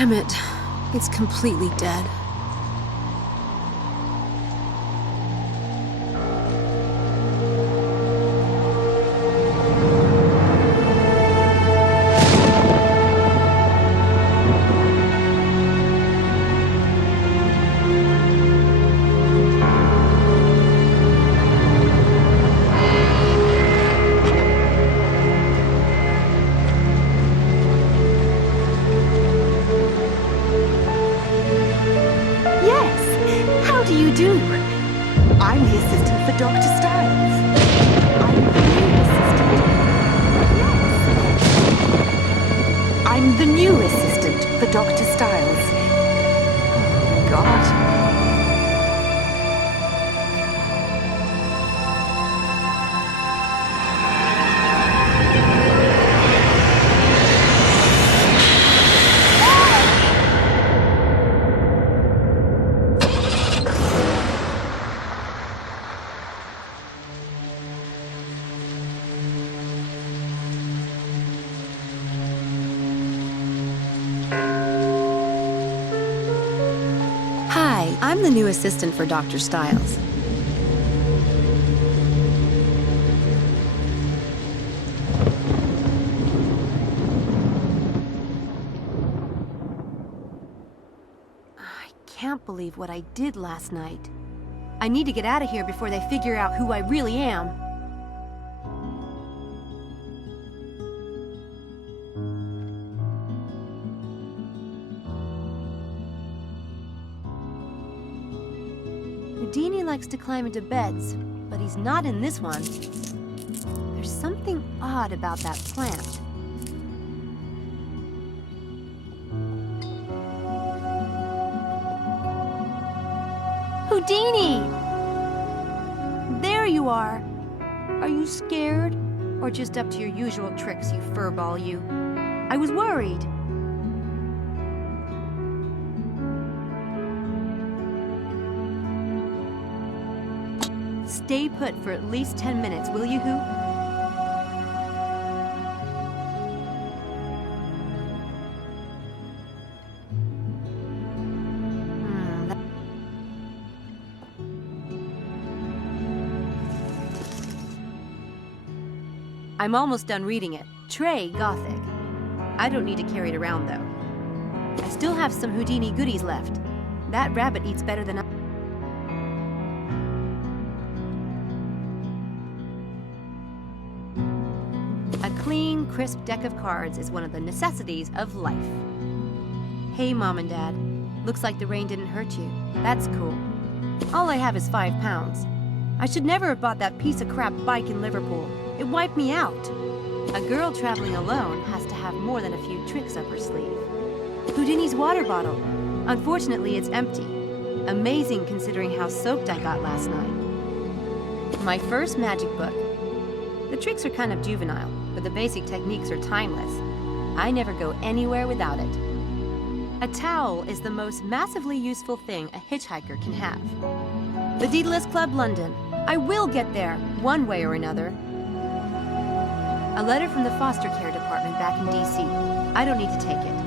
Damn it. It's completely dead. I'm the assistant for Dr. Styles. I'm the new assistant. Yes. I'm the new assistant for Dr. Styles. Oh, God. I'm the new assistant for Dr. Styles. I can't believe what I did last night. I need to get out of here before they figure out who I really am. Houdini likes to climb into beds, but he's not in this one. There's something odd about that plant. Houdini! There you are. Are you scared? Or just up to your usual tricks, you furball, you? I was worried. Stay put for at least 10 minutes, will you, Who? I'm almost done reading it. Trey Gothic. I don't need to carry it around, though. I still have some Houdini goodies left. That rabbit eats better than I... A clean, crisp deck of cards is one of the necessities of life. Hey, Mom and Dad. Looks like the rain didn't hurt you. That's cool. All I have is £5. I should never have bought that piece of crap bike in Liverpool. It wiped me out. A girl traveling alone has to have more than a few tricks up her sleeve. Houdini's water bottle. Unfortunately, it's empty. Amazing considering how soaked I got last night. My first magic book. The tricks are kind of juvenile, but the basic techniques are timeless. I never go anywhere without it. A towel is the most massively useful thing a hitchhiker can have. The Daedalus Club, London. I will get there, one way or another. A letter from the foster care department back in DC. I don't need to take it.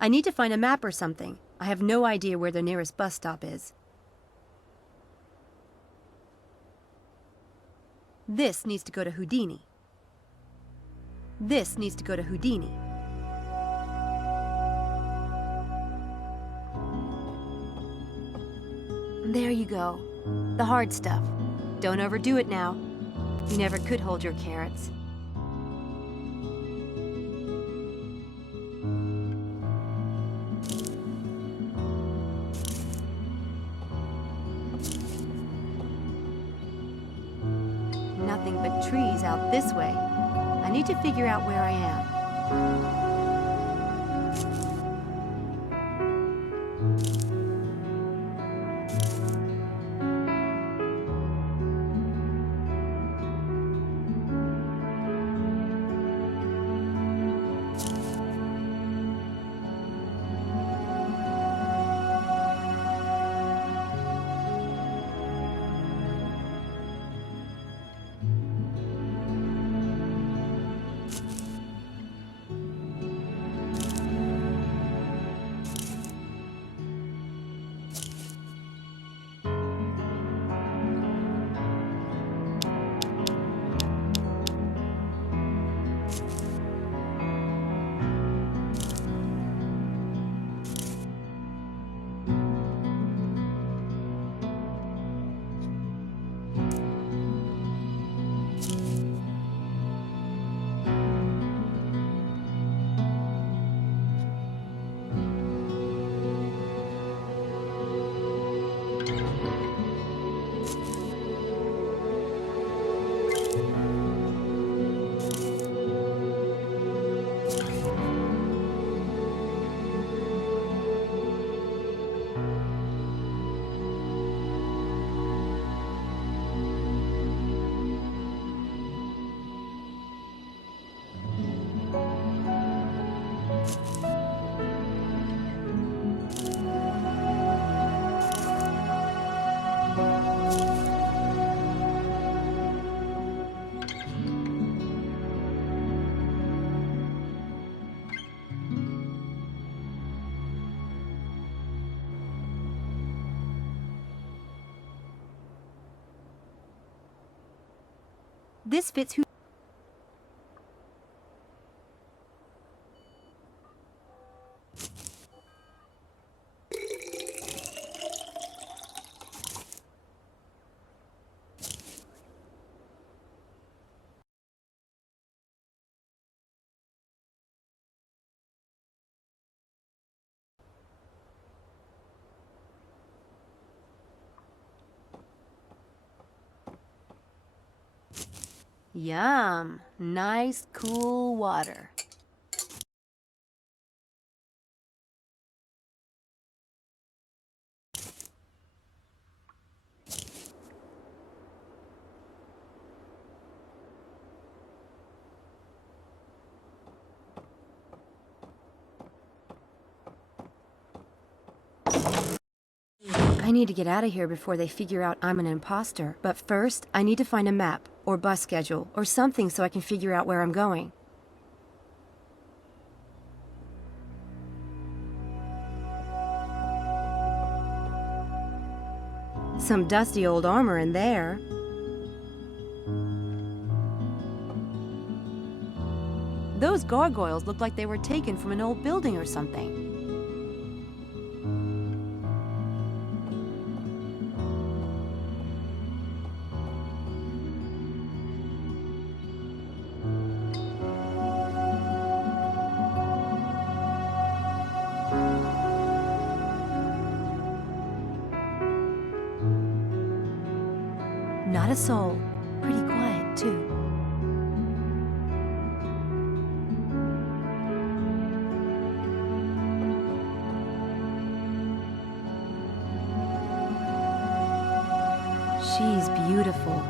I need to find a map or something. I have no idea where the nearest bus stop is. This needs to go to Houdini. This needs to go to Houdini. There you go. The hard stuff. Don't overdo it now. You never could hold your carrots. Nothing but trees out this way. I need to figure out where I am. This fits who. Yum. Nice, cool water. I need to get out of here before they figure out I'm an imposter. But first, I need to find a map, or bus schedule, or something so I can figure out where I'm going. Some dusty old armor in there. Those gargoyles look like they were taken from an old building or something. Not a soul. Pretty quiet, too. She's beautiful.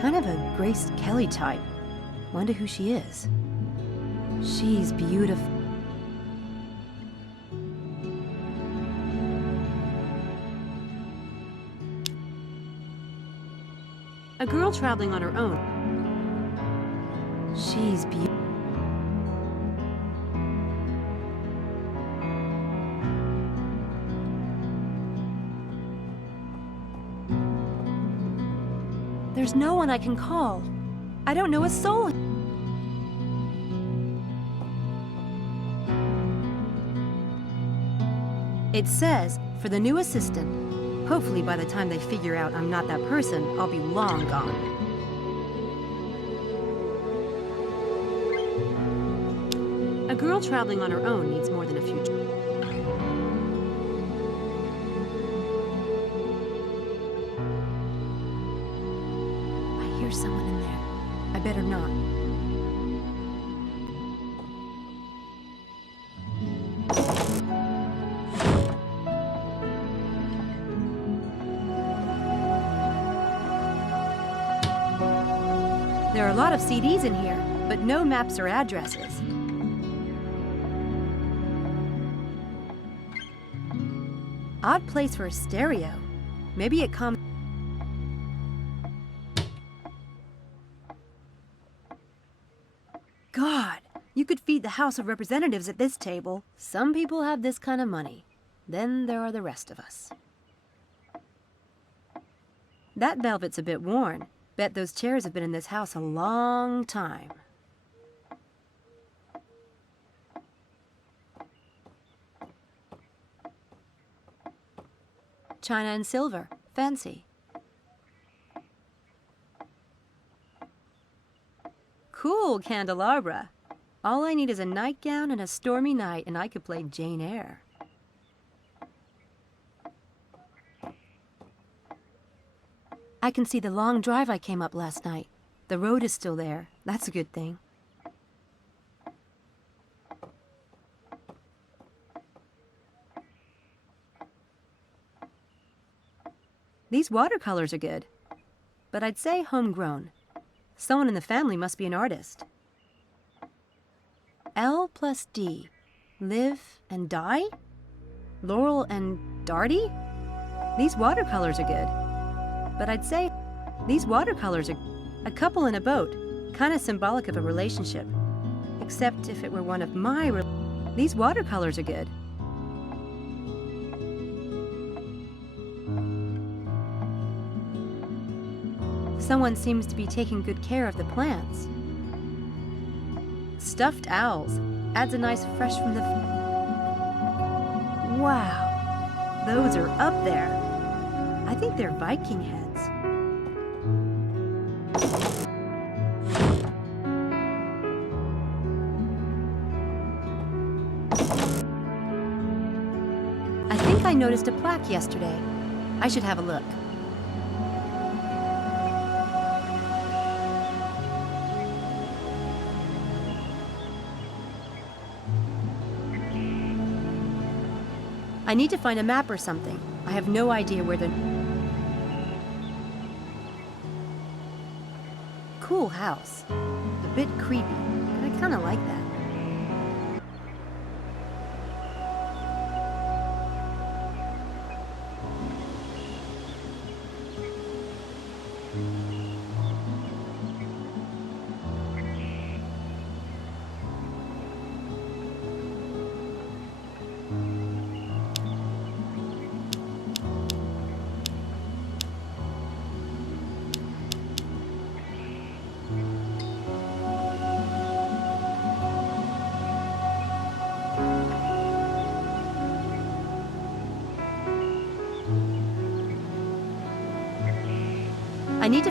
Kind of a Grace Kelly type. Wonder who she is. She's beautiful. A girl traveling on her own. She's beautiful. There's no one I can call. I don't know a soul. It says, for the new assistant. Hopefully by the time they figure out I'm not that person, I'll be long gone. A girl traveling on her own needs more than a future. I hear someone in there. I better not. There are a lot of CDs in here, but no maps or addresses. Odd place for a stereo. Maybe it comes... God, you could feed the House of Representatives at this table. Some people have this kind of money. Then there are the rest of us. That velvet's a bit worn. Bet those chairs have been in this house a long time. China and silver. Fancy. Cool candelabra. All I need is a nightgown and a stormy night, and I could play Jane Eyre. I can see the long drive I came up last night. The road is still there. That's a good thing. These watercolors are good, but I'd say homegrown. Someone in the family must be an artist. L plus D. Live and die? Laurel and Darty? These watercolors are good. But I'd say these watercolors are a couple in a boat, kind of symbolic of a relationship. Except if it were one of my these watercolors are good. Someone seems to be taking good care of the plants. Stuffed owls. Adds a nice fresh from the... Wow. Those are up there. I think they're Viking heads. I think I noticed a plaque yesterday. I should have a look. I need to find a map or something. I have no idea where the... Cool house. A bit creepy, but I kind of like that. I need to...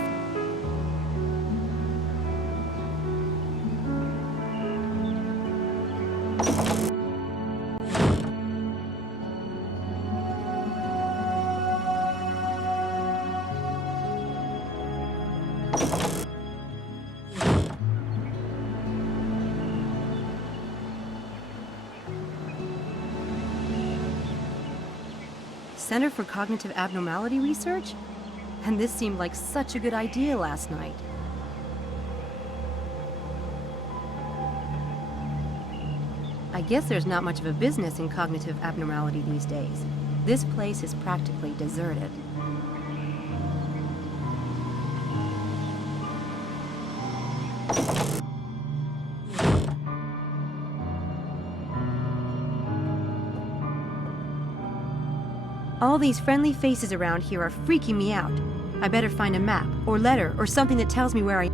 Center for Cognitive Abnormality Research? And this seemed like such a good idea last night. I guess there's not much of a business in cognitive abnormality these days. This place is practically deserted. All these friendly faces around here are freaking me out. I better find a map, or letter, or something that tells me where I...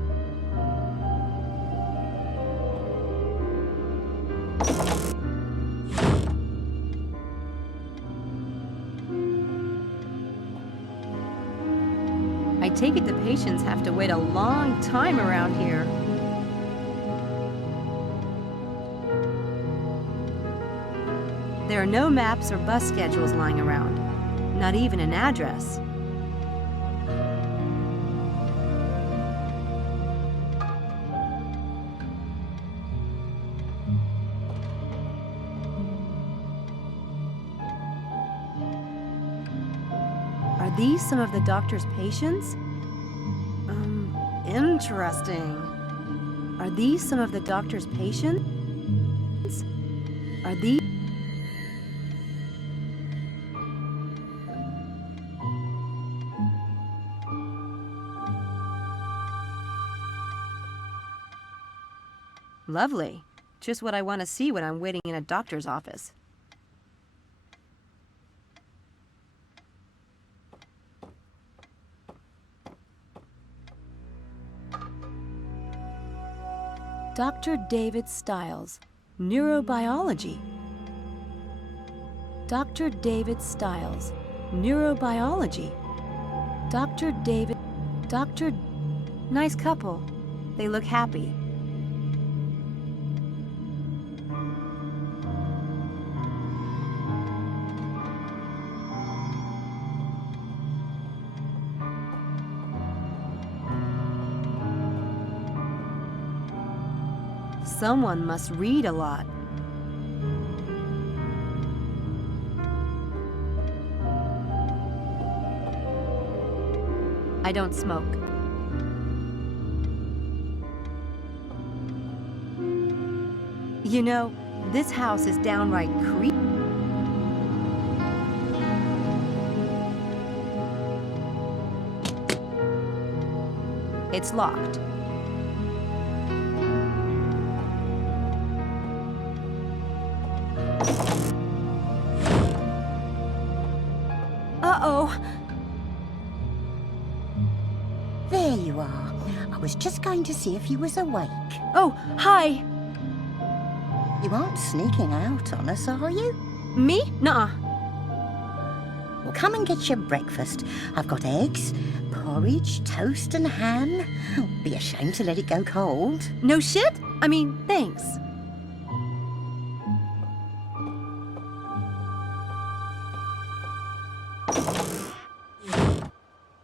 I take it the patients have to wait a long time around here. There are no maps or bus schedules lying around, not even an address. Are these some of the doctor's patients? Interesting. Are these some of the doctor's patients? Are these... Lovely. Just what I want to see when I'm waiting in a doctor's office. Dr. David Stiles, neurobiology. Dr. David Stiles, neurobiology. Dr. David... Dr... Nice couple. They look happy. Someone must read a lot. I don't smoke. You know, this house is downright creepy. It's locked. Uh-oh. There you are. I was just going to see if you was awake. Oh, hi. You aren't sneaking out on us, are you? Me? Nuh-uh. Well, come and get your breakfast. I've got eggs, porridge, toast and ham. Be ashamed to let it go cold. No shit? I mean, thanks.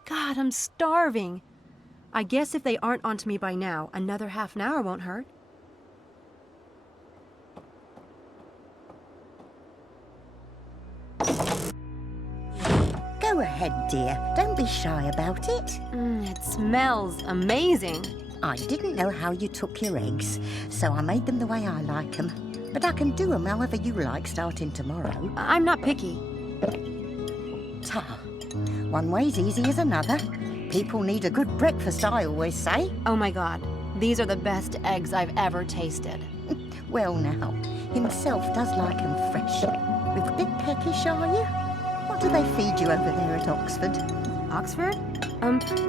God, I'm starving. I guess if they aren't onto me by now, another half an hour won't hurt. Go ahead, dear. Don't be shy about it. It smells amazing. I didn't know how you took your eggs, so I made them the way I like them. But I can do them however you like starting tomorrow. I'm not picky. Ta. One way's easy as another. People need a good breakfast, I always say. Oh my God, these are the best eggs I've ever tasted. Well now, himself does like 'em fresh. With a bit peckish, are you? What do they feed you over there at Oxford? Oxford?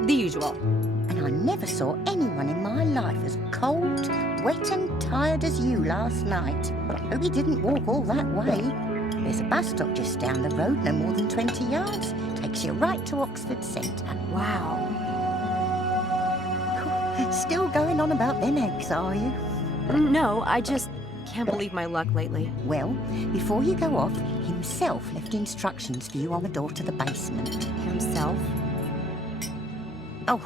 The usual. And I never saw anyone in my life as cold, wet and tired as you last night. Hope you didn't walk all that way. There's a bus stop just down the road, no more than 20 yards. Takes you right to Oxford Centre. Wow. Still going on about them eggs, are you? No, I just can't believe my luck lately. Well, before you go off, himself left instructions for you on the door to the basement. Himself? Oh,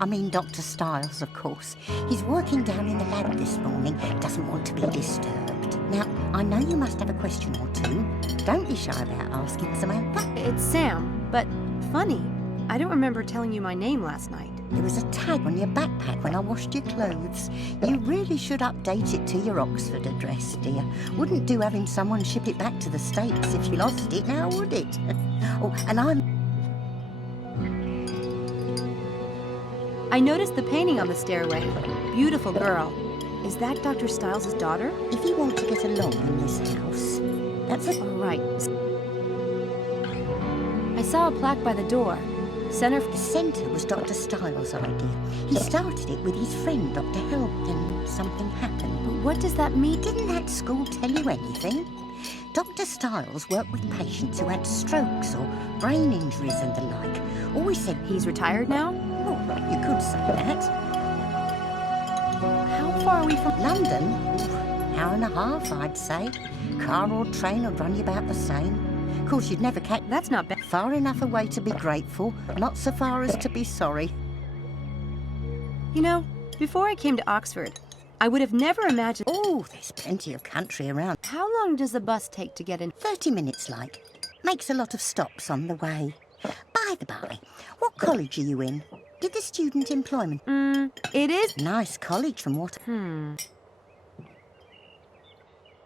I mean Dr. Stiles, of course. He's working down in the lab this morning. Doesn't want to be disturbed. Now, I know you must have a question or two. Don't be shy about asking, Samantha. It's Sam, but funny. I don't remember telling you my name last night. There was a tag on your backpack when I washed your clothes. You really should update it to your Oxford address, dear. Wouldn't do having someone ship it back to the States if you lost it, now would it? Oh, and I noticed the painting on the stairway. Beautiful girl. Is that Dr. Stiles' daughter? if you want to get along in this house, that's a... All right. I saw a plaque by the door. Center. The centre was Dr. Styles' idea. He started it with his friend, Dr. Help, and something happened. But what does that mean? Didn't that school tell you anything? Dr. Styles worked with patients who had strokes or brain injuries and the like. Always said, He's retired now? oh, you could say that. How far are we from London? Hour and a half, I'd say. Car or train would run you about the same. Of course, you'd never catch... That's not bad. Far enough away to be grateful, not so far as to be sorry. You know, before I came to Oxford, I would have never imagined... Oh, there's plenty of country around. How long does the bus take to get in? 30 minutes, like. Makes a lot of stops on the way. By the by, what college are you in? Did the student employment... It is... Nice college from what...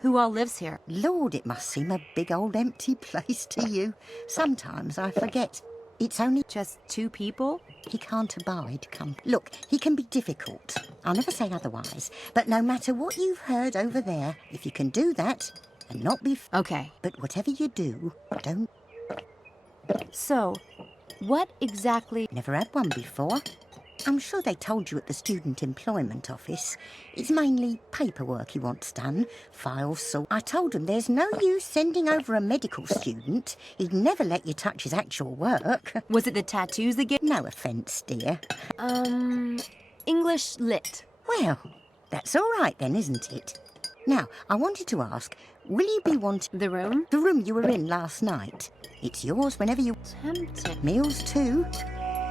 Who all lives here? Lord, it must seem a big old empty place to you. Sometimes I forget. It's only... Just 2 people? He can't abide company. Look, he can be difficult. I'll never say otherwise. But no matter what you've heard over there, if you can do that and not be... Okay. But whatever you do, don't... So, what exactly... Never had one before. I'm sure they told you at the Student Employment Office. It's mainly paperwork he wants done, files, so... I told him there's no use sending over a medical student. He'd never let you touch his actual work. Was it the tattoos that get... No offence, dear. English lit. Well, that's all right then, isn't it? Now, I wanted to ask, will you be wanting... The room? The room you were in last night. It's yours whenever you... Tempting. Meals too.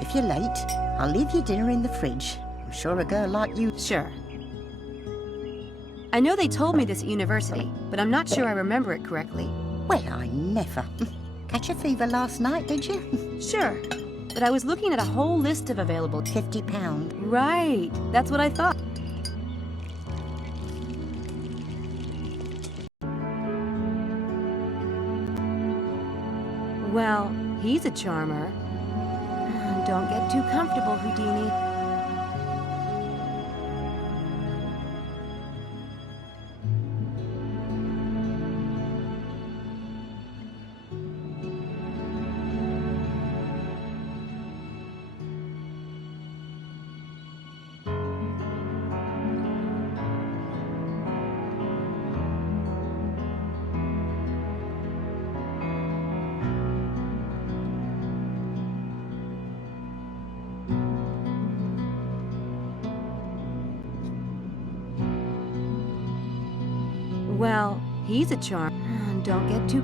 If you're late, I'll leave your dinner in the fridge. I'm sure a girl like you... Sure. I know they told me this at university, but I'm not sure I remember it correctly. Well, I never. Catch a fever last night, did you? Sure. But I was looking at a whole list of available... £50. Right. That's what I thought. Well, he's a charmer. Don't get too comfortable, Houdini. Well, he's a charm. Don't get too...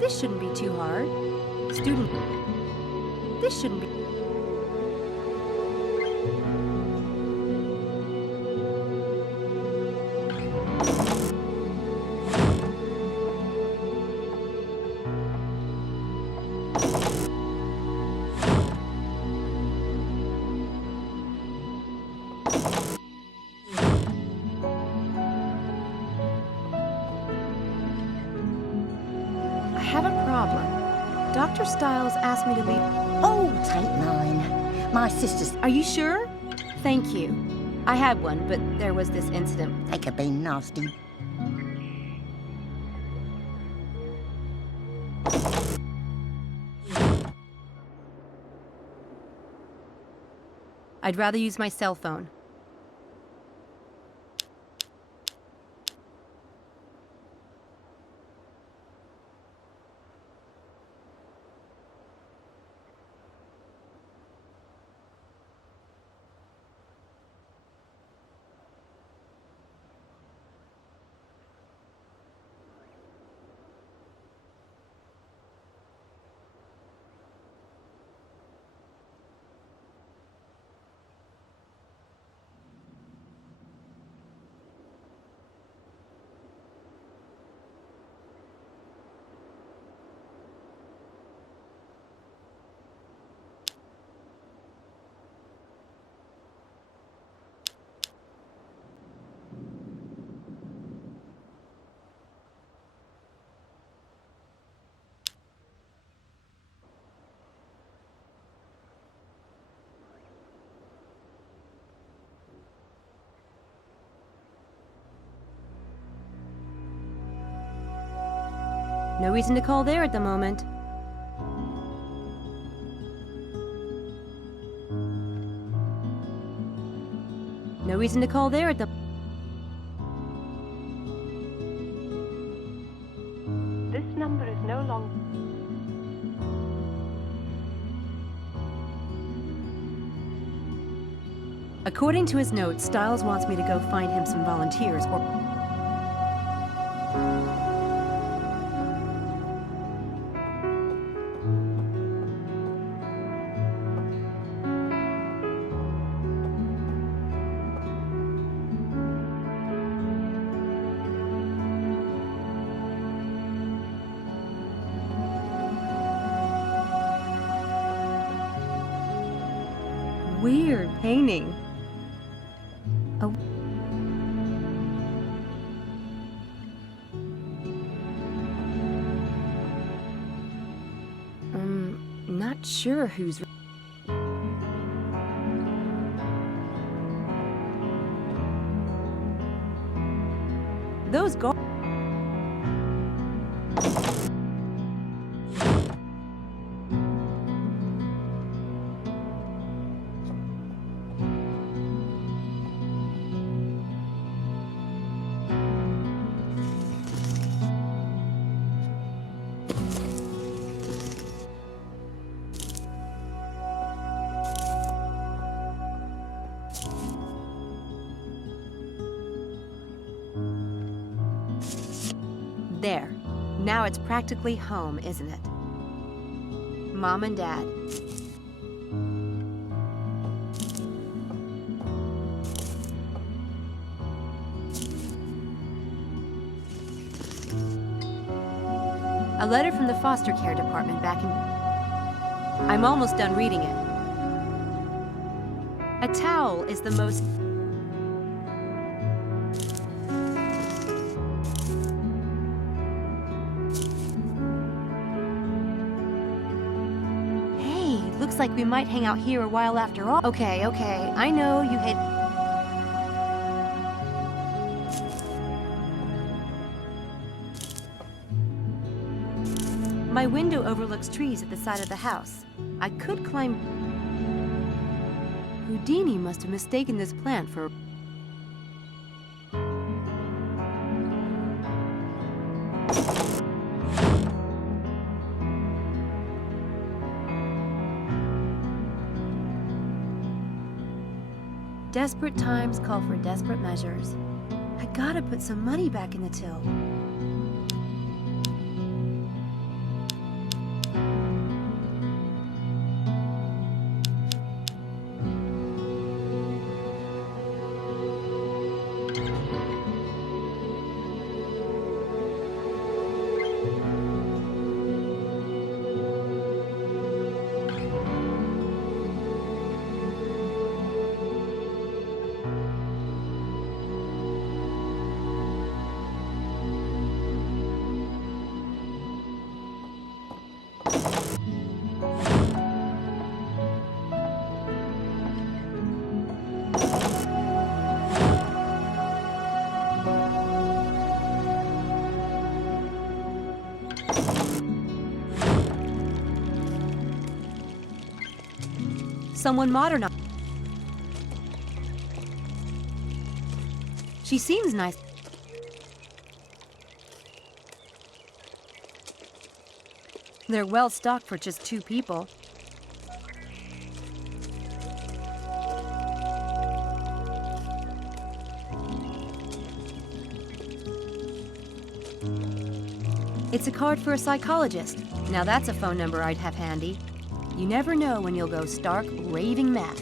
This shouldn't be too hard. Student... This shouldn't be... I have a problem. Dr. Styles asked me to leave... Oh, take mine. My sister's... Are you sure? Thank you. I had one, but there was this incident. They could be nasty. I'd rather use my cell phone. No reason to call there at the moment. No reason to call there at the... This number is no longer... According to his notes, Styles wants me to go find him some volunteers or... Weird painting. Oh. Not sure who's... Those go... There. Now it's practically home, isn't it? Mom and Dad. A letter from the foster care department back in... I'm almost done reading it. A towel is the most... Looks like we might hang out here a while after all. Okay, I know you hate... My window overlooks trees at the side of the house. I could climb... Houdini must have mistaken this plant for... Desperate times call for desperate measures. I gotta put some money back in the till. Someone modern. She seems nice. They're well stocked for just 2 people. It's a card for a psychologist. Now that's a phone number I'd have handy. You never know when you'll go stark, raving mad.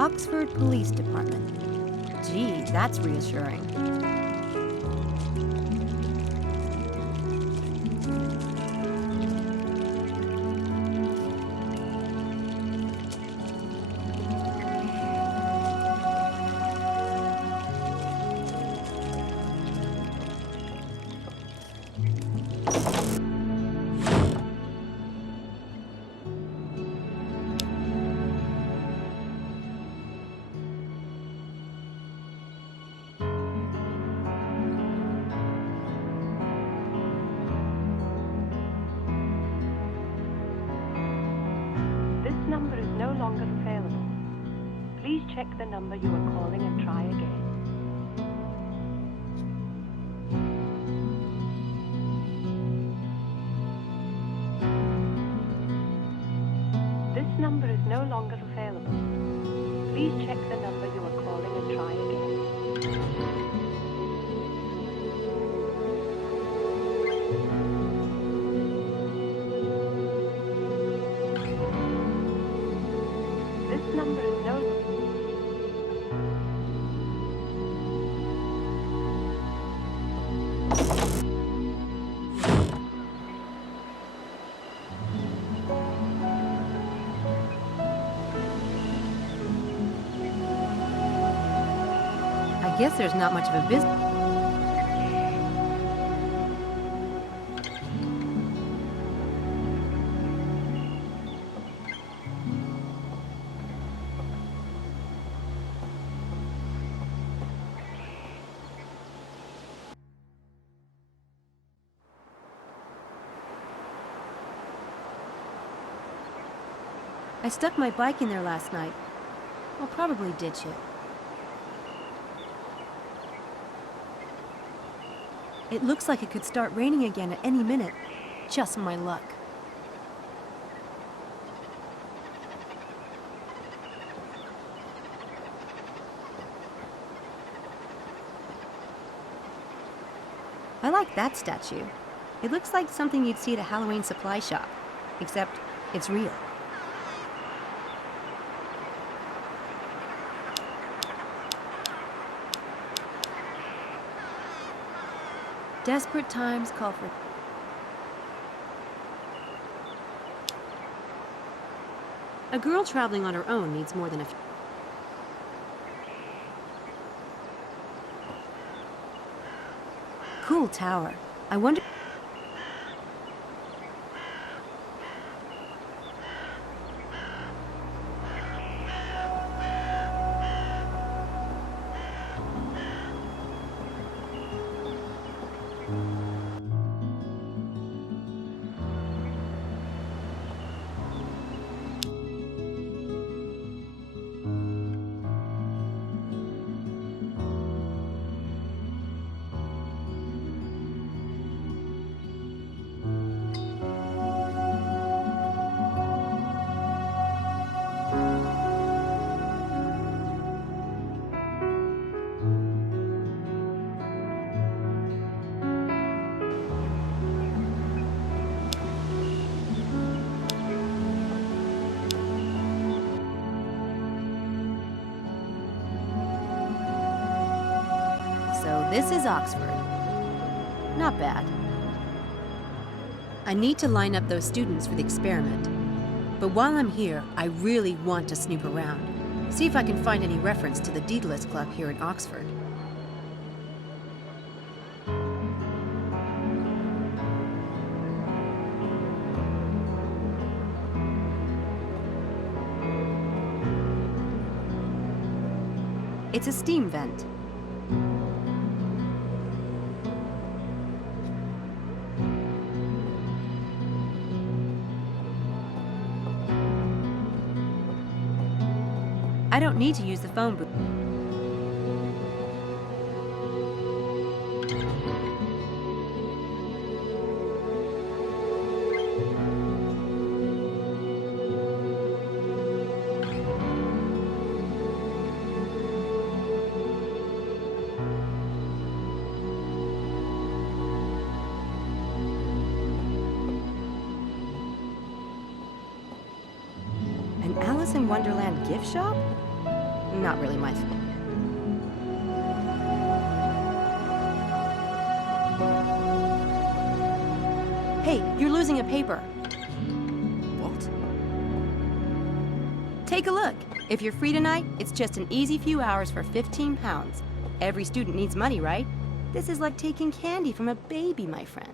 Oxford Police Department. Gee, that's reassuring. This number is no longer available. Please check the number you are calling and try again. This number is no longer available. Please check the number you are calling and try again. This number is no... I guess there's not much of a business. I stuck my bike in there last night. I'll probably ditch it. It looks like it could start raining again at any minute. Just my luck. I like that statue. It looks like something you'd see at a Halloween supply shop, except it's real. Desperate times call for... A girl traveling on her own needs more than a... Cool tower. I wonder... So this is Oxford. Not bad. I need to line up those students for the experiment. But while I'm here, I really want to snoop around. See if I can find any reference to the Daedalus Club here in Oxford. It's a steam vent. I don't need to use the phone booth. An Alice in Wonderland gift shop? Not really my thing. Hey, you're losing a paper. What? Take a look. If you're free tonight, it's just an easy few hours for 15 pounds. Every student needs money, right? This is like taking candy from a baby, my friend.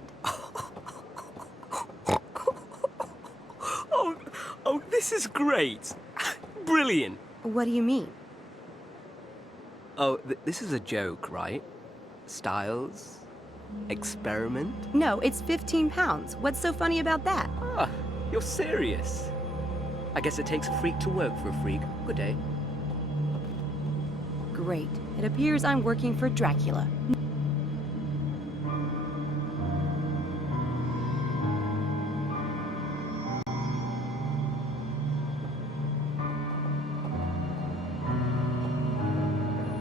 This is great. Brilliant. What do you mean? Oh, this is a joke, right? Styles? Experiment? No, it's 15 pounds. What's so funny about that? Ah, you're serious. I guess it takes a freak to work for a freak. Good day. Great. It appears I'm working for Dracula.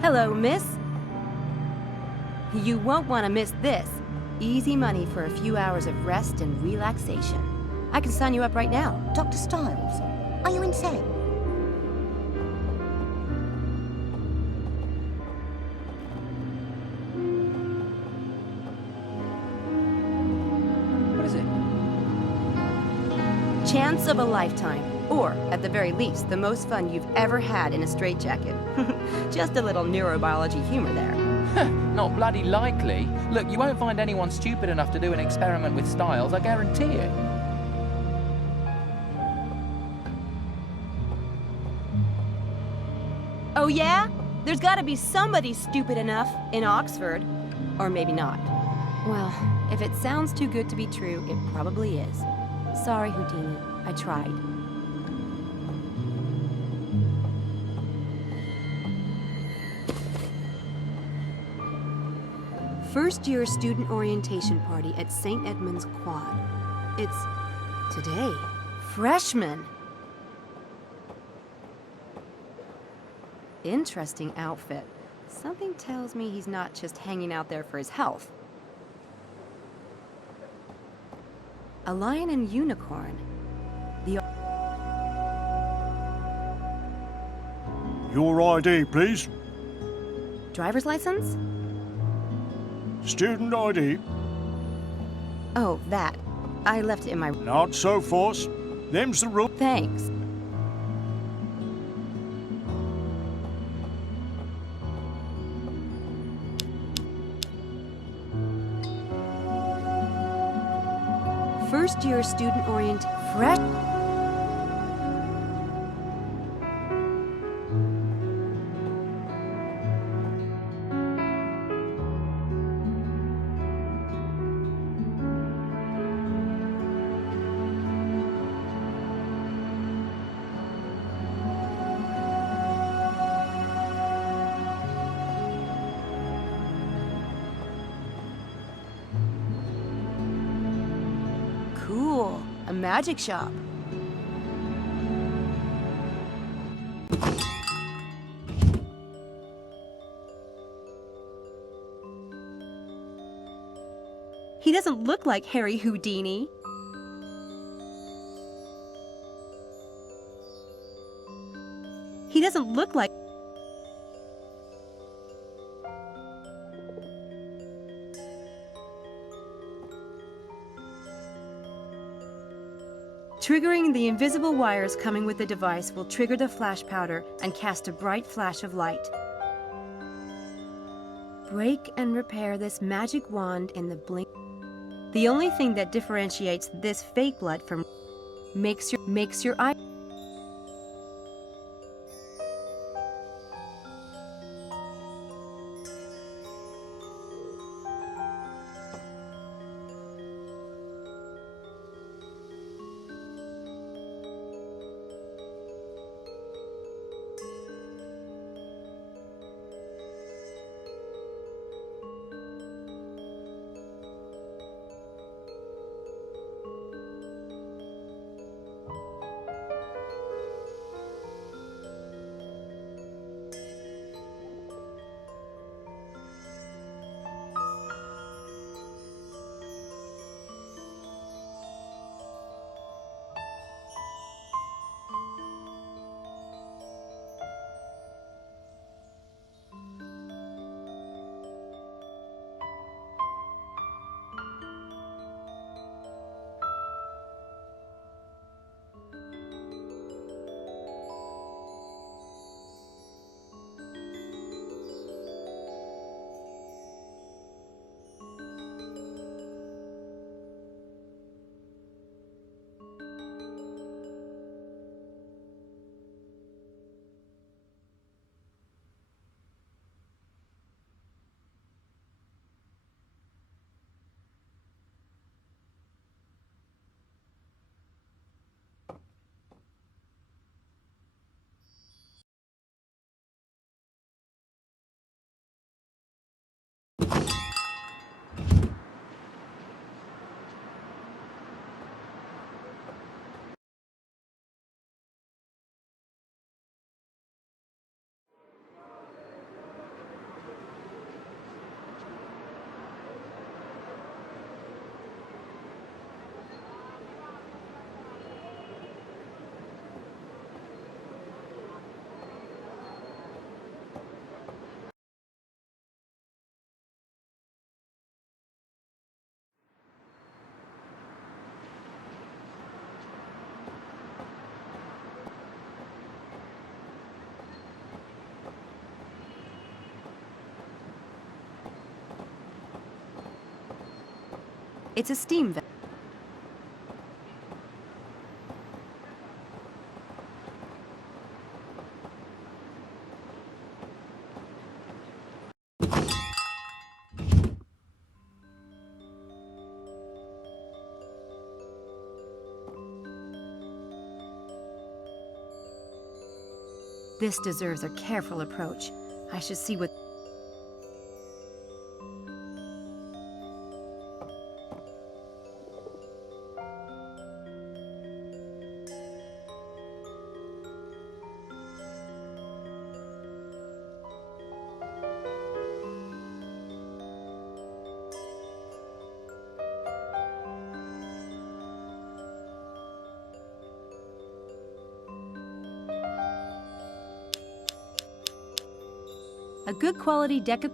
Hello, miss. You won't want to miss this. Easy money for a few hours of rest and relaxation. I can sign you up right now. Dr. Styles, are you insane? What is it? Chance of a lifetime. Or, at the very least, the most fun you've ever had in a straitjacket. Just a little neurobiology humor there. Not bloody likely. Look, you won't find anyone stupid enough to do an experiment with Styles, I guarantee it. Oh yeah? There's gotta be somebody stupid enough in Oxford. Or maybe not. Well, if it sounds too good to be true, it probably is. Sorry, Houdini. I tried. First-year student orientation party at St. Edmund's Quad. It's today. Freshman. Interesting outfit. Something tells me he's not just hanging out there for his health. A lion and unicorn. Your ID, please. Driver's license? Student ID. Oh, that. I left it in my... Not so fast. Them's the rules. Thanks. First-year student orient... Fresh... Cool. A magic shop. He doesn't look like Harry Houdini. He doesn't look like... Triggering the invisible wires coming with the device will trigger the flash powder and cast a bright flash of light. Break and repair this magic wand in the blink. The only thing that differentiates this fake blood from makes your eye... It's a steam vent. This deserves a careful approach. I should see what... A good quality deck of...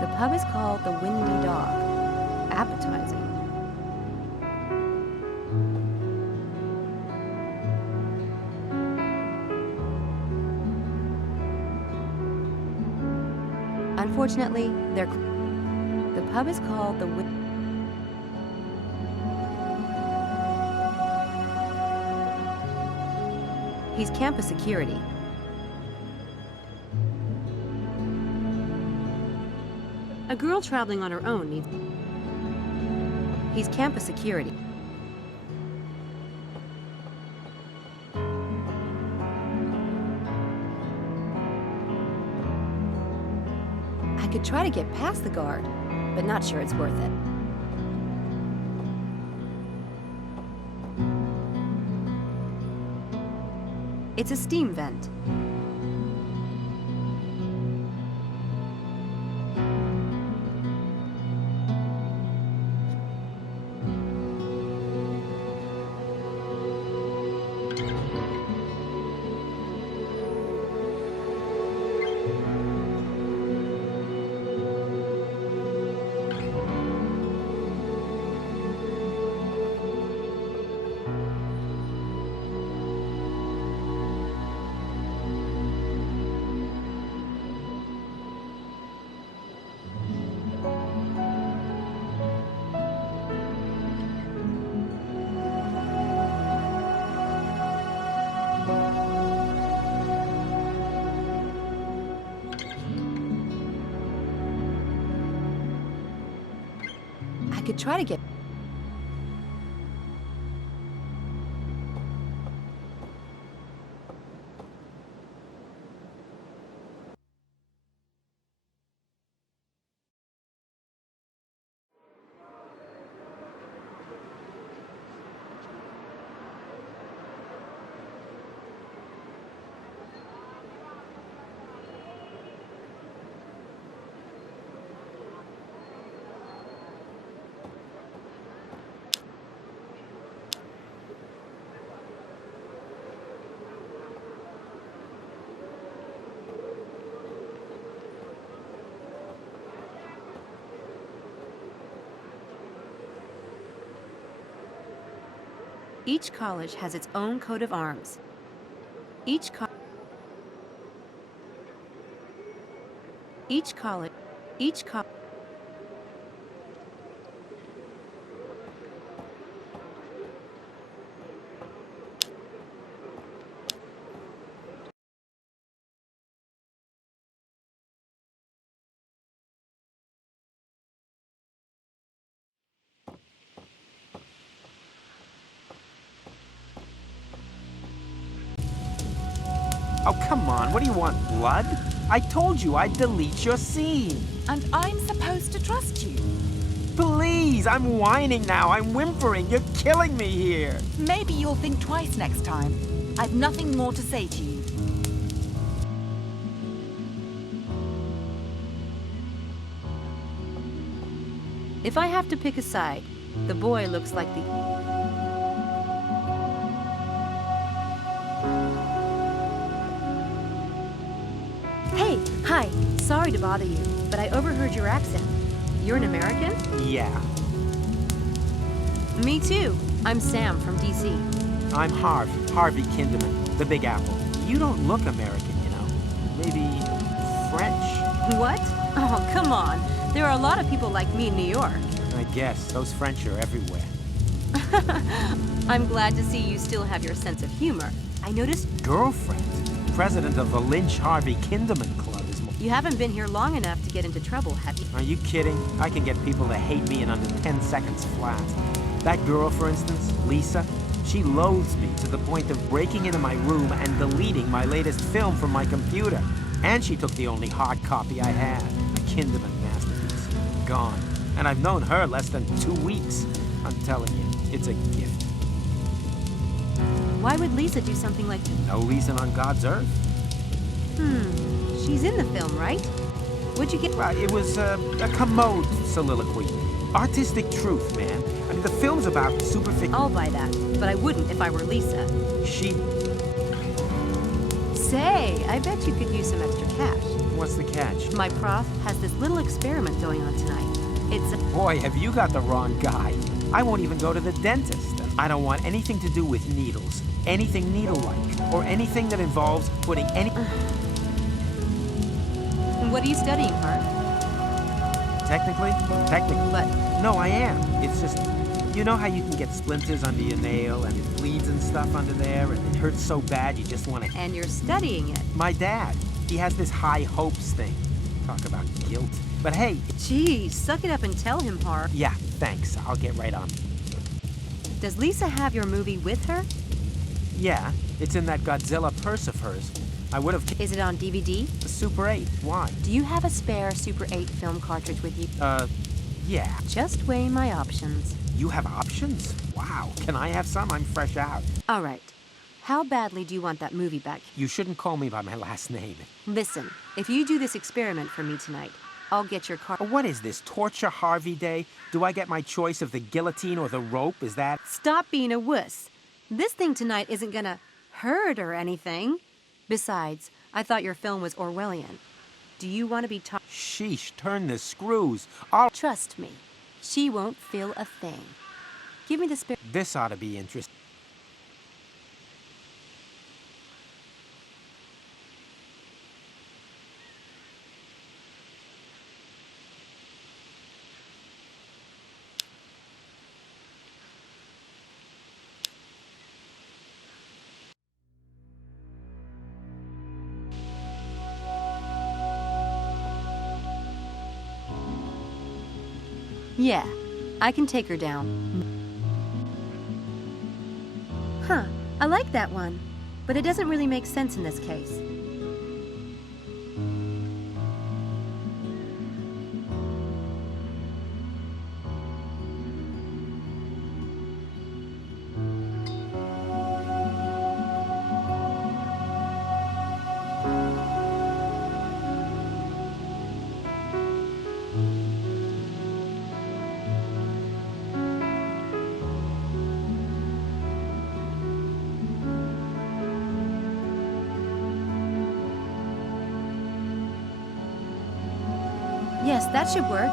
The pub is called the Windy Dog. Appetizing. Unfortunately, the pub is called the He's campus security. A girl traveling on her own needs... He's campus security. I could try to get past the guard, but not sure it's worth it. It's a steam vent. I could try to get... Each college has its own coat of arms. Each college... Oh, come on. What do you want, blood? I told you I'd delete your scene. And I'm supposed to trust you. Please, I'm whining now. I'm whimpering. You're killing me here. Maybe you'll think twice next time. I've nothing more to say to you. If I have to pick a side, the boy looks like the... Hey, hi. Sorry to bother you, but I overheard your accent. You're an American? Yeah. Me too. I'm Sam from DC. I'm Harvey Kinderman, the Big Apple. You don't look American, you know. Maybe French. What? Oh, come on. There are a lot of people like me in New York. I guess. Those French are everywhere. I'm glad to see you still have your sense of humor. I noticed Girlfriend? President of the Lynch Harvey Kinderman Club is more... you haven't been here long enough to get into trouble, have you? Are you kidding? I can get people to hate me in under 10 seconds flat. That girl, for instance, Lisa, she loathes me to the point of breaking into my room and deleting my latest film from my computer. And she took the only hard copy I had, a Kinderman masterpiece. Gone. And I've known her less than 2 weeks. I'm telling you, it's a gift. Why would Lisa do something like that? No reason on God's earth. She's in the film, right? What'd you get? Well, it was a commode soliloquy. Artistic truth, man. I mean, the film's about superfic... I'll buy that, but I wouldn't if I were Lisa. She... Say, I bet you could use some extra cash. What's the catch? My prof has this little experiment going on tonight. It's a... Boy, have you got the wrong guy. I won't even go to the dentist. I don't want anything to do with needles. Anything needle-like. Or anything that involves putting any... What are you studying, Hart? Technically? But No, I am. It's just... You know how you can get splinters under your nail and it bleeds and stuff under there and it hurts so bad you just want to... and you're studying it. My dad, he has this high hopes thing. Talk about guilt. But hey... Geez, suck it up and tell him, Hart. Yeah, thanks. I'll get right on it. Does Lisa have your movie with her? Yeah, it's in that Godzilla purse of hers. I would have... Is it on DVD? Super 8. Why? Do you have a spare Super 8 film cartridge with you? Yeah. Just weighing my options. You have options? Wow. Can I have some? I'm fresh out. All right. How badly do you want that movie back? You shouldn't call me by my last name. Listen, if you do this experiment for me tonight, I'll get your car. What is this, Torture Harvey Day? Do I get my choice of the guillotine or the rope? Is that... Stop being a wuss. This thing tonight isn't gonna hurt or anything. Besides, I thought your film was Orwellian. Do you want to be taught? Sheesh, turn the screws. I'll... Trust me, she won't feel a thing. Give me the spare. This ought to be interesting. Yeah, I can take her down. Huh, I like that one, but it doesn't really make sense in this case. Yes, that should work.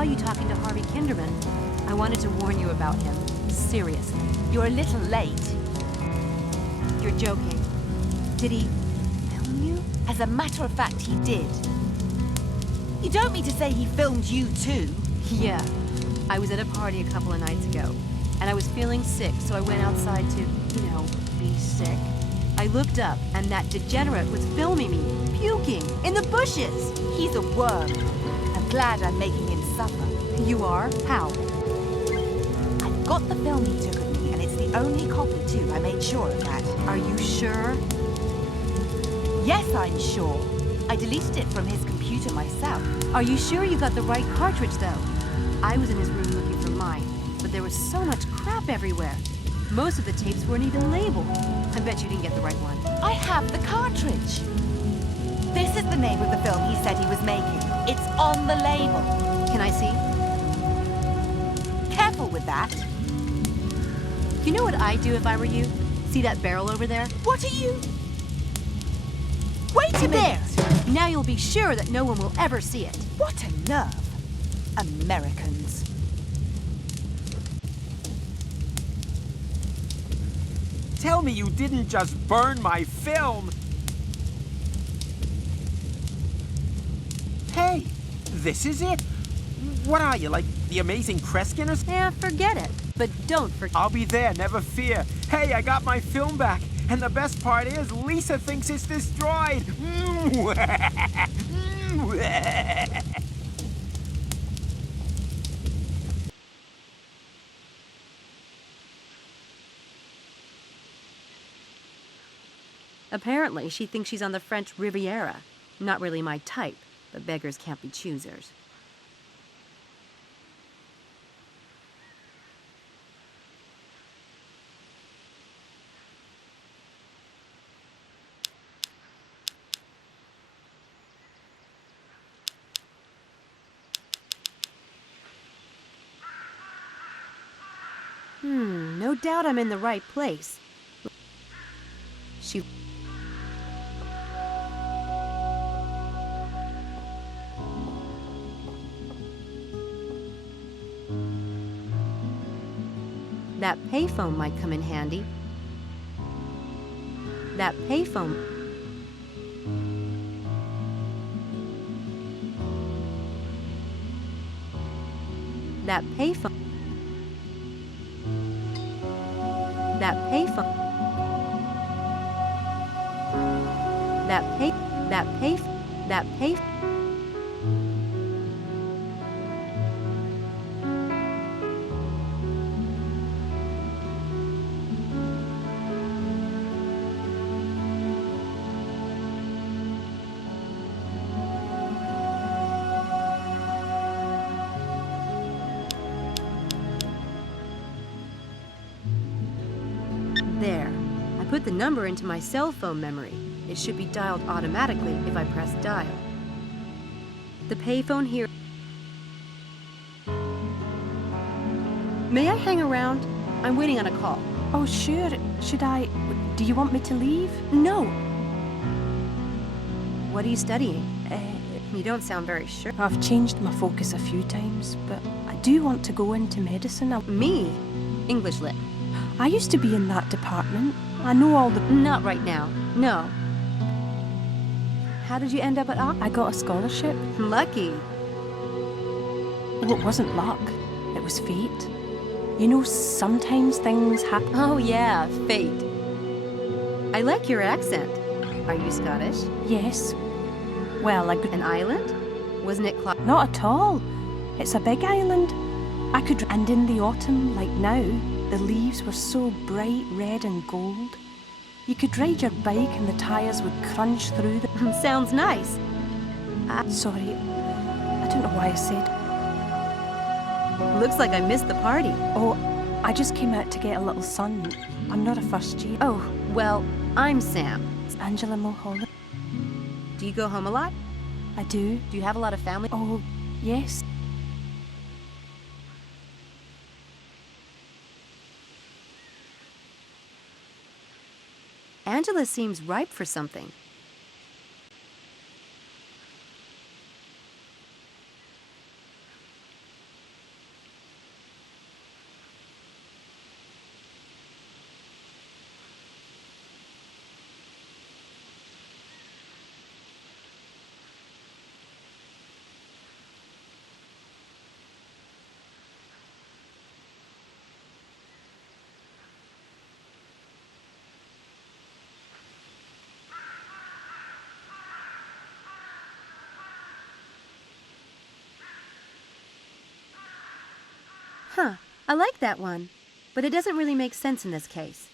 saw you talking to Harvey Kinderman. I wanted to warn you about him. Seriously. You're a little late. You're joking. Did he film you? As a matter of fact, he did. You don't mean to say he filmed you too? Yeah. I was at a party a couple of nights ago, and I was feeling sick, so I went outside to, be sick. I looked up, and that degenerate was filming me, puking, in the bushes. He's a worm. I'm glad I'm making him suffer. You are? How? I've got the film he took of me, and it's the only copy too. I made sure of that. Are you sure? Yes, I'm sure. I deleted it from his computer myself. Are you sure you got the right cartridge, though? I was in his room looking for mine, but there was so much crap everywhere. Most of the tapes weren't even labeled. I bet you didn't get the right one. I have the cartridge. This is the name of the film he said he was making. It's on the label. Can I see? Careful with that. You know what I'd do if I were you? See that barrel over there? What are you? Wait a minute! There! Now you'll be sure that no one will ever see it. What a nerve. Americans. Tell me you didn't just burn my film! Hey, this is it? What are you, like the amazing Kreskin or something? Yeah, forget it. But don't forget. I'll be there, never fear. Hey, I got my film back. And the best part is, Lisa thinks it's destroyed. Apparently, she thinks she's on the French Riviera. Not really my type, but beggars can't be choosers. No doubt I'm in the right place. She... That payphone might come in handy. That payphone... That payphone... That payphone... That pay... There. I put the number into my cell phone memory. It should be dialed automatically if I press dial. The payphone here... May I hang around? I'm waiting on a call. Oh, sure. Should I... Do you want me to leave? No! What are you studying? You don't sound very sure. I've changed my focus a few times, but I do want to go into medicine. Me? English lit. I used to be in that department. I know all the... Not right now. No. How did you end up at Oxford? I got a scholarship. Lucky. Oh, it wasn't luck. It was fate. You know, sometimes things happen. Oh yeah, fate. I like your accent. Are you Scottish? Yes. Well, An island? Wasn't it Not at all. It's a big island. I could... And in the autumn, like now, the leaves were so bright red and gold. You could ride your bike and the tires would crunch through the... Sounds nice. Sorry, I don't know why I said... Looks like I missed the party. Oh, I just came out to get a little sun. I'm not a first year. Oh, well, I'm Sam. It's Angela Mulholland. Do you go home a lot? I do. Do you have a lot of family? Oh, yes. Angela seems ripe for something. Huh, I like that one, but it doesn't really make sense in this case.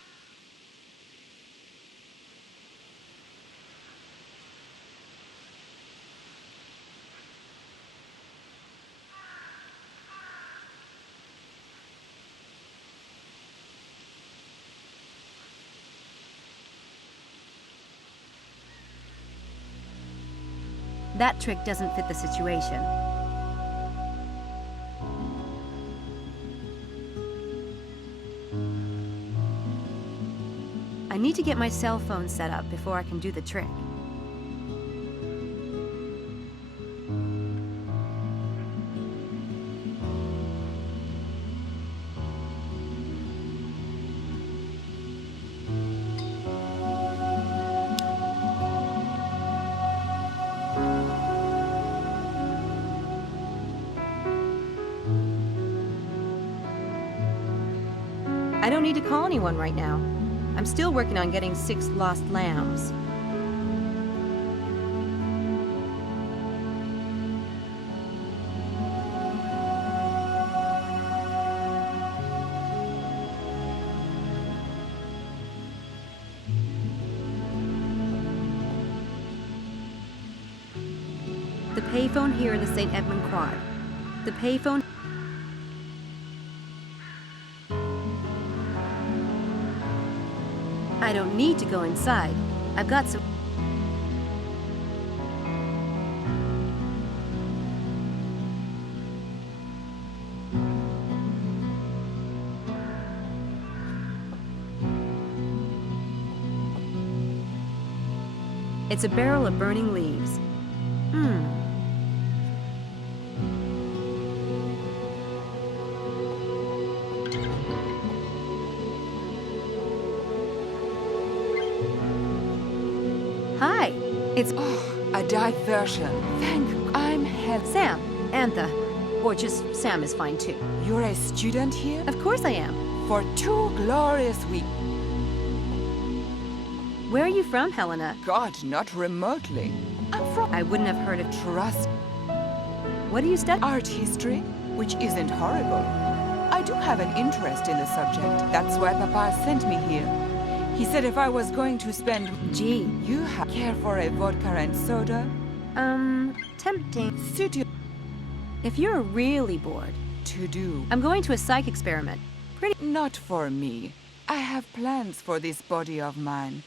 That trick doesn't fit the situation. I need to get my cell phone set up before I can do the trick. I don't need to call anyone right now. I'm still working on getting 6 lost lambs. The payphone here in the St. Edmund Quad. The payphone... I don't need to go inside. I've got some... It's a barrel of burning leaves. Hi, it's A diversion. Thank you. I'm Helen. Sam, Antha, or just Sam is fine too. You're a student here? Of course I am. For 2 glorious weeks. Where are you from, Helena? God, not remotely. I'm from I wouldn't have heard of... Trust What do you study? art history, which isn't horrible. I do have an interest in the subject. That's why Papa sent me here. He said if I was going to spend... Gee, You care for a vodka and soda? tempting. Suit you If you're really bored, to do. I'm going to a psych experiment. Not for me. I have plans for this body of mine.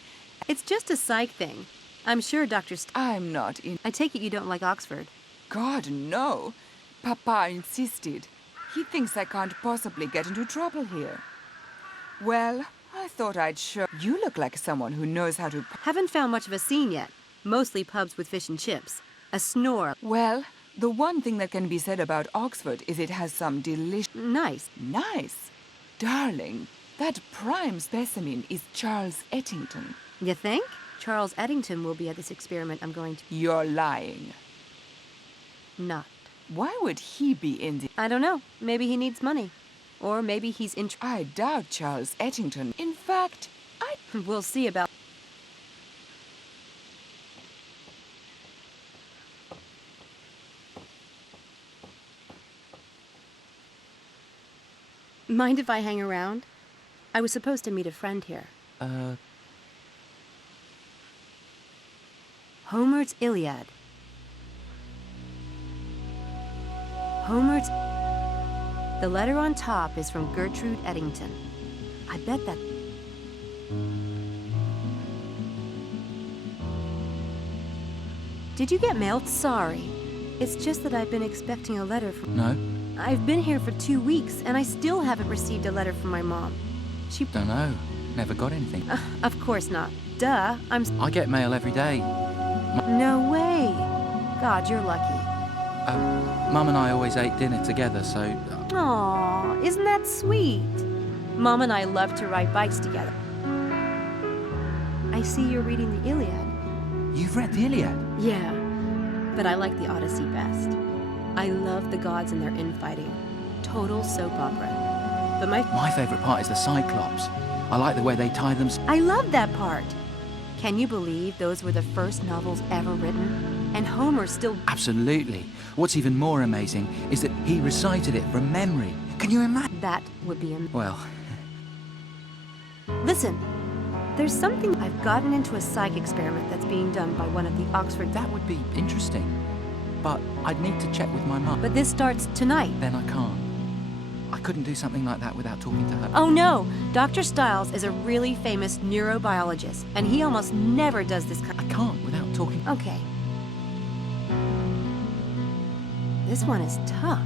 It's just a psych thing. I'm sure I'm not in... I take it you don't like Oxford. God, no. Papa insisted. He thinks I can't possibly get into trouble here. Well, I thought I'd show... You look like someone who knows how to... Haven't found much of a scene yet. Mostly pubs with fish and chips. A snore. Well, the one thing that can be said about Oxford is it has some delicious... Nice. Nice. Darling, that prime specimen is Charles Ettington. You think? Charles Eddington will be at this experiment I'm going to... You're lying. Not. Why would he be in the... I don't know. Maybe he needs money. Or maybe he's I doubt Charles Ettington. In fact, We'll see about... Mind if I hang around? I was supposed to meet a friend here. Homer's Iliad. Homer's... The letter on top is from Gertrude Eddington. I bet that... Did you get mail? Sorry. It's just that I've been expecting a letter from... No, I've been here for 2 weeks, and I still haven't received a letter from my mom. She... don't know. Never got anything. Of course not. Duh, I get mail every day. No way. God, you're lucky. Mum and I always ate dinner together, so... Aw, isn't that sweet? Mom and I love to ride bikes together. I see you're reading the Iliad. You've read the Iliad? Yeah, but I like the Odyssey best. I love the gods and their infighting. Total soap opera. But My favourite part is the Cyclops. I like the way they tie them... I love that part. Can you believe those were the first novels ever written? And Homer still... Absolutely. What's even more amazing is that he recited it from memory. Can you imagine? That would be Well, Listen, there's something. I've gotten into a psych experiment that's being done by one of the Oxford. that would be interesting. But I'd need to check with my mum. But this starts tonight. Then I can't. I couldn't do something like that without talking to her. Oh no! Dr. Stiles is a really famous neurobiologist, and he almost never does this kind. I can't without talking. Okay. This one is tough.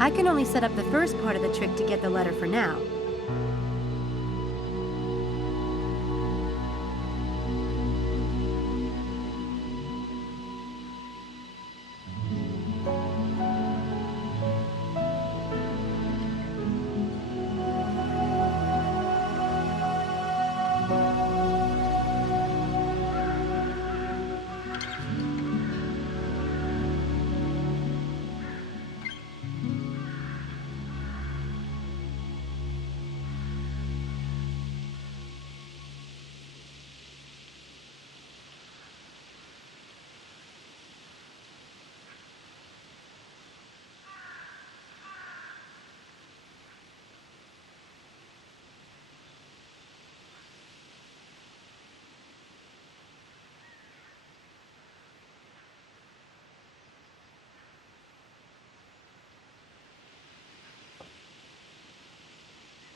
I can only set up the first part of the trick to get the letter for now.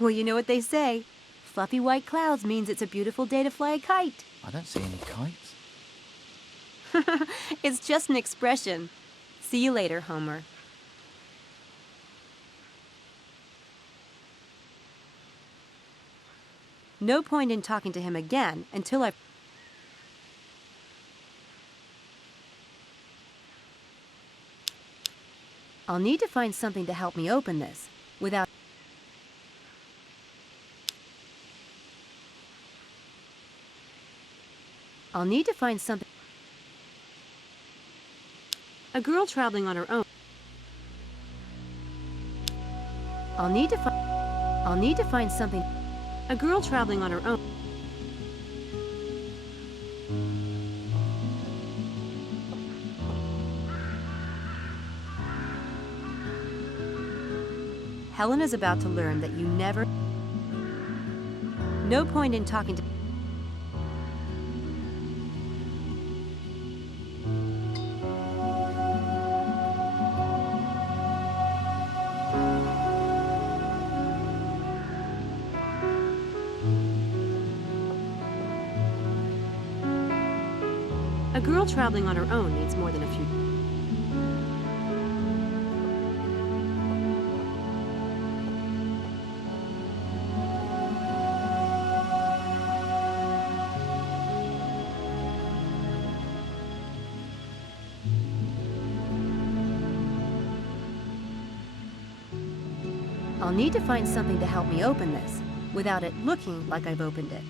Well, you know what they say. Fluffy white clouds means it's a beautiful day to fly a kite. I don't see any kites. It's just an expression. See you later, Homer. No point in talking to him again until I'll need to find something to help me open this without... I'll need to find something... A girl traveling on her own. I'll need to find something... A girl traveling on her own. Helena's about to learn that you never... No point in talking to... A girl traveling on her own needs more than a few... I'll need to find something to help me open this, without it looking like I've opened it.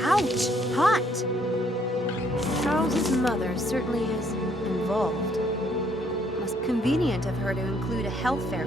Ouch! Hot! Charles's mother certainly is involved. Must convenient of her to include a health fair.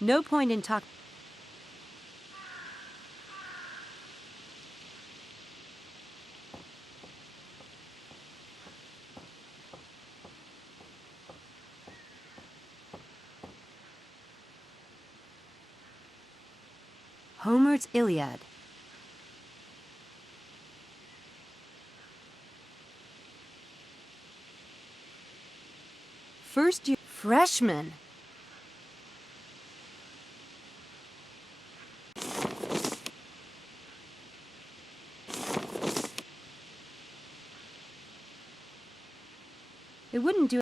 No point in talk. Homer's Iliad. First year freshman. It wouldn't do.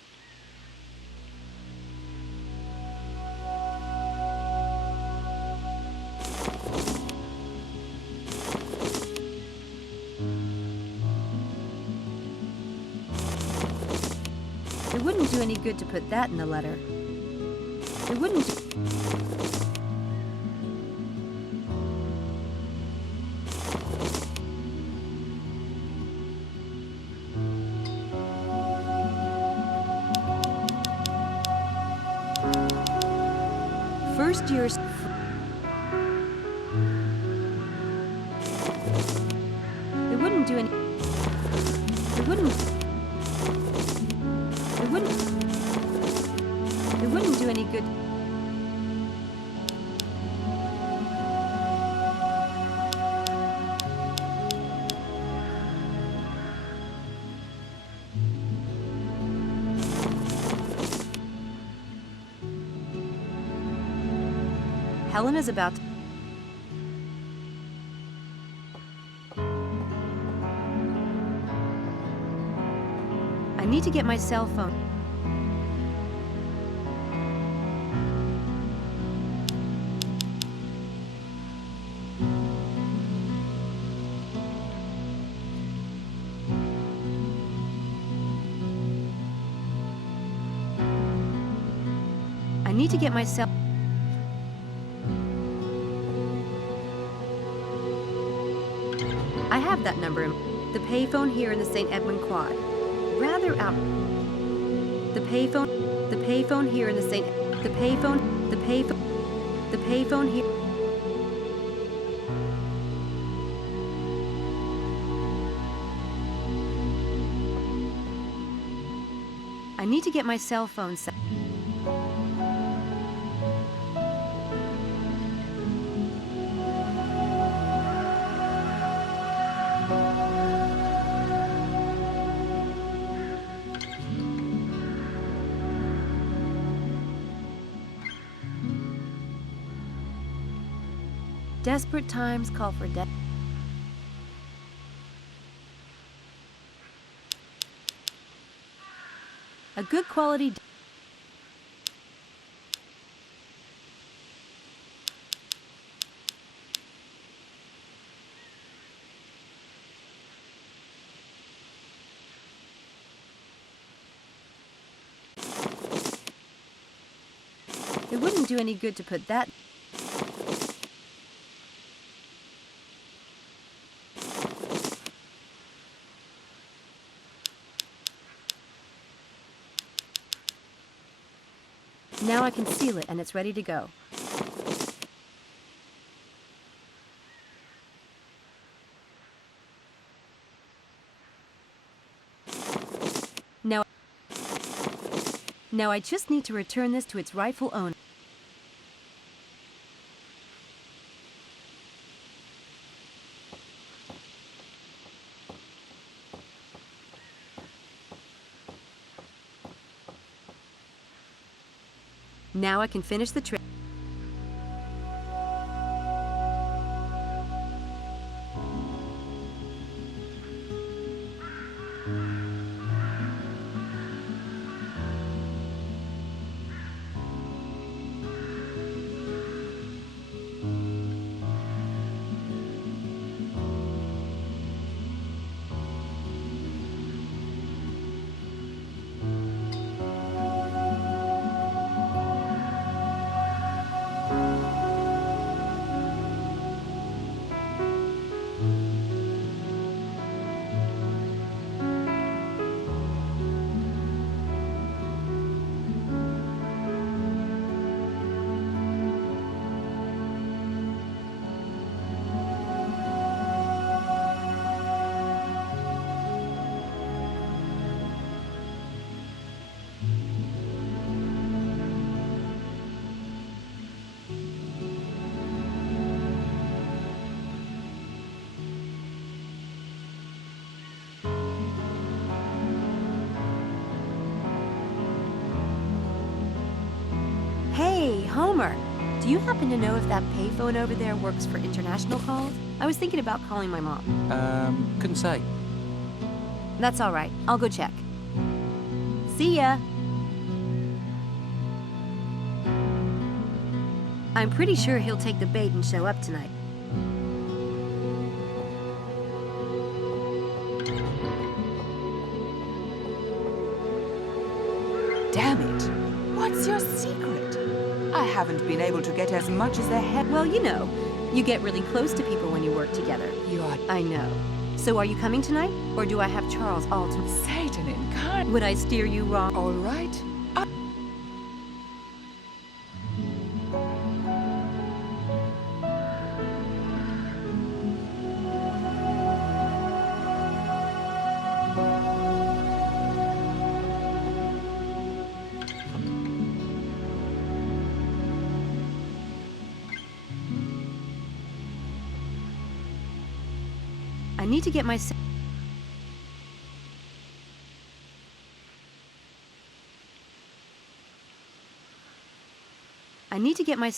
It wouldn't do any good to put that in the letter. It wouldn't do. First year's. It wouldn't do any. It wouldn't. It wouldn't do any good. Helena's about to. I need to get my cell phone. I need to get my cell. I have that number. The payphone here in the St. Edwin Quad. Rather out. The payphone here in the St. The payphone here. I need to get my cell phone set. Desperate times call for death. A good quality. It wouldn't do any good to put that. Now I can seal it and it's ready to go. Now I just need to return this to its rightful owner. Now I can finish the trip. Hey, Homer. Do you happen to know if that payphone over there works for international calls? I was thinking about calling my mom. Couldn't say. That's all right. I'll go check. See ya. I'm pretty sure he'll take the bait and show up tonight. Damn it. What's your secret? I haven't been able to get as much as a head. Well, you know, you get really close to people when you work together. You are I know. So are you coming tonight? Or do I have Charles all to... Satan incarnate. Would I steer you wrong? All right. I need to get my... I need to get my...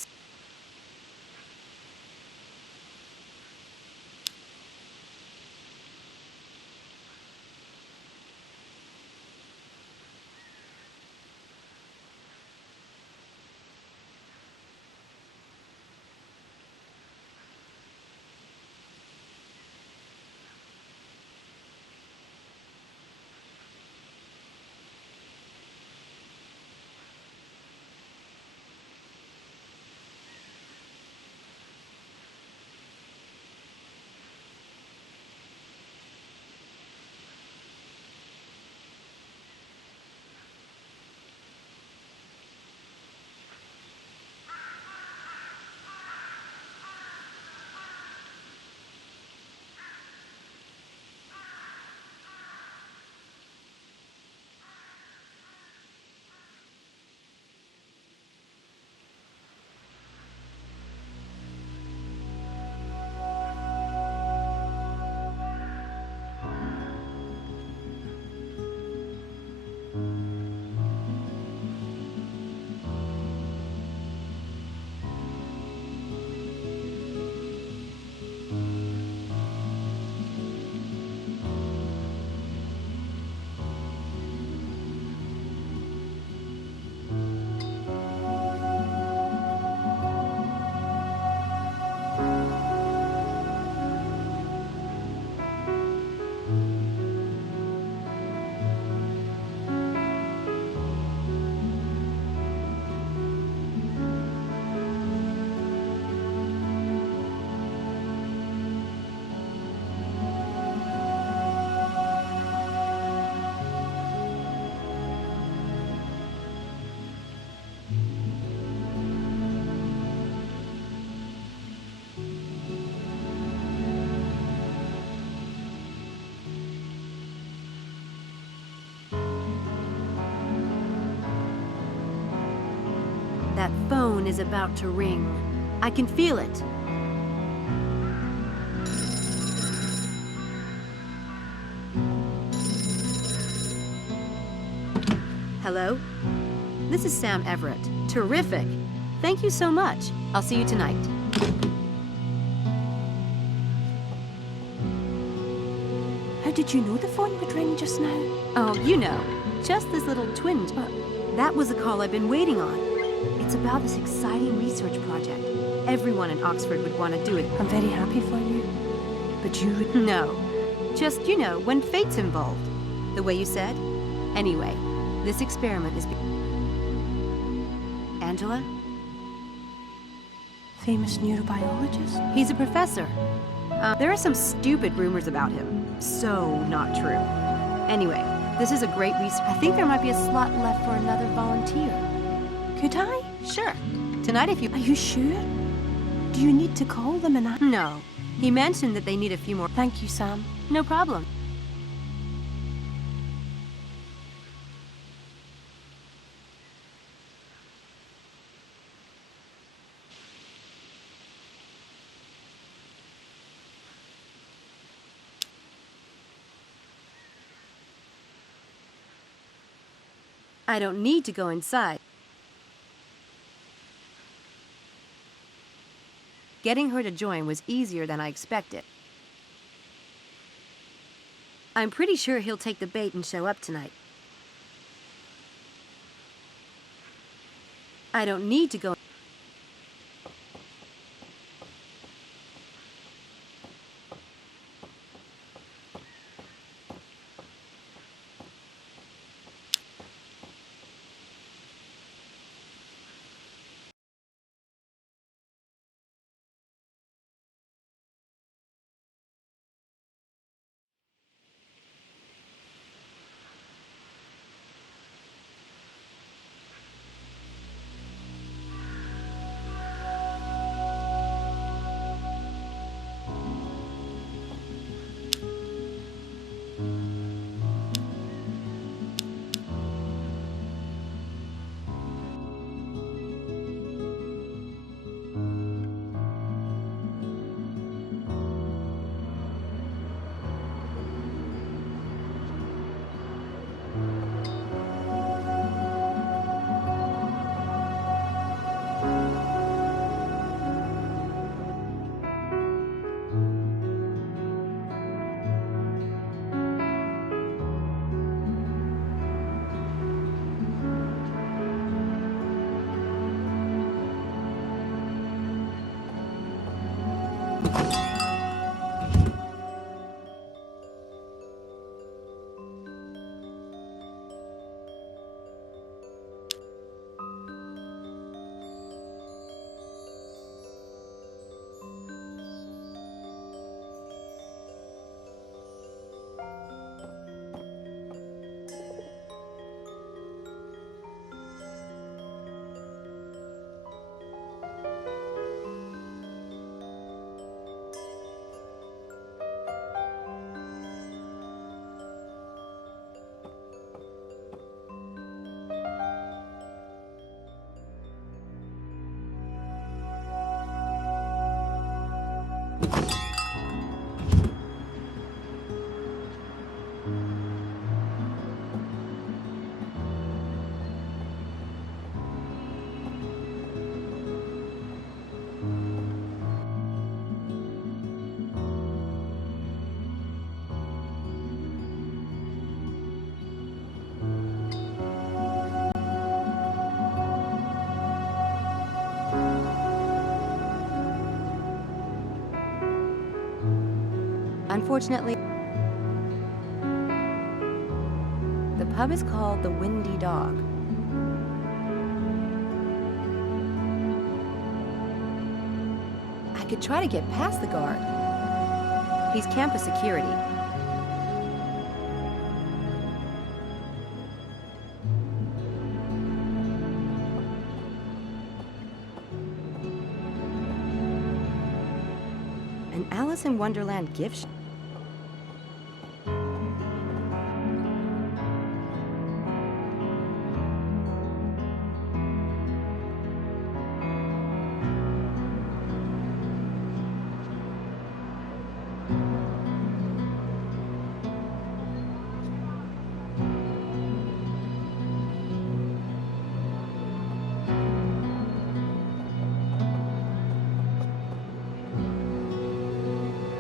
That phone is about to ring. I can feel it. Hello? This is Sam Everett. Terrific. Thank you so much. I'll see you tonight. How did you know the phone would ring just now? Oh, you know, just this little twinge. That was the call I've been waiting on. It's about this exciting research project. Everyone in Oxford would want to do it. I'm very happy for you. But you would... No. Just, you know, when fate's involved. The way you said. Anyway, this experiment is... Angela? Famous neurobiologist? He's a professor. There are some stupid rumors about him. So not true. Anyway, this is a great research. I think there might be a slot left for another volunteer. Could I? Sure. Tonight if you... Are you sure? Do you need to call them and ask? No. He mentioned that they need a few more... Thank you, Sam. No problem. I don't need to go inside. Getting her to join was easier than I expected. I'm pretty sure he'll take the bait and show up tonight. I don't need to go. Unfortunately, the pub is called the Windy Dog. I could try to get past the guard. He's campus security. An Alice in Wonderland gift shop.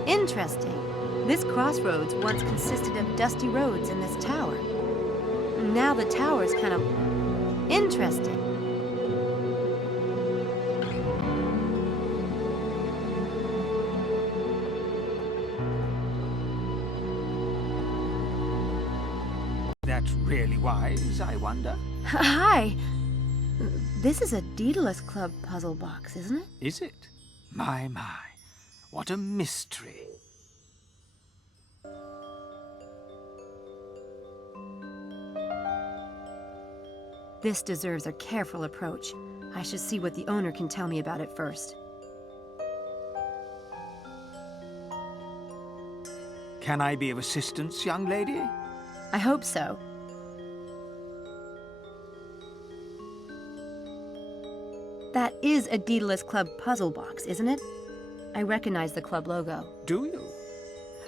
Interesting. This crossroads once consisted of dusty roads in this tower. Now the tower is kind of interesting. That's really wise, I wonder. Hi. This is a Daedalus Club puzzle box, isn't it? Is it? My. What a mystery. This deserves a careful approach. I should see what the owner can tell me about it first. Can I be of assistance, young lady? I hope so. That is a Daedalus Club puzzle box, isn't it? I recognize the club logo. Do you?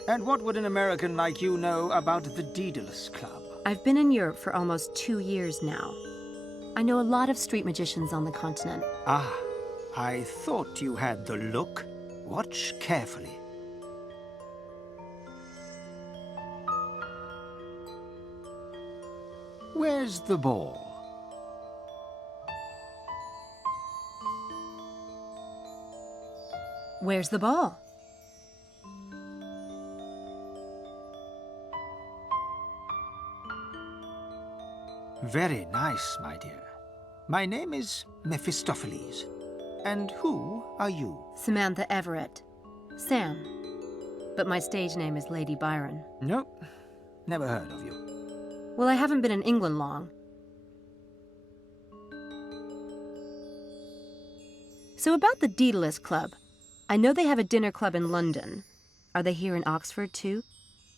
And what would an American like you know about the Daedalus Club? I've been in Europe for almost 2 years now. I know a lot of street magicians on the continent. Ah, I thought you had the look. Watch carefully. Where's the ball? Where's the ball? Very nice, my dear. My name is Mephistopheles. And who are you? Samantha Everett. Sam. But my stage name is Lady Byron. Nope, never heard of you. Well, I haven't been in England long. So about the Daedalus Club. I know they have a dinner club in London. Are they here in Oxford, too?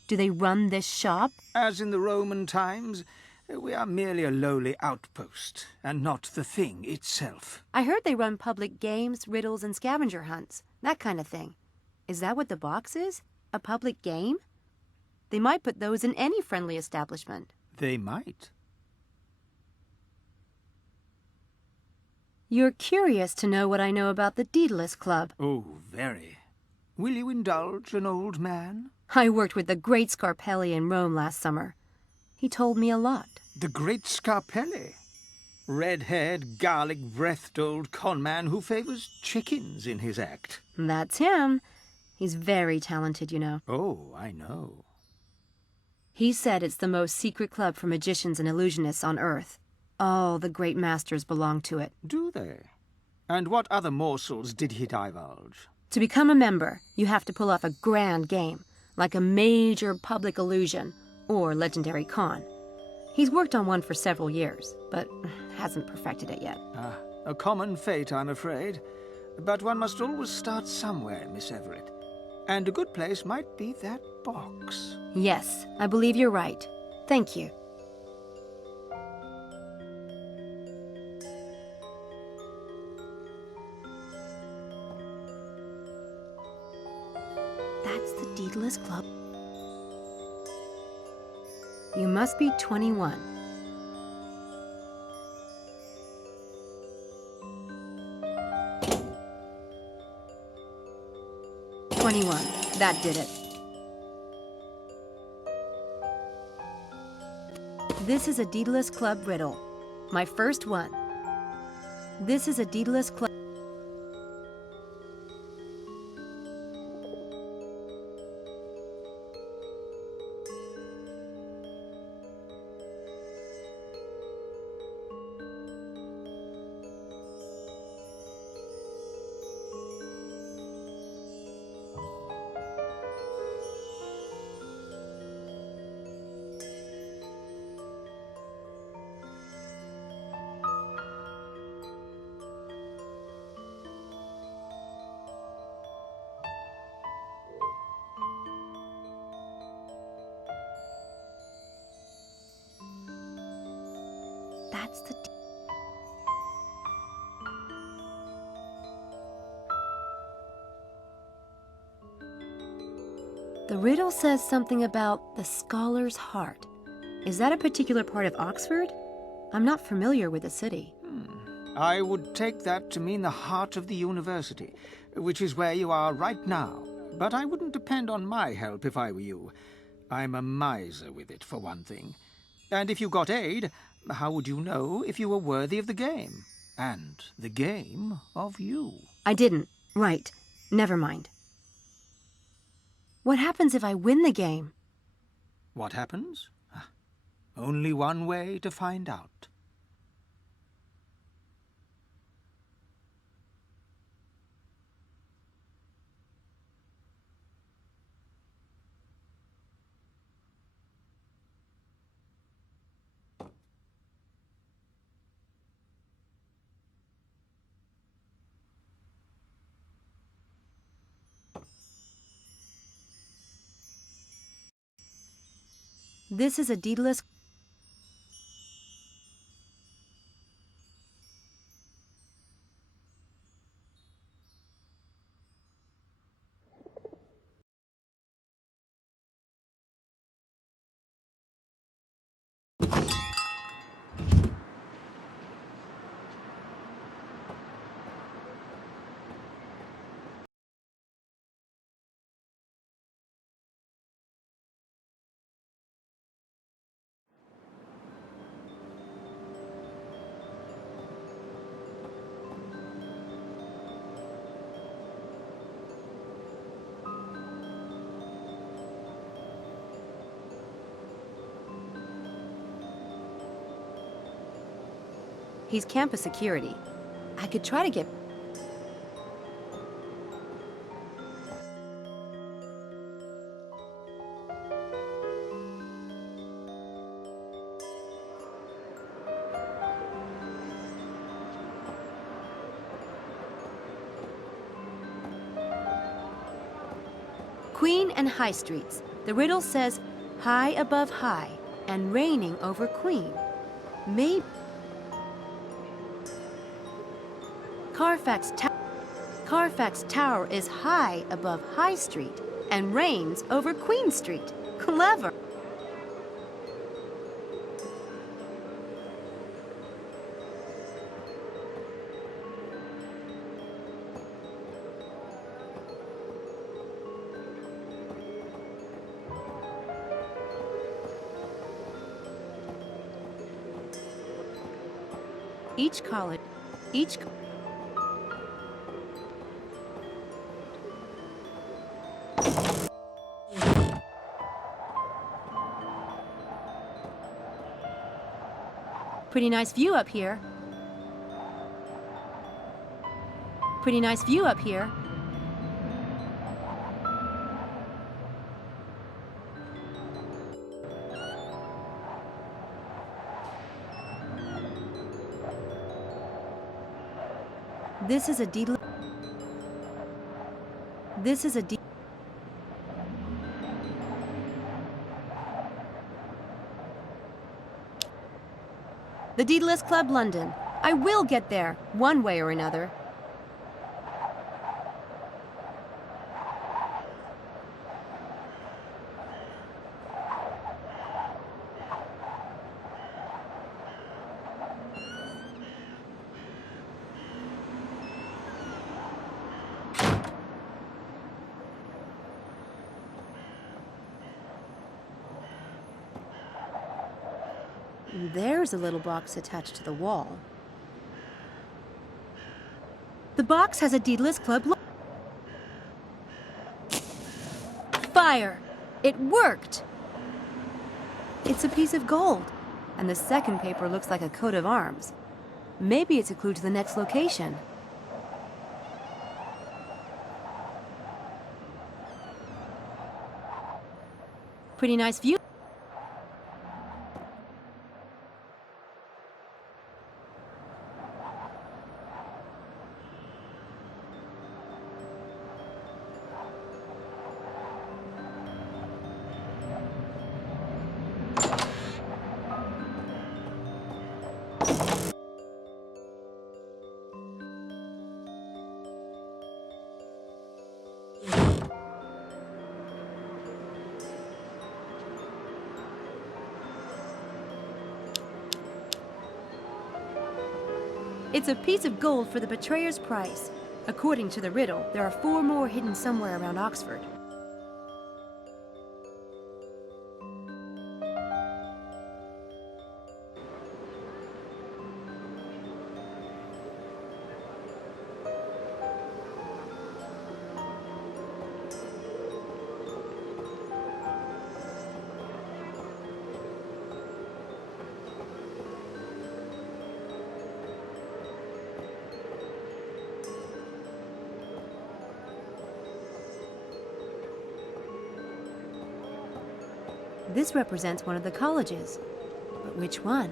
Do they run this shop? As in the Roman times, we are merely a lowly outpost, and not the thing itself. I heard they run public games, riddles, and scavenger hunts. That kind of thing. Is that what the box is? A public game? They might put those in any friendly establishment. They might. You're curious to know what I know about the Daedalus Club. Oh, very. Will you indulge an old man? I worked with the great Scarpelli in Rome last summer. He told me a lot. The great Scarpelli? Red-haired, garlic-breathed old conman who favors chickens in his act. That's him. He's very talented, you know. Oh, I know. He said it's the most secret club for magicians and illusionists on Earth. All the great masters belong to it. Do they? And what other morsels did he divulge? To become a member, you have to pull off a grand game, like a major public illusion or legendary con. He's worked on one for several years, but hasn't perfected it yet. Ah, a common fate, I'm afraid. But one must always start somewhere, Miss Everett. And a good place might be that box. Yes, I believe you're right. Thank you. That's the Daedalus Club. You must be 21. That did it. This is a Daedalus Club riddle. My first one. This is a Daedalus Club. That's the... The riddle says something about the scholar's heart. Is that a particular part of Oxford? I'm not familiar with the city. I would take that to mean the heart of the university, which is where you are right now. But I wouldn't depend on my help if I were you. I'm a miser with it, for one thing. And if you got aid, how would you know if you were worthy of the game? And the game of you? I didn't. Right. Never mind. What happens if I win the game? What happens? Only one way to find out. This is a Daedalus... He's campus security. I could try to get... Queen and High Streets. The riddle says, high above high and reigning over Queen. Maybe... Carfax Tower is high above High Street and reigns over Queen Street. Clever. Pretty nice view up here. Pretty nice view up here. This is a deedless... This is a deed... The Deedless Club, London. I will get there, one way or another. There's a little box attached to the wall. The box has a Deedless Club logo. Fire! It worked! It's a piece of gold, and the second paper looks like a coat of arms. Maybe it's a clue to the next location. Pretty nice view. It's a piece of gold for the betrayer's price. According to the riddle, there are 4 more hidden somewhere around Oxford. This represents one of the colleges. But which one?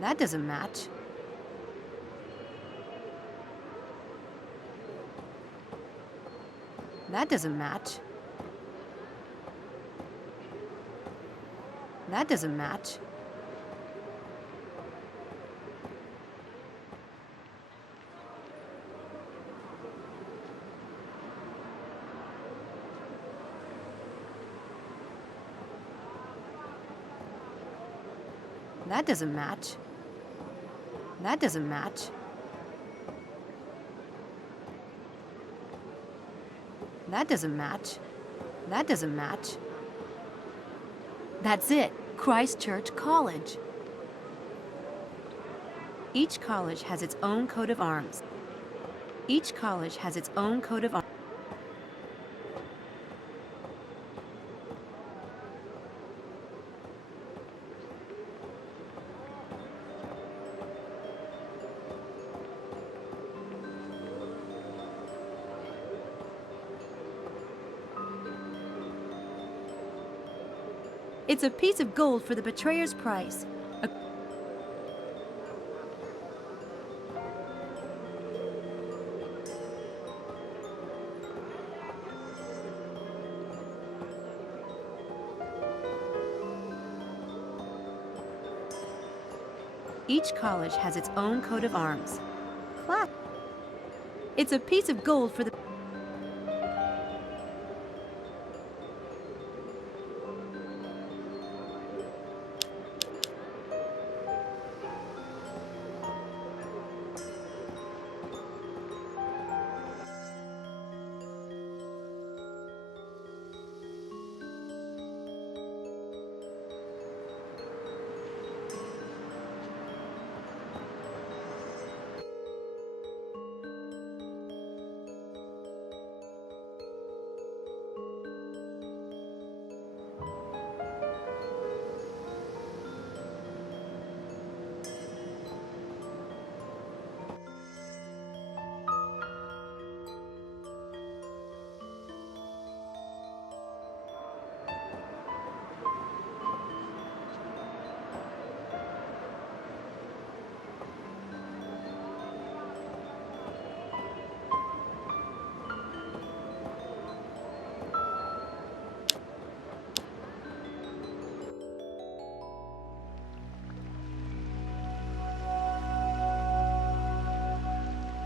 That doesn't match. That doesn't match. That doesn't match. That doesn't match. That doesn't match. That doesn't match. That doesn't match. That's it. Christchurch College. Each college has its own coat of arms. Each college has its own coat of arms. It's a piece of gold for the betrayer's price. Each college has its own coat of arms. Clap. It's a piece of gold for the...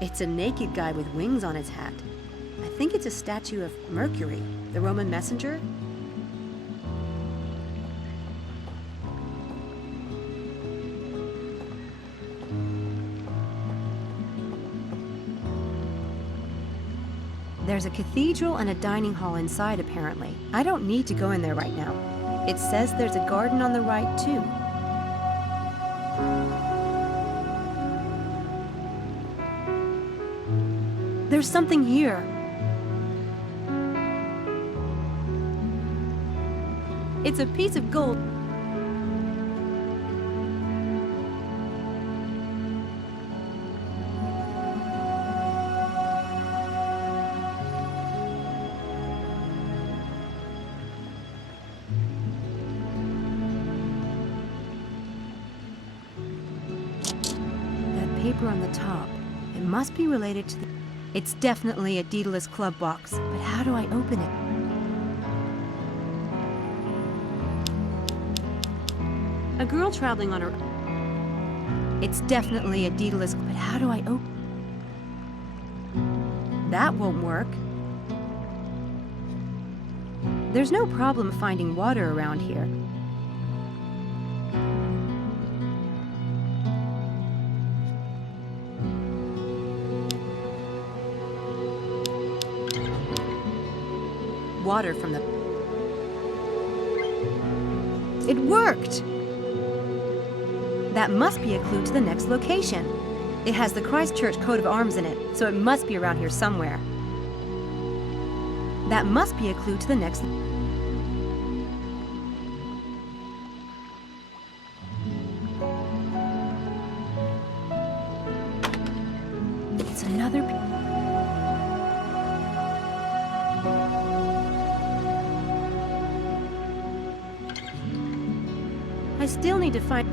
It's a naked guy with wings on his hat. I think it's a statue of Mercury, the Roman messenger. There's a cathedral and a dining hall inside, apparently. I don't need to go in there right now. It says there's a garden on the right, too. There's something here. It's a piece of gold. That paper on the top, it must be related to the... It's definitely a Daedalus club box, but how do I open it? A girl traveling on her... It's definitely a Daedalus, but how do I open... That won't work. There's no problem finding water around here. Water from the... It worked! That must be a clue to the next location. It has the Christchurch coat of arms in it, so it must be around here somewhere. That must be a clue to the next... It's another... I still need to find...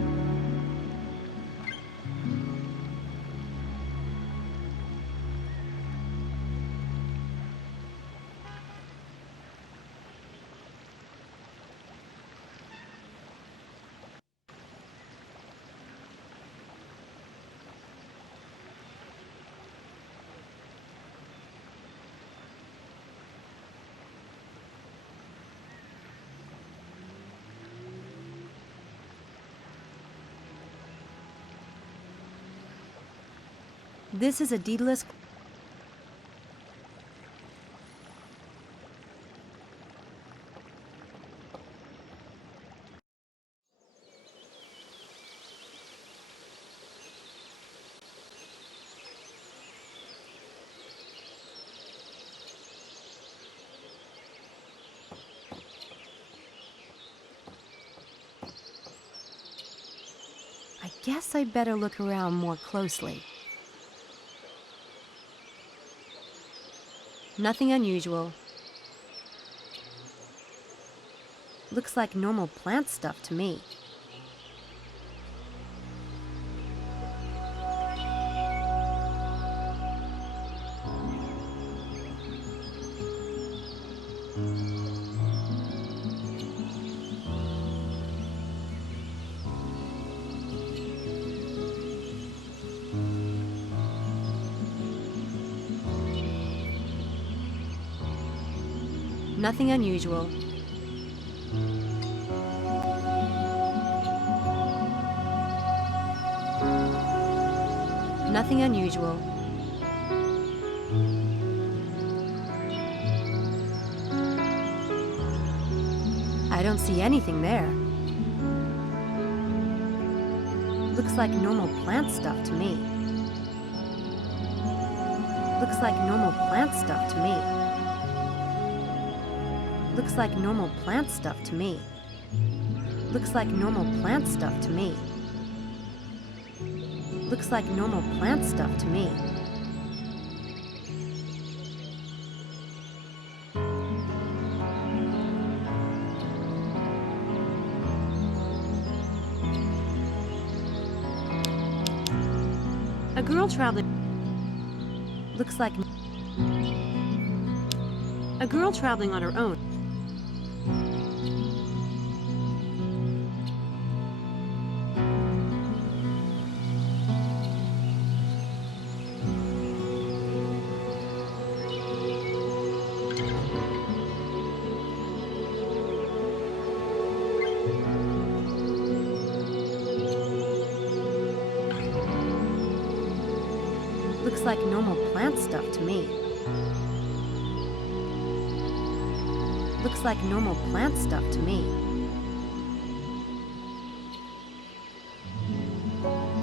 This is a Daedalus. I guess I'd better look around more closely. Nothing unusual. Looks like normal plant stuff to me. Nothing unusual. Nothing unusual. I don't see anything there. Looks like normal plant stuff to me. Looks like normal plant stuff to me. Looks like normal plant stuff to me. Looks like normal plant stuff to me. Looks like normal plant stuff to me. A girl traveling. Looks like a girl traveling on her own. Looks like normal plant stuff to me. Looks like normal plant stuff to me.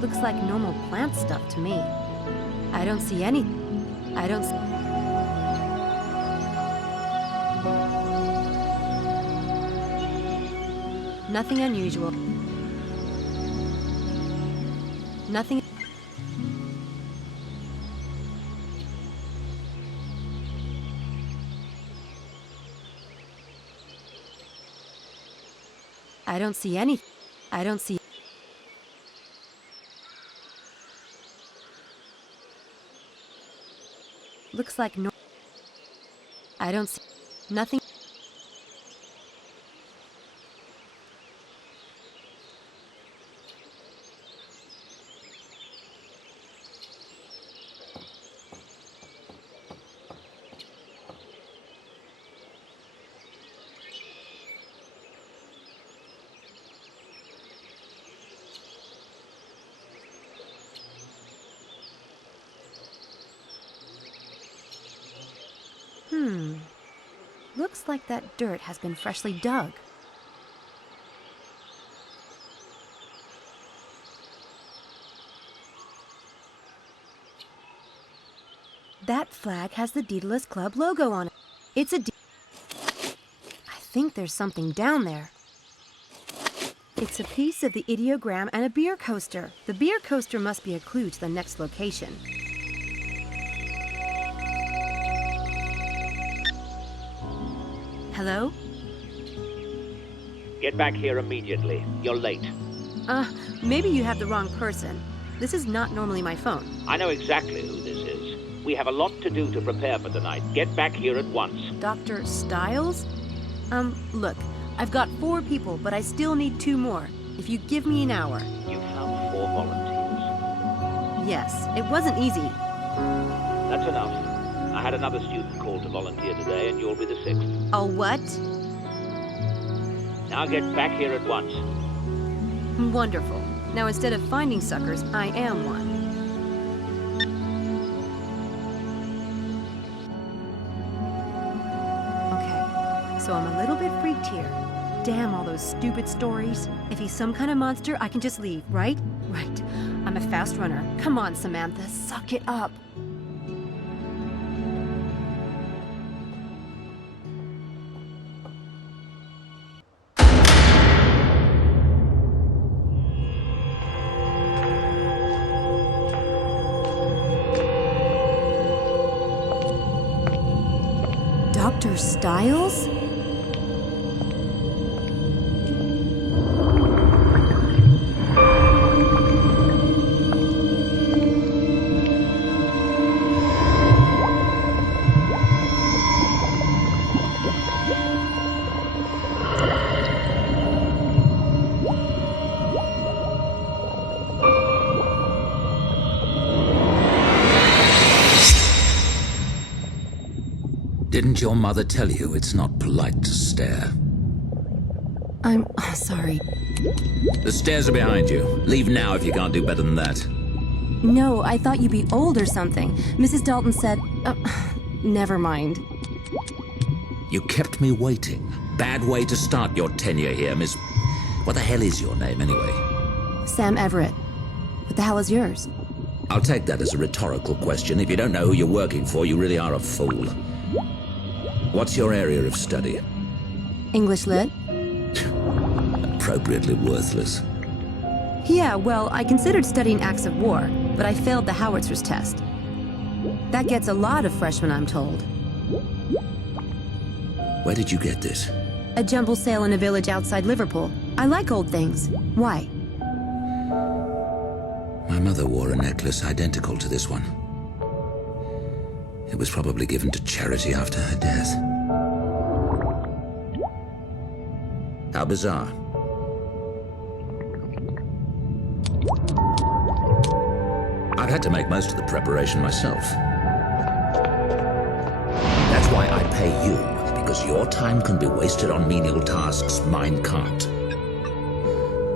Looks like normal plant stuff to me. I don't see any. I don't see. Nothing unusual. Nothing. I don't see any. I don't see. Looks like no. I don't see. Nothing. Looks like that dirt has been freshly dug. That flag has the Daedalus Club logo on it. It's a I think there's something down there. It's a piece of the ideogram and a beer coaster. The beer coaster must be a clue to the next location. Hello? Get back here immediately. You're late. Maybe you have the wrong person. This is not normally my phone. I know exactly who this is. We have a lot to do to prepare for tonight. Get back here at once. Dr. Stiles? Look, I've got 4 people, but I still need 2 more. If you give me an hour. You found 4 volunteers. Yes, it wasn't easy. That's enough. I had another student call to volunteer today, and you'll be the 6th. A what? Now get back here at once. Wonderful. Now instead of finding suckers, I am one. So I'm a little bit freaked here. Damn all those stupid stories. If he's some kind of monster, I can just leave, right? Right. I'm a fast runner. Come on, Samantha, suck it up. Dr. Stiles? Didn't your mother tell you it's not polite to stare? I'm sorry. The stairs are behind you. Leave now if you can't do better than that. No, I thought you'd be old or something. Mrs. Dalton said... never mind. You kept me waiting. Bad way to start your tenure here, Miss... What the hell is your name, anyway? Sam Everett. What the hell is yours? I'll take that as a rhetorical question. If you don't know who you're working for, you really are a fool. What's your area of study? English Lit? Appropriately worthless. Yeah, well, I considered studying acts of war, but I failed the howitzers test. That gets a lot of freshmen, I'm told. Where did you get this? A jumble sale in a village outside Liverpool. I like old things. Why? My mother wore a necklace identical to this one. It was probably given to charity after her death. How bizarre. I've had to make most of the preparation myself. That's why I pay you, because your time can be wasted on menial tasks mine can't.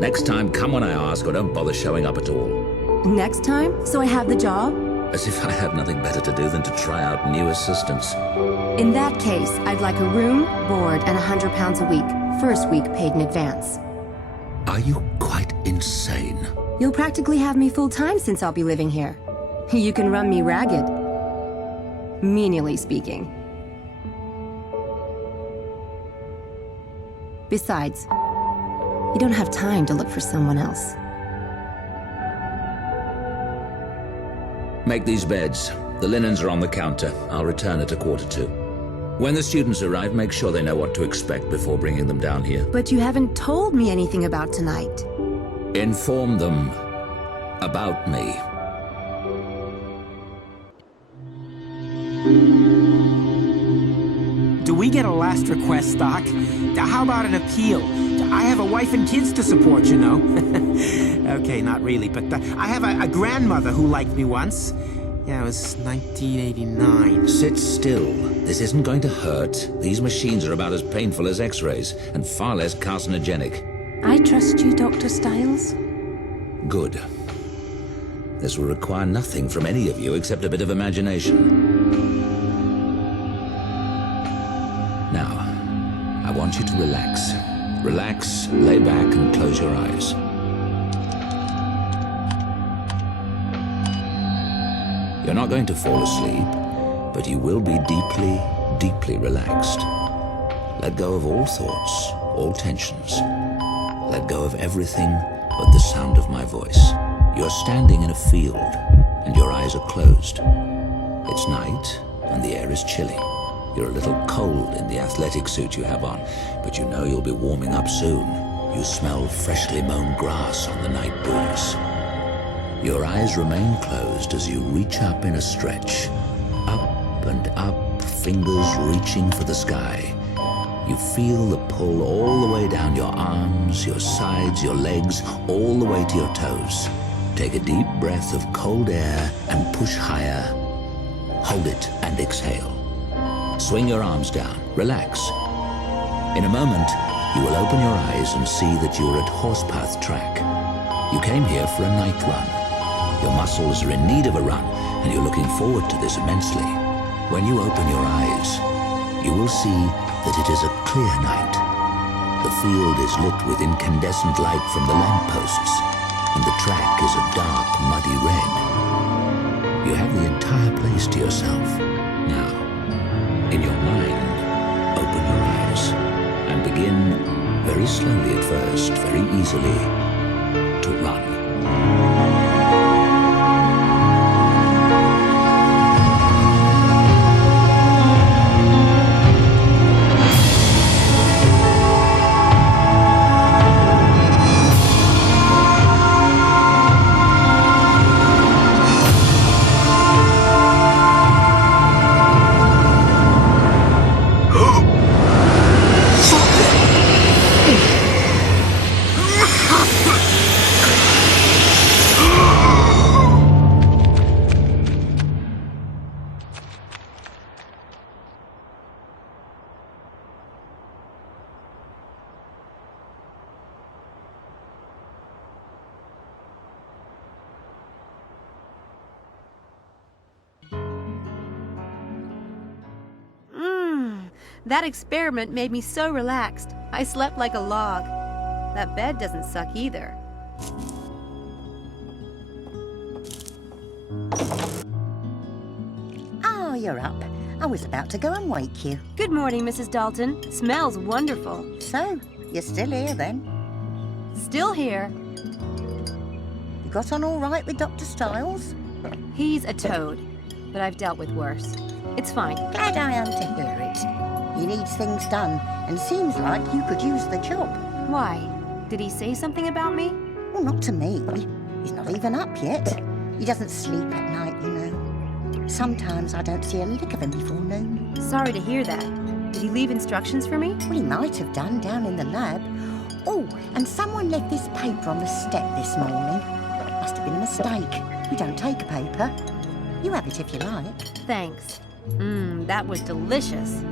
Next time, come when I ask, or don't bother showing up at all. Next time? So I have the job? As if I had nothing better to do than to try out new assistants. In that case, I'd like a room, board, and £100 a week. First week paid in advance. Are you quite insane? You'll practically have me full-time since I'll be living here. You can run me ragged. Menially speaking. Besides, you don't have time to look for someone else. Make these beds. The linens are on the counter. I'll return at 1:45. When the students arrive, make sure they know what to expect before bringing them down here. But you haven't told me anything about tonight. Inform them about me. Do we get a last request, Doc? How about an appeal? I have a wife and kids to support, you know. Okay, not really, but I have a grandmother who liked me once. Yeah, it was 1989. Sit still. This isn't going to hurt. These machines are about as painful as X-rays, and far less carcinogenic. I trust you, Dr. Stiles. Good. This will require nothing from any of you except a bit of imagination. Now, I want you to relax. Relax, lay back, and close your eyes. You're not going to fall asleep, but you will be deeply, deeply relaxed. Let go of all thoughts, all tensions. Let go of everything but the sound of my voice. You're standing in a field, and your eyes are closed. It's night, and the air is chilly. You're a little cold in the athletic suit you have on, but you know you'll be warming up soon. You smell freshly mown grass on the night breeze. Your eyes remain closed as you reach up in a stretch. Up and up, fingers reaching for the sky. You feel the pull all the way down your arms, your sides, your legs, all the way to your toes. Take a deep breath of cold air and push higher. Hold it and exhale. Swing your arms down. Relax. In a moment, you will open your eyes and see that you're at Horsepath Track. You came here for a night run. Your muscles are in need of a run, and you're looking forward to this immensely. When you open your eyes, you will see that it is a clear night. The field is lit with incandescent light from the lampposts, and the track is a dark, muddy red. You have the entire place to yourself. Now, in your mind, open your eyes and begin, very slowly at first, very easily, to run. That experiment made me so relaxed. I slept like a log. That bed doesn't suck either. Oh, you're up. I was about to go and wake you. Good morning, Mrs. Dalton. Smells wonderful. So, you're still here then? Still here. You got on all right with Dr. Stiles? He's a toad, but I've dealt with worse. It's fine. Glad I am to hear it. He needs things done, and seems like you could use the job. Why? Did he say something about me? Well, not to me. He's not even up yet. He doesn't sleep at night, you know. Sometimes I don't see a lick of him before noon. Sorry to hear that. Did he leave instructions for me? Well, he might have done down in the lab. Oh, and someone left this paper on the step this morning. Must have been a mistake. We don't take paper. You have it if you like. Thanks. That was delicious.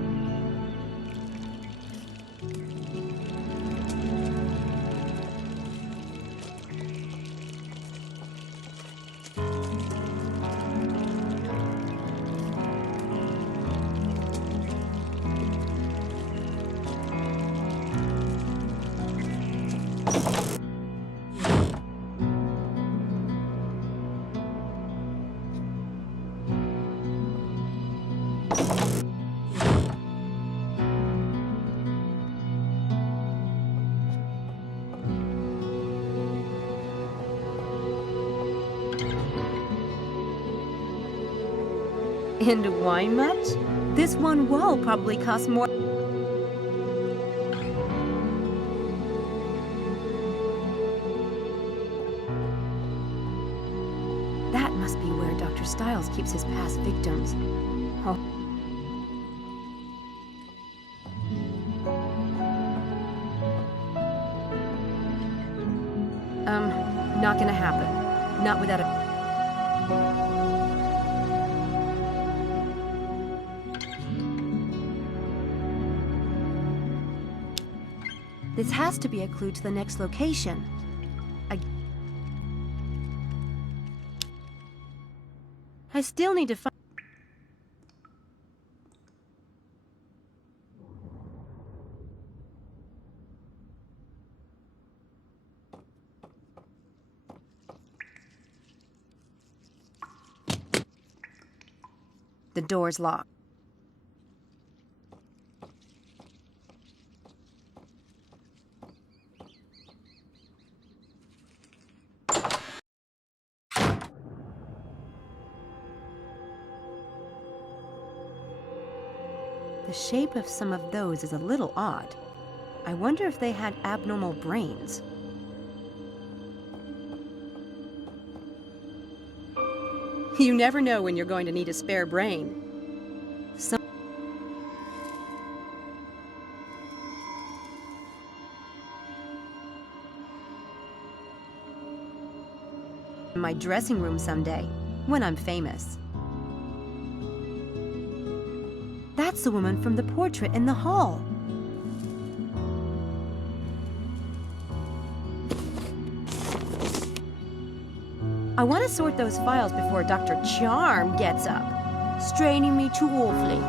Into wine much? This one wall probably costs more. That must be where Dr. Stiles keeps his past victims. Oh. Not gonna happen. Not without a... This has to be a clue to the next location. I still need to find... The door's locked. The shape of some of those is a little odd. I wonder if they had abnormal brains. You never know when you're going to need a spare brain. In my dressing room someday, when I'm famous. That's the woman from the portrait in the hall. I want to sort those files before Dr. Charm gets up, straining me too awfully.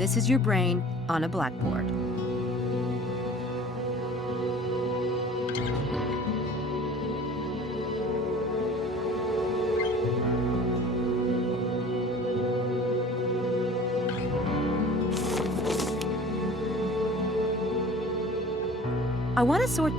This is your brain on a blackboard. I want to sort...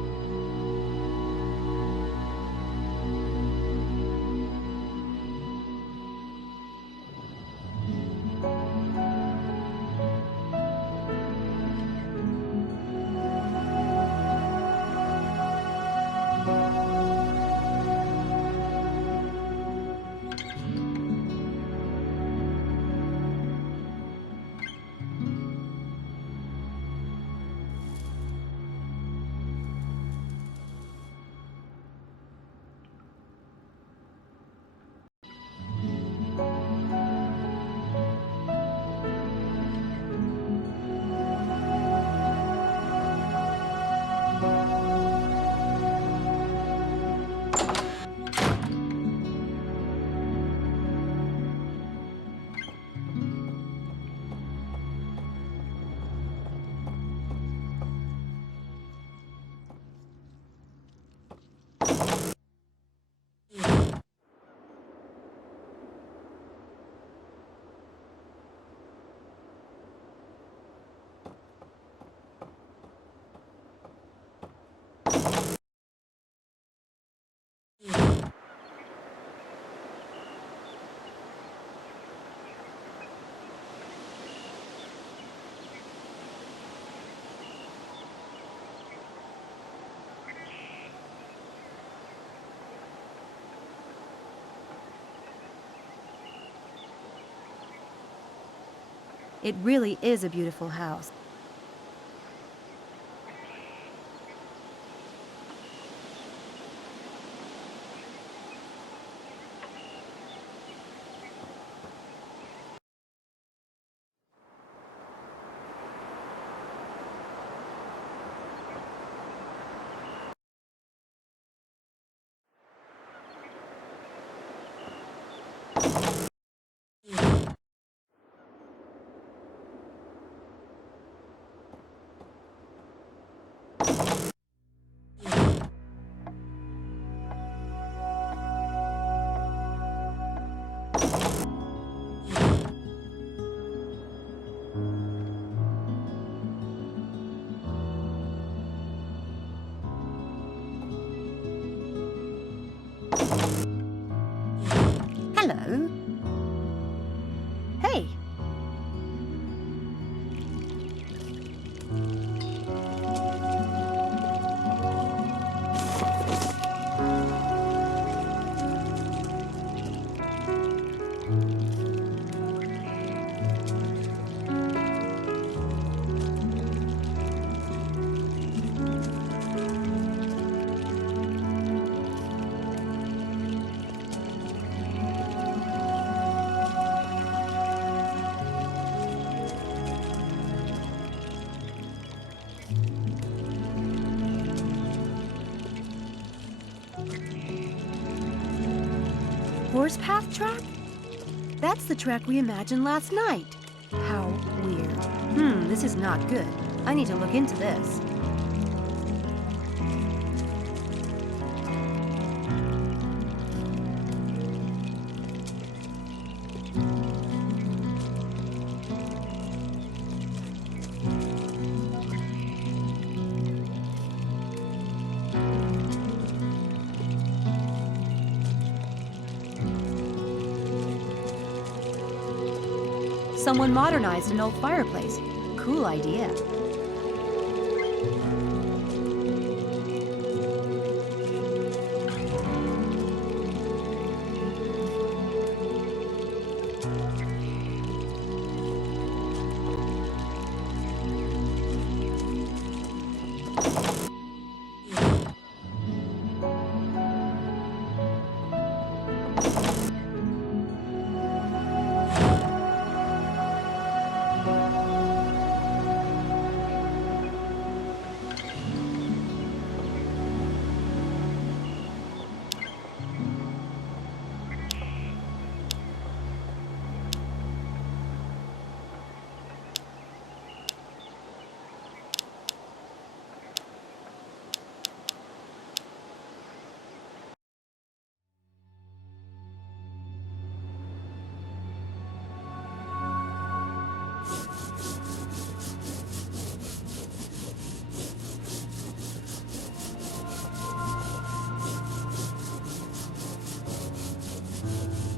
It really is a beautiful house. Hello. Hey! Horse path track? That's the track we imagined last night. How weird. This is not good. I need to look into this. Someone modernized an old fireplace. Cool idea.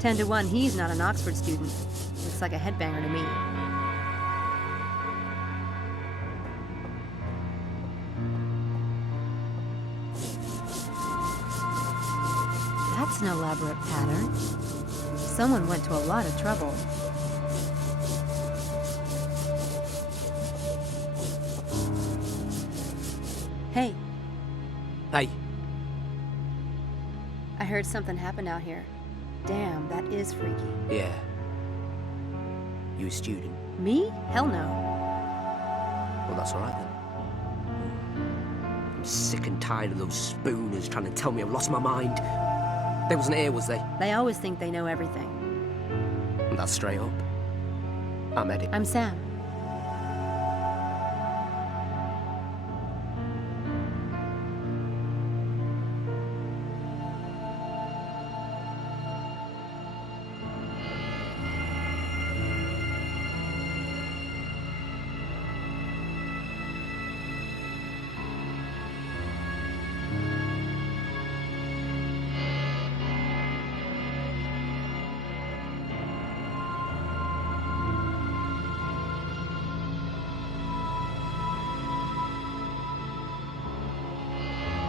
10 to 1, he's not an Oxford student. Looks like a headbanger to me. That's an elaborate pattern. Someone went to a lot of trouble. Hey. Hey. I heard something happened out here. Damn, that is freaky. Yeah. You a student? Me? Hell no. Well, that's all right then. I'm sick and tired of those spooners trying to tell me I've lost my mind. They wasn't here, was they? They always think they know everything. And that's straight up. I'm Eddie. I'm Sam.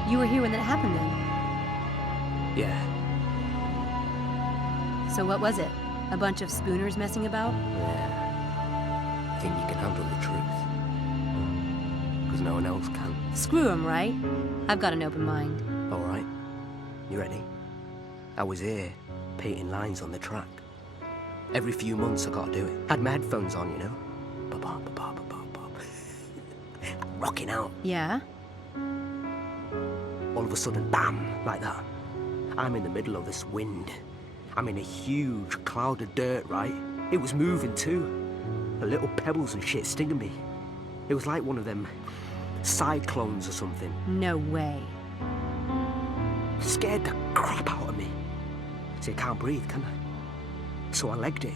You were here when that happened then? Yeah. So what was it? A bunch of spooners messing about? Yeah. I think you can handle the truth. Because no one else can. Screw 'em, right? I've got an open mind. All right. You ready? I was here, painting lines on the track. Every few months I gotta do it. Had my headphones on, you know? Ba-ba, ba-ba, ba-ba, ba. Rocking out. Yeah? All of a sudden, bam, like that. I'm in the middle of this wind. I'm in a huge cloud of dirt, right? It was moving too. The little pebbles and shit stinging me. It was like one of them cyclones or something. No way. Scared the crap out of me. See, I can't breathe, can I? So I legged it.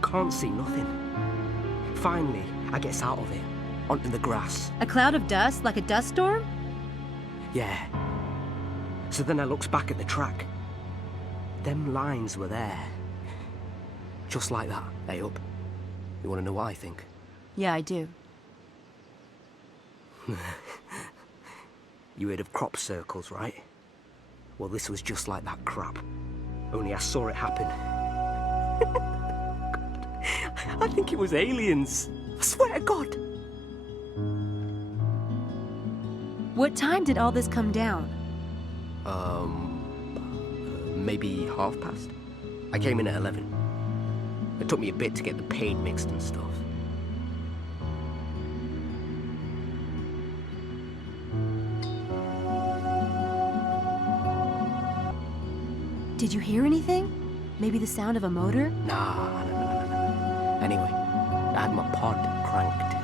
Can't see nothing. Finally, I gets out of it, onto the grass. A cloud of dust, like a dust storm? Yeah. So then I looks back at the track. Them lines were there. Just like that. Hey, up. You want to know what I think? Yeah, I do. You heard of crop circles, right? Well, this was just like that crap. Only I saw it happen. I think it was aliens. I swear to God. What time did all this come down? Maybe past. I came in at 11. It took me a bit to get the paint mixed and stuff. Did you hear anything? Maybe the sound of a motor? Nah. Anyway, I had my pod cranked.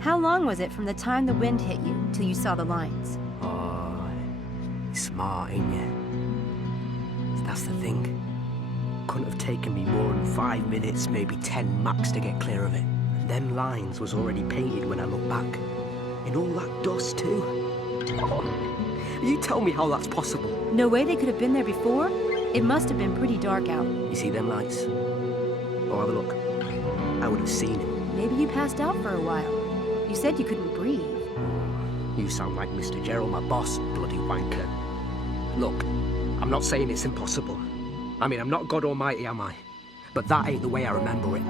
How long was it from the time the wind hit you till you saw the lines? Oh, you're smart, ain't you? That's the thing. Couldn't have taken me more than 5 minutes, maybe 10 max to get clear of it. Them lines was already painted when I look back. In all that dust too. Oh, you tell me how that's possible. No way they could have been there before? It must have been pretty dark out. You see them lights? Oh, have a look. I would have seen it. Maybe you passed out for a while. You said you couldn't breathe. You sound like Mr. Gerald, my boss, bloody wanker. Look, I'm not saying it's impossible. I mean, I'm not God Almighty, am I? But that ain't the way I remember it.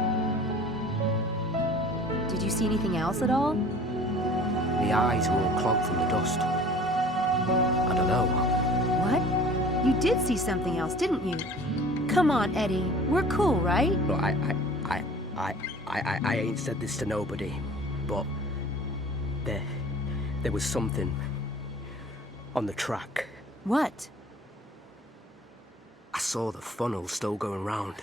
Did you see anything else at all? The eyes were all clogged from the dust. I don't know. You did see something else, didn't you? Come on, Eddie. We're cool, right? Look, I ain't said this to nobody, but there was something on the track. What? I saw the funnel still going round.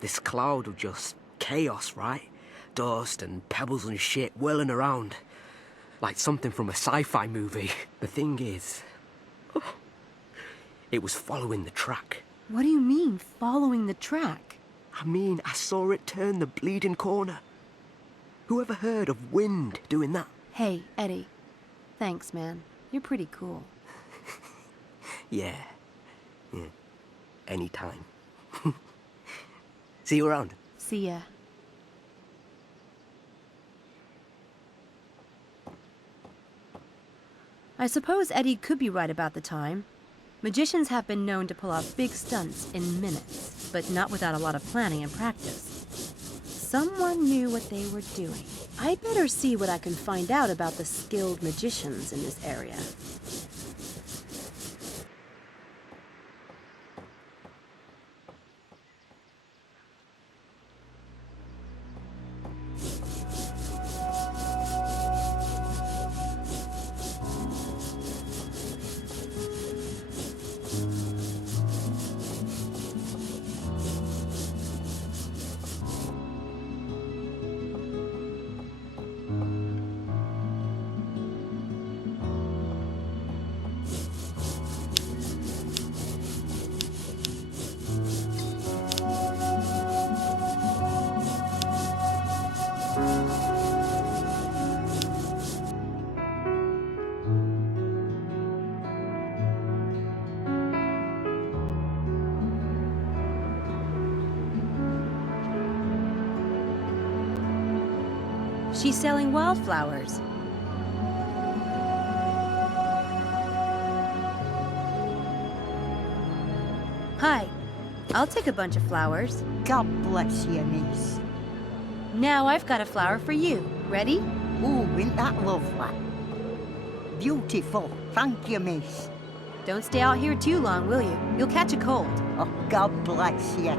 This cloud of just chaos, right? Dust and pebbles and shit whirling around. Like something from a sci-fi movie. The thing is, it was following the track. What do you mean, following the track? I mean, I saw it turn the bleeding corner. Who ever heard of wind doing that? Hey, Eddie. Thanks, man. You're pretty cool. Yeah. Anytime. See you around. See ya. I suppose Eddie could be right about the time. Magicians have been known to pull off big stunts in minutes, but not without a lot of planning and practice. Someone knew what they were doing. I'd better see what I can find out about the skilled magicians in this area. She's selling wildflowers. Hi. I'll take a bunch of flowers. God bless you, miss. Now I've got a flower for you. Ready? Ooh, isn't that lovely? Beautiful. Thank you, miss. Don't stay out here too long, will you? You'll catch a cold. Oh, God bless you.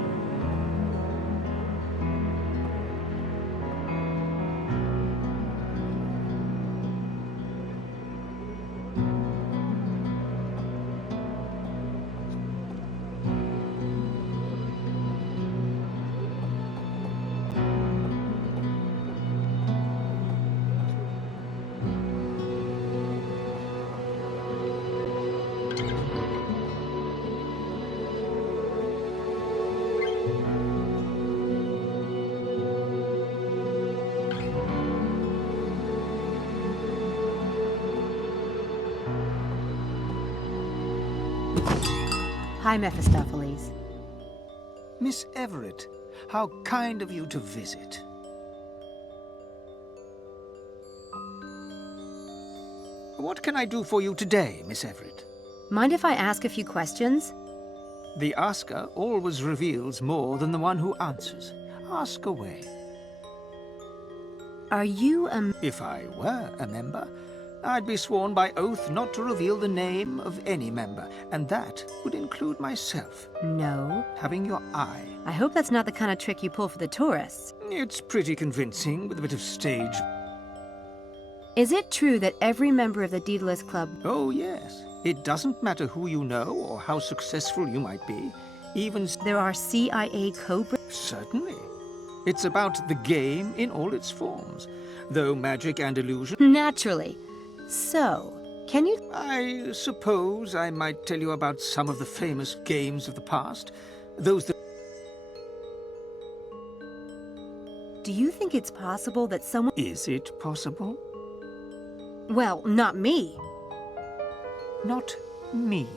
Hi, Mephistopheles. Miss Everett, how kind of you to visit. What can I do for you today, Miss Everett? Mind if I ask a few questions? The asker always reveals more than the one who answers. Ask away. Are you a... If I were a member, I'd be sworn by oath not to reveal the name of any member, and that would include myself. No. Having your eye. I hope that's not the kind of trick you pull for the tourists. It's pretty convincing, with a bit of stage. Is it true that every member of the Daedalus Club... Oh, yes. It doesn't matter who you know or how successful you might be. Even... There are CIA Cobra... Certainly. It's about the game in all its forms, though magic and illusion... Naturally. So, can you... I suppose I might tell you about some of the famous games of the past. Those that... Do you think it's possible that someone... Is it possible? Well, not me. Not me.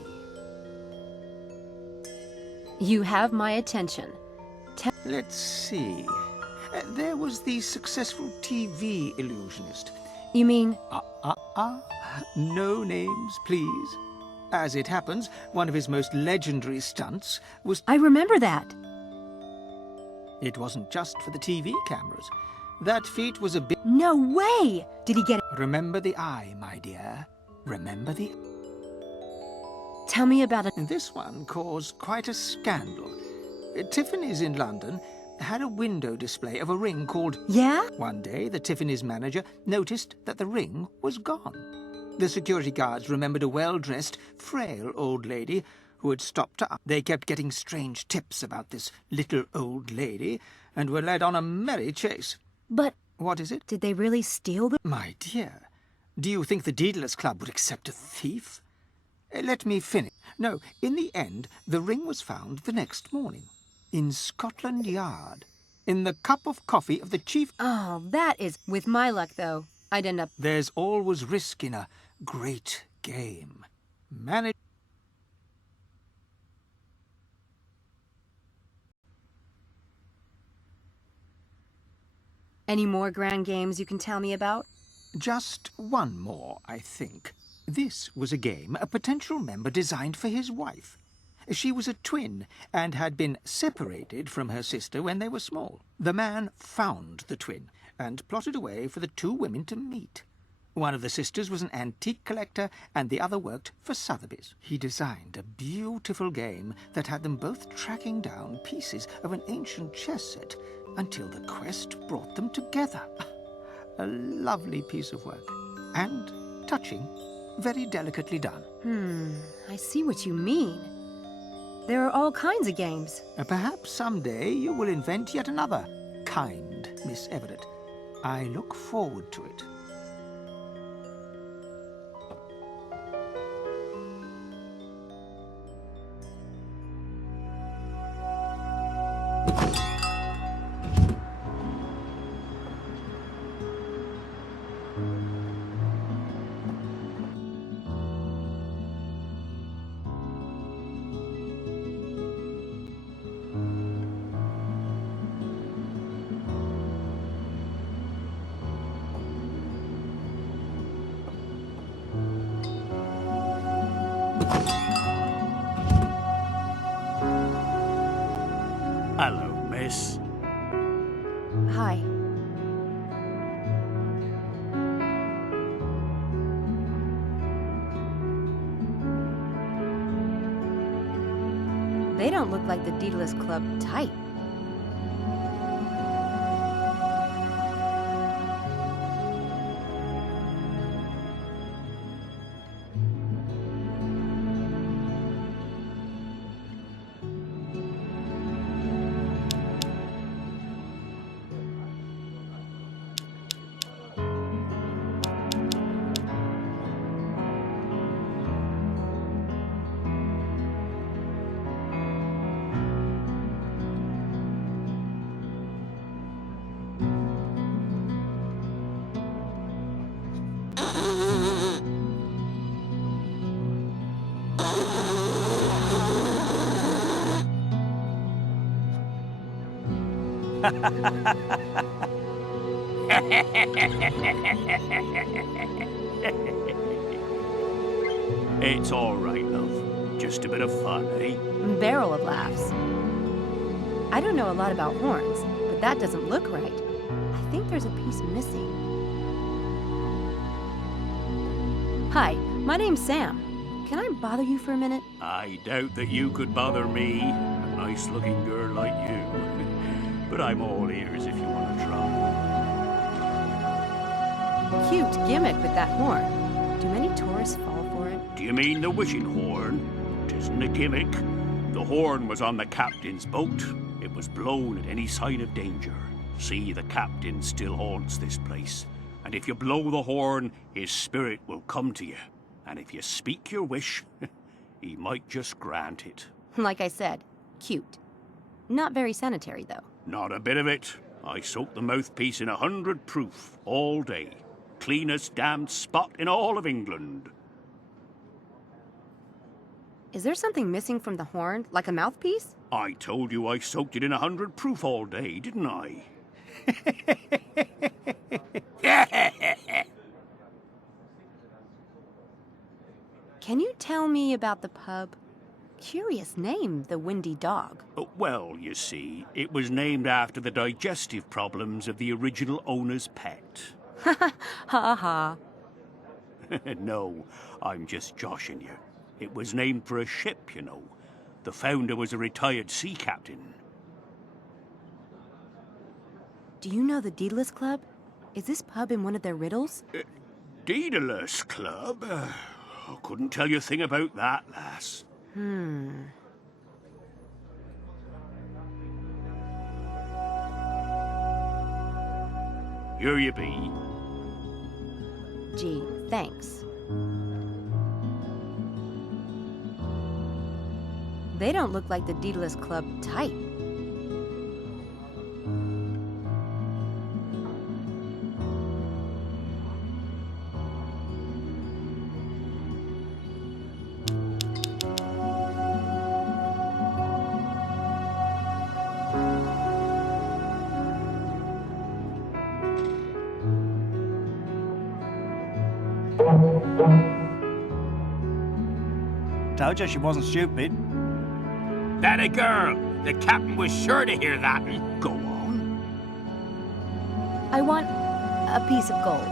You have my attention. Let's see. There was the successful TV illusionist. You mean... No names, please. As it happens, one of his most legendary stunts was... I remember that. It wasn't just for the TV cameras. That feat was a bit... No way! Did he get it? Remember the eye, my dear. Remember the... Tell me about it. This one caused quite a scandal. Tiffany's in London had a window display of a ring called... Yeah? One day, the Tiffany's manager noticed that the ring was gone. The security guards remembered a well-dressed, frail old lady who had stopped her. They kept getting strange tips about this little old lady and were led on a merry chase. But... What is it? Did they really steal the... My dear, do you think the Deedlers Club would accept a thief? Let me finish. No, in the end, the ring was found the next morning. In Scotland Yard. In the cup of coffee of the chief... Oh, that is... With my luck, though, I'd end up... There's always risk in a great game. Manage... Any more grand games you can tell me about? Just one more, I think. This was a game a potential member designed for his wife. She was a twin and had been separated from her sister when they were small. The man found the twin and plotted a way for the two women to meet. One of the sisters was an antique collector and the other worked for Sotheby's. He designed a beautiful game that had them both tracking down pieces of an ancient chess set until the quest brought them together. A lovely piece of work. And touching, very delicately done. I see what you mean. There are all kinds of games. Perhaps someday you will invent yet another kind, Miss Everett. I look forward to it. Hello, miss. Hi. They don't look like the Deedlers Club type. It's all right, love. Just a bit of fun, eh? Barrel of laughs. I don't know a lot about horns, but that doesn't look right. I think there's a piece missing. Hi, my name's Sam. Can I bother you for a minute? I doubt that you could bother me, a nice-looking girl like you. But I'm all ears if you want to try. Cute gimmick with that horn. Do many tourists fall for it? Do you mean the wishing horn? It isn't a gimmick. The horn was on the captain's boat. It was blown at any sign of danger. See, the captain still haunts this place. And if you blow the horn, his spirit will come to you. And if you speak your wish, he might just grant it. Like I said, cute. Not very sanitary, though. Not a bit of it. I soak the mouthpiece in 100 proof all day. Cleanest damned spot in all of England. Is there something missing from the horn, like a mouthpiece? I told you I soaked it in 100 proof all day, didn't I? Can you tell me about the pub? Curious name, the Windy Dog. Well, you see, it was named after the digestive problems of the original owner's pet. Ha ha. No, I'm just joshing you. It was named for a ship, you know. The founder was a retired sea captain. Do you know the Daedalus Club? Is this pub in one of their riddles? Daedalus Club? I couldn't tell you a thing about that, lass. Here you be. Gee, thanks. They don't look like the Daedalus Club type. Told you she wasn't stupid. That a girl! The captain was sure to hear that. Go on. I want a piece of gold.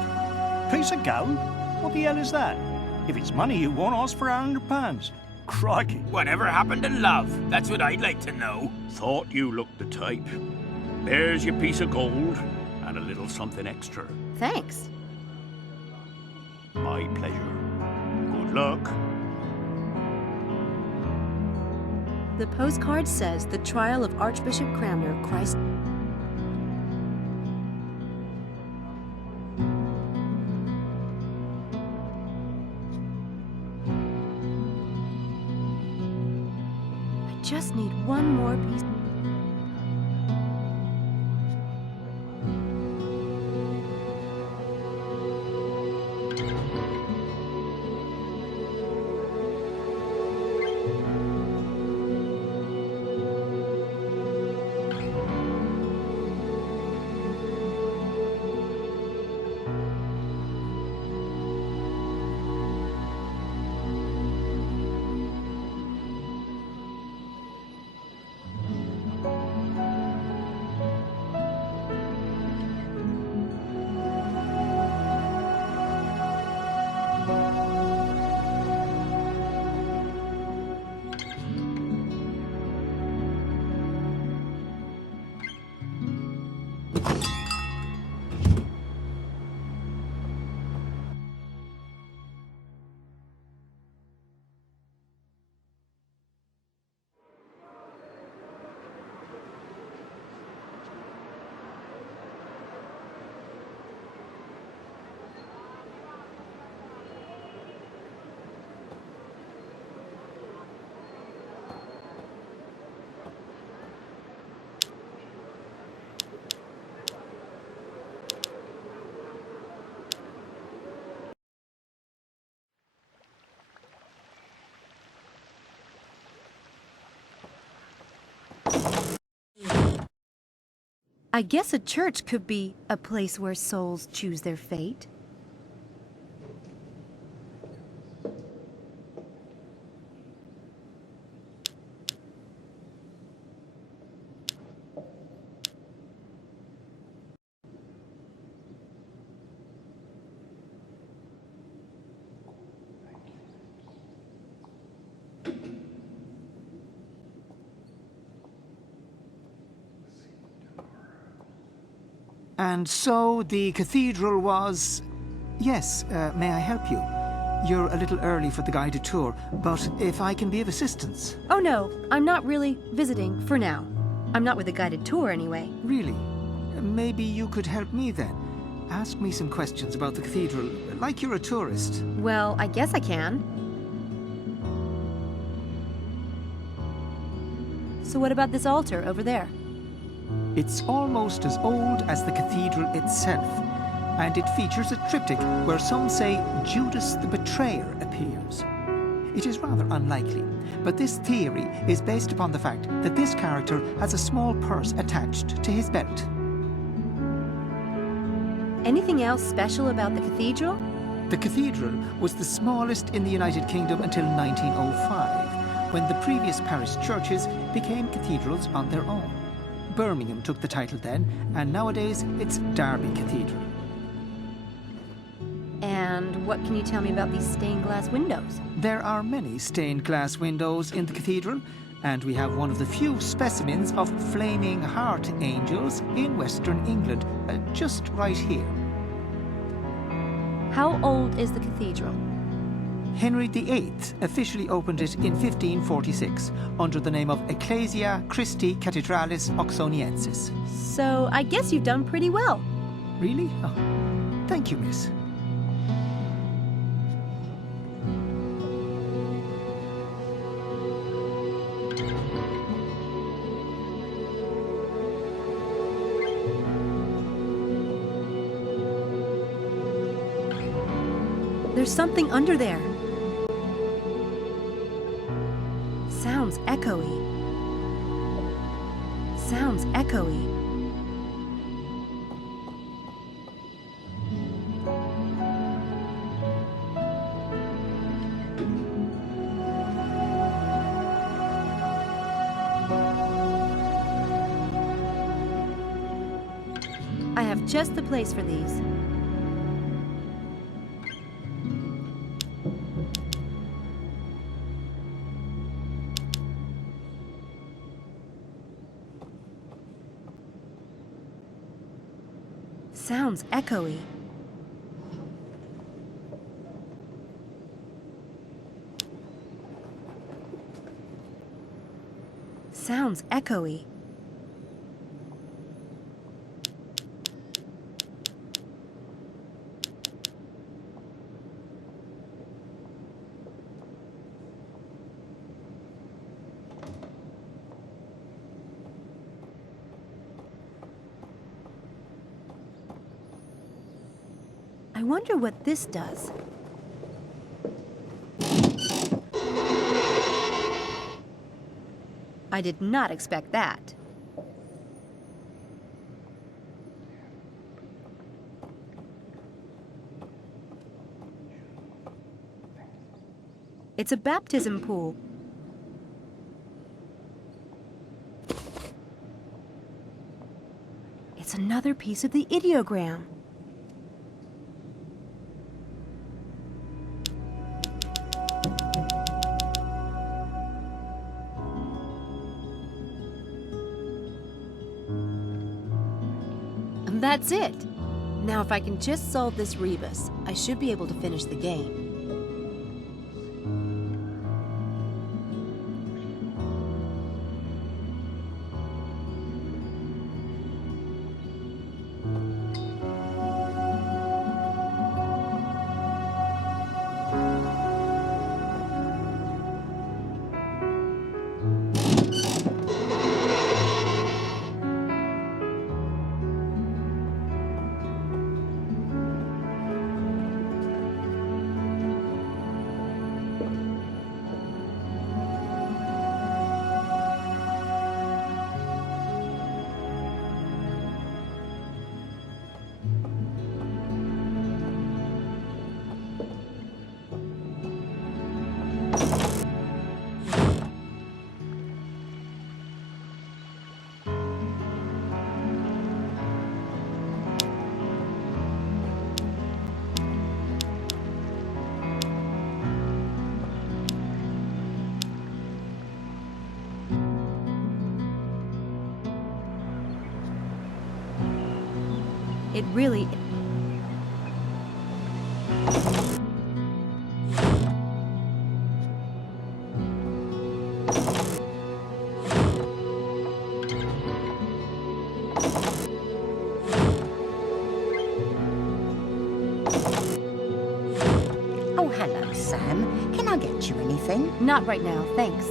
Piece of gold? What the hell is that? If it's money you want, ask for £100. Crikey. Whatever happened to love? That's what I'd like to know. Thought you looked the type. There's your piece of gold, and a little something extra. Thanks. My pleasure. Good luck. The postcard says the trial of Archbishop Cranmer, Christ. I just need one more piece. I guess a church could be a place where souls choose their fate. And so the cathedral was... Yes, may I help you? You're a little early for the guided tour, but if I can be of assistance... Oh no, I'm not really visiting for now. I'm not with a guided tour anyway. Really? Maybe you could help me then. Ask me some questions about the cathedral, like you're a tourist. Well, I guess I can. So what about this altar over there? It's almost as old as the cathedral itself, and it features a triptych where some say Judas the Betrayer appears. It is rather unlikely, but this theory is based upon the fact that this character has a small purse attached to his belt. Anything else special about the cathedral? The cathedral was the smallest in the United Kingdom until 1905, when the previous parish churches became cathedrals on their own. Birmingham took the title then, and nowadays it's Derby Cathedral. And And what can you tell me about these stained glass windows? There are many stained glass windows in the cathedral, and we have one of the few specimens of flaming heart angels in Western England, just right here. How old is the cathedral? Henry VIII officially opened it in 1546 under the name of Ecclesia Christi Cathedralis Oxoniensis. So I guess you've done pretty well. Really? Oh, thank you, miss. There's something under there. Sounds echoey. Sounds echoey. I have just the place for these. Sounds echoey. Sounds echoey. I wonder what this does. I did not expect that. It's a baptism pool. It's another piece of the ideogram. That's it. Now if I can just solve this rebus, I should be able to finish the game. It really... Oh, hello, Sam. Can I get you anything? Not right now, thanks.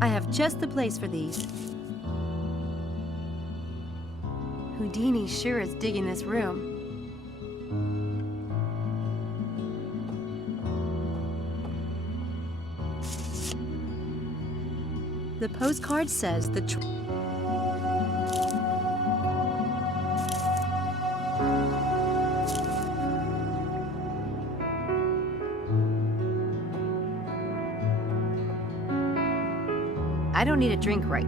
I have just the place for these. Houdini sure is digging this room. The postcard says the I don't need a drink right.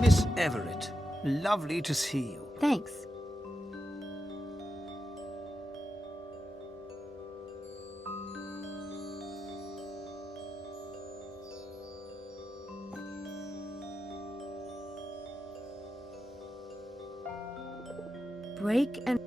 Miss Everett, lovely to see you. Thanks. Break and...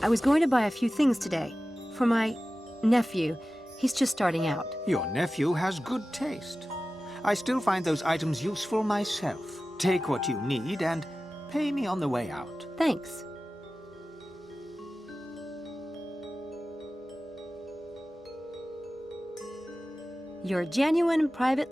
I was going to buy a few things today for my nephew. He's just starting out. Your nephew has good taste. I still find those items useful myself. Take what you need and pay me on the way out. Thanks. Your genuine private...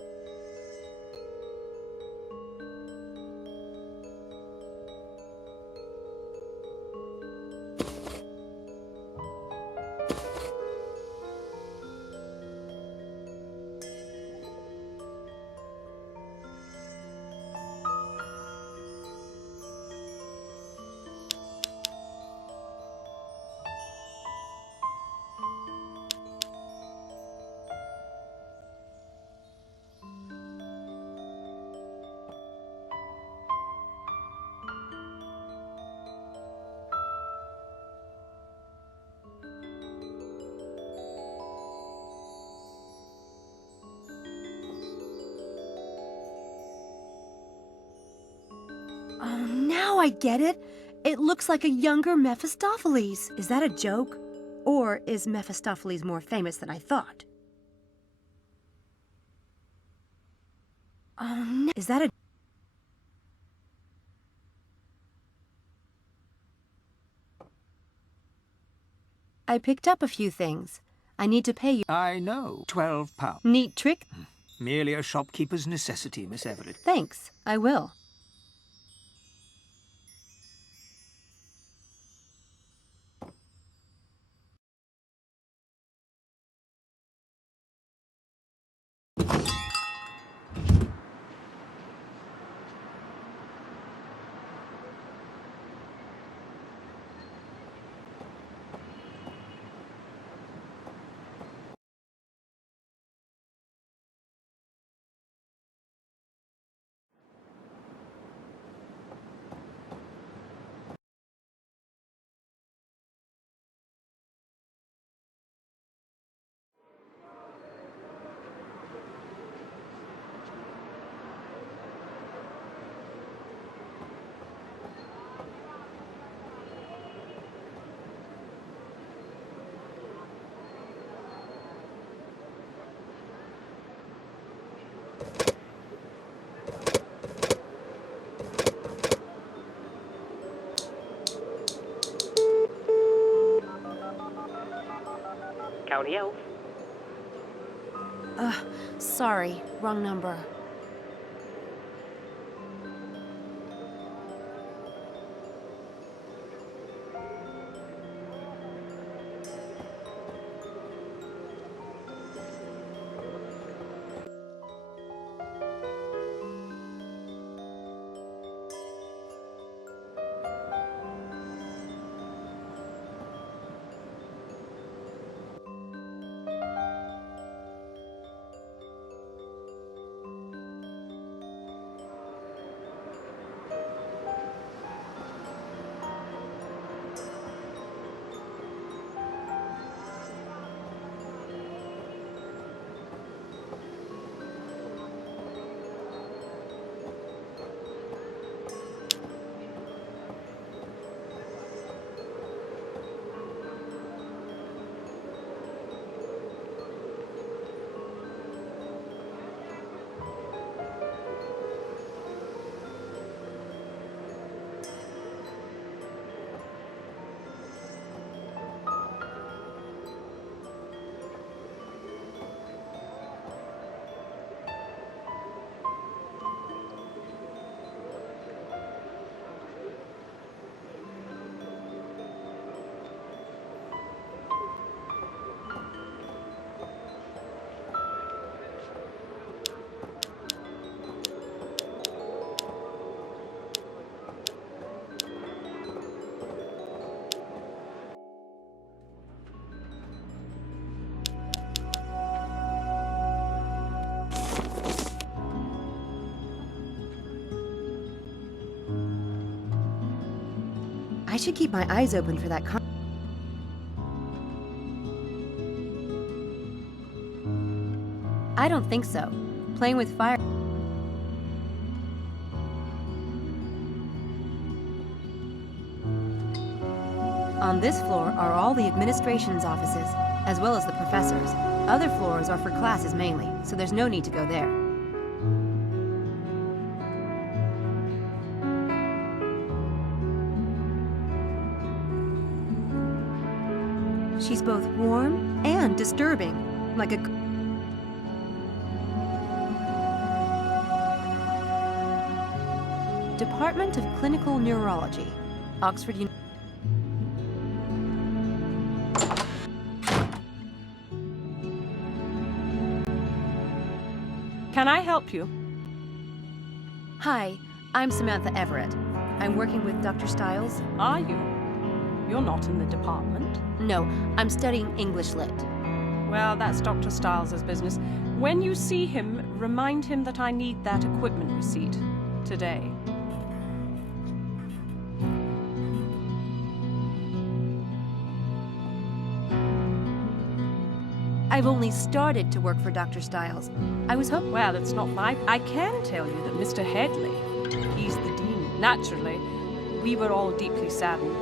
Oh, now I get it. It looks like a younger Mephistopheles. Is that a joke? Or is Mephistopheles more famous than I thought? Oh, no. Is that a... I picked up a few things. I need to pay you. I know. £12. Neat trick. Merely a shopkeeper's necessity, Miss Everett. Thanks. I will. County Elf. Sorry, wrong number. I should keep my eyes open for that I don't think so. Playing with fire. On this floor are all the administration's offices, as well as the professors. Other floors are for classes mainly, so there's no need to go there. She's both warm and disturbing, like a... Department of Clinical Neurology, Oxford University. Can I help you? Hi, I'm Samantha Everett. I'm working with Dr. Stiles. Are you? You're not in the department. No, I'm studying English Lit. Well, that's Dr. Stiles' business. When you see him, remind him that I need that equipment receipt today. I've only started to work for Dr. Stiles. I was hoping... Well, it's not my... I can tell you that Mr. Headley, he's the dean. Naturally, we were all deeply saddened.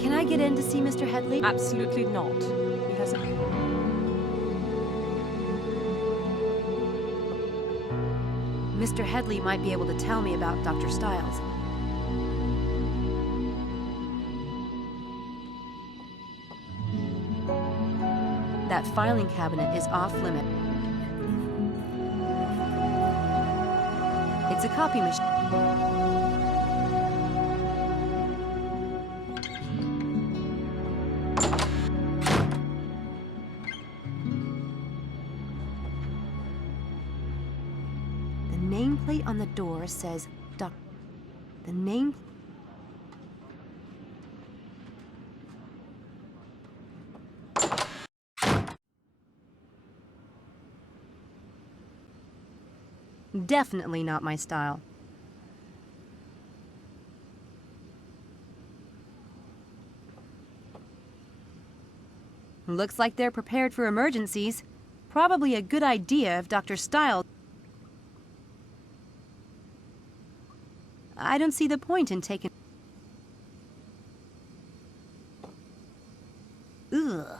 Can I get in to see Mr. Headley? Absolutely not. He has a... Mr. Headley might be able to tell me about Dr. Stiles. That filing cabinet is off limit. It's a copy machine. The nameplate on the door says Doc. The name. Definitely not my style. Looks like they're prepared for emergencies. Probably a good idea if Dr. Stiles... I don't see the point in taking... Ugh.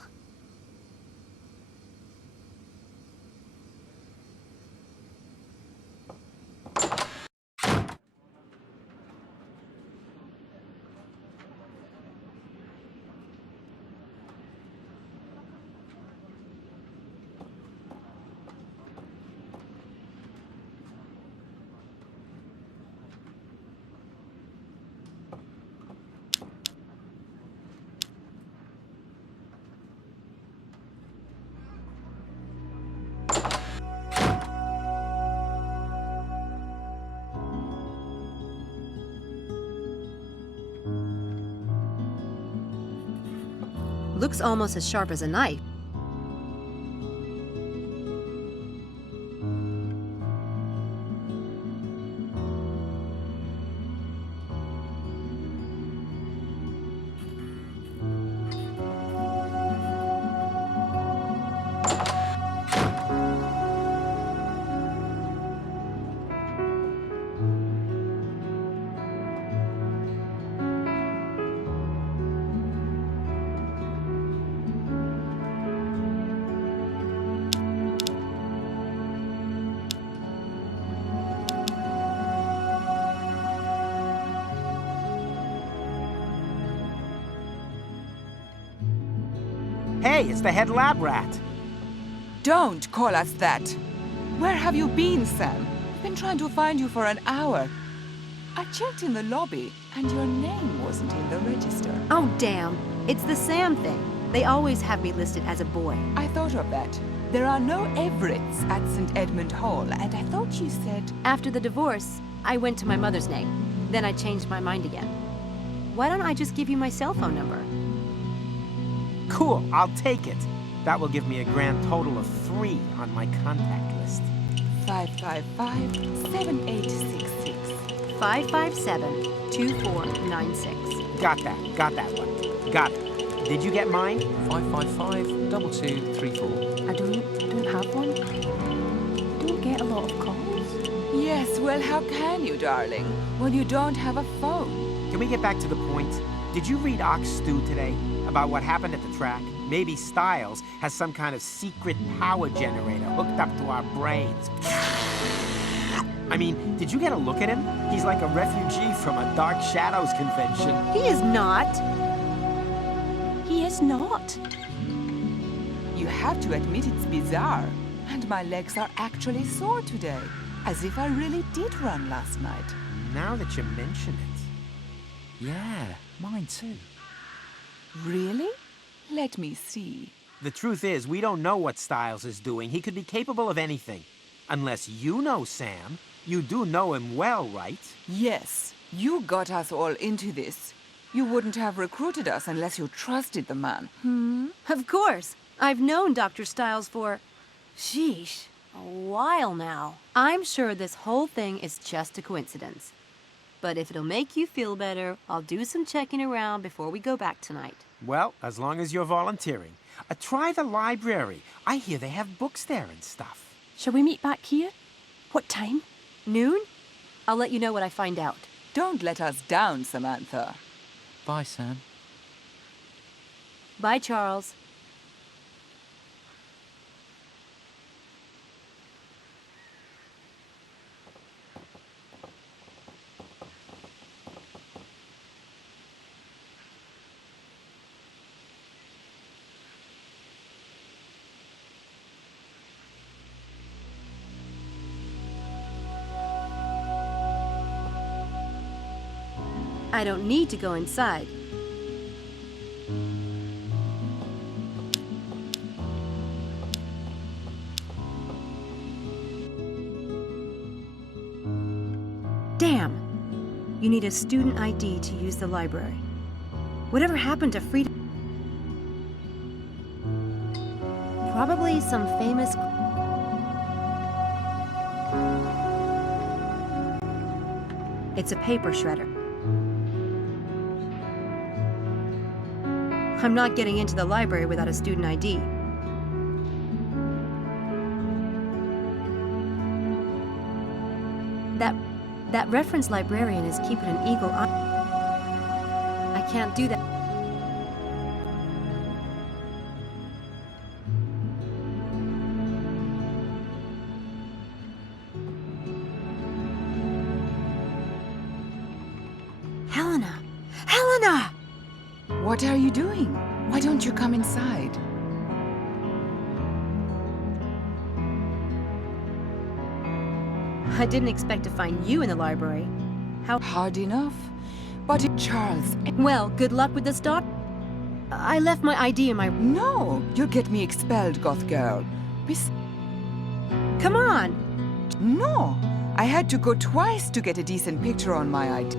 Looks almost as sharp as a knife. Hey, it's the head lab rat. Don't call us that. Where have you been, Sam? I've been trying to find you for an hour. I checked in the lobby, and your name wasn't in the register. Oh, damn. It's the Sam thing. They always have me listed as a boy. I thought of that. There are no Everetts at St. Edmund Hall, and I thought you said... After the divorce, I went to my mother's name. Then I changed my mind again. Why don't I just give you my cell phone number? Cool, I'll take it. That will give me a grand total of 3 on my contact list. 555-7866. 557-2496. Got that one. Got it. Did you get mine? 555-2234. I don't have one. Don't get a lot of calls. Yes, well, how can you, darling, when you don't have a phone? Can we get back to the point? Did you read Ox Stew today? About what happened at the track? Maybe Styles has some kind of secret power generator hooked up to our brains. I mean, did you get a look at him? He's like a refugee from a Dark Shadows convention. He is not. He is not. You have to admit it's bizarre. And my legs are actually sore today. As if I really did run last night. Now that you mention it. Yeah, mine too. Really? Let me see. The truth is, we don't know what Styles is doing. He could be capable of anything. Unless you know Sam. You do know him well, right? Yes. You got us all into this. You wouldn't have recruited us unless you trusted the man. Of course. I've known Dr. Styles for... sheesh, a while now. I'm sure this whole thing is just a coincidence. But if it'll make you feel better, I'll do some checking around before we go back tonight. Well, as long as you're volunteering. Try the library. I hear they have books there and stuff. Shall we meet back here? What time? Noon? I'll let you know what I find out. Don't let us down, Samantha. Bye, Sam. Bye, Charles. I don't need to go inside. Damn! You need a student ID to use the library. Whatever happened to freedom? Probably some famous... It's a paper shredder. I'm not getting into the library without a student ID. That reference librarian is keeping an eagle eye. I can't do that. Helena! Helena! What are you doing? Why don't you come inside? I didn't expect to find you in the library. How hard enough? But Charles... Well, good luck with this dot. I left my ID in my... No! You'll get me expelled, goth girl. Come on! No! I had to go twice to get a decent picture on my ID.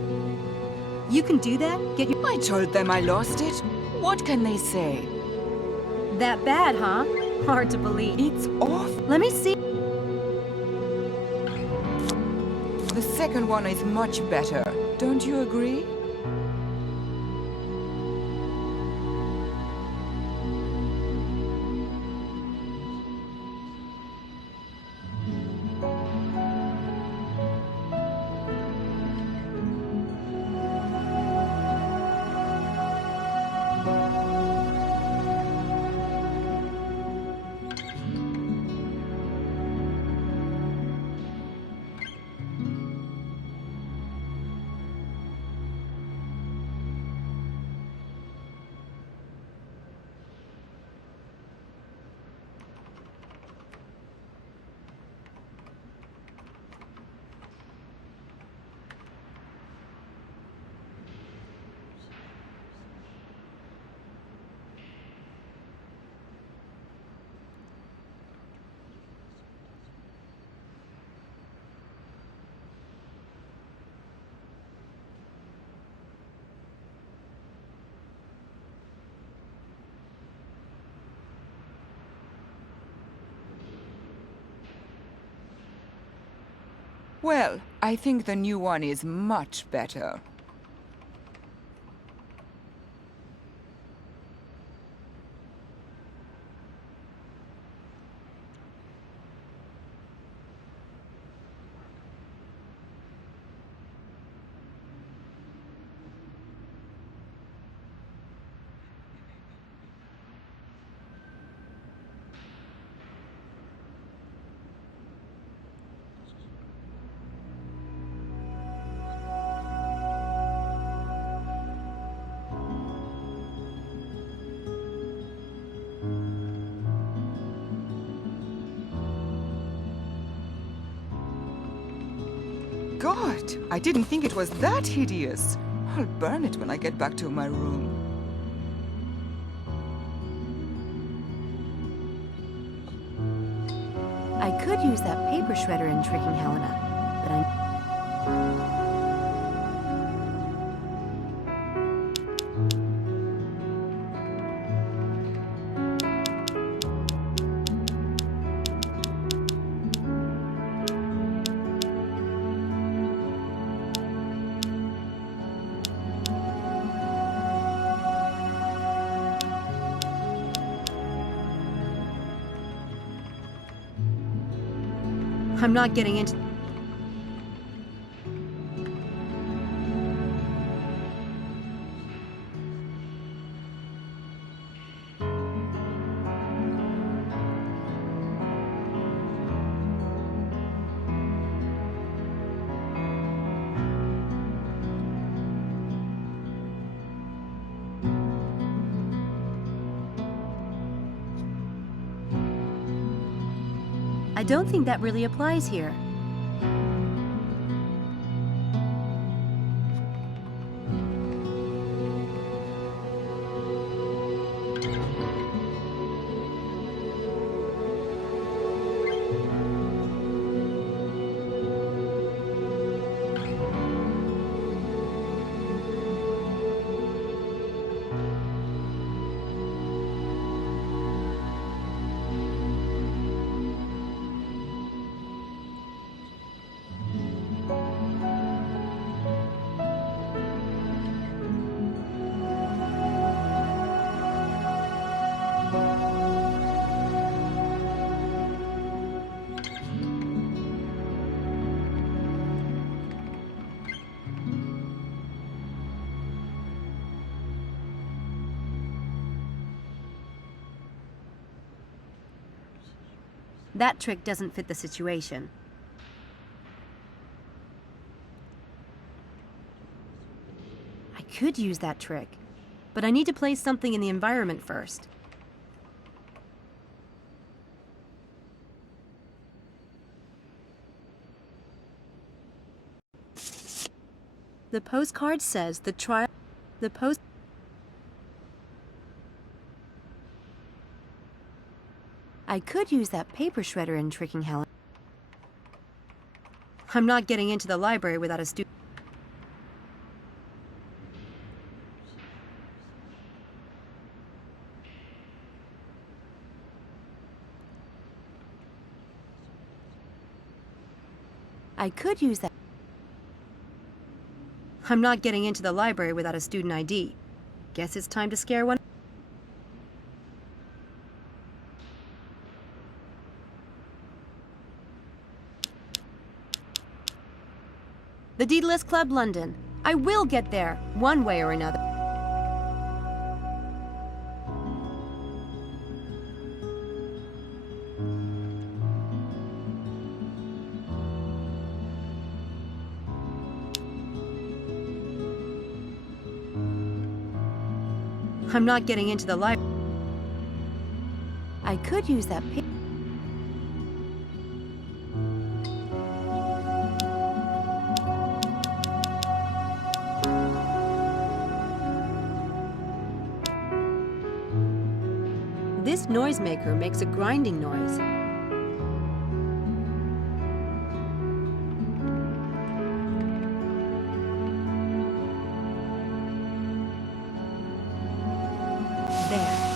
You can do that? Get your... I told them I lost it. What can they say? That bad, huh? Hard to believe. It's awful. Let me see. The second one is much better. Don't you agree? Well, I think the new one is much better. God, I didn't think it was that hideous. I'll burn it when I get back to my room. I could use that paper shredder in tricking Helena, but I... I'm not getting into... I don't think that really applies here. That trick doesn't fit the situation. I could use that trick, but I need to place something in the environment first. The postcard says the trial... I could use that paper shredder in tricking Helen. I'm not getting into the library without a student. I could use that. I'm not getting into the library without a student ID. Guess it's time to scare one. The Daedalus Club, London. I will get there, one way or another. I'm not getting into the library. I could use that paper. This noisemaker makes a grinding noise. There.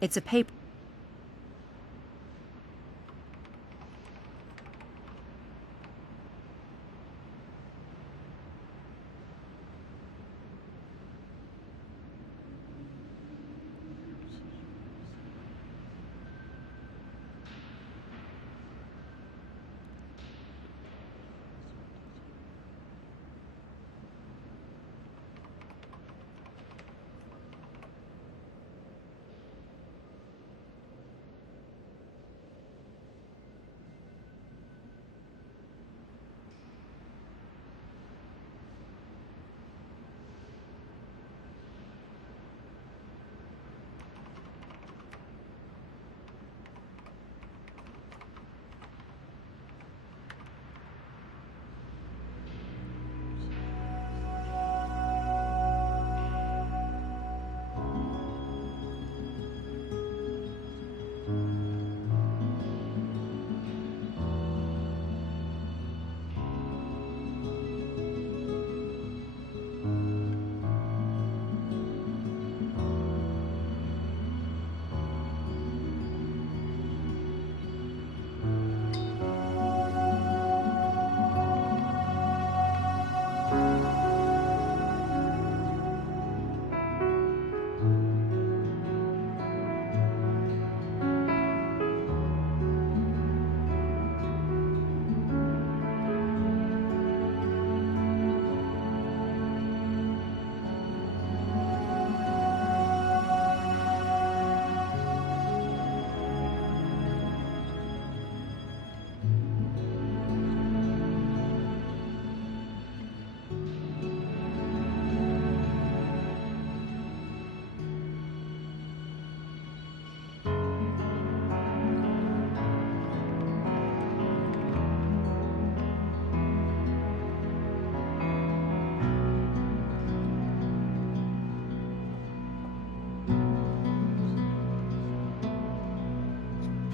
It's a paper.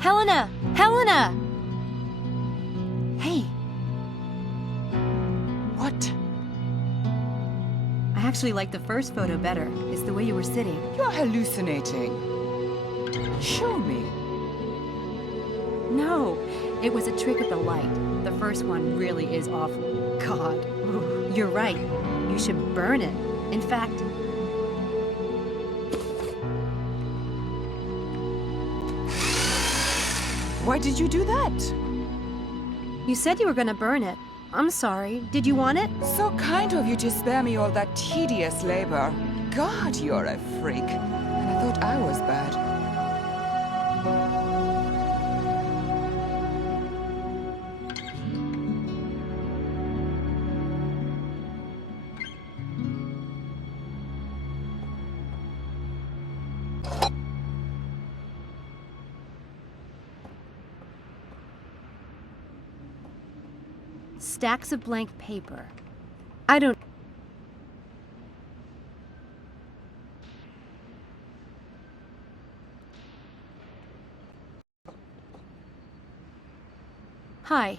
Helena! Helena! Hey. What? I actually like the first photo better. It's the way you were sitting. You're hallucinating. Show me. No, it was a trick of the light. The first one really is awful. God. You're right. You should burn it. In fact... Why did you do that? You said you were gonna burn it. I'm sorry. Did you want it? So kind of you to spare me all that tedious labor. God, you're a freak. And I thought I was bad. Stacks of blank paper. I don't... Hi.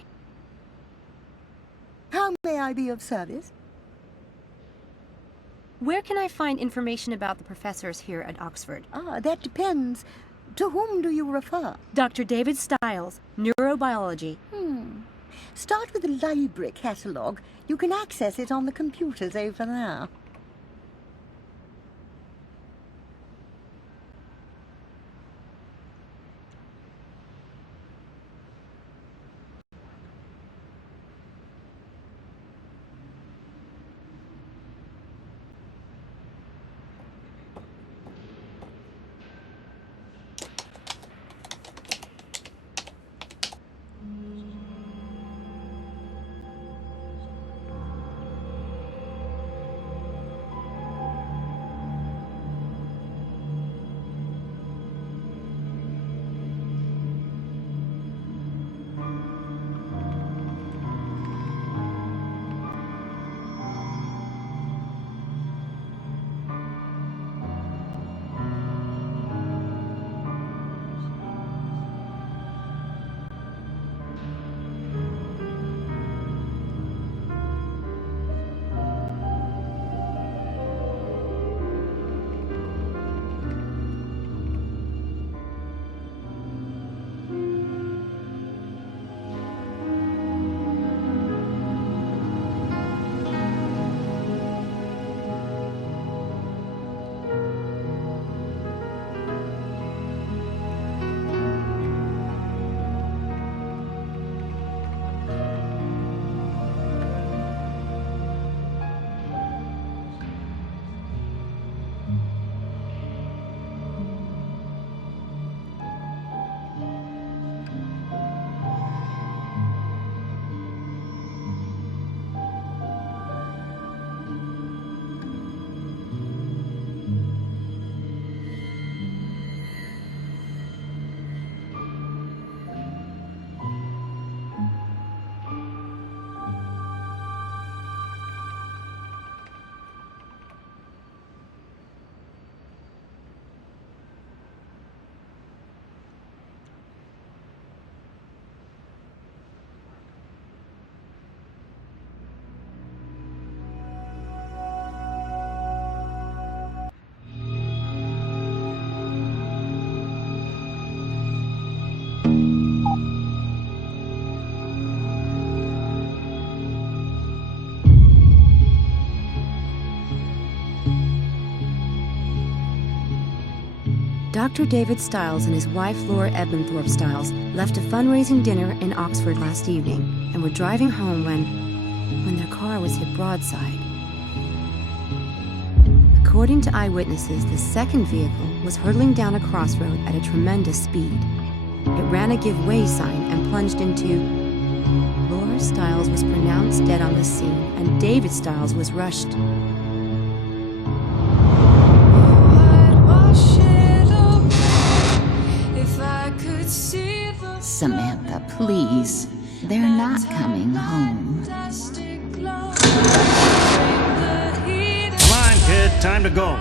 How may I be of service? Where can I find information about the professors here at Oxford? Ah, that depends. To whom do you refer? Dr. David Stiles, neurobiology. Start with the library catalogue. You can access it on the computers over there. Dr. David Stiles and his wife Laura Edmonthorpe Stiles left a fundraising dinner in Oxford last evening and were driving home when their car was hit broadside. According to eyewitnesses, the second vehicle was hurtling down a crossroad at a tremendous speed. It ran a give way sign and plunged into... Laura Stiles was pronounced dead on the scene, and David Stiles was rushed. Samantha, please. They're not coming home. Come on, kid. Time to go.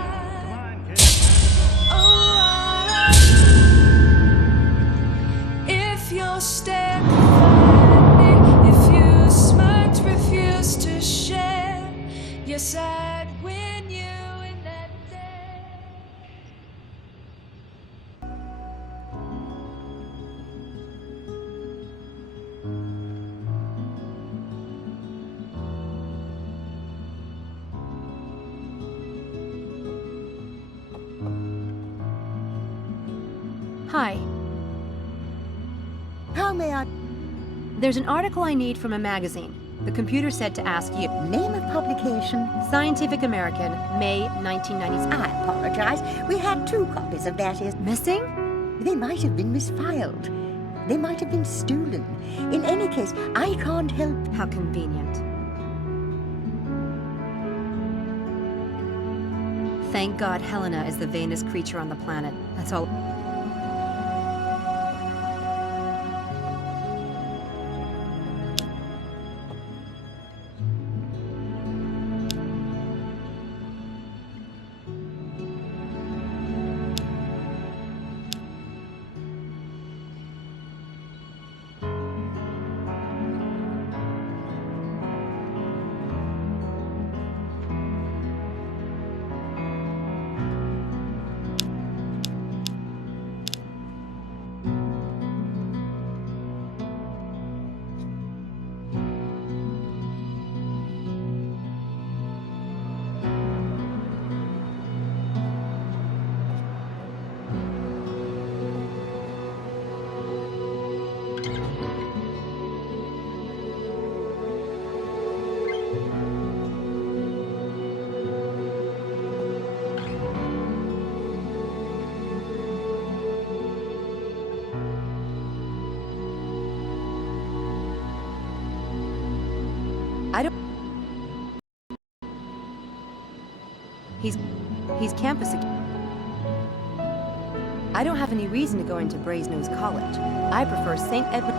Hi. How may I... There's an article I need from a magazine. The computer said to ask you. Name of publication? Scientific American, May 1996. I apologize. We had 2 copies of that. Is missing? They might have been misfiled. They might have been stolen. In any case, I can't help... How convenient. Thank God Helena is the vainest creature on the planet. That's all. He's campus again. I don't have any reason to go into Brasenose College. I prefer St. Edward.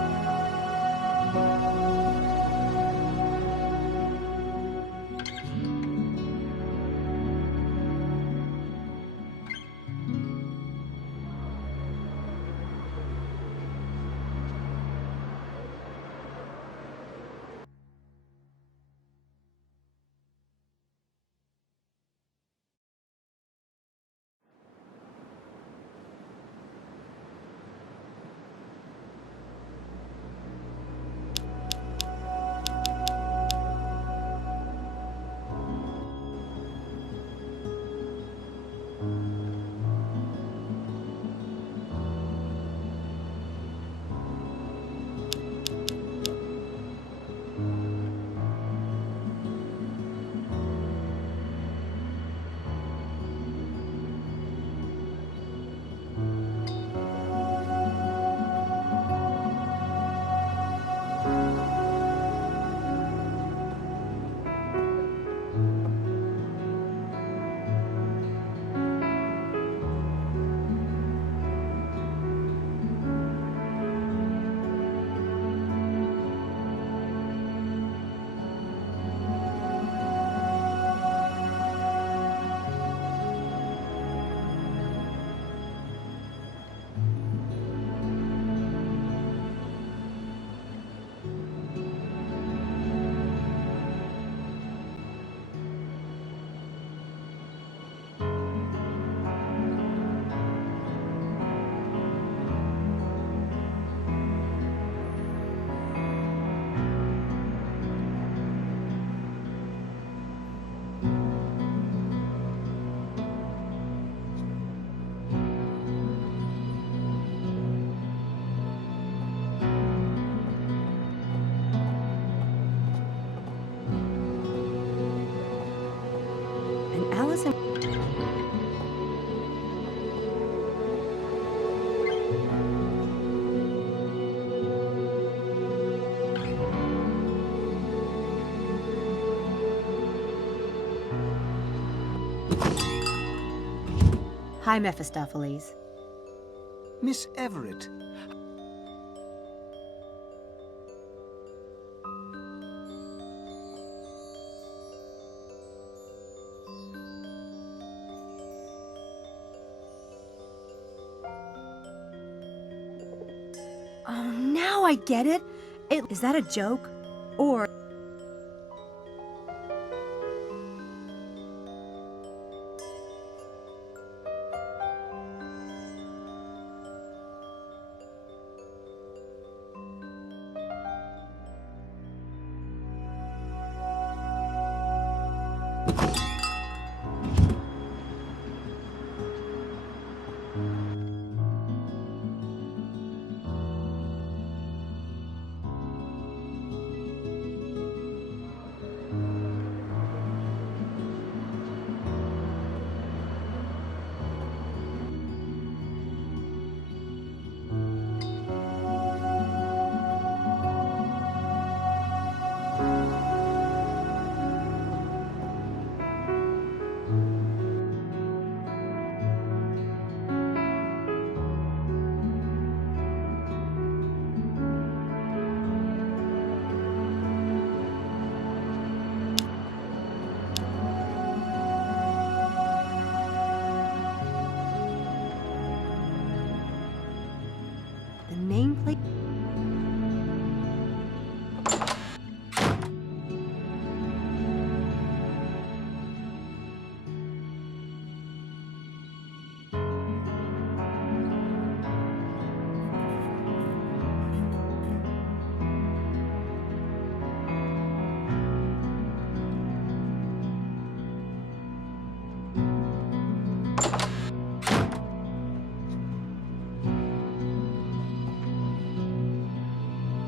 Hi, Mephistopheles. Miss Everett. Oh, now I get it. Is that a joke? Or... place.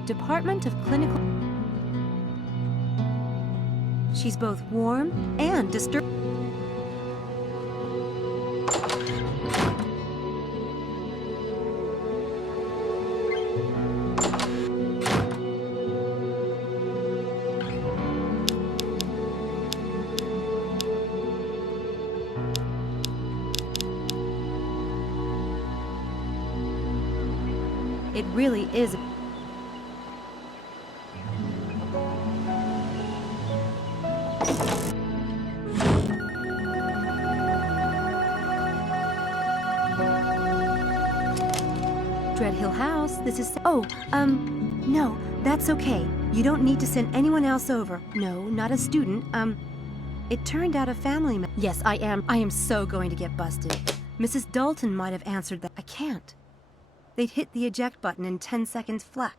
Department of Clinical. She's both warm and disturbed. It really is. Dread Hill House, this is... Oh, no, that's okay. You don't need to send anyone else over. No, not a student. It turned out a family member. Yes, I am so going to get busted. Mrs. Dalton might have answered that. I can't. They'd hit the eject button in 10 seconds flat.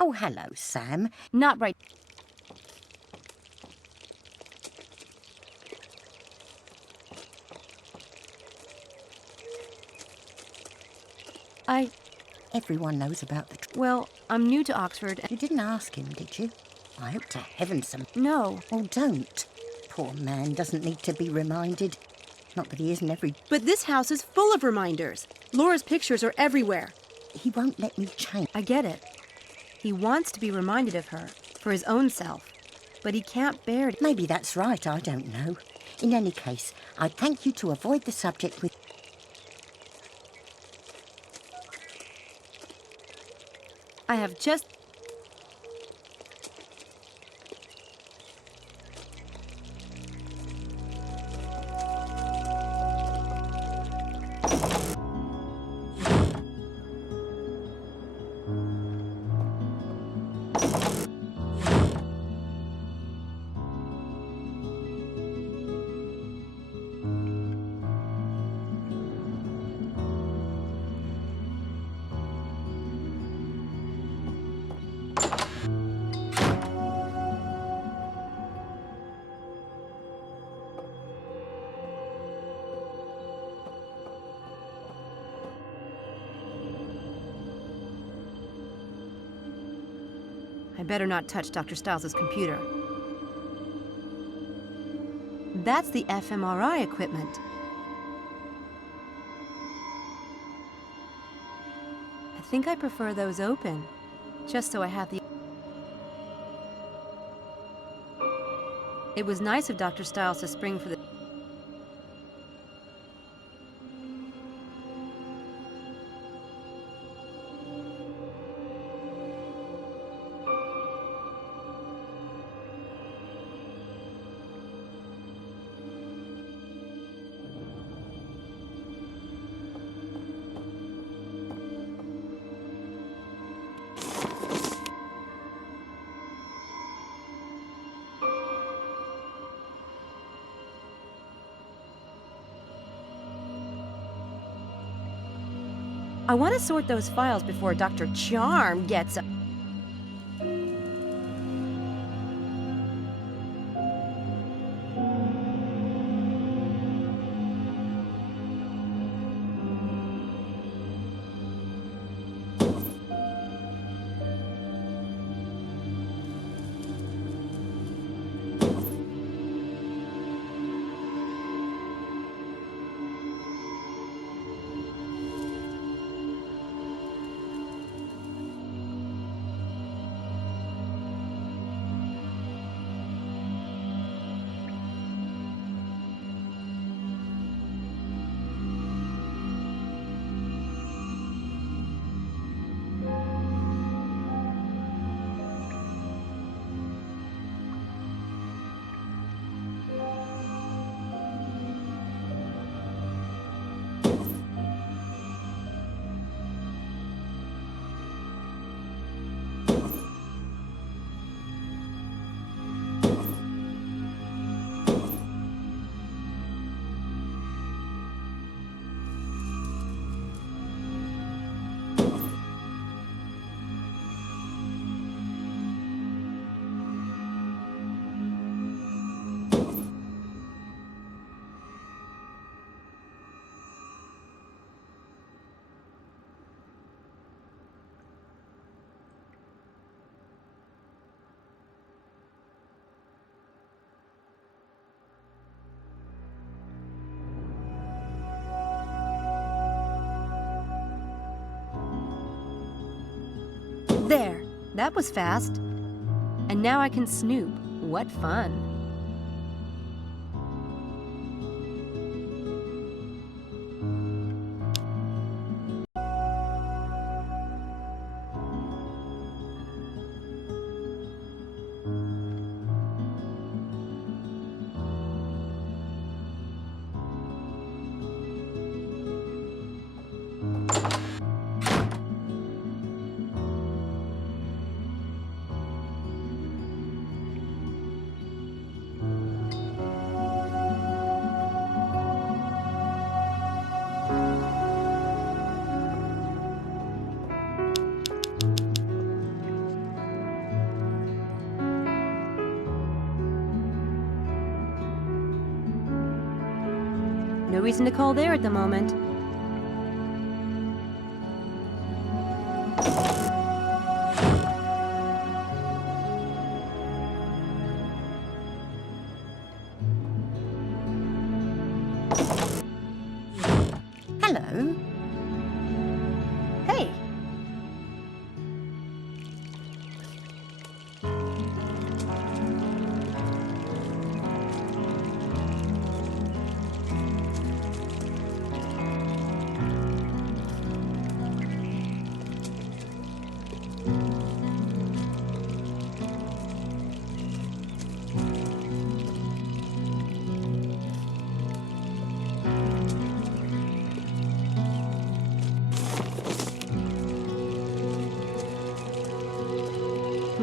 Oh, hello, Sam. Not right. Everyone knows about the... Well, I'm new to Oxford. You didn't ask him, did you? I hope to heaven some... No. Oh, don't. Poor man doesn't need to be reminded. Not that he isn't every... But this house is full of reminders. Laura's pictures are everywhere. He won't let me change. I get it. He wants to be reminded of her, for his own self. But he can't bear it. Maybe that's right, I don't know. In any case, I'd thank you to avoid the subject with... I have just... I better not touch Dr. Stiles' computer. That's the fMRI equipment. I think I prefer those open, just so I have the... It was nice of Dr. Stiles to spring for the... I want to sort those files before Dr. Charm gets... There, that was fast. And now I can snoop. What fun. No reason to call there at the moment. Hello. Hey.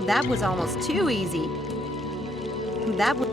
That was almost too easy. That was...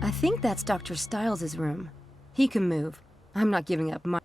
I think that's Dr. Stiles' room. He can move. I'm not giving up my...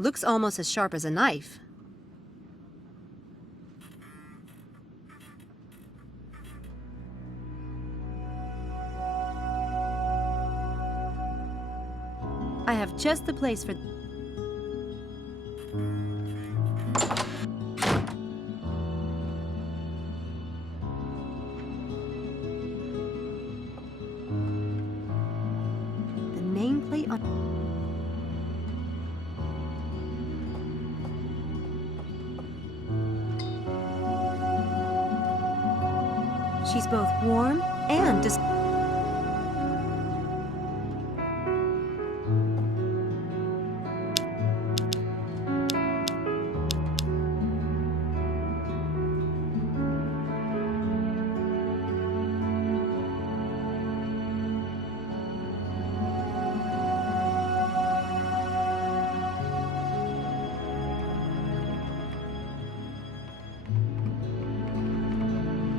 Looks almost as sharp as a knife. I have just the place for... the nameplate on... She's both warm and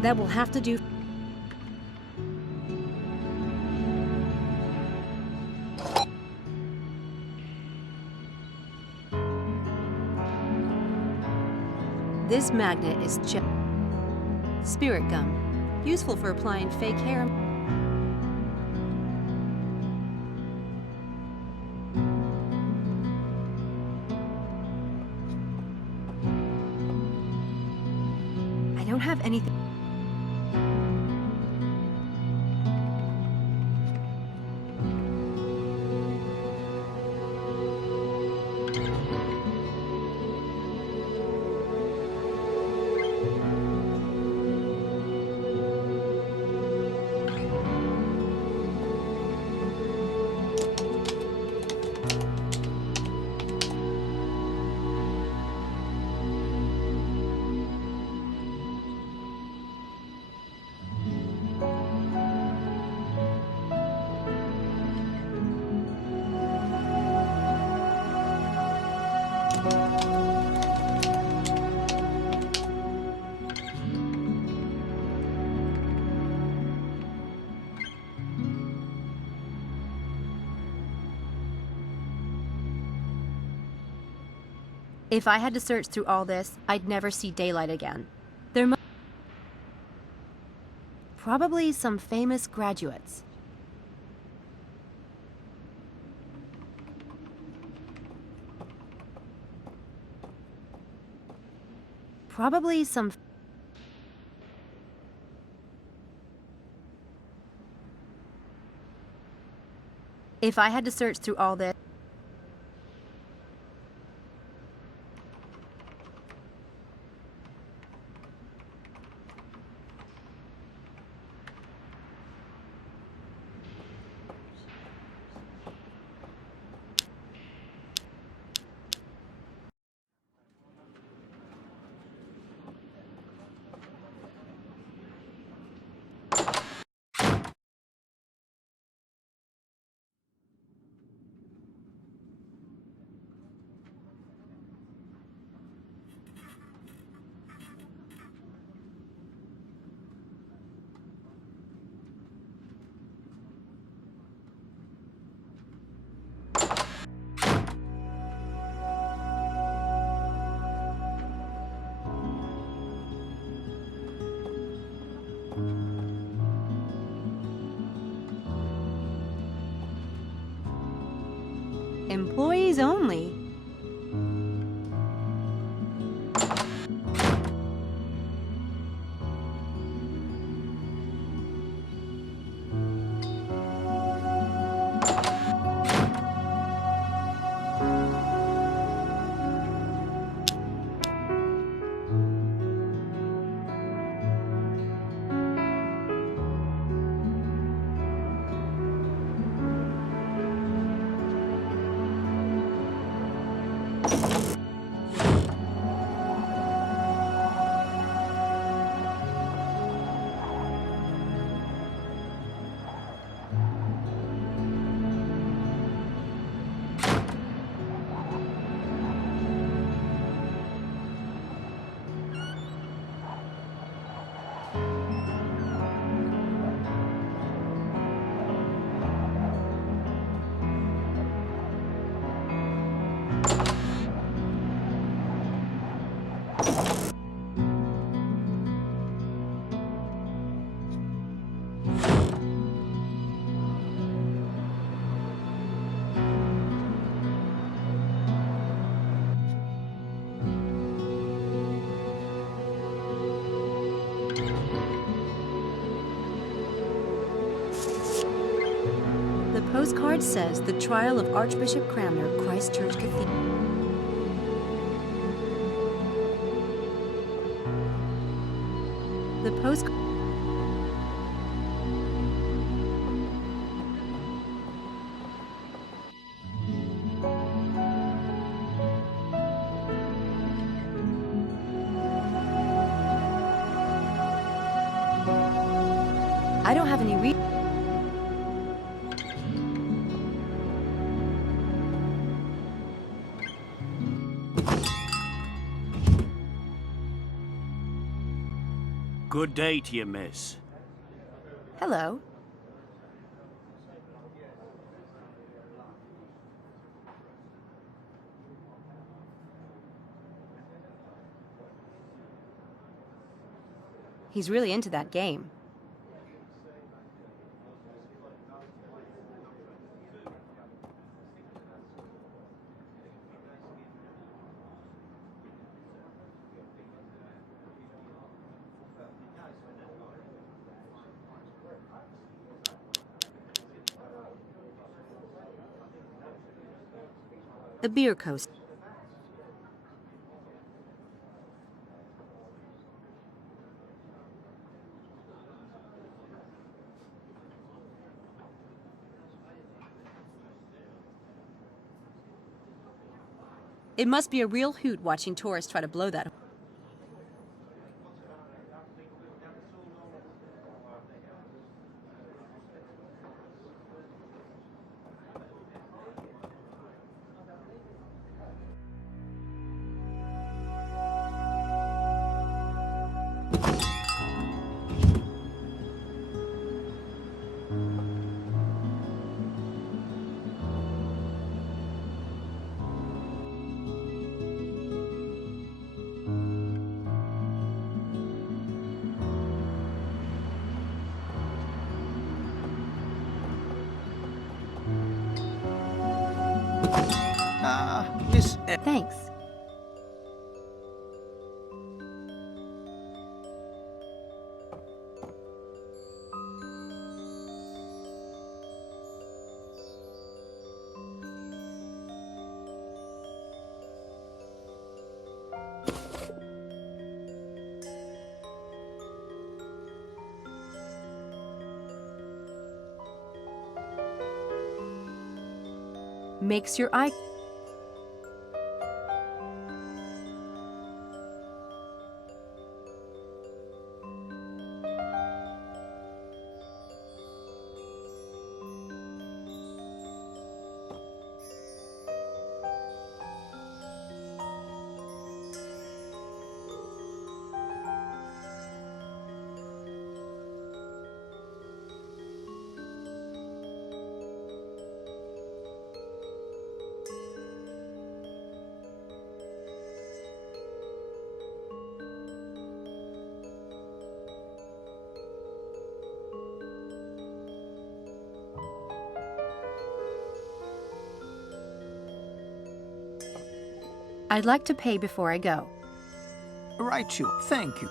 that will have to do. This magnet is just... Spirit gum. Useful for applying fake hair. I don't have anything. If I had to search through all this, I'd never see daylight again. There must probably some famous graduates. Probably some. If I had to search through all this. Employees only. The postcard says the trial of Archbishop Cranmer, Christchurch Cathedral. The postcard. I don't have any reason. Good day to you, miss. Hello. He's really into that game. The beer coast. It must be a real hoot watching tourists try to blow that. Miss... Thanks. Makes your eye... I'd like to pay before I go. Right, you. Thank you.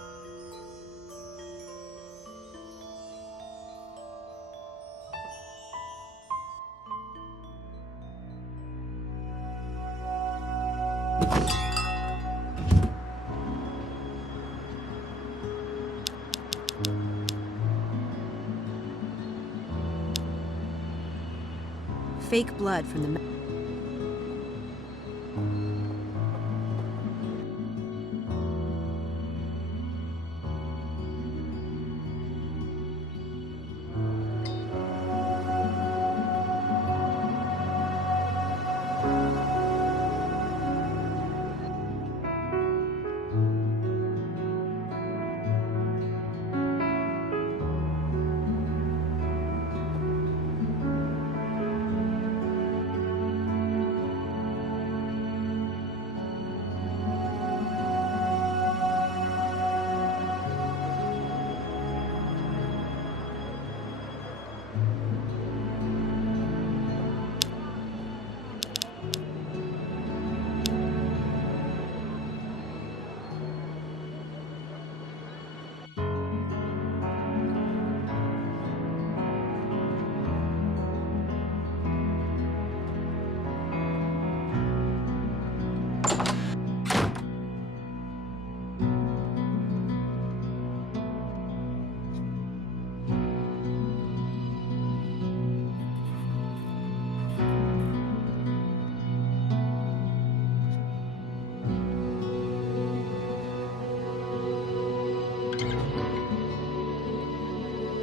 Fake blood from the...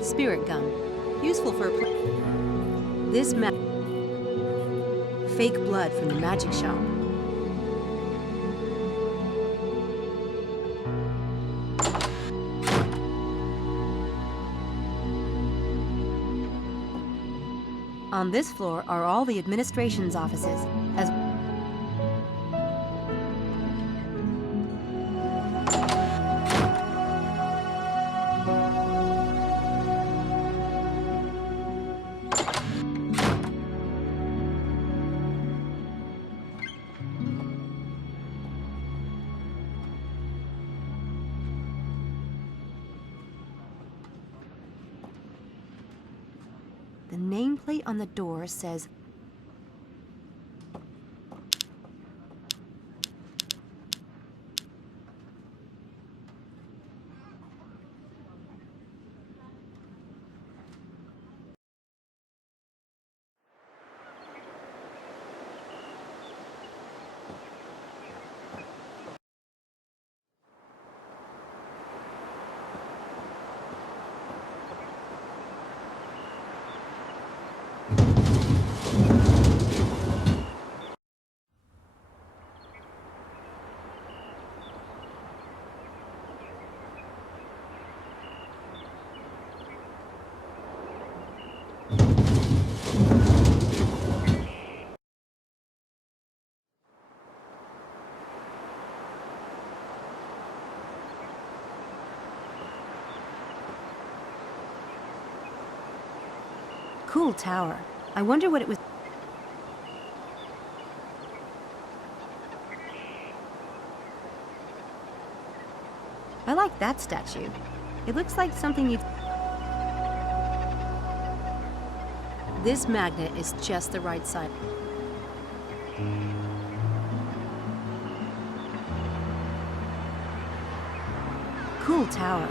Spirit gun. Useful for a... This fake blood from the magic shop. On this floor are all the administration's offices, as The nameplate on the door says cool tower. I wonder what it was. I like that statue. It looks like something you've... This magnet is just the right size. Cool tower.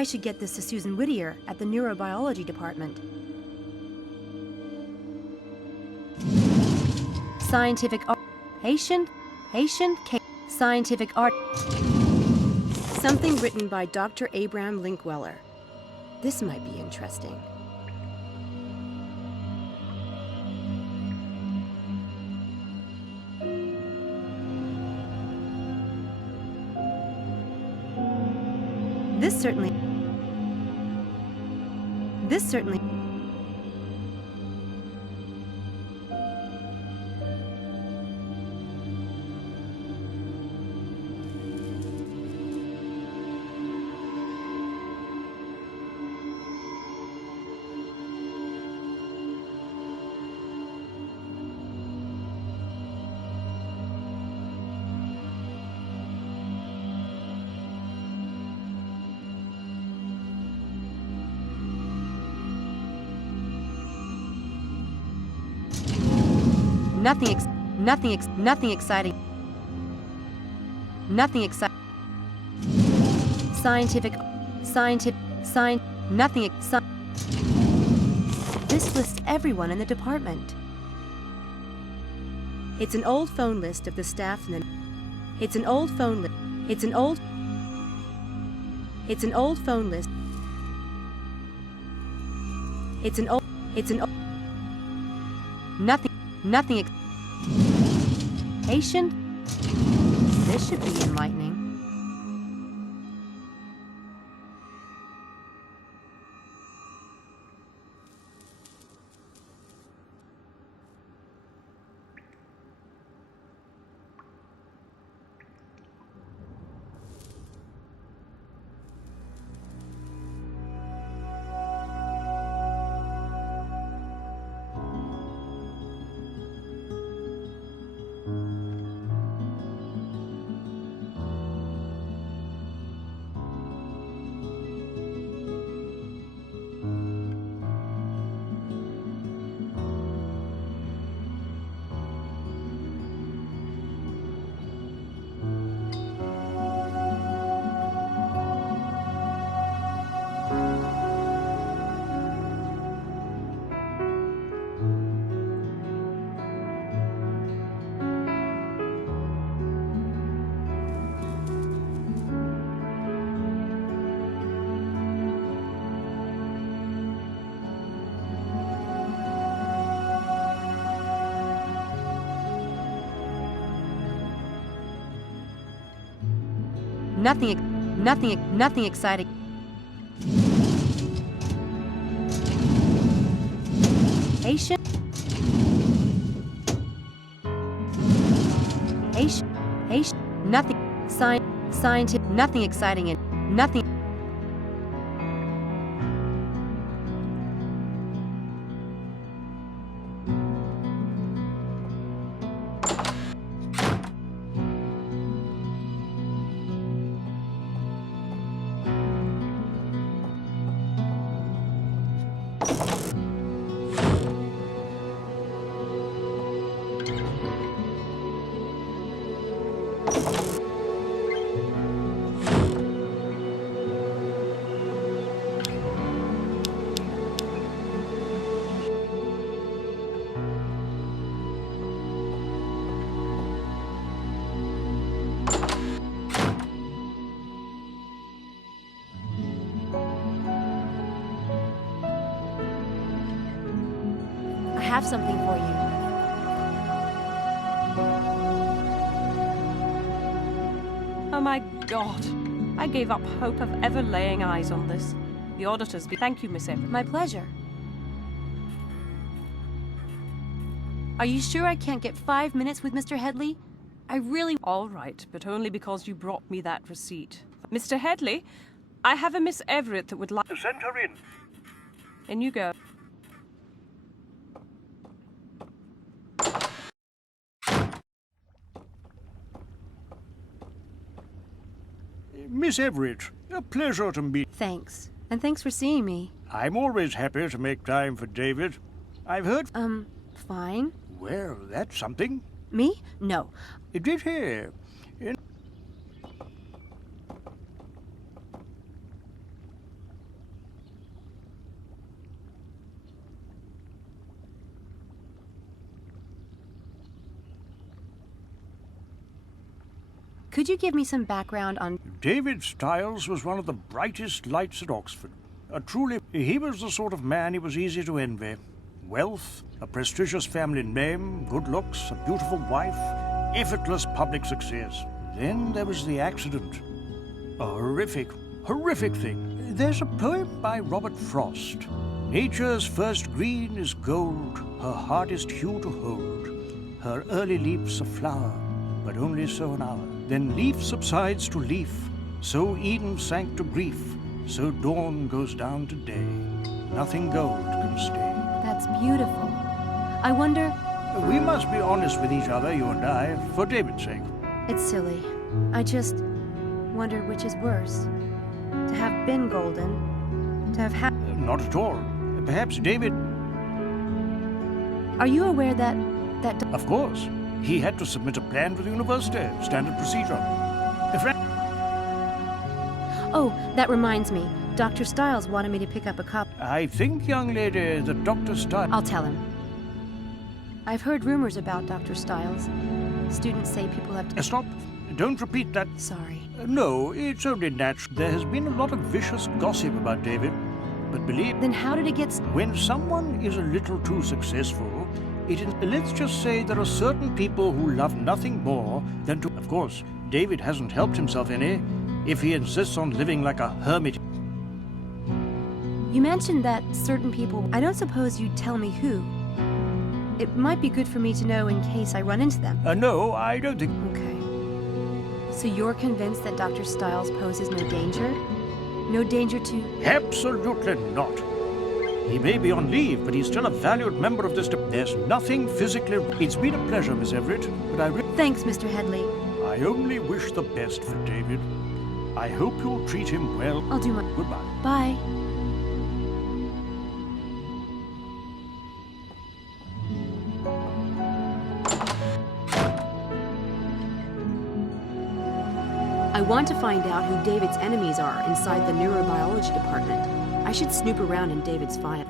I should get this to Susan Whittier at the neurobiology department. Scientific art. Patient case. Scientific art. Something written by Dr. Abraham Linkweller. This might be interesting. This certainly. Nothing exciting. Nothing exciting. Nothing. This lists everyone in the department. It's an old phone list of the staff and It's an old phone list. It's an old phone list. Nothing. Patient? This should be enlightening. Nothing exciting. Patient. Nothing. Scientific. Nothing exciting and nothing. have something for you. Oh my God. I gave up hope of ever laying eyes on this. The auditors be... Thank you, Miss Evans. My pleasure. Are you sure I can't get 5 minutes with Mr. Headley? I really... All right, but only because you brought me that receipt. Mr. Headley, I have a Miss Everett that would like... Send her in. In you go. Miss Everett, a pleasure to meet. Thanks. And thanks for seeing me. I'm always happy to make time for David. I've heard... Fine. Well, that's something. Me? No. Did he? Could you give me some background on... David Styles was one of the brightest lights at Oxford. He was the sort of man it was easy to envy. Wealth, a prestigious family name, good looks, a beautiful wife, effortless public success. Then there was the accident. A horrific thing. There's a poem by Robert Frost. Nature's first green is gold, her hardest hue to hold. Her early leaf's a flower, but only so an hour. Then leaf subsides to leaf, so Eden sank to grief, so dawn goes down to day. Nothing gold can stay. That's beautiful. I wonder... We must be honest with each other, you and I, for David's sake. It's silly. I just wonder which is worse. To have been golden, to have had... Not at all. Perhaps David... Are you aware that... Of course. He had to submit a plan to the university. Standard procedure. Oh, that reminds me. Dr. Styles wanted me to pick up a copy. I think, young lady, that Dr. Styles... I'll tell him. I've heard rumors about Dr. Styles. Students say people have to... Stop. Don't repeat that. Sorry. No, it's only natural. There has been a lot of vicious gossip about David. But believe... Then how did it get... When someone is a little too successful... Let's just say there are certain people who love nothing more than to... Of course, David hasn't helped himself any if he insists on living like a hermit. You mentioned that certain people... I don't suppose you'd tell me who. It might be good for me to know in case I run into them. No, I don't think... Okay. So you're convinced that Dr. Styles poses no danger? No danger to... Absolutely not. He may be on leave, but he's still a valued member of this... There's nothing physically... It's been a pleasure, Miss Everett, but I... Thanks, Mr. Headley. I only wish the best for David. I hope you'll treat him well. I'll do my... Goodbye. Bye. I want to find out who David's enemies are inside the neurobiology department. I should snoop around in David's file.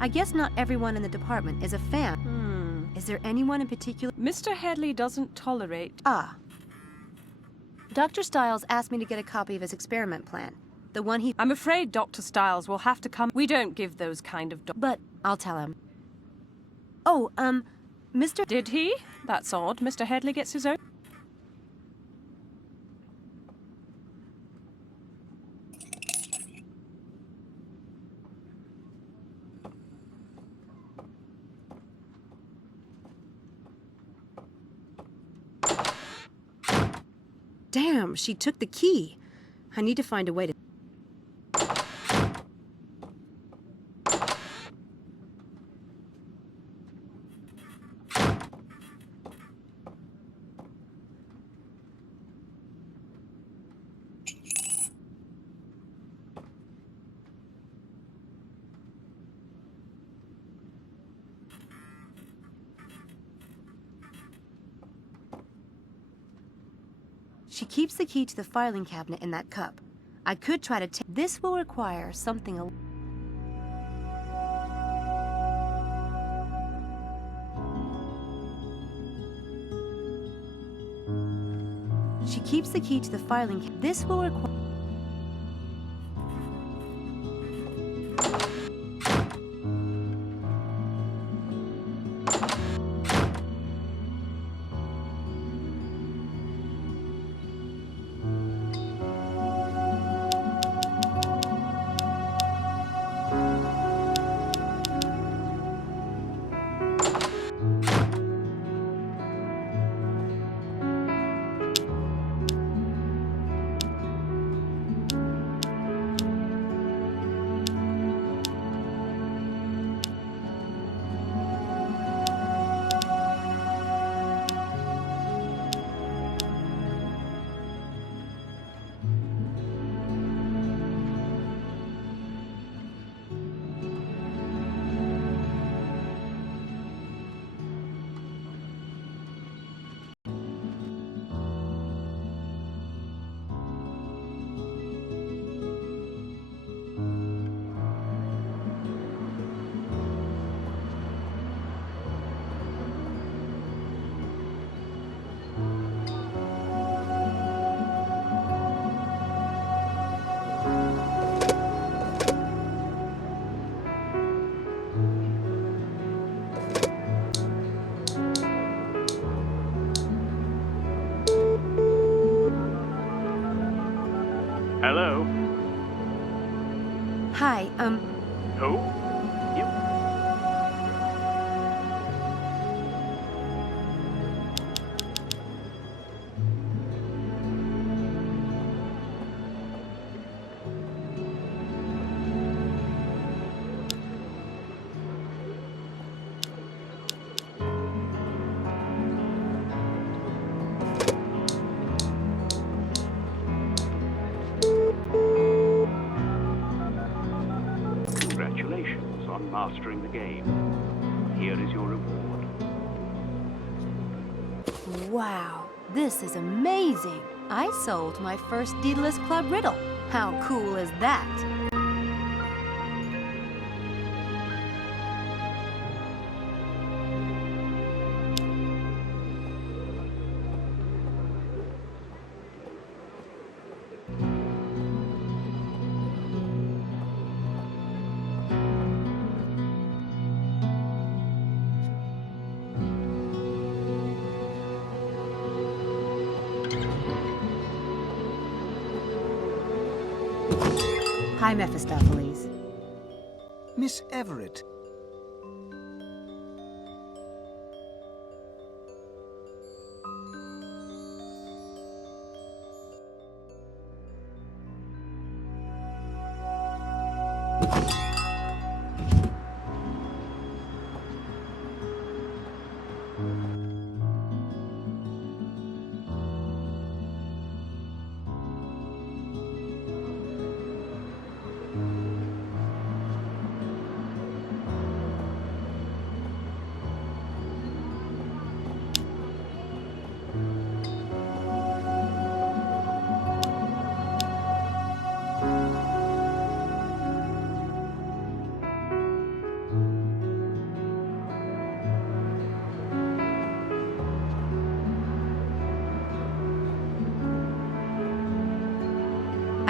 I guess not everyone in the department is a fan. Is there anyone in particular? Mr. Headley doesn't tolerate... Ah. Dr. Styles asked me to get a copy of his experiment plan. The one he... I'm afraid Dr. Styles will have to come... We don't give those kind of... But I'll tell him. Oh, Mr... Did he? That's odd. Mr. Headley gets his own... Damn, she took the key. I need to find a way to... She keeps the key to the filing cabinet in that cup. I could try to take... This will require something... She keeps the key to the filing cabinet. This will require... Hello? Hi, Who? You? Congratulations on mastering the game. Here is your reward. wow, this is amazing. I solved my first Daedalus Club riddle. How cool is that? Hi, Mephistopheles. Miss Everett.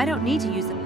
I don't need to use them.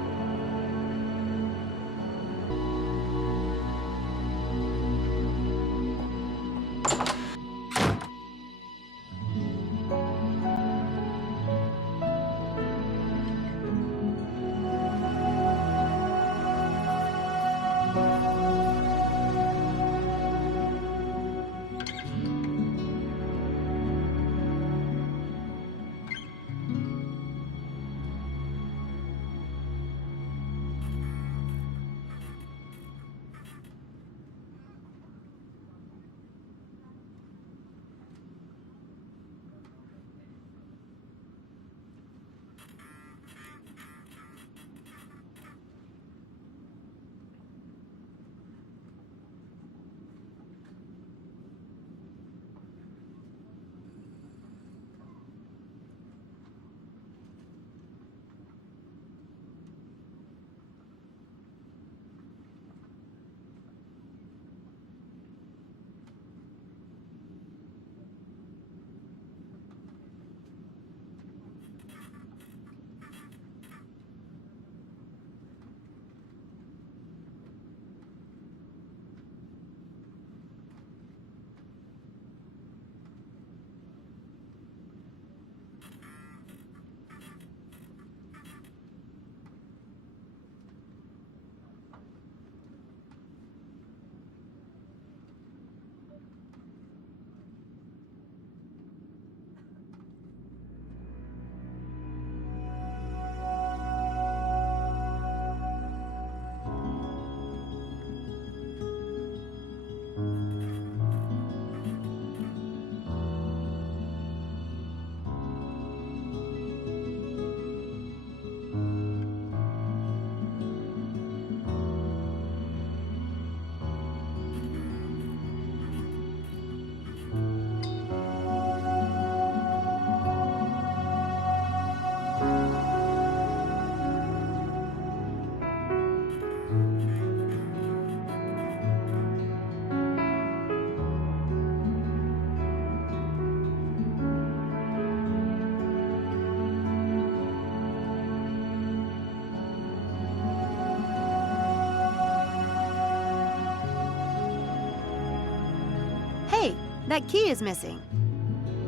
That key is missing.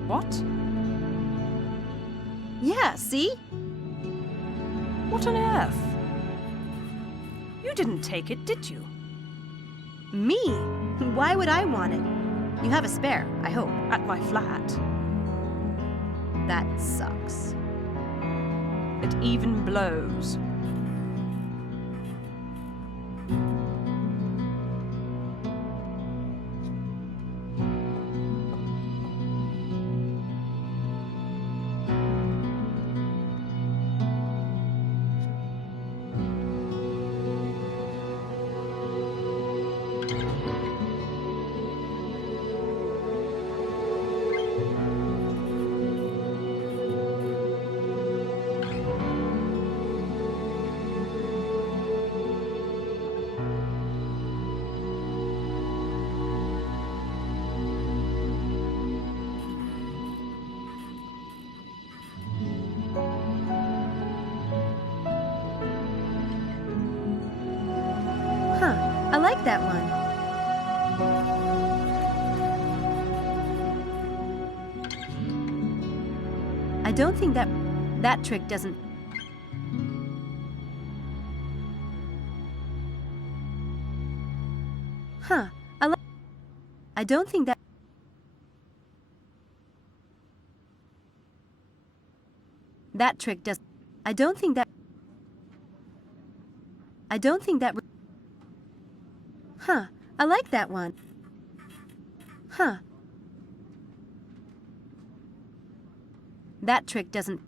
What? Yeah, see? What on earth? You didn't take it, did you? Me? Why would I want it? You have a spare, I hope. At my flat. That sucks. It even blows. I like that one. I don't think that trick doesn't... I don't think that... That trick does... I don't think that... I like that one. That trick doesn't...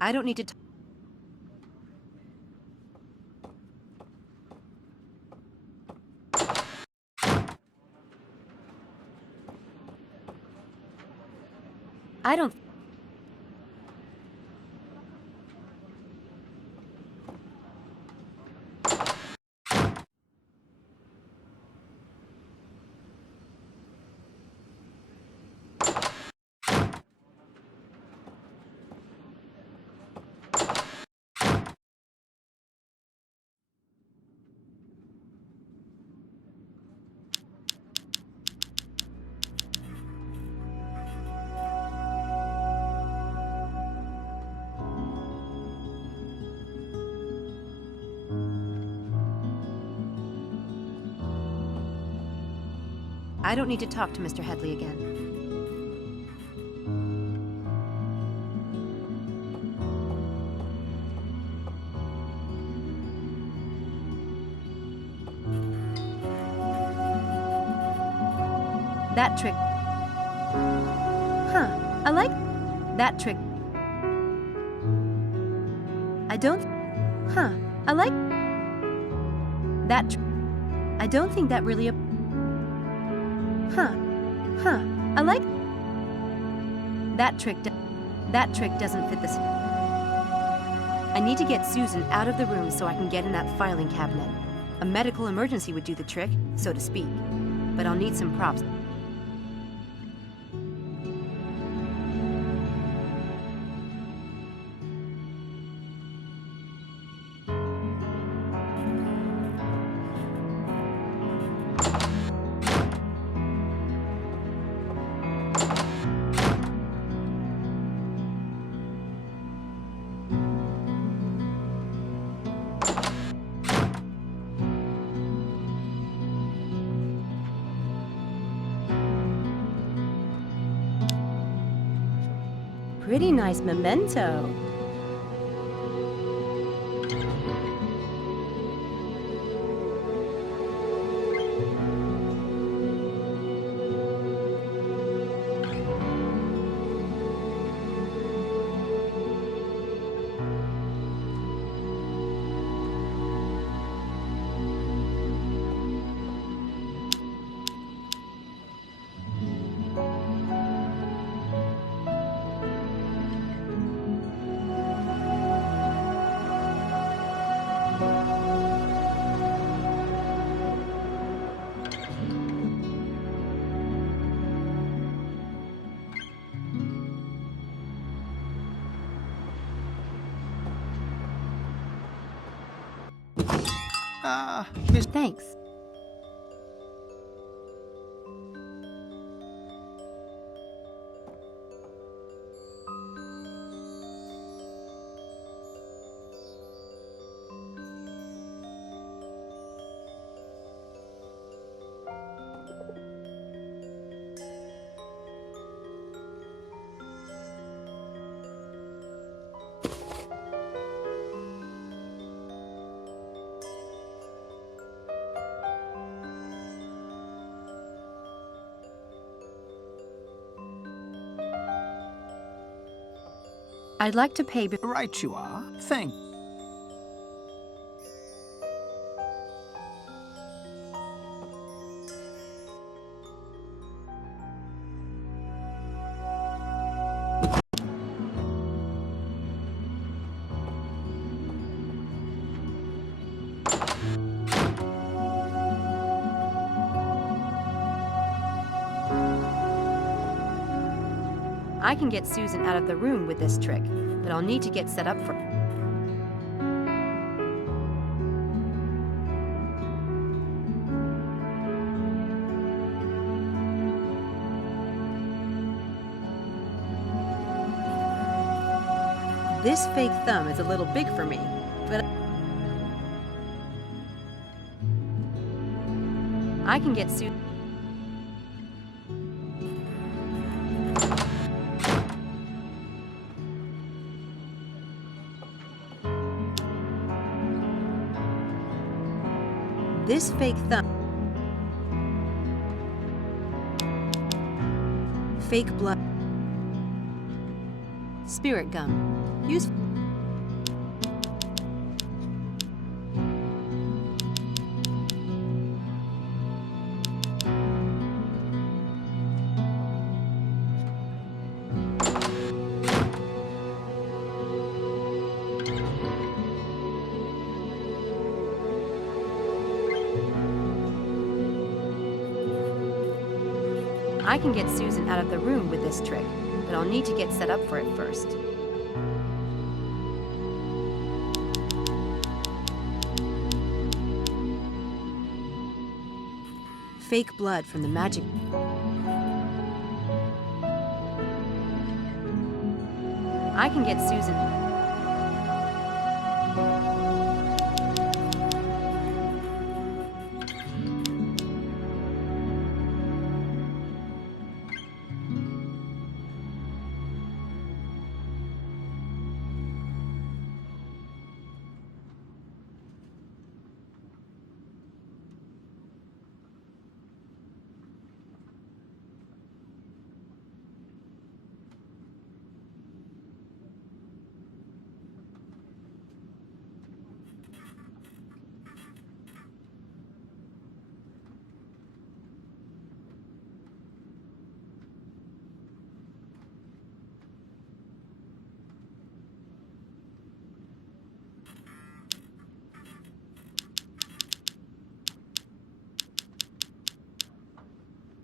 I don't need to... I don't... I don't need to talk to Mr. Headley again. That trick... I like that trick. I don't... I like that trick. I don't think that really... I like that trick. That trick doesn't fit this. I need to get Susan out of the room so I can get in that filing cabinet. A medical emergency would do the trick, so to speak. But I'll need some props. Pretty nice memento. Miss... Thanks. I'd like to pay... Right you are. Thank... I can get Susan out of the room with this trick, but I'll need to get set up for... This fake thumb is a little big for me, but... I can get Susan... This fake thumb... Fake blood... Spirit gum. Use... I can get Susan out of the room with this trick, but I'll need to get set up for it first. Fake blood from the magic... I can get Susan...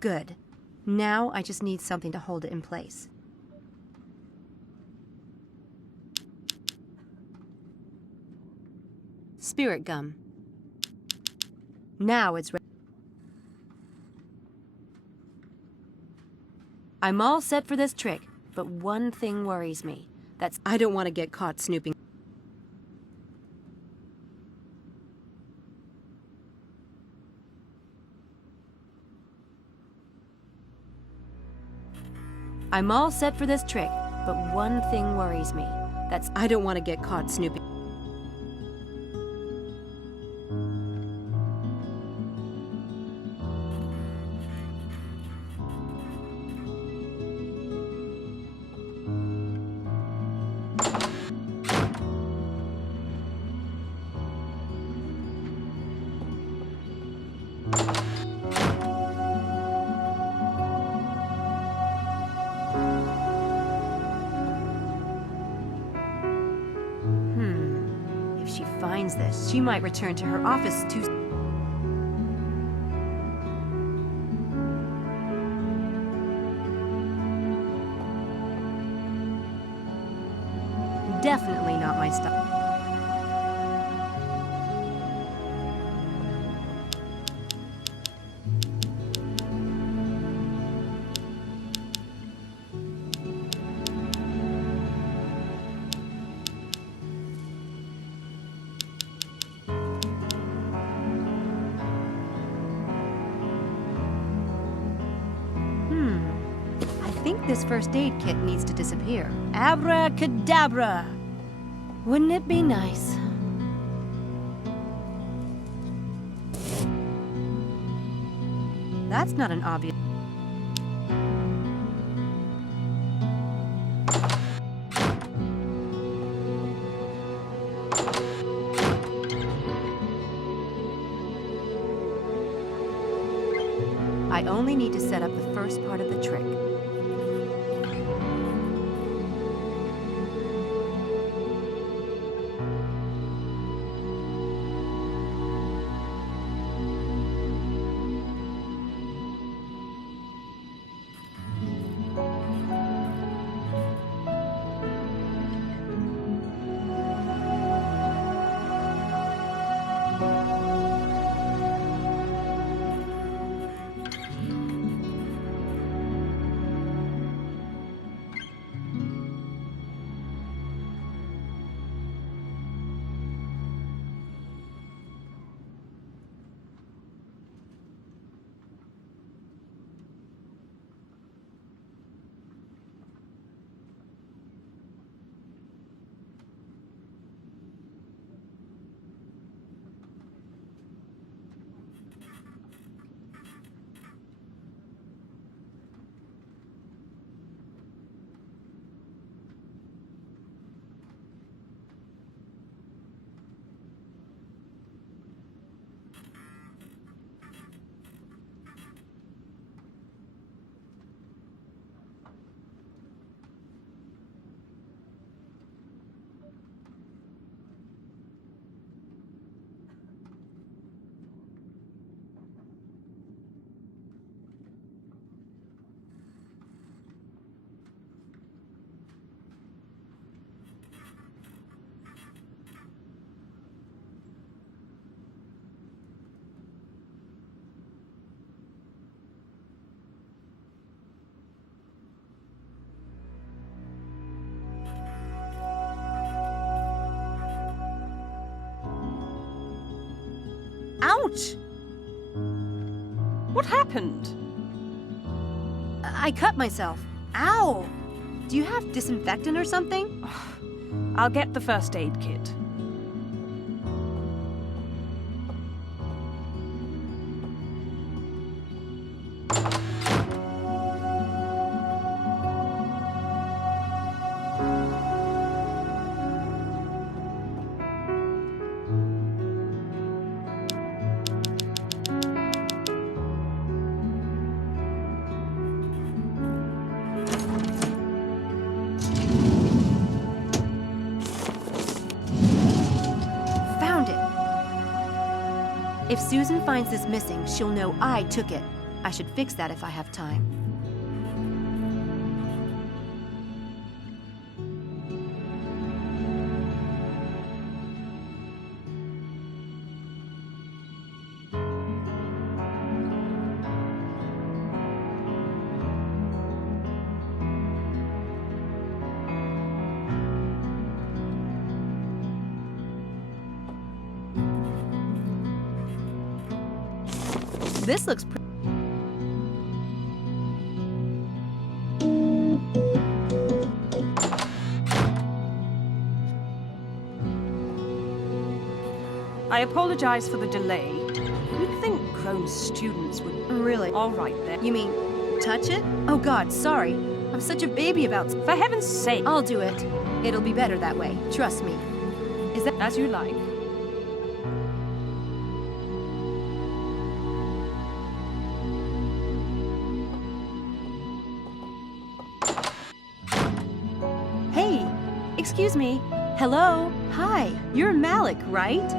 Good. Now I just need something to hold it in place. Spirit gum. Now it's ready. I'm all set for this trick, but one thing worries me. That's I don't want to get caught snooping. I'm all set for this trick, but one thing worries me. That's I don't want to get caught snooping. This. She might return to her office too. Definitely not my style. This first aid kit needs to disappear. Abracadabra! Wouldn't it be nice? That's not an obvious... I only need to set up the first part of the trick. Ouch! What happened? I cut myself. Ow! Do you have disinfectant or something? I'll get the first aid kit. If Susan finds this missing, she'll know I took it. I should fix that if I have time. This looks pretty. I apologize for the delay. You'd think grown students would... Really? All right, then. You mean, touch it? Oh God, sorry. I'm such a baby about... For heaven's sake. I'll do it. It'll be better that way. Trust me. Is that as you like? Excuse me. Hello? Hi. You're Malik, right?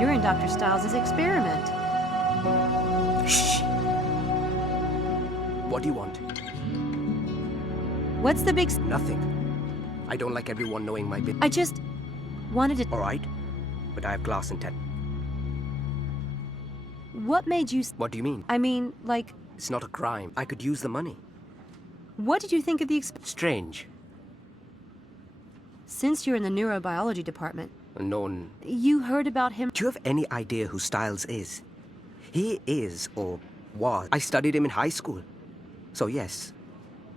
You're in Dr. Stiles' experiment. Shh. What do you want? What's the big... Nothing. I don't like everyone knowing my business. I just wanted to... All right. But I have glass and What made you... What do you mean? I mean, like... It's not a crime. I could use the money. What did you think of the Strange. Since you're in the neurobiology department... Known... You heard about him... Do you have any idea who Stiles is? He is, or was... I studied him in high school. So yes,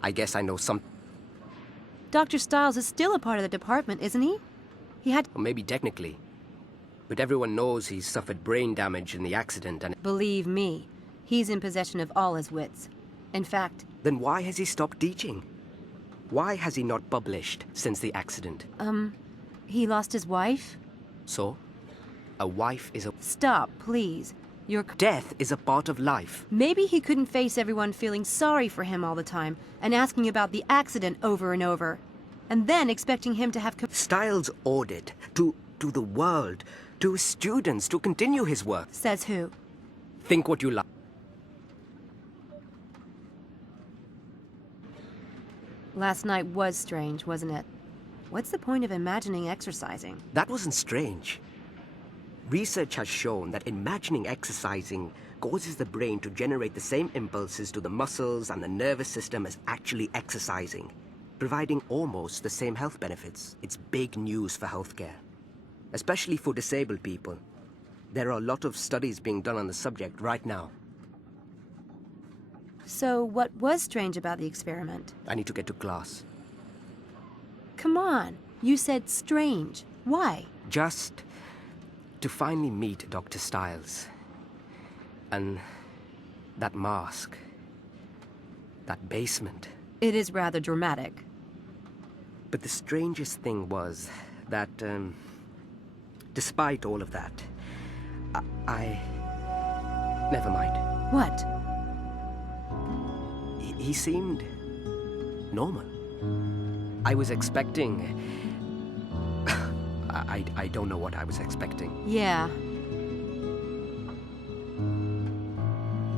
I guess I know some... Dr. Stiles is still a part of the department, isn't he? He had... Well, maybe technically. But everyone knows he's suffered brain damage in the accident and... Believe me, he's in possession of all his wits. In fact... Then why has he stopped teaching? Why has he not published since the accident? He lost his wife? So? A wife is a... Stop, please. Death is a part of life. Maybe he couldn't face everyone feeling sorry for him all the time and asking about the accident over and over, and then expecting him to have... Styles ordered to the world, to his students, to continue his work. Says who? Think what you like. Last night was strange, wasn't it? What's the point of imagining exercising? That wasn't strange. Research has shown that imagining exercising causes the brain to generate the same impulses to the muscles and the nervous system as actually exercising, providing almost the same health benefits. It's big news for healthcare, especially for disabled people. There are a lot of studies being done on the subject right now. So what was strange about the experiment? I need to get to class. Come on, you said strange. Why? Just to finally meet Dr. Styles. And that mask. That basement. It is rather dramatic. But the strangest thing was that, despite all of that, I... Never mind. What? He seemed normal. I was expecting... I don't know what I was expecting. Yeah.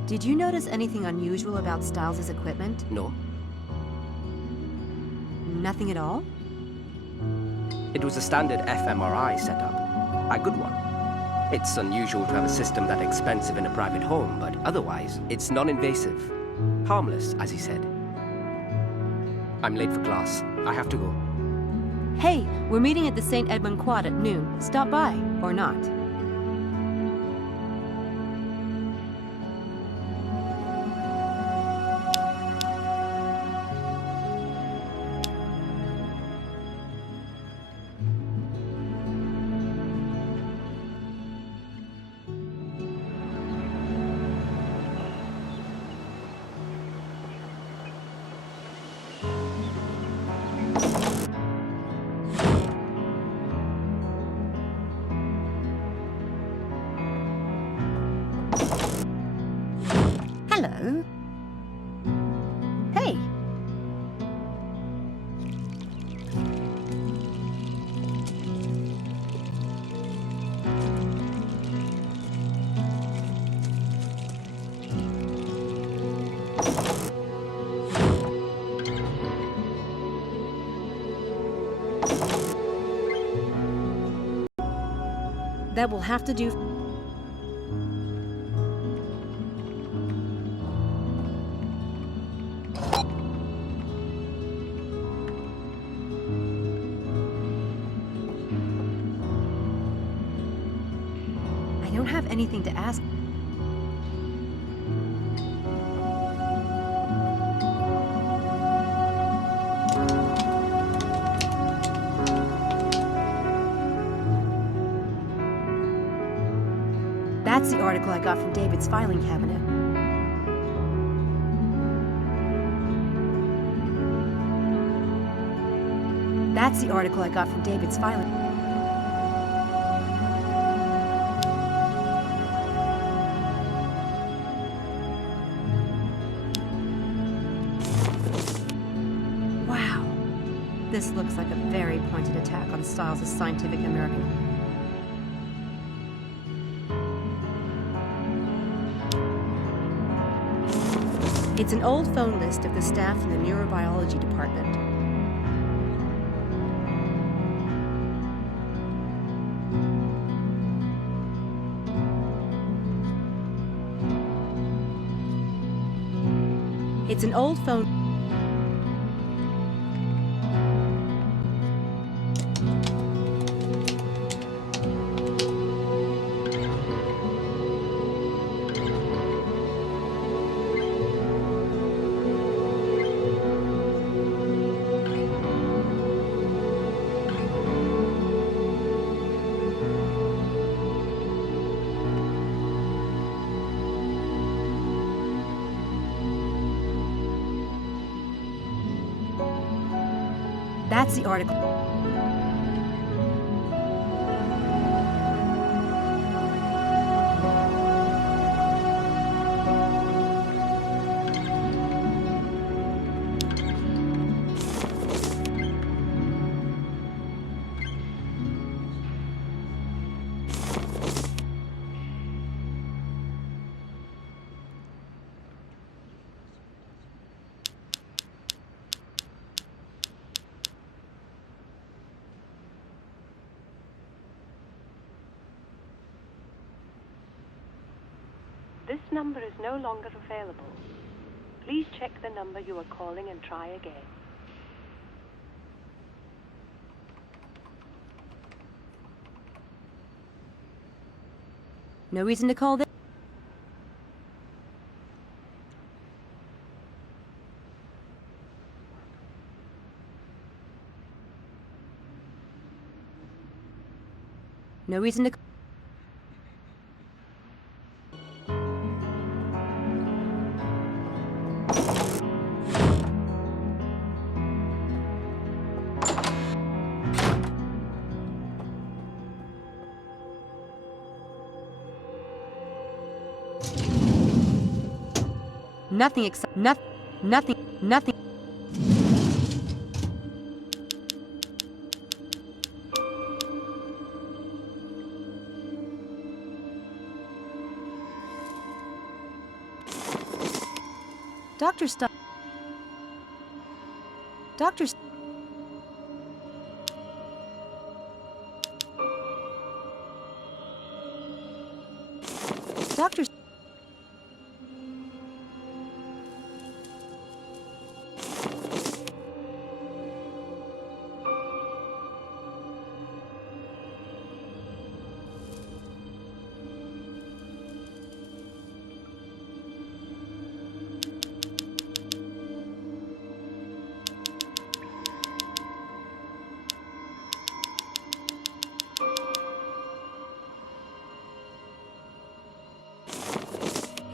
Did you notice anything unusual about Styles' equipment? No. Nothing at all? It was a standard fMRI setup. A good one. It's unusual to have a system that expensive in a private home, but otherwise, it's non-invasive. Harmless, as he said. I'm late for class. I have to go. Hey, we're meeting at the St. Edmund Quad at noon. Stop by, or not. Hello. Hey. That will have to do. I don't have anything to ask. That's the article I got from David's filing cabinet. That's the article I got from David's filing. Wow. This looks like a very pointed attack on Styles' Scientific American. It's an old phone list of the staff in the neurobiology department. It's an old phone. That's the article. This number is no longer available. Please check the number you are calling and try again. No reason to call this. No reason to. Nothing except nothing. Doctor stop. Doctor. Doctor.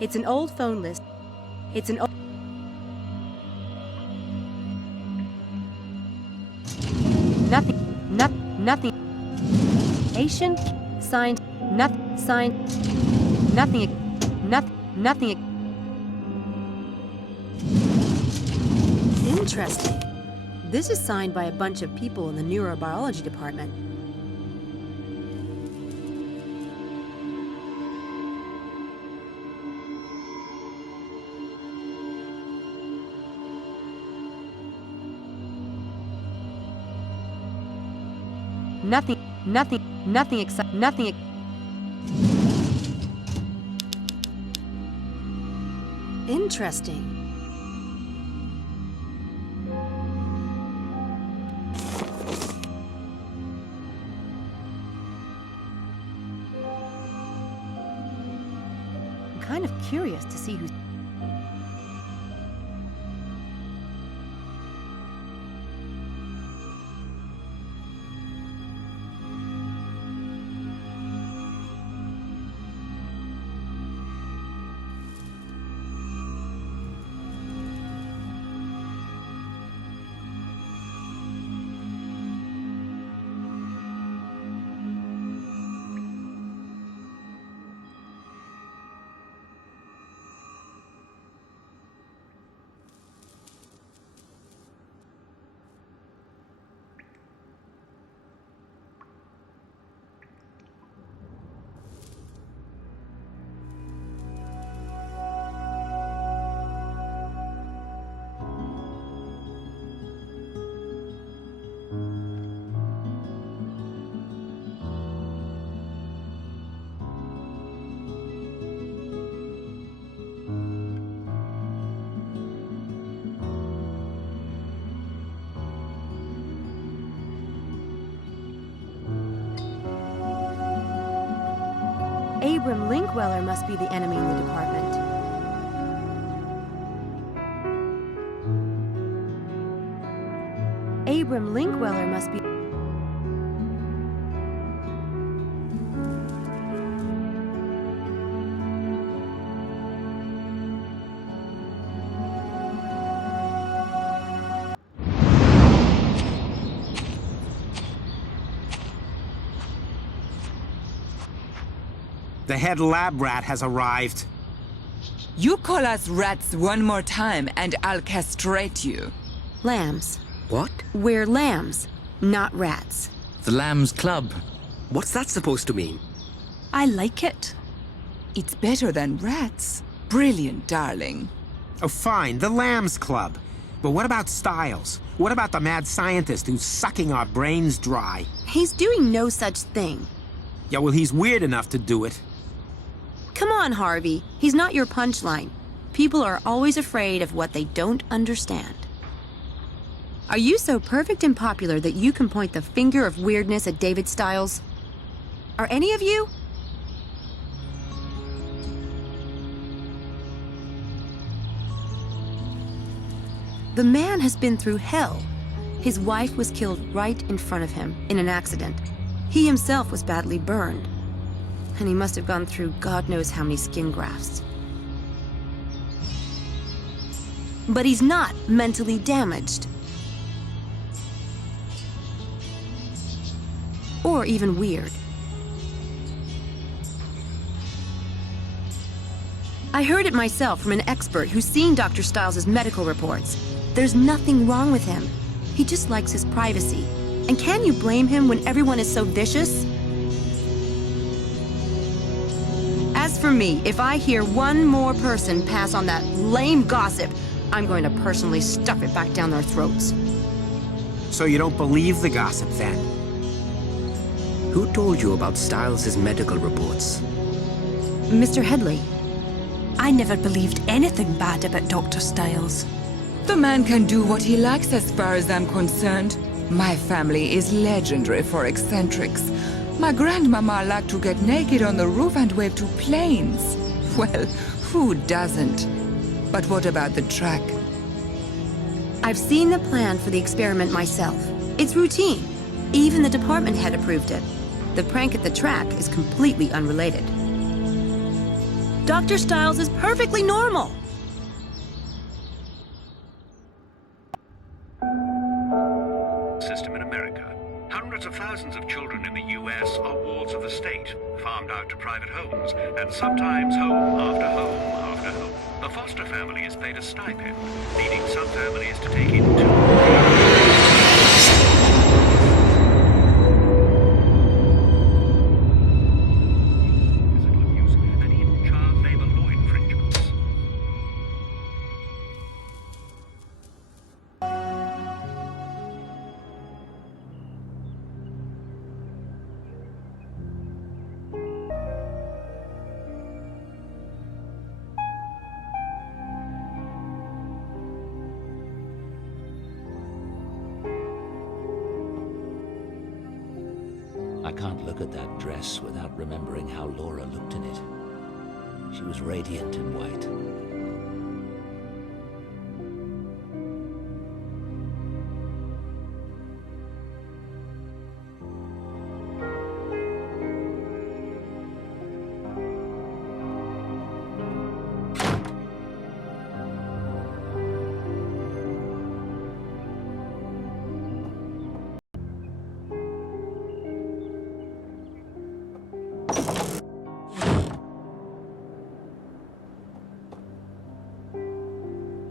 It's an old phone list. It's an old. Nothing. Patient signed. Signed. Nothing. Interesting. This is signed by a bunch of people in the neurobiology department. Nothing except nothing. Interesting. I'm kind of curious to see who's. Abram Linkweller must be the enemy in the department. Abram Linkweller must be. The head lab rat has arrived. You call us rats one more time and I'll castrate you. Lambs. What? We're lambs, not rats. The Lambs Club. What's that supposed to mean? I like it. It's better than rats. Brilliant, darling. Oh, fine, the Lambs Club. But what about Styles? What about the mad scientist who's sucking our brains dry? He's doing no such thing. Yeah, well, he's weird enough to do it. Come on, Harvey. He's not your punchline. People are always afraid of what they don't understand. Are you so perfect and popular that you can point the finger of weirdness at David Stiles? Are any of you? The man has been through hell. His wife was killed right in front of him in an accident. He himself was badly burned. And he must have gone through God knows how many skin grafts. But he's not mentally damaged. Or even weird. I heard it myself from an expert who's seen Dr. Stiles' medical reports. There's nothing wrong with him. He just likes his privacy. And can you blame him when everyone is so vicious? As for me, if I hear one more person pass on that lame gossip, I'm going to personally stuff it back down their throats. So you don't believe the gossip, then? Who told you about Stiles' medical reports? Mr. Headley. I never believed anything bad about Dr. Stiles. The man can do what he likes as far as I'm concerned. My family is legendary for eccentrics. My grandmama liked to get naked on the roof and wave to planes. Well, who doesn't? But what about the track? I've seen the plan for the experiment myself. It's routine. Even the department head approved it. The prank at the track is completely unrelated. Dr. Stiles is perfectly normal. System in America. Hundreds of thousands of children in the U.S. are wards of the state, farmed out to private homes, and sometimes home after home after home. The foster family is paid a stipend, leading some families to take in 2 or 3 physical abuse and even child labor law infringements. I can't look at that dress without remembering how Laura looked in it. She was radiant in white.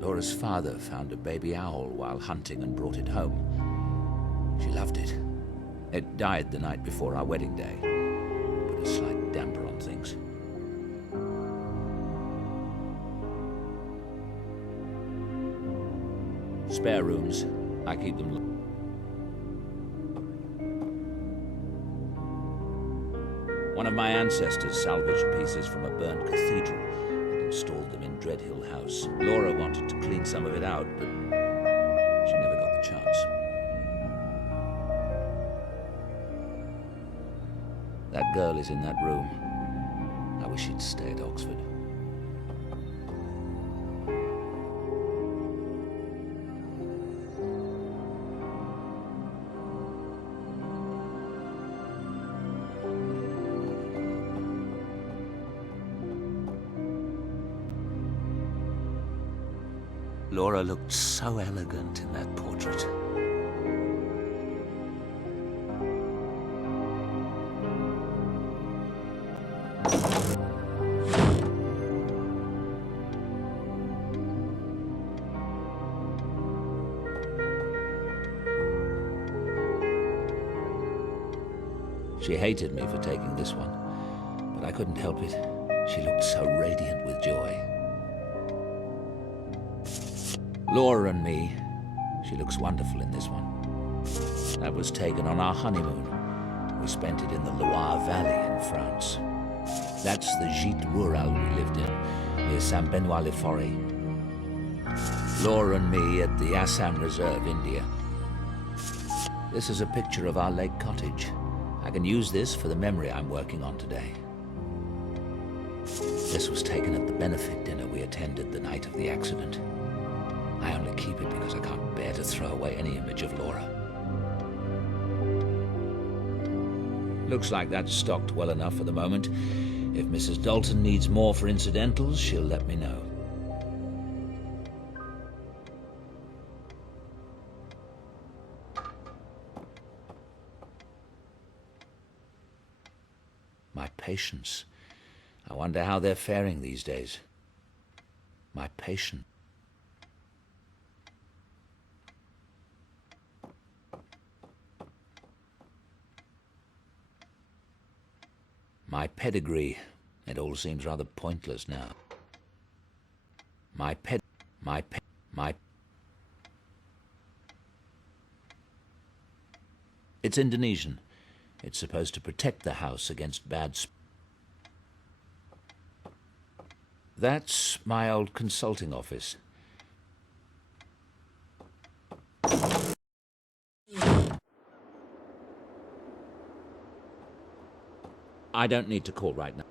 Laura's father found a baby owl while hunting and brought it home. She loved it. It died the night before our wedding day. Put a slight damper on things. Spare rooms. I keep them. One of my ancestors salvaged pieces from a burnt cathedral and installed them in Dreadhill House. Laura wanted to clean some of it out, but she never got the chance. That girl is in that room. I wish she'd stay at Oxford. Laura looked so elegant in that portrait. She hated me for taking this one, but I couldn't help it. She looked so radiant with joy. Laura and me. She looks wonderful in this one. That was taken on our honeymoon. We spent it in the Loire Valley in France. That's the gîte rural we lived in, near Saint-Benoît-le-Forêt. Laura and me at the Assam Reserve, India. This is a picture of our lake cottage. I can use this for the memory I'm working on today. This was taken at the benefit dinner we attended the night of the accident. I only keep it because I can't bear to throw away any image of Laura. Looks like that's stocked well enough for the moment. If Mrs. Dalton needs more for incidentals, she'll let me know. My patients. I wonder how they're faring these days. My patient. My pedigree. It all seems rather pointless now. It's Indonesian. It's supposed to protect the house against bad That's my old consulting office. I don't need to call right now.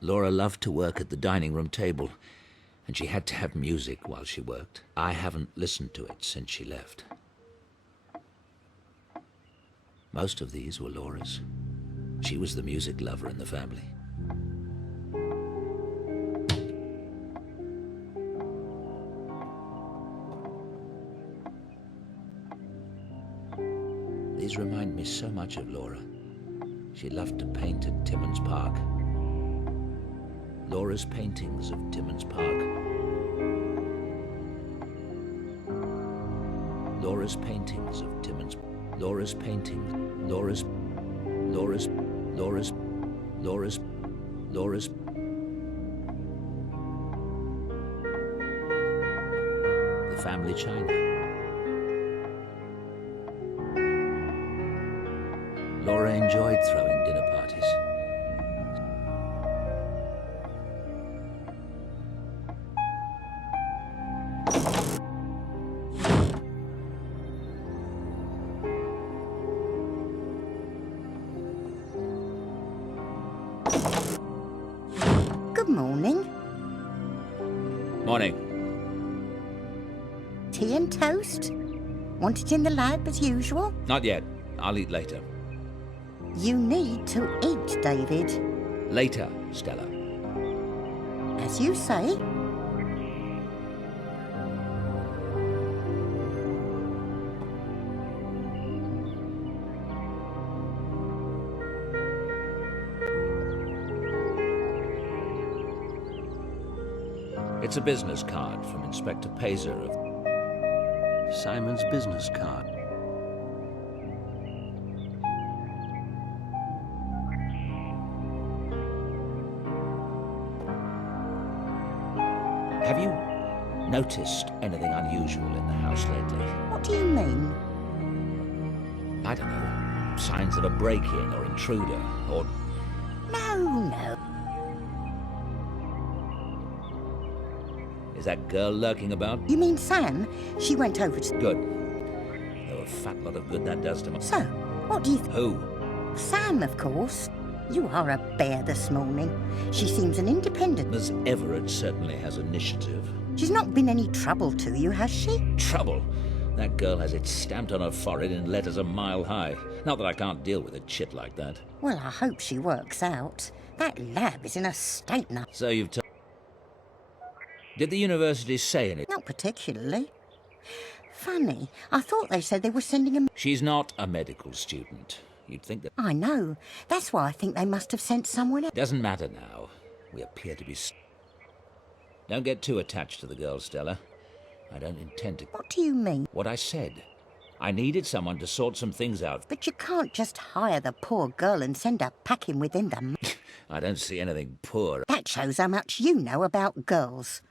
Laura loved to work at the dining room table, and she had to have music while she worked. I haven't listened to it since she left. Most of these were Laura's. She was the music lover in the family. These remind me so much of Laura. She loved to paint at Timmins Park. Laura's paintings of Timmins Park. Laura's paintings of Timmins. Laura's paintings. Laura's. The family china. Laura enjoyed throwing dinner parties. Good morning. Morning. Tea and toast? Want it in the lab as usual? Not yet. I'll eat later. You need to eat, David. Later, Stella. As you say. It's a business card from Inspector Pazer of Simon's business card. Have you noticed anything unusual in the house lately? What do you mean? I don't know. Signs of a break-in or intruder, or... No. Is that girl lurking about? You mean Sam? She went over to... Good. Though a fat lot of good that does to me. So, what do you think? Who? Sam, of course. You are a bear this morning. She seems an independent... Miss Everett certainly has initiative. She's not been any trouble to you, has she? Trouble? That girl has it stamped on her forehead in letters a mile high. Not that I can't deal with a chit like that. Well, I hope she works out. That lab is in a state now. So you've told... Did the university say anything? Not particularly. Funny, I thought they said they were sending a... She's not a medical student. You'd think that... I know. That's why I think they must have sent someone else. Doesn't matter now. We appear to be... Don't get too attached to the girl, Stella. I don't intend to... What do you mean? What I said. I needed someone to sort some things out. But you can't just hire the poor girl and send her packing within the... I don't see anything poor. That shows how much you know about girls.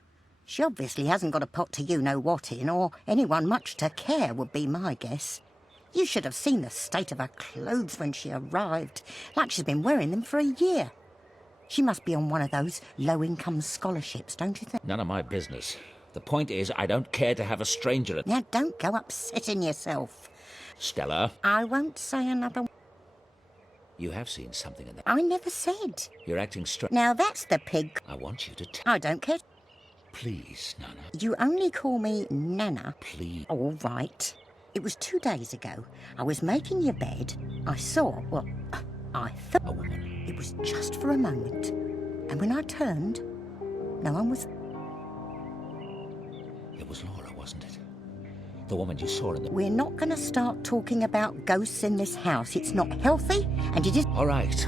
She obviously hasn't got a pot to you-know-what in, or anyone much to care would be my guess. You should have seen the state of her clothes when she arrived, like she's been wearing them for a year. She must be on one of those low-income scholarships, don't you think? None of my business. The point is, I don't care to have a stranger at... Now, don't go upsetting yourself. Stella. I won't say another... You have seen something in that. I never said. You're acting straight. Now, that's the pig. I want you to tell... I don't care. Please, Nana. You only call me Nana. Please. All right. It was 2 days ago. I was making your bed. I saw, well, I thought... A woman. It was just for a moment. And when I turned, no one was... It was Laura, wasn't it? The woman you saw in the... We're not going to start talking about ghosts in this house. It's not healthy, and it is... All right.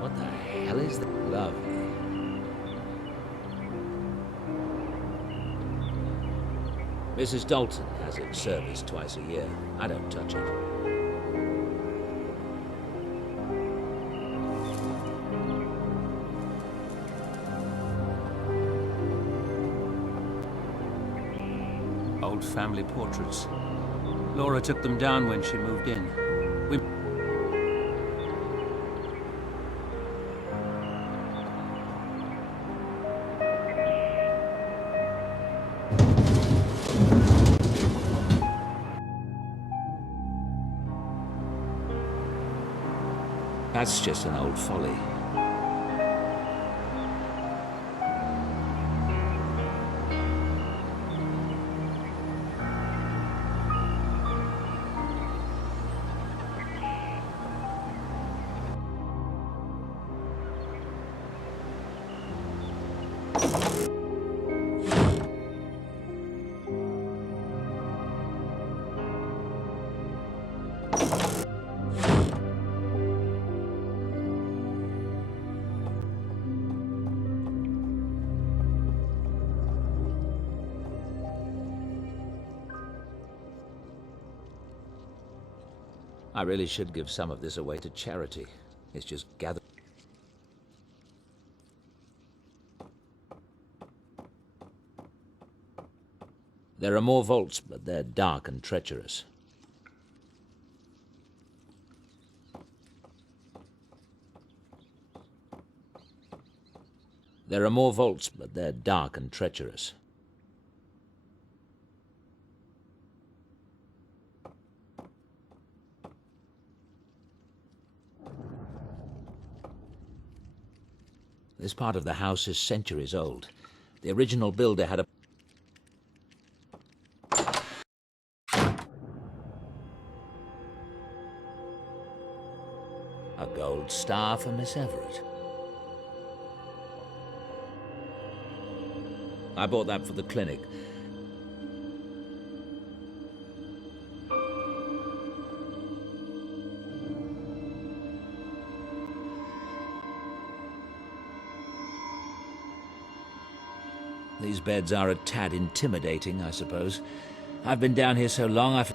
What the hell is that? Lovely. Mrs. Dalton has it serviced twice a year. I don't touch it. Old family portraits. Laura took them down when she moved in. We... That's just an old folly. I really should give some of this away to charity. It's just gathered. There are more vaults, but they're dark and treacherous. There are more vaults, but they're dark and treacherous. This part of the house is centuries old. The original builder had a... a gold star for Miss Everett. I bought that for the clinic. These beds are a tad intimidating, I suppose. I've been down here so long, I've...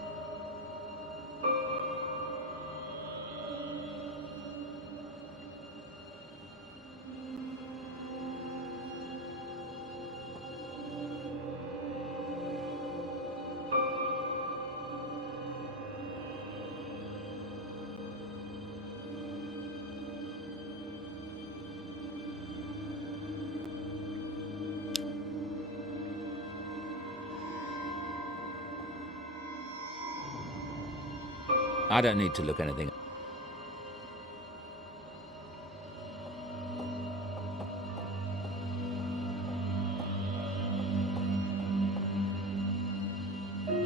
I don't need to look anything.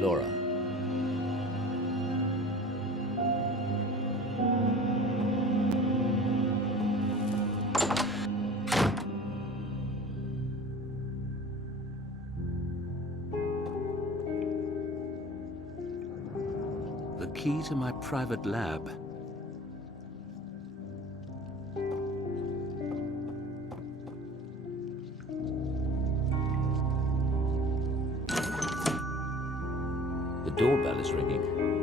Laura. The key to my private lab. The doorbell is ringing.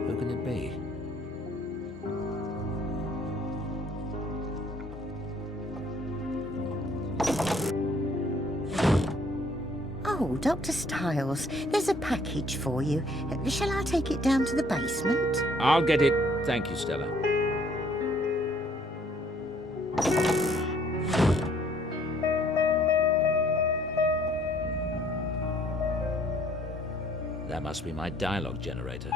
Who can it be? Oh, Dr. Styles, there's a package for you. Shall I take it down to the basement? I'll get it. Thank you, Stella. That must be my dialogue generator.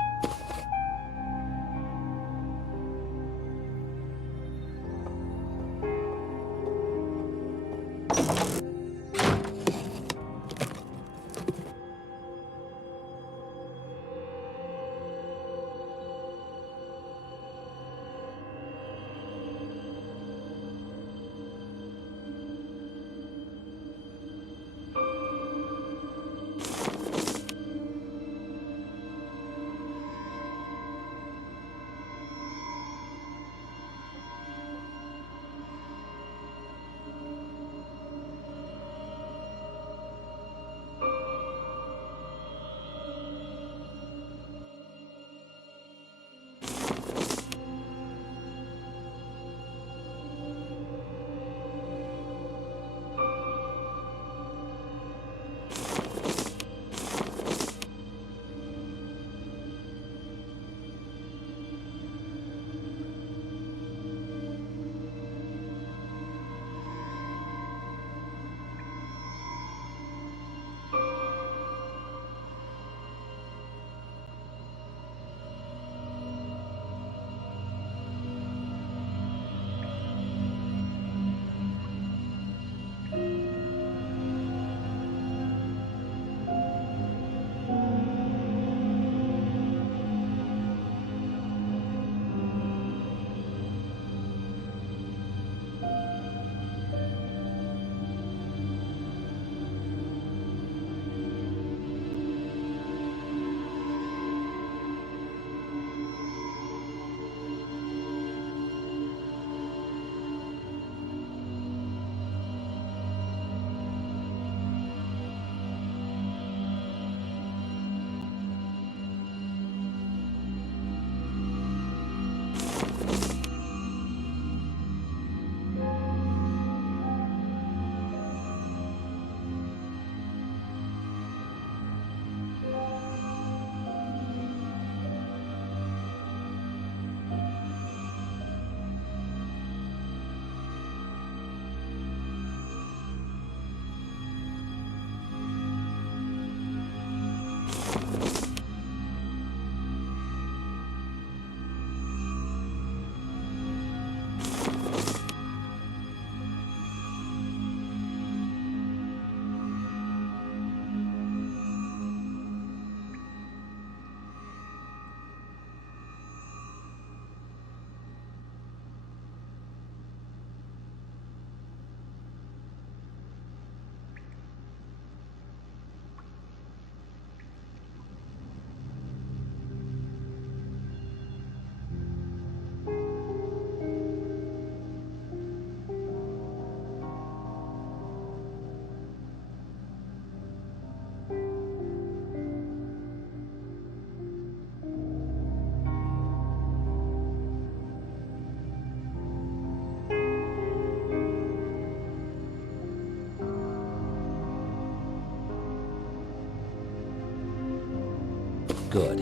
Good.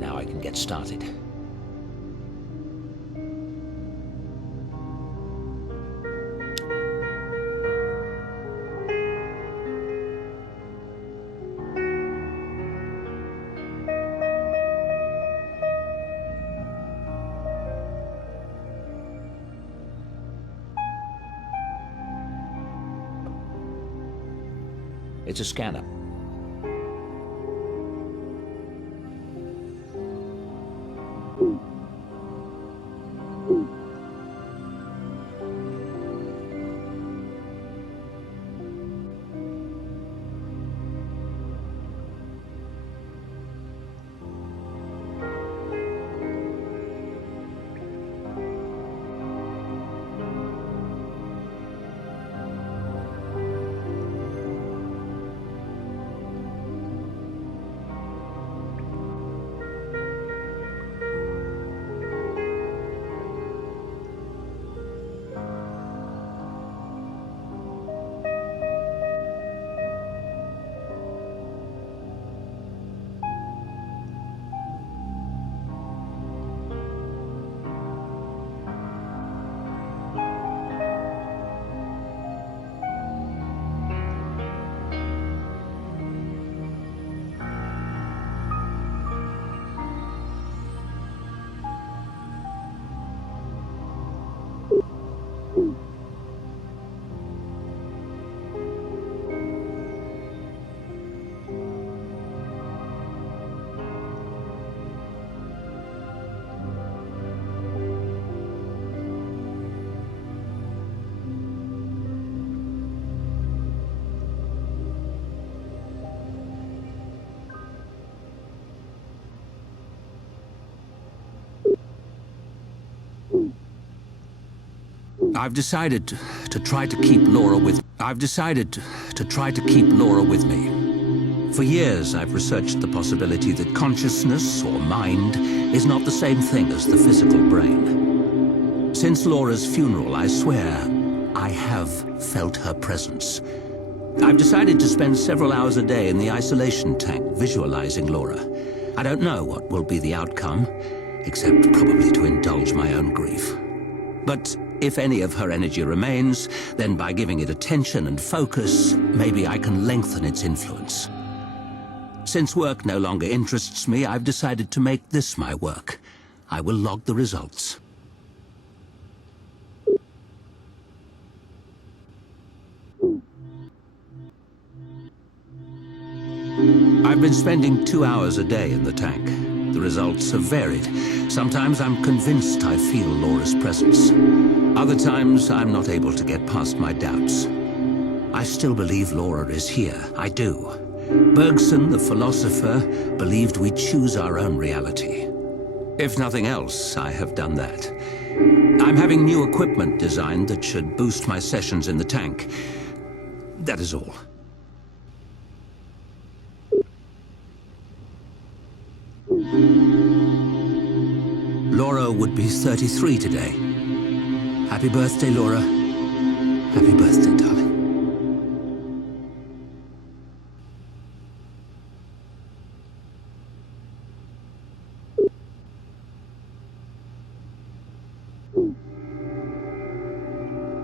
Now I can get started. It's a scanner. I've decided to try to keep Laura with... I've decided to try to keep Laura with me. For years, I've researched the possibility that consciousness, or mind, is not the same thing as the physical brain. Since Laura's funeral, I swear, I have felt her presence. I've decided to spend several hours a day in the isolation tank, visualizing Laura. I don't know what will be the outcome, except probably to indulge my own grief. But if any of her energy remains, then by giving it attention and focus, maybe I can lengthen its influence. Since work no longer interests me, I've decided to make this my work. I will log the results. I've been spending 2 hours a day in the tank. The results have varied. Sometimes I'm convinced I feel Laura's presence. Other times I'm not able to get past my doubts. I still believe Laura is here. I do. Bergson, the philosopher, believed we choose our own reality. If nothing else, I have done that. I'm having new equipment designed that should boost my sessions in the tank. That is all. Laura would be 33 today. Happy birthday, Laura. Happy birthday, darling.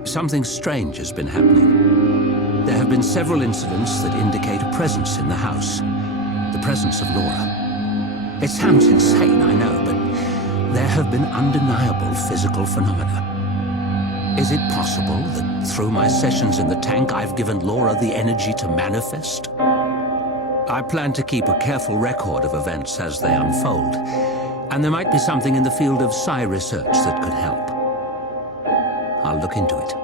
Something strange has been happening. There have been several incidents that indicate a presence in the house. The presence of Laura. It sounds insane, I know, but there have been undeniable physical phenomena. Is it possible that through my sessions in the tank, I've given Laura the energy to manifest? I plan to keep a careful record of events as they unfold, and there might be something in the field of psi research that could help. I'll look into it.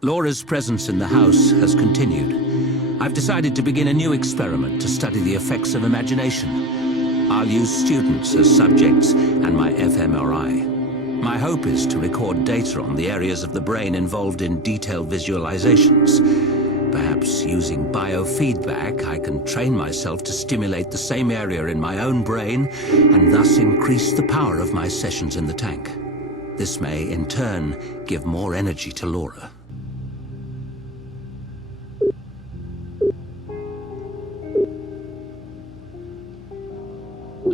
Laura's presence in the house has continued. I've decided to begin a new experiment to study the effects of imagination. I'll use students as subjects and my fMRI. My hope is to record data on the areas of the brain involved in detailed visualizations. Perhaps using biofeedback, I can train myself to stimulate the same area in my own brain and thus increase the power of my sessions in the tank. This may, in turn, give more energy to Laura.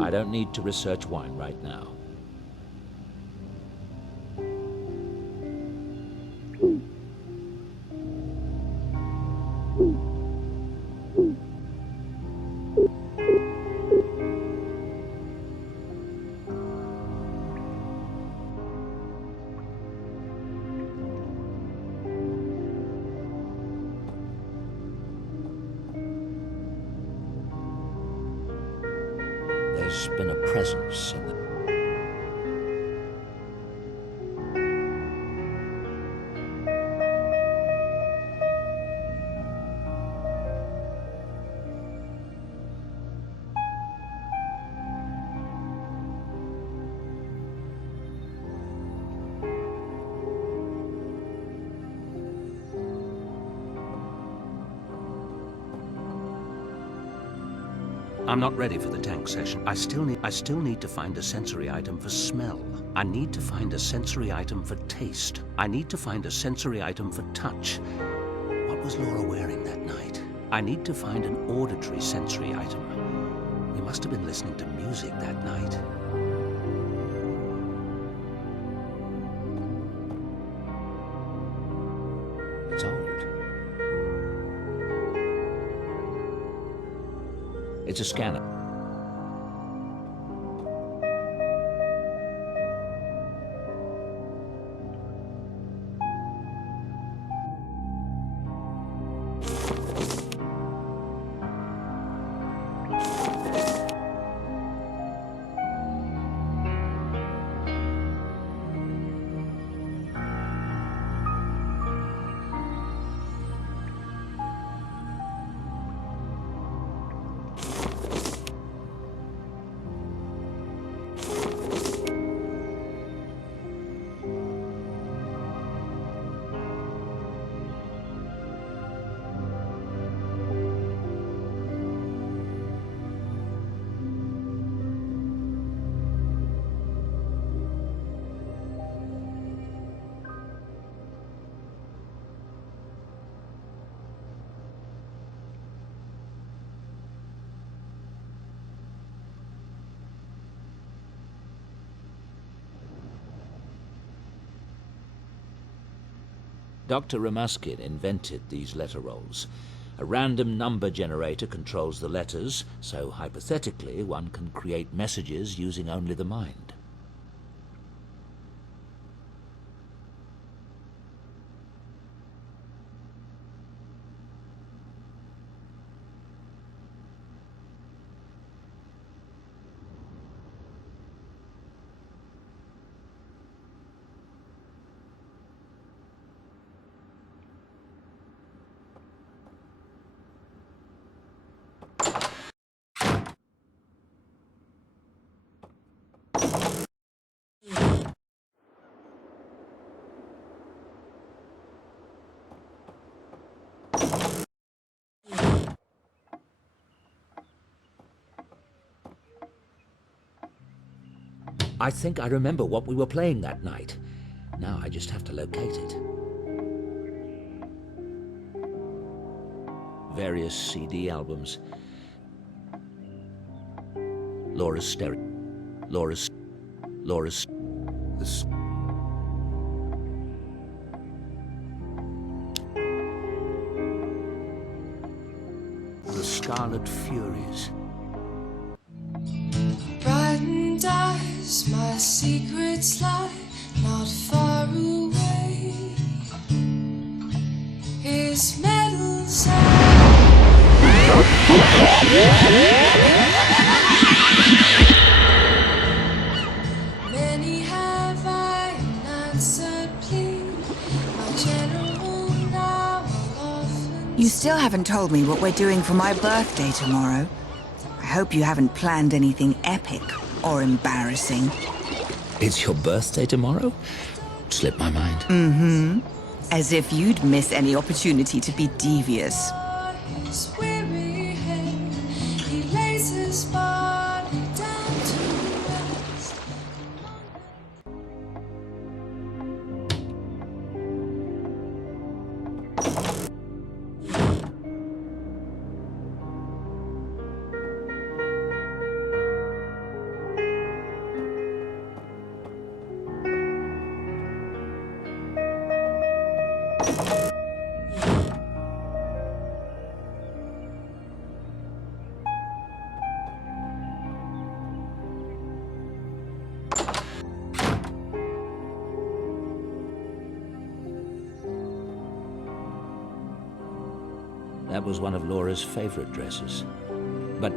I don't need to research wine right now. There's been a presence in the... I'm not ready for the tank session. I still need to find a sensory item for smell. I need to find a sensory item for taste. I need to find a sensory item for touch. What was Laura wearing that night? I need to find an auditory sensory item. We must have been listening to music that night. It's old. It's a scanner. Dr. Ramuskin invented these letter rolls. A random number generator controls the letters, so hypothetically one can create messages using only the mind. I think I remember what we were playing that night. Now I just have to locate it. Various CD albums. Laura's stereo. Laura's. The Scarlet Furies. Brightened eyes, my secrets lie not far away. His medals many have I unanswered plea. My general now often. You still haven't told me what we're doing for my birthday tomorrow. I hope you haven't planned anything epic or embarrassing. It's your birthday tomorrow? Slipped my mind. Mm-hmm. As if you'd miss any opportunity to be devious. His weary head, he lays his body down to rest. That was one of Laura's favorite dresses. But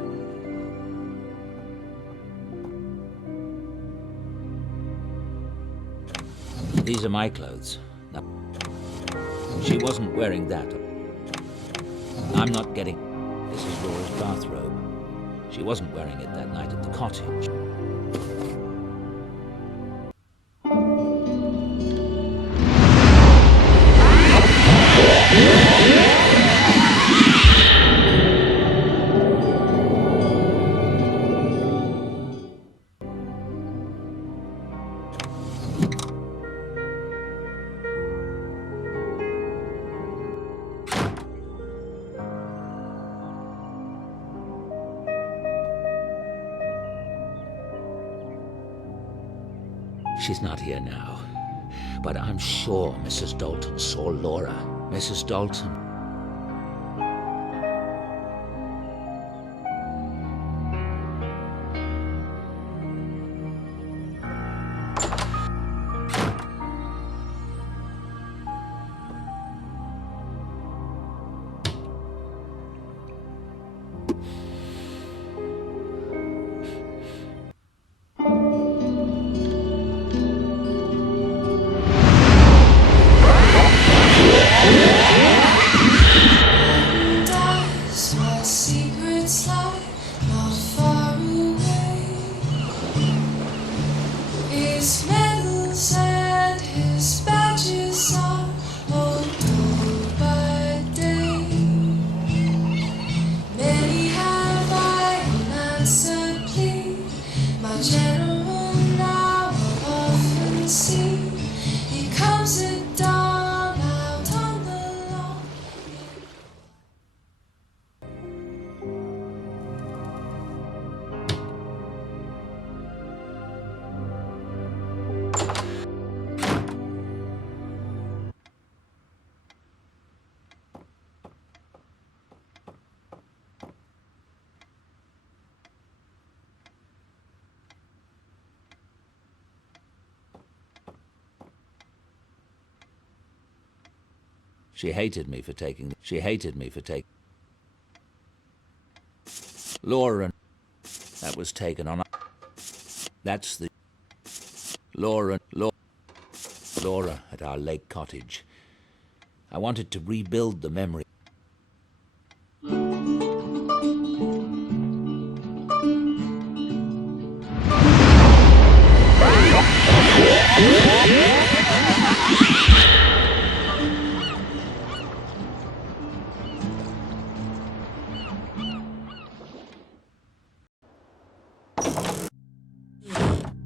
these are my clothes. Now, she wasn't wearing that. I'm not getting... This is Laura's bathrobe. She wasn't wearing it that night at the cottage. She's not here now, but I'm sure Mrs. Dalton saw Laura. Mrs. Dalton. She hated me for taking... Laura... That was taken on... That's the... Laura at our lake cottage. I wanted to rebuild the memory.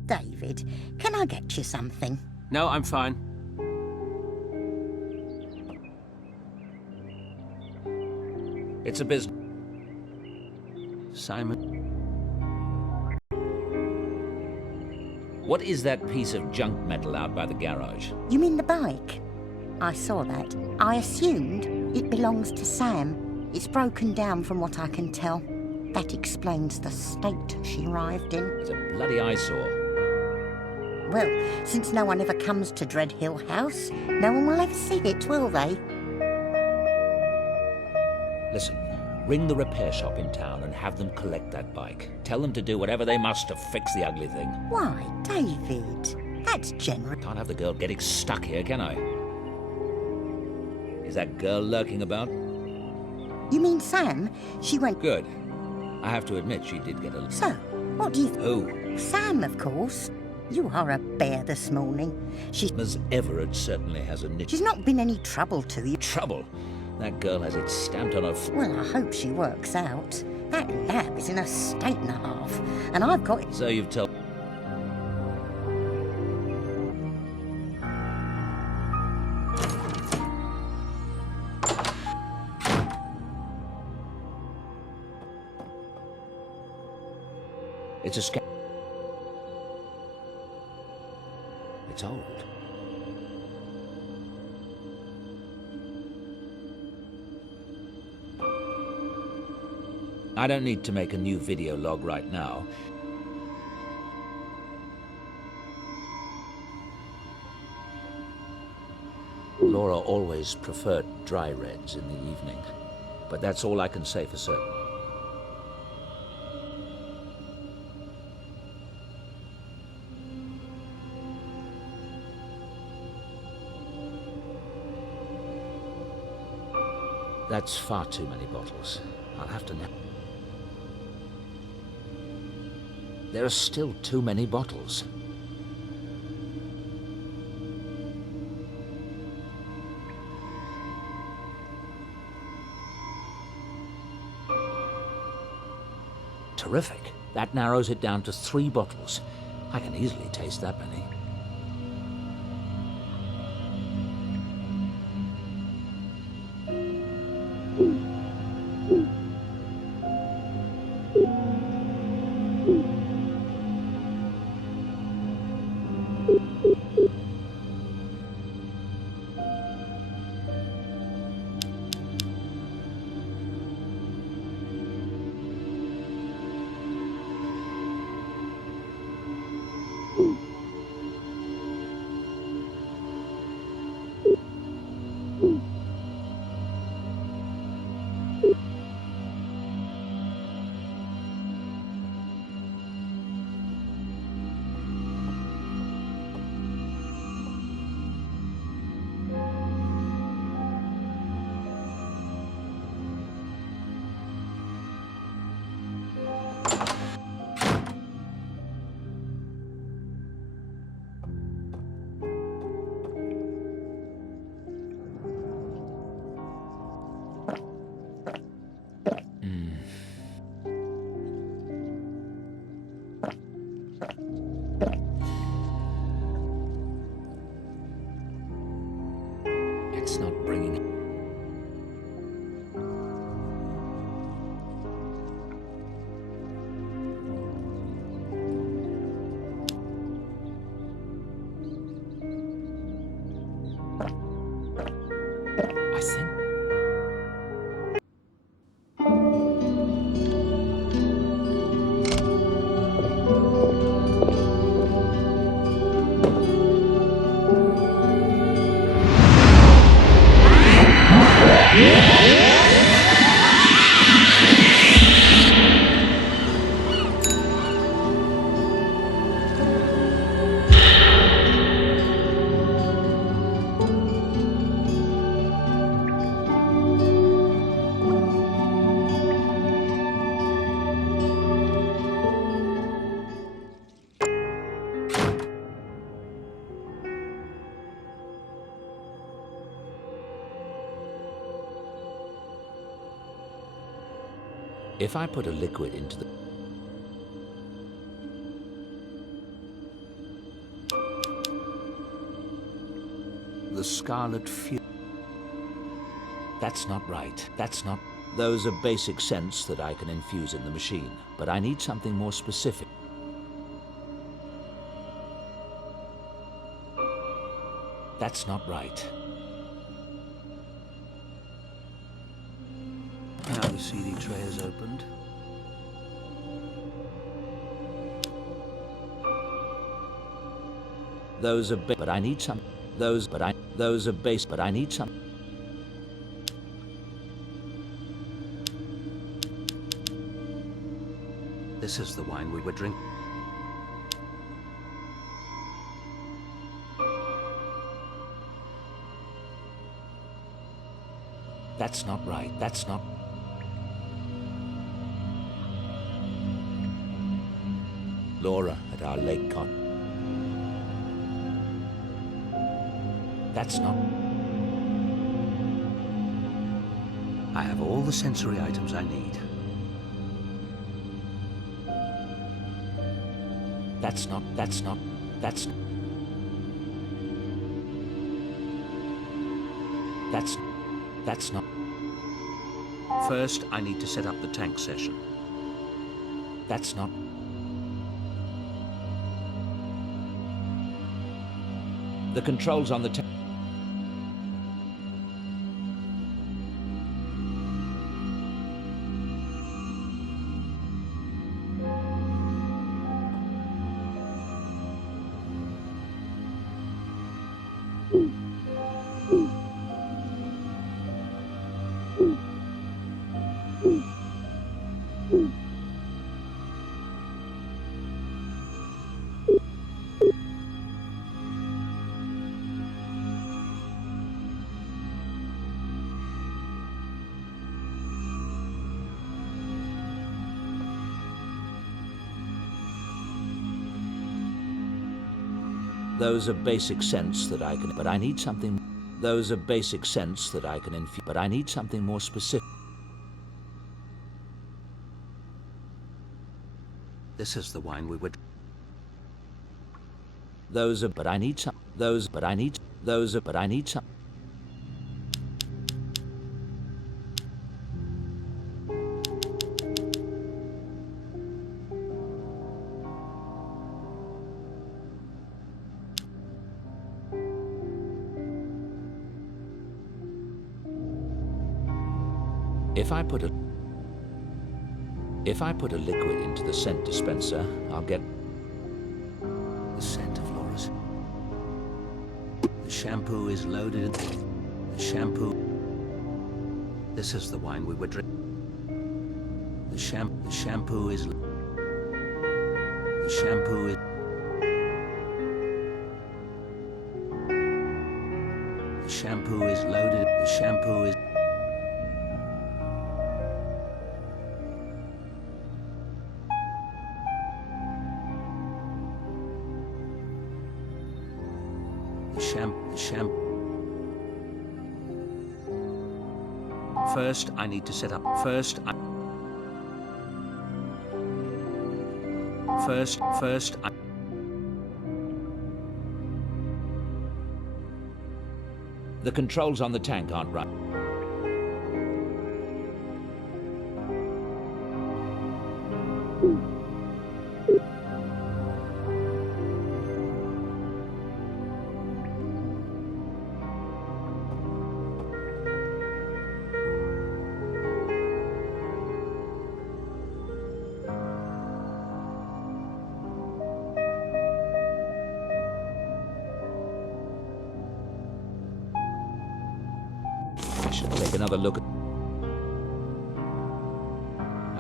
David, can I get you something? No, I'm fine. It's a business. Simon. What is that piece of junk metal out by the garage? You mean the bike? I saw that. I assumed it belongs to Sam. It's broken down from what I can tell. That explains the state she arrived in. It's a bloody eyesore. Well, since no one ever comes to Dread Hill House, no one will ever see it, will they? Listen, ring the repair shop in town and have them collect that bike. Tell them to do whatever they must to fix the ugly thing. Why, David? That's generous. Can't have the girl getting stuck here, can I? Is that girl lurking about? You mean Sam? She went... Good. I have to admit she did get a... So, what do you... Who? Sam, of course. You are a bear this morning. Miss Everett certainly has a niche. She's not been any trouble to you. Trouble? That girl has it stamped on her... Well, I hope she works out. That lab is in a state and a half, and I've got... So you've told... It's a scam. It's old. I don't need to make a new video log right now. Laura always preferred dry reds in the evening, but that's all I can say for certain. That's far too many bottles. I'll have to... There are still too many bottles. Terrific. That narrows it down to 3 bottles. I can easily taste that many. If I put a liquid into the... The scarlet fuel. That's not right. That's not... Those are basic scents that I can infuse in the machine, but I need something more specific. That's not right. Now the CD tray is opened. Those are but I need some. Those are base, but I need some. This is the wine we were drinking. That's not right. That's not. Laura at our lake cot. That's not. I have all the sensory items I need. That's not. That's not. That's not. First, I need to set up the tank session. That's not. The controls on the tank. Those are basic scents that I can, but I need something. Those are basic scents that I can infuse, but I need something more specific. This is the wine we would. Those are, but I need some. Those, but I need. Those are, but I need some. If I put a liquid into the scent dispenser, I'll get the scent of Laura's. The shampoo is loaded. The shampoo. This is the wine we were drinking. The shampoo is. The shampoo is. The shampoo is loaded. The shampoo is. First, I need to set up. First, the controls on the tank aren't right. I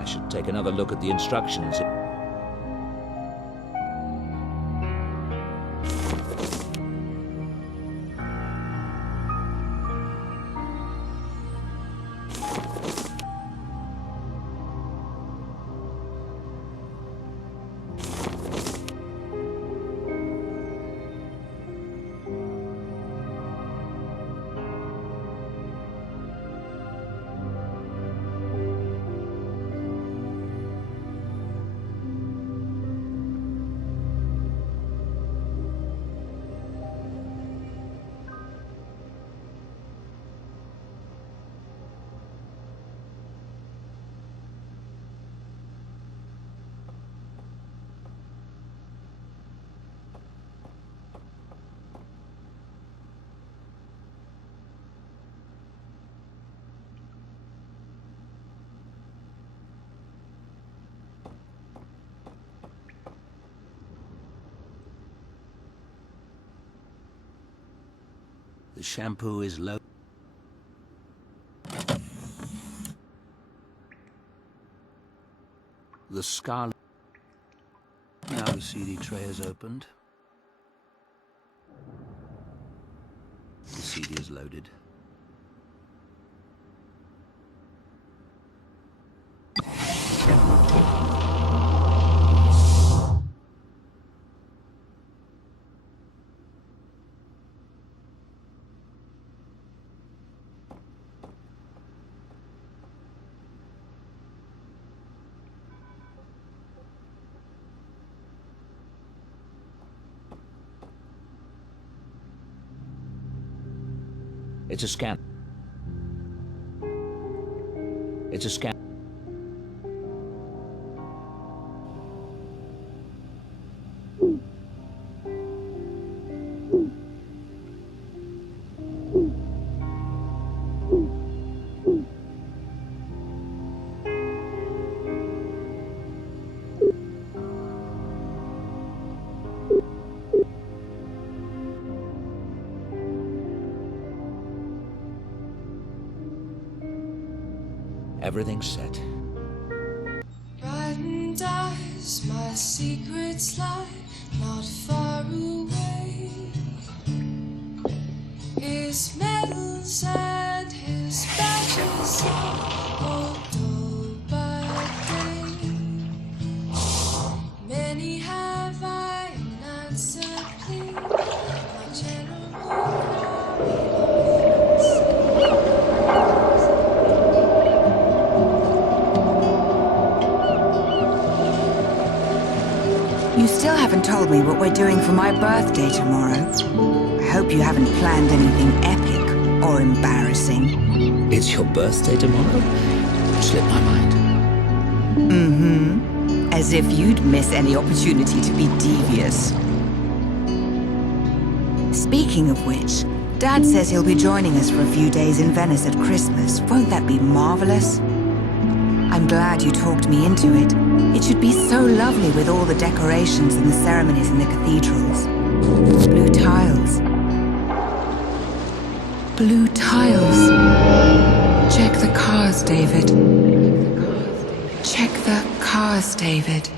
should take another look at the instructions. The shampoo is low. The scarlet. Now the CD tray is opened. The CD is loaded. It's a scan. It's a scan. Everything's set. Brightened eyes, my secrets lie not far away. His medals and his badges are told by day. Many have I an answer plea, my general. You still haven't told me what we're doing for my birthday tomorrow. I hope you haven't planned anything epic or embarrassing. It's your birthday tomorrow? Slipped my mind. Mm-hmm. As if you'd miss any opportunity to be devious. Speaking of which, Dad says he'll be joining us for a few days in Venice at Christmas. Won't that be marvelous? I'm glad you talked me into it. It should be so lovely with all the decorations and the ceremonies in the cathedrals. Blue tiles. Blue tiles. Check the cars, David. Check the cars, David.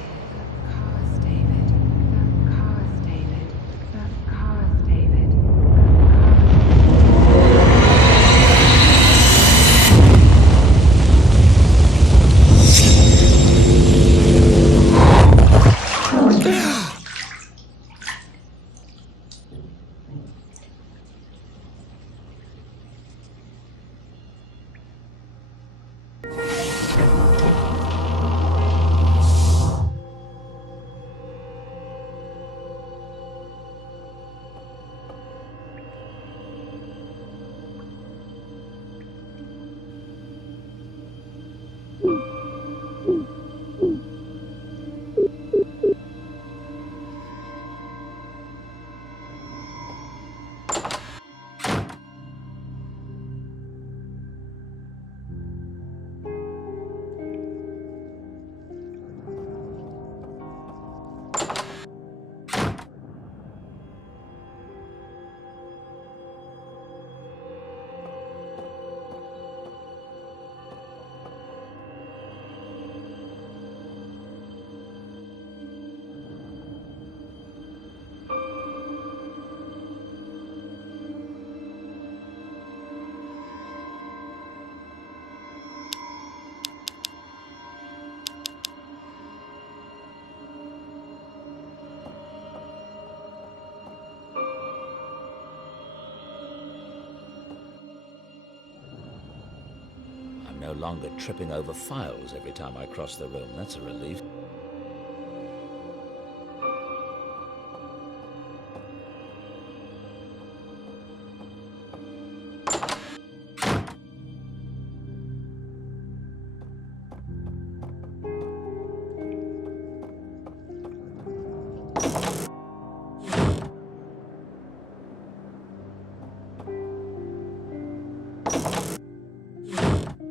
No longer tripping over files every time I cross the room. That's a relief.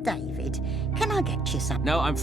David, can I get you some? No, I'm...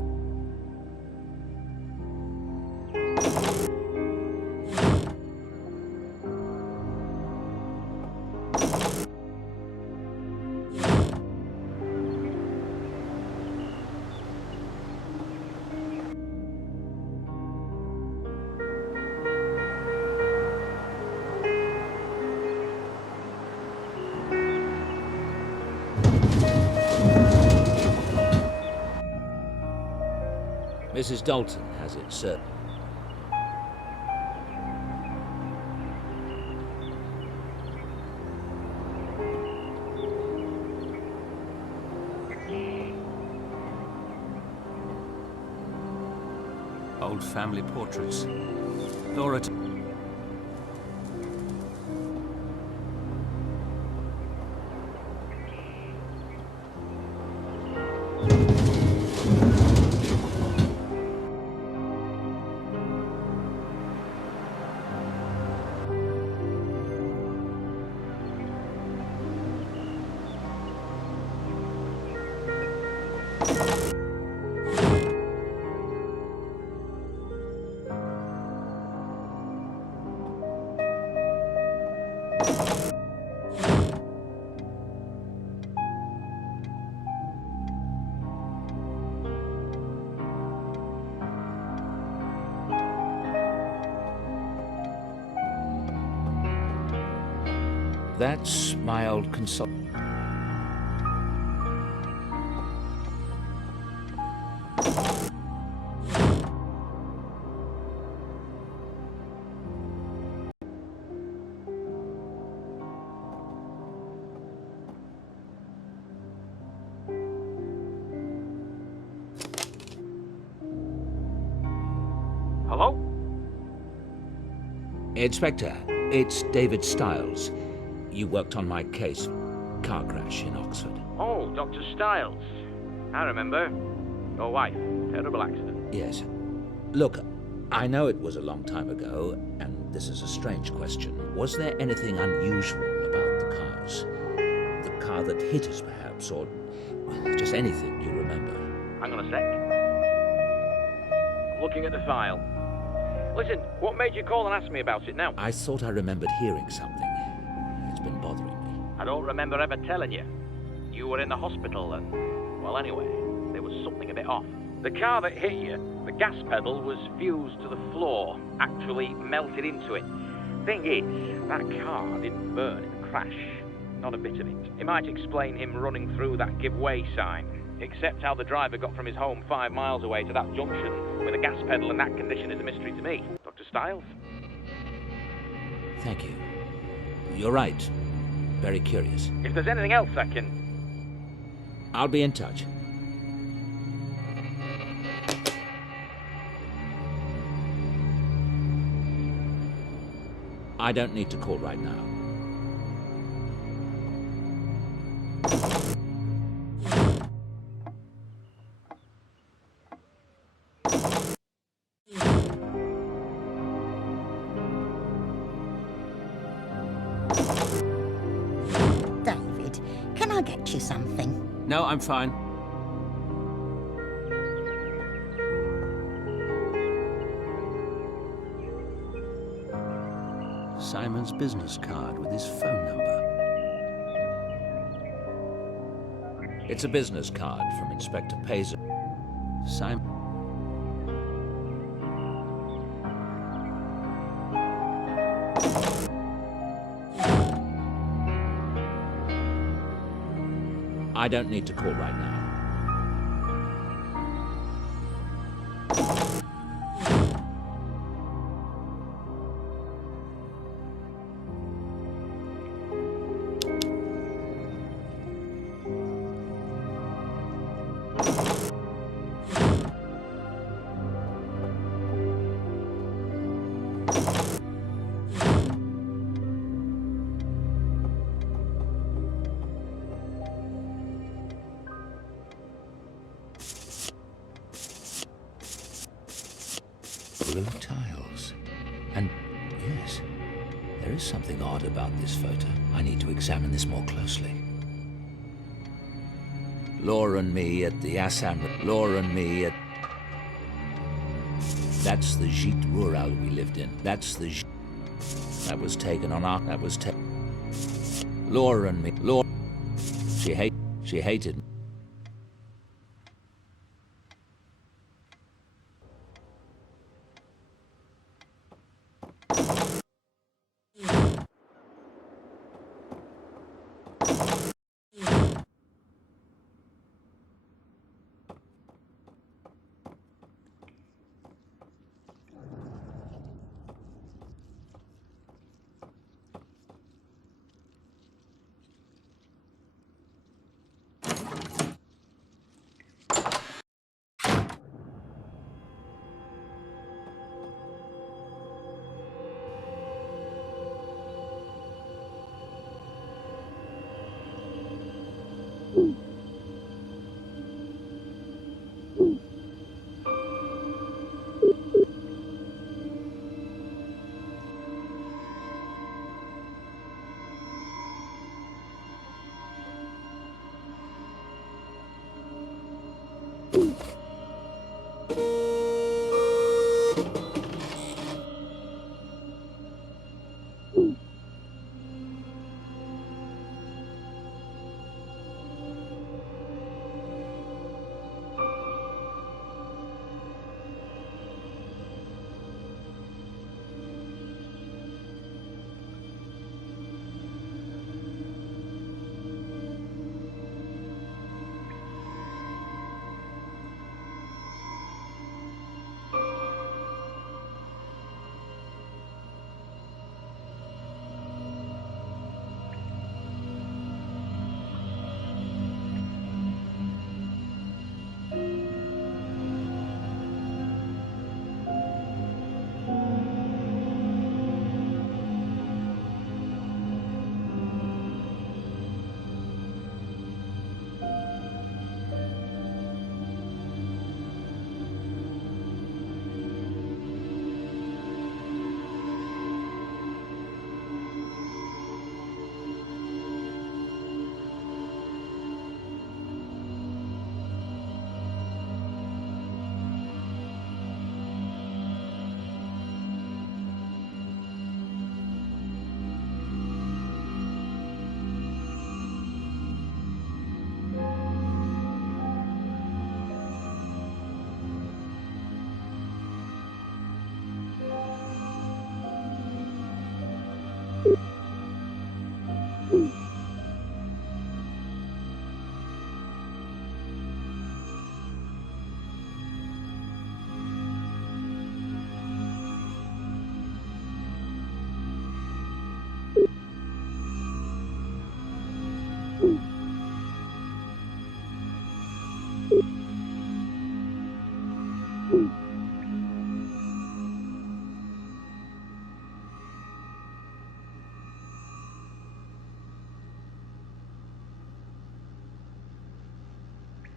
Mrs. Dalton has it, sir. Old family portraits. Laura... That's my old consult. Hello? Inspector, it's David Stiles. You worked on my case, car crash in Oxford. Oh, Dr. Stiles. I remember. Your wife. Terrible accident. Yes. Look, I know it was a long time ago, and this is a strange question. Was there anything unusual about the cars? The car that hit us, perhaps, or just anything you remember? Hang on a sec. I'm looking at the file. Listen, what made you call and ask me about it now? I thought I remembered hearing something. It's been bothering me. I don't remember ever telling you. You were in the hospital and, well, anyway, there was something a bit off. The car that hit you, the gas pedal was fused to the floor, actually melted into it. Thing is, that car didn't burn in the crash. Not a bit of it. It might explain him running through that give way sign, except how the driver got from his home 5 miles away to that junction with a gas pedal in that condition is a mystery to me. Dr. Stiles? Thank you. You're right. Very curious. If there's anything else I can... I'll be in touch. I don't need to call right now. David, can I get you something? No, I'm fine. Simon's business card with his phone number. It's a business card from Inspector Pazer. Simon... I don't need to call right now. Blue tiles. And yes, there is something odd about this photo. I need to examine this more closely. Laura and me at the Assam... Laura and me at... That's the Gîte Rural we lived in. That's the that was taken on our... That was taken... Laura and me... Laura... She hated me.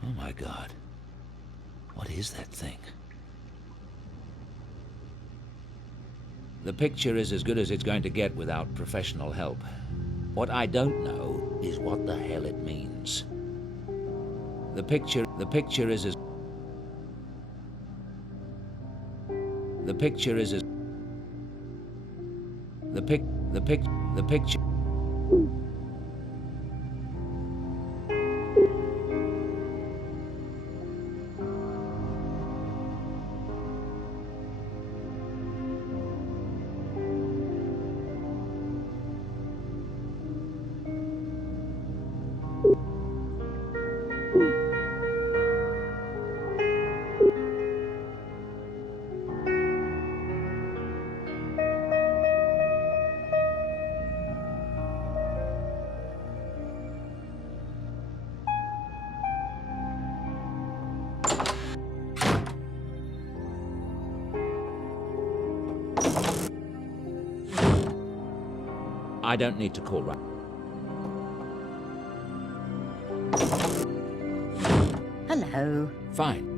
Oh my God. What is that thing? The picture is as good as it's going to get without professional help. What I don't know is what the hell it means. The picture is as... The picture is as... The picture... I don't need to call right. Hello. Fine.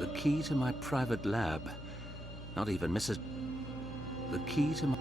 The key to my private lab. Not even Mrs. The key to my...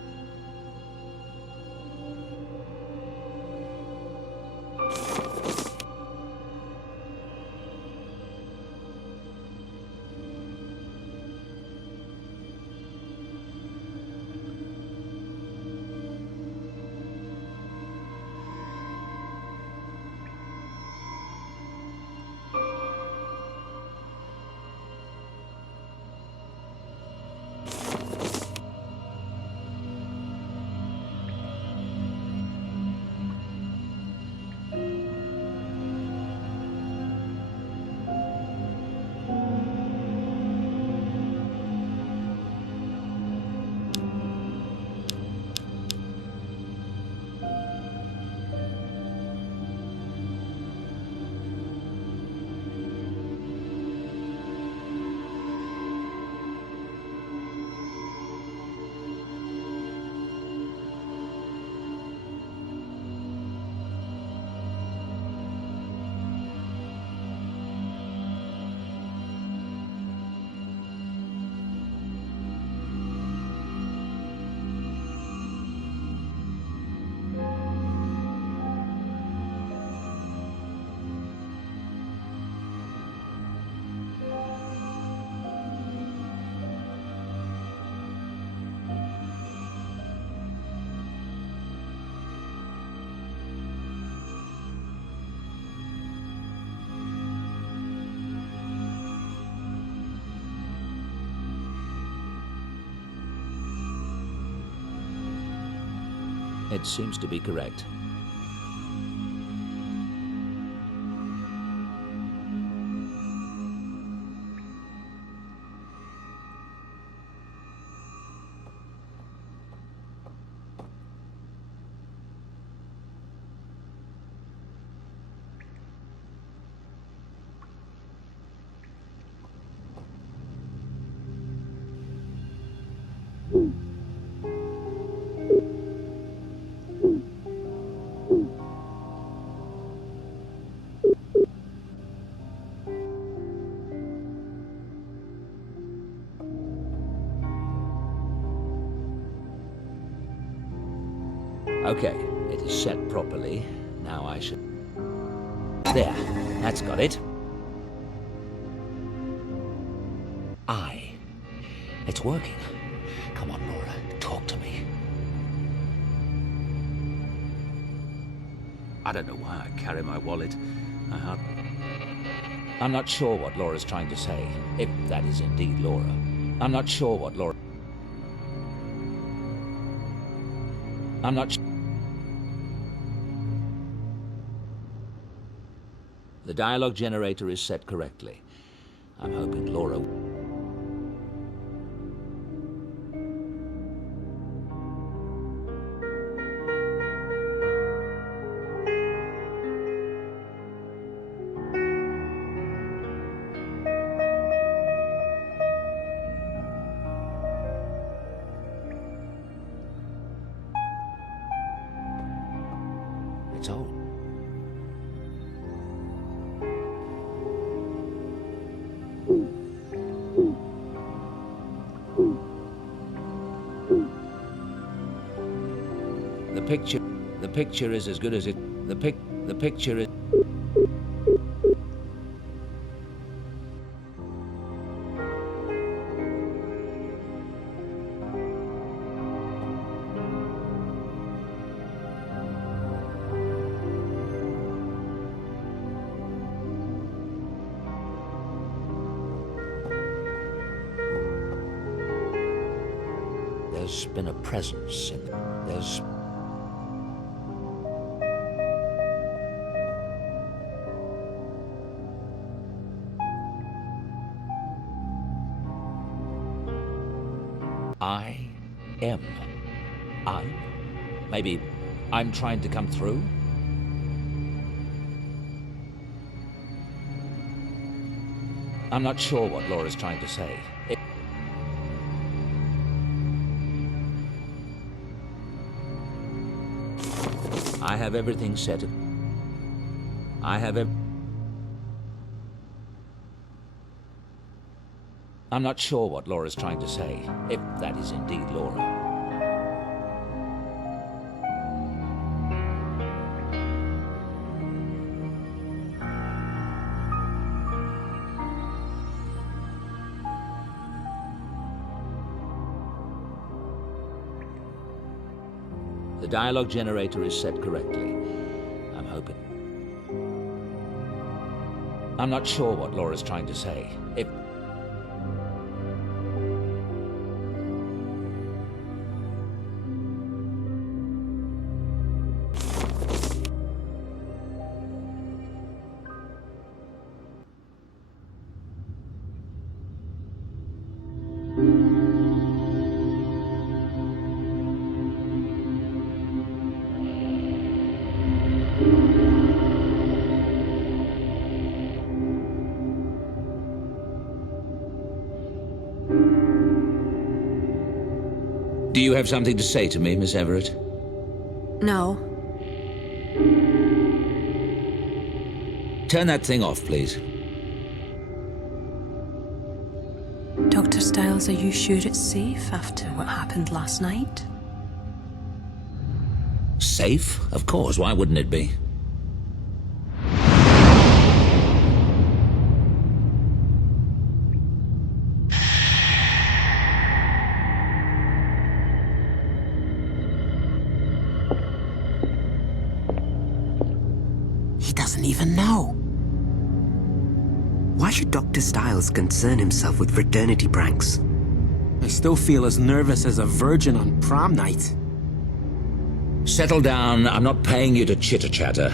It seems to be correct. Okay, it is set properly. Now I should... There, that's got it. It's working. Come on, Laura, talk to me. I don't know why I carry my wallet. I'm not sure what Laura's trying to say, if that is indeed Laura. I'm not sure what Laura... I'm not sure... The dialogue generator is set correctly. I'm hoping Laura... It's on. The picture is as good as it. The picture is. There's been a presence in there's maybe I'm trying to come through? I'm not sure what Laura's trying to say. I have everything set. I'm not sure what Laura's trying to say, if that is indeed Laura. The dialogue generator is set correctly. I'm hoping. I'm not sure what Laura's trying to say. If Do you have something to say to me, Miss Everett? No. Turn that thing off, please. Dr. Stiles, are you sure it's safe after what happened last night? Safe? Of course, why wouldn't it be? Even know. Why should Dr. Stiles concern himself with fraternity pranks? I still feel as nervous as a virgin on prom night. Settle down. I'm not paying you to chitter-chatter.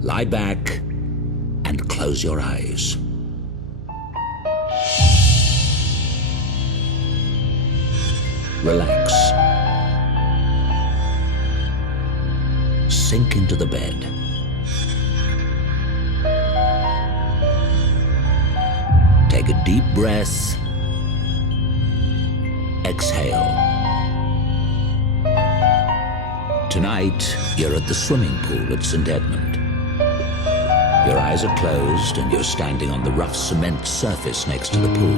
Lie back and close your eyes. Relax. Sink into the bed. Take a deep breath. Exhale. Tonight, you're at the swimming pool at St. Edmund. Your eyes are closed and you're standing on the rough cement surface next to the pool.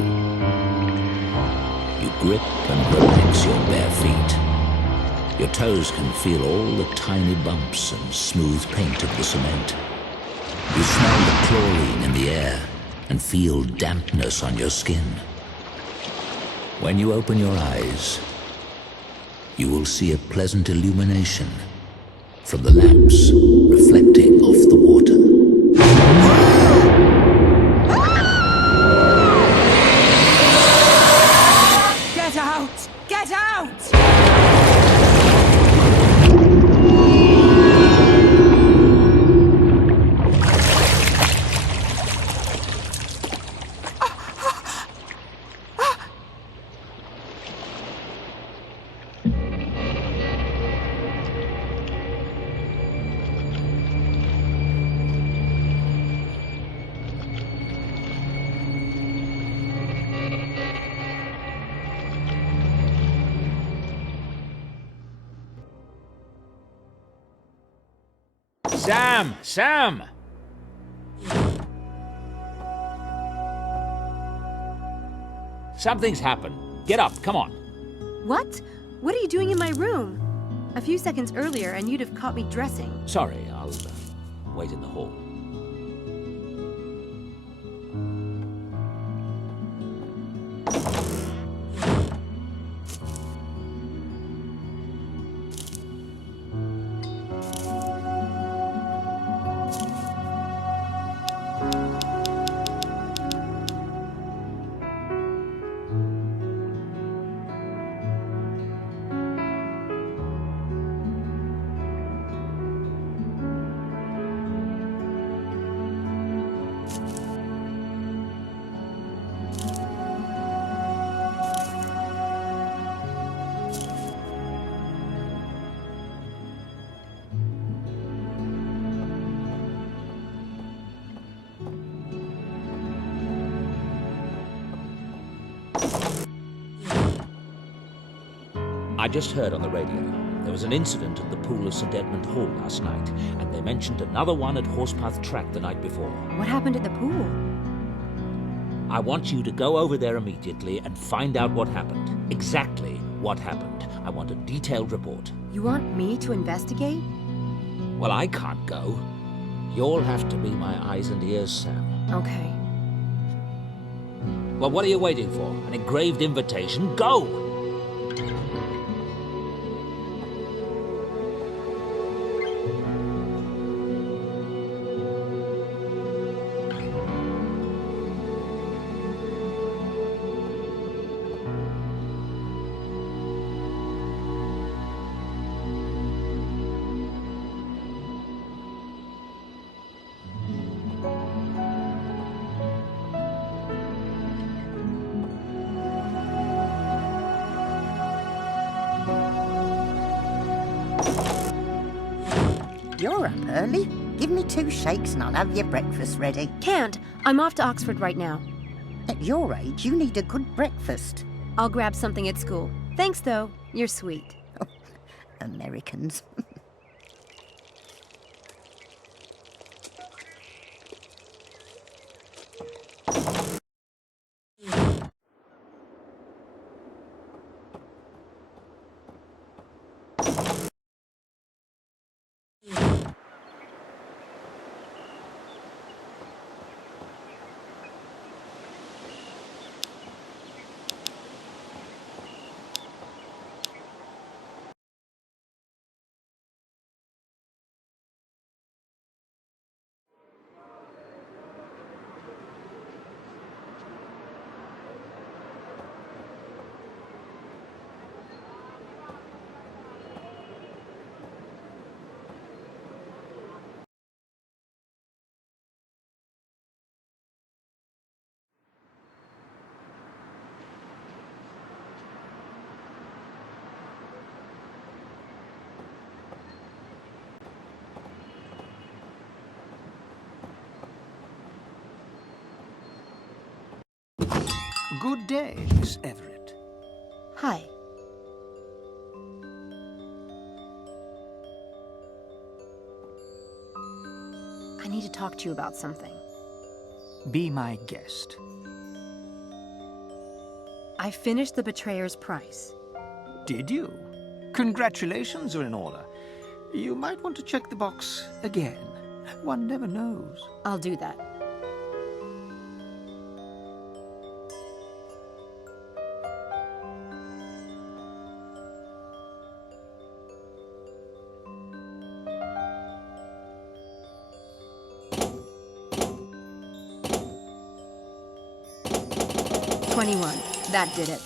You grip and relax your bare feet. Your toes can feel all the tiny bumps and smooth paint of the cement. You smell the chlorine in the air and feel dampness on your skin. When you open your eyes, you will see a pleasant illumination from the lamps reflecting off the water. Get out! Get out! Sam! Sam! Something's happened. Get up, come on. What? What are you doing in my room? A few seconds earlier, and you'd have caught me dressing. Sorry, I'll wait in the hall. I just heard on the radio. There was an incident at the pool of St. Edmund Hall last night, and they mentioned another one at Horsepath Track the night before. What happened at the pool? I want you to go over there immediately and find out what happened. Exactly what happened. I want a detailed report. You want me to investigate? Well, I can't go. You'll have to be my eyes and ears, Sam. Okay. Well, what are you waiting for? An engraved invitation? Go! You're up early. Give me 2 shakes and I'll have your breakfast ready. Can't. I'm off to Oxford right now. At your age, you need a good breakfast. I'll grab something at school. Thanks, though. You're sweet. Americans. Good day, Miss Everett. Hi. I need to talk to you about something. Be my guest. I finished The Betrayer's Price. Did you? Congratulations are in order. You might want to check the box again. One never knows. I'll do that. That did it.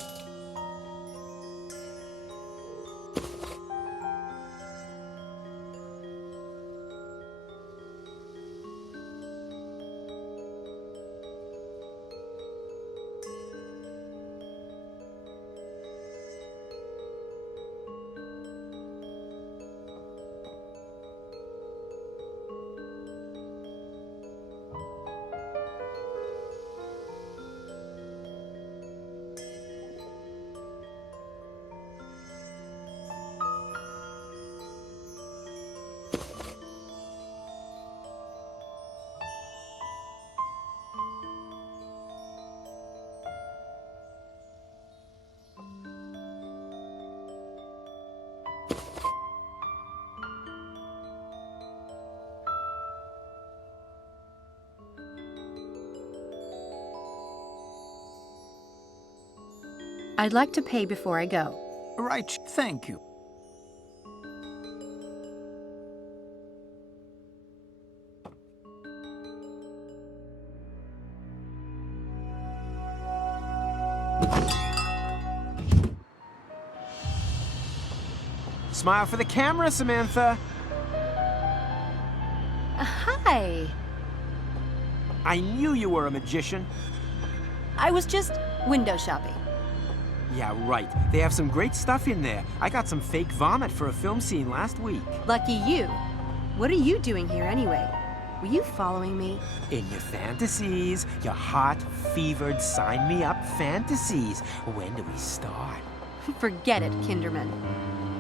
I'd like to pay before I go. Right, thank you. Smile for the camera, Samantha. Hi. I knew you were a magician. I was just window shopping. Yeah, right. They have some great stuff in there. I got some fake vomit for a film scene last week. Lucky you. What are you doing here anyway? Were you following me? In your fantasies. Your hot, fevered, sign-me-up fantasies. When do we start? Forget it, Kinderman.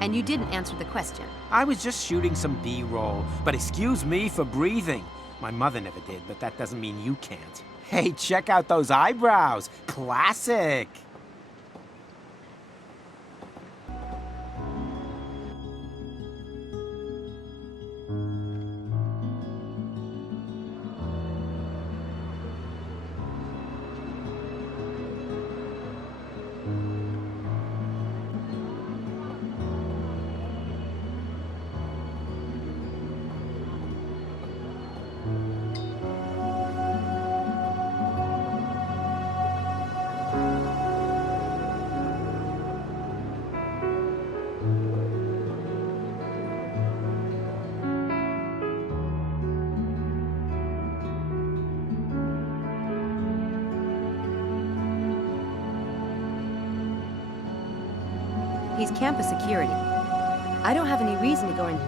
And you didn't answer the question. I was just shooting some B-roll, but excuse me for breathing. My mother never did, but that doesn't mean you can't. Hey, check out those eyebrows. Classic. He's campus security. I don't have any reason to go in.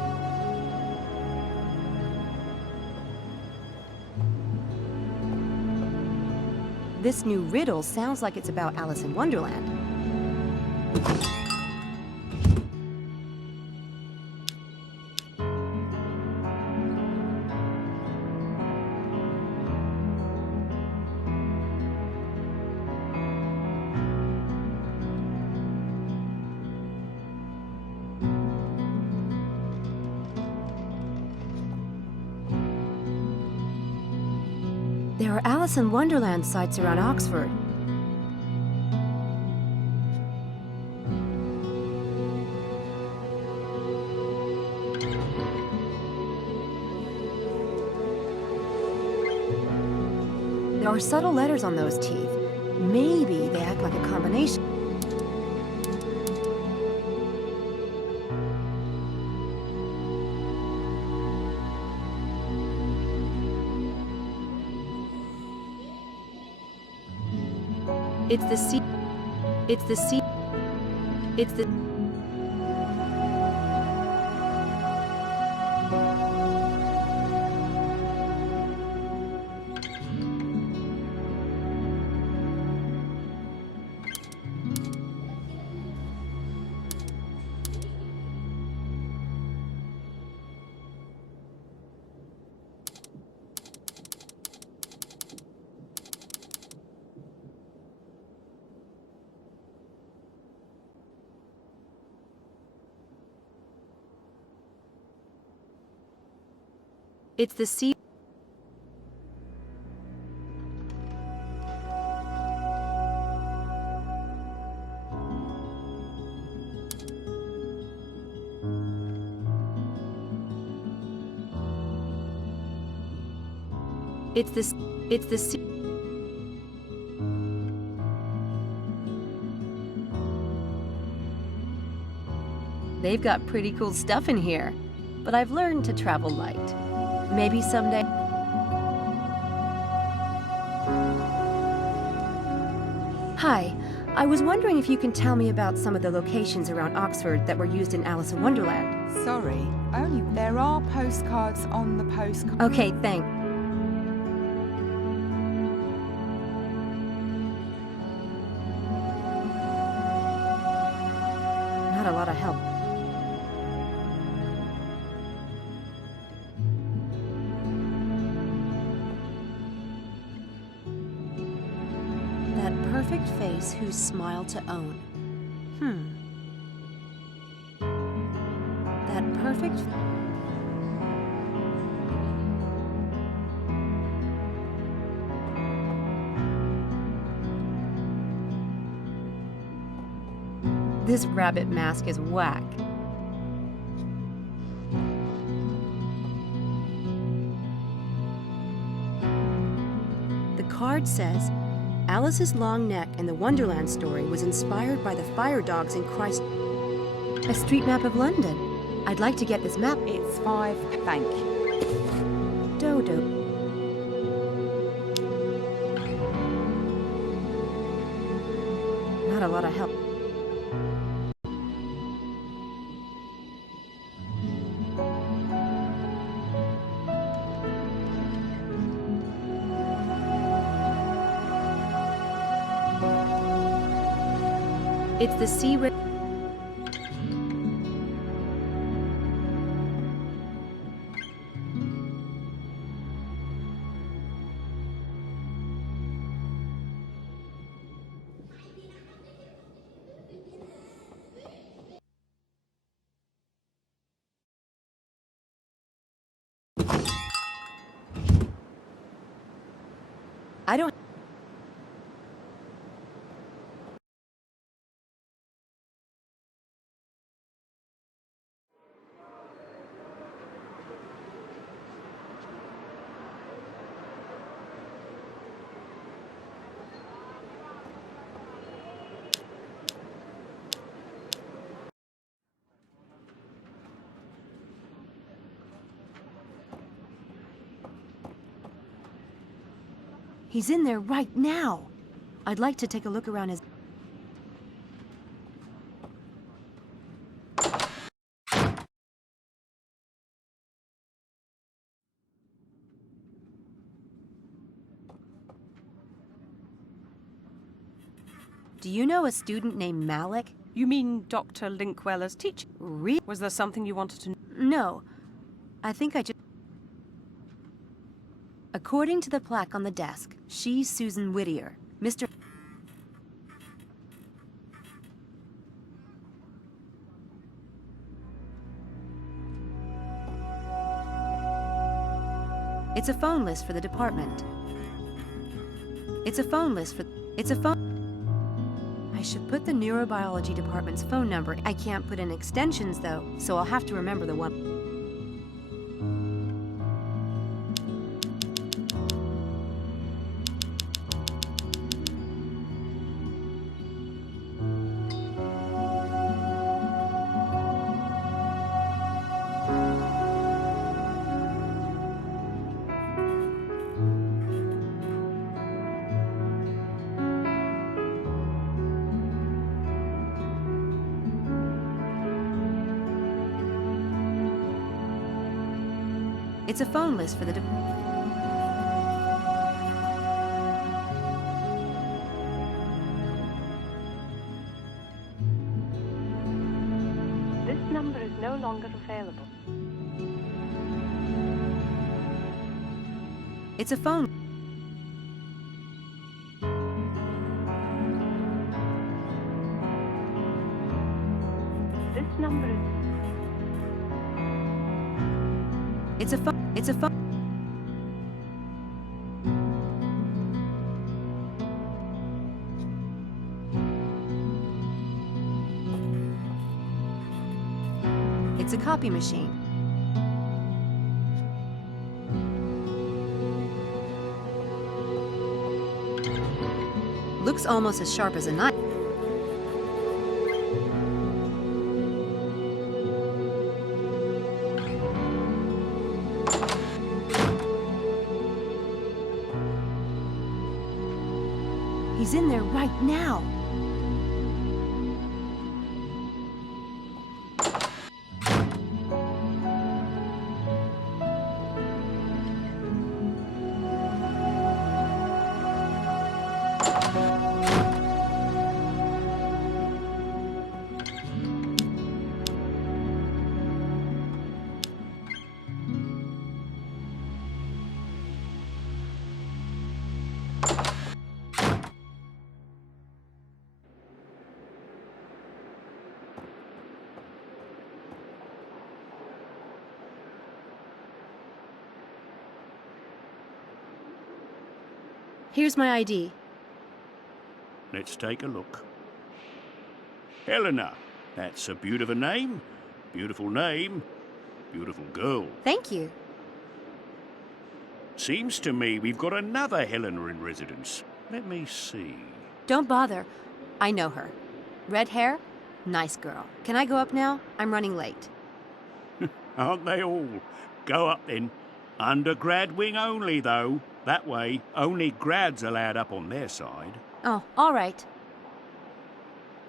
This new riddle sounds like it's about Alice in Wonderland. There are Alice in Wonderland sites around Oxford. There are subtle letters on those teeth. Maybe they act like a combination. It's the C. It's the C. It's the. It's the sea. It's the sea. They've got pretty cool stuff in here, but I've learned to travel light. Maybe someday. Hi, I was wondering if you can tell me about some of the locations around Oxford that were used in Alice in Wonderland. Sorry, only there are postcards on the postcard. Okay, thanks. Not a lot of help. That perfect face whose smile to own. That perfect... This rabbit mask is whack. The card says, Alice's long neck in the Wonderland story was inspired by the fire dogs in Christ... A street map of London. I'd like to get this map. It's 5, thank you. Dodo. Not a lot of help. It's the sea. I don't. He's in there right now. I'd like to take a look around his... Do you know a student named Malik? You mean Dr. Linkweller's teacher? Was there something you wanted to know? No. I think I just... According to the plaque on the desk, she's Susan Whittier. Mr. It's a phone list for the department. It's a phone list for... It's a phone... I should put the neurobiology department's phone number. I can't put in extensions, though, so I'll have to remember the one... It's a phone list for the... This number is no longer available. It's a phone... This number is... It's a phone... It's a phone... copy machine. Looks almost as sharp as a knife. He's in there right now. Here's my ID. Let's take a look. Helena. That's a beautiful name. Beautiful name. Beautiful girl. Thank you. Seems to me we've got another Helena in residence. Let me see. Don't bother. I know her. Red hair, nice girl. Can I go up now? I'm running late. Aren't they all? Go up then. Undergrad wing only, though. That way, only grads allowed up on their side. Oh, all right.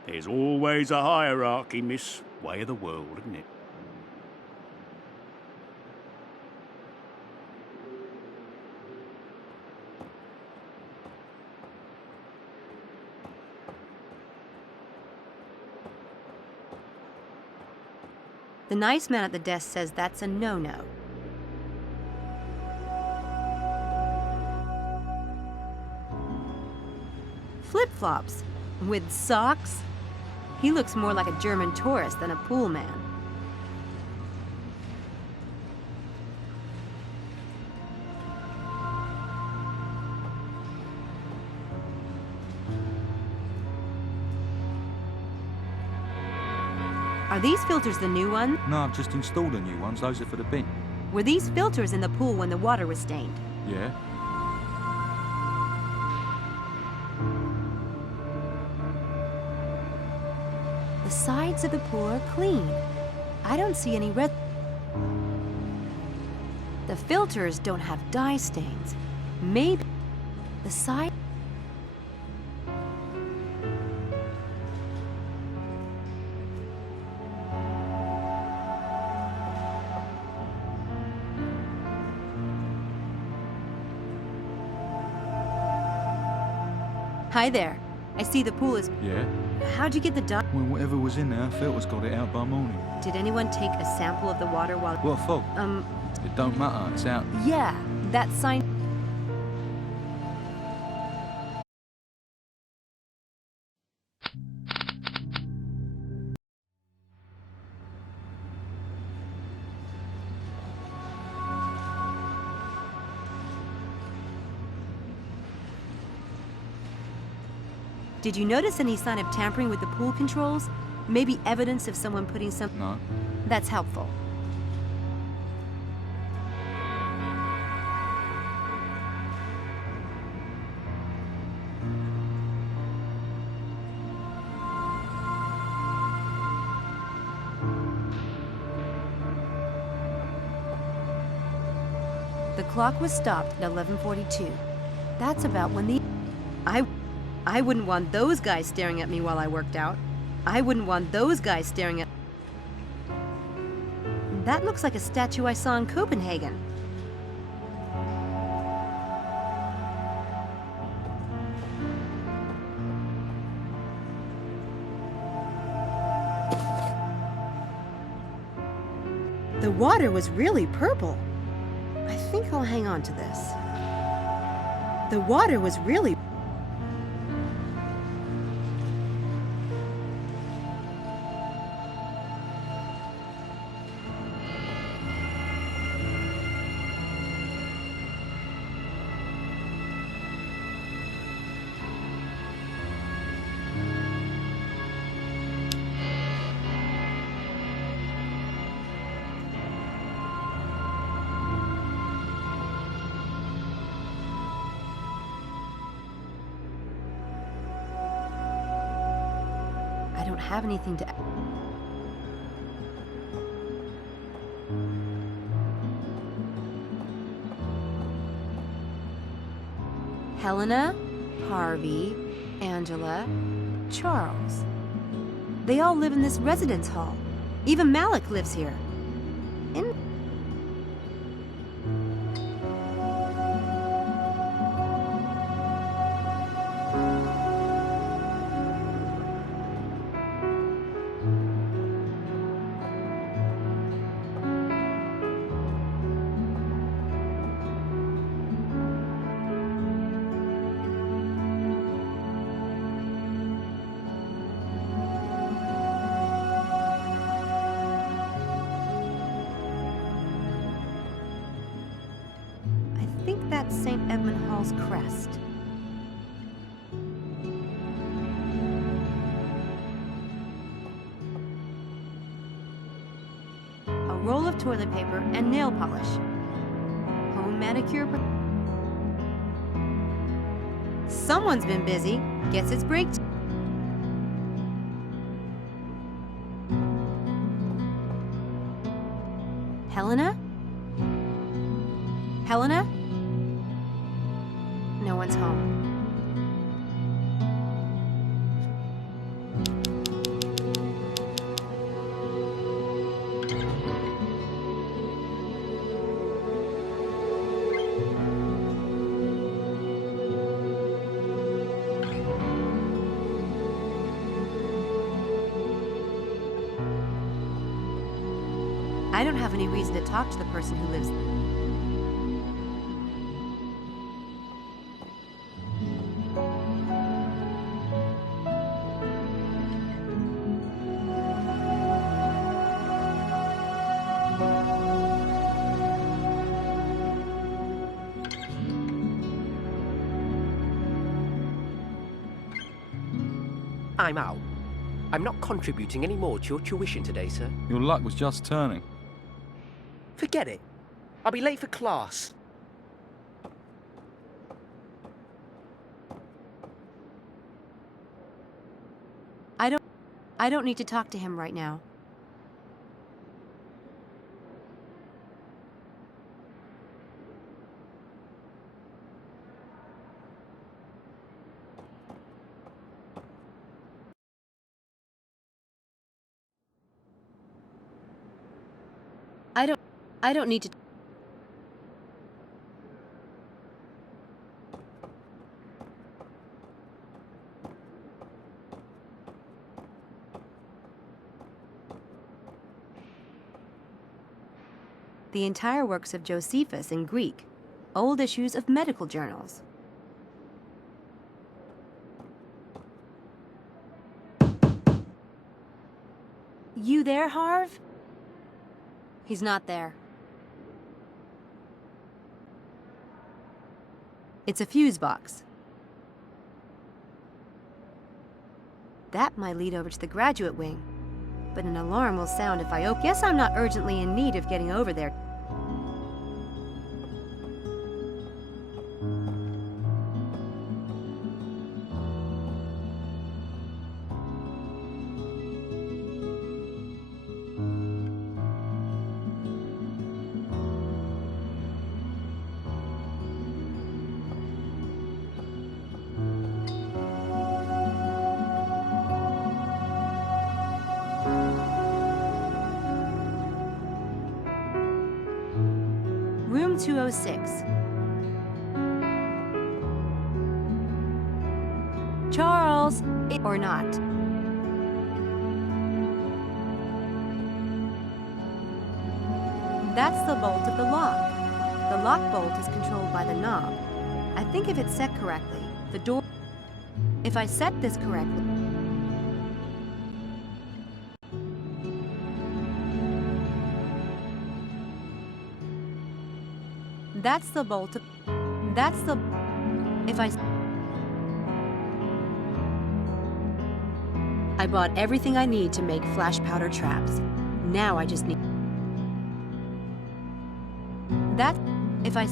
There's always a hierarchy, miss. Way of the world, isn't it? The nice man at the desk says that's a no-no. Flip-flops with socks? He looks more like a German tourist than a pool man. Are these filters the new ones? No, I've just installed the new ones. Those are for the bin. Were these filters in the pool when the water was stained? Yeah. The sides of the pool are clean. I don't see any red. The filters don't have dye stains. Maybe the side. Hi there. I see the pool is. Yeah? How'd you get the dye? Well, whatever was in there, filters got it out by morning. Did anyone take a sample of the water while? What for? It don't matter, it's out. Yeah, that sign. Did you notice any sign of tampering with the pool controls? Maybe evidence of someone putting some... No. That's helpful. The clock was stopped at 11:42. That's about when the... I wouldn't want those guys staring at me while I worked out. I wouldn't want those guys staring at... That looks like a statue I saw in Copenhagen. The water was really purple. I think I'll hang on to this. The water was really... don't have anything to... Helena, Harvey, Angela, Charles. They all live in this residence hall. Even Malik lives here. I think that's St. Edmund Hall's crest. A roll of toilet paper and nail polish. Home manicure. Someone's been busy. Guess it's break time. Helena? Helena? No one's home. I don't have any reason to talk to the person who lives there. I'm out. I'm not contributing any more to your tuition today, sir. Your luck was just turning. Forget it. I'll be late for class. I don't need to talk to him right now. I don't need to... The entire works of Josephus in Greek, old issues of medical journals. You there, Harv? He's not there. It's a fuse box. That might lead over to the graduate wing, but an alarm will sound if I open. Guess I'm not urgently in need of getting over there. Room 206. Charles, or not. That's the bolt of the lock. The lock bolt is controlled by the knob. I think if it's set correctly, the door... If I set this correctly... That's the bolt of... That's the... If I bought everything I need to make flash powder traps. Now I just need... That... If I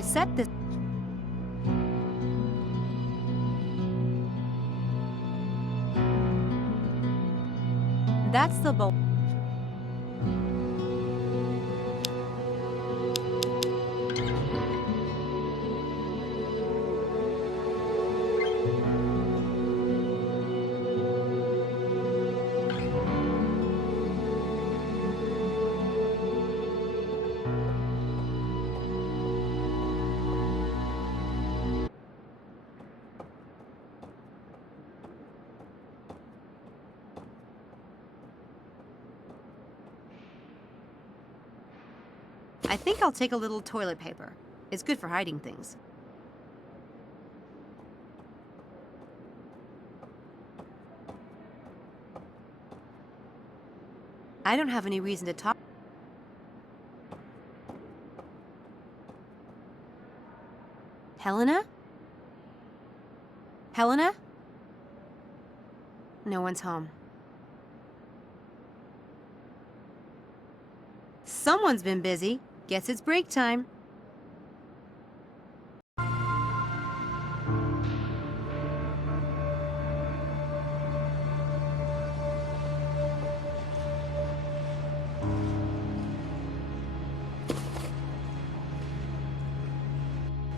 set this... That's the bowl. I think I'll take a little toilet paper. It's good for hiding things. I don't have any reason to talk. Helena? Helena? No one's home. Someone's been busy. Guess it's break time.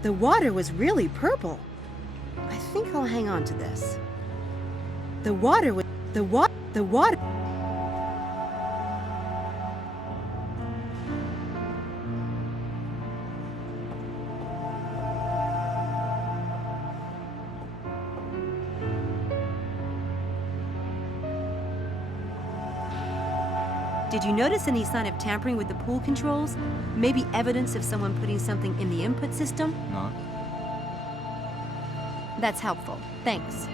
The water was really purple. I think I'll hang on to this. The water was... the water... Did you notice any sign of tampering with the pool controls? Maybe evidence of someone putting something in the input system? No. That's helpful. Thanks.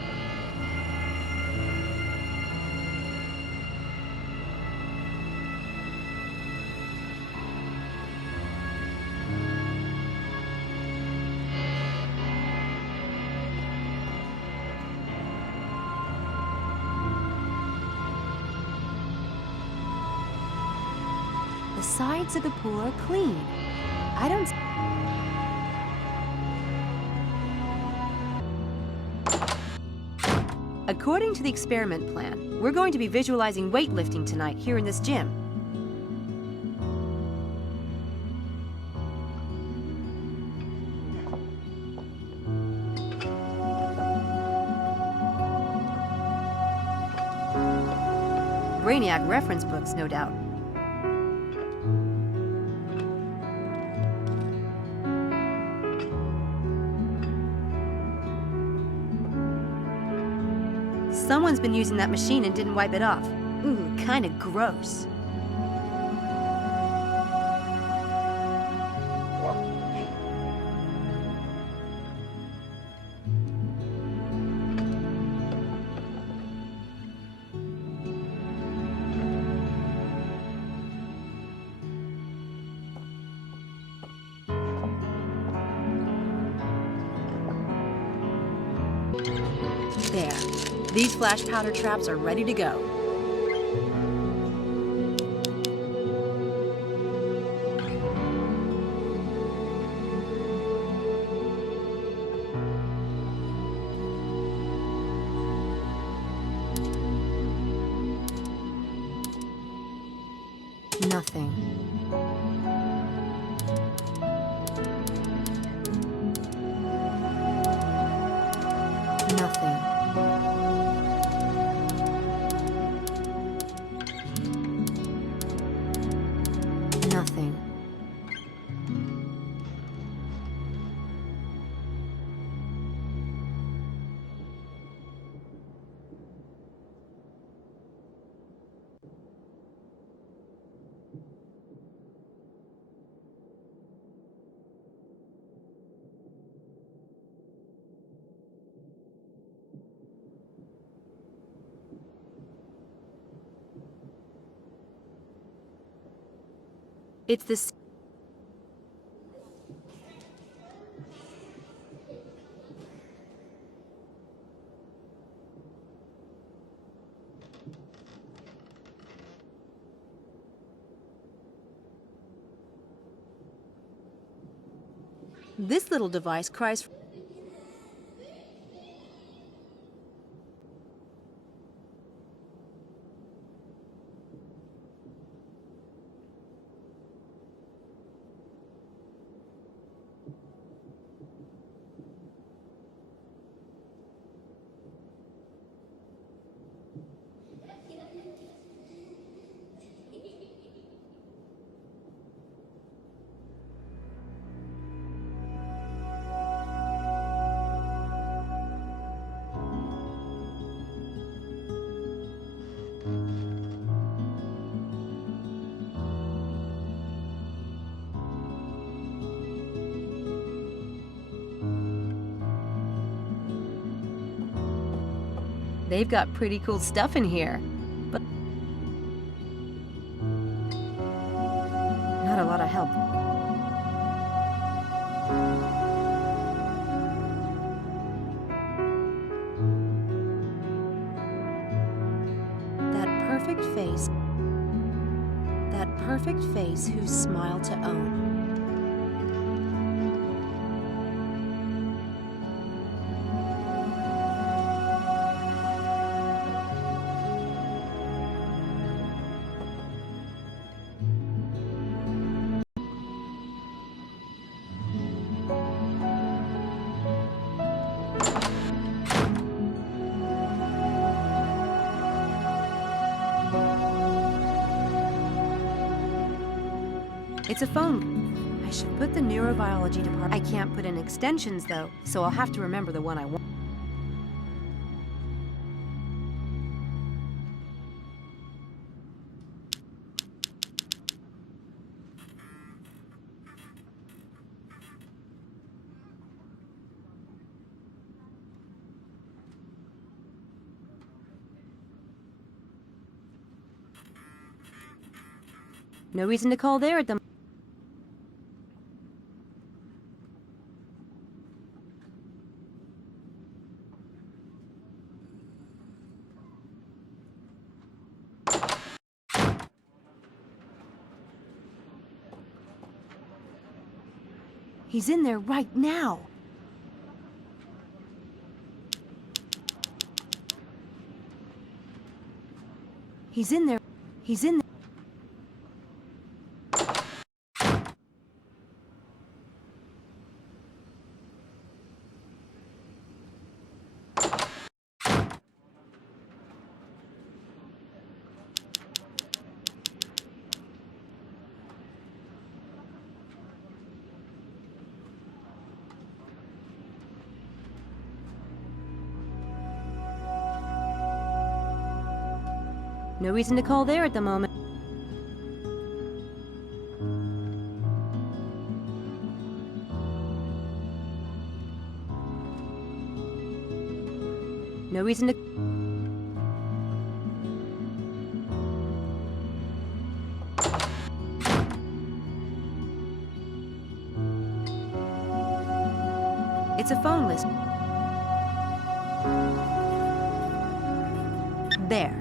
The sides of the pool are clean. I don't... According to the experiment plan, we're going to be visualizing weightlifting tonight here in this gym. Brainiac reference books, no doubt. Someone's been using that machine and didn't wipe it off. Ooh, kinda gross. There. These flash powder traps are ready to go. Nothing. Nothing. Nothing. It's this. This little device cries. They've got pretty cool stuff in here, but not a lot of help. That perfect face whose smile to own. It's a phone. I should put the neurobiology department. I can't put in extensions though, so I'll have to remember the one I want. No reason to call there at the moment. He's in there right now. He's in there. He's in there. No reason to call there at the moment. No reason to... It's a phone list. There.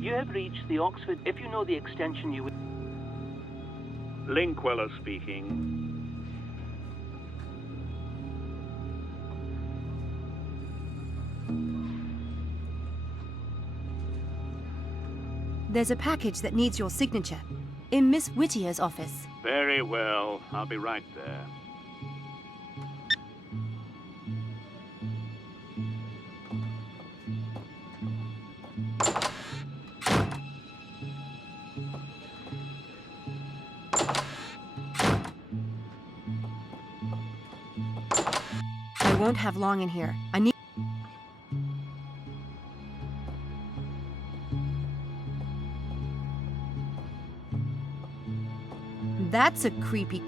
You have reached the Oxford. If you know the extension, you would. Linkweller speaking. There's a package that needs your signature in Miss Whittier's office. Very well. I'll be right there. I won't have long in here. I need... That's a creepy...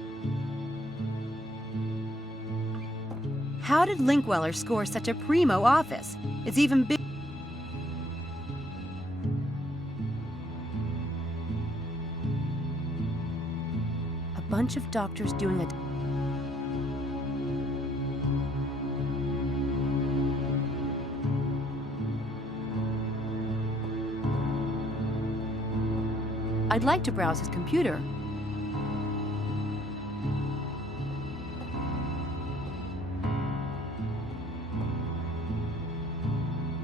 How did Linkweller score such a primo office? It's even big... A bunch of doctors doing a... I'd like to browse his computer.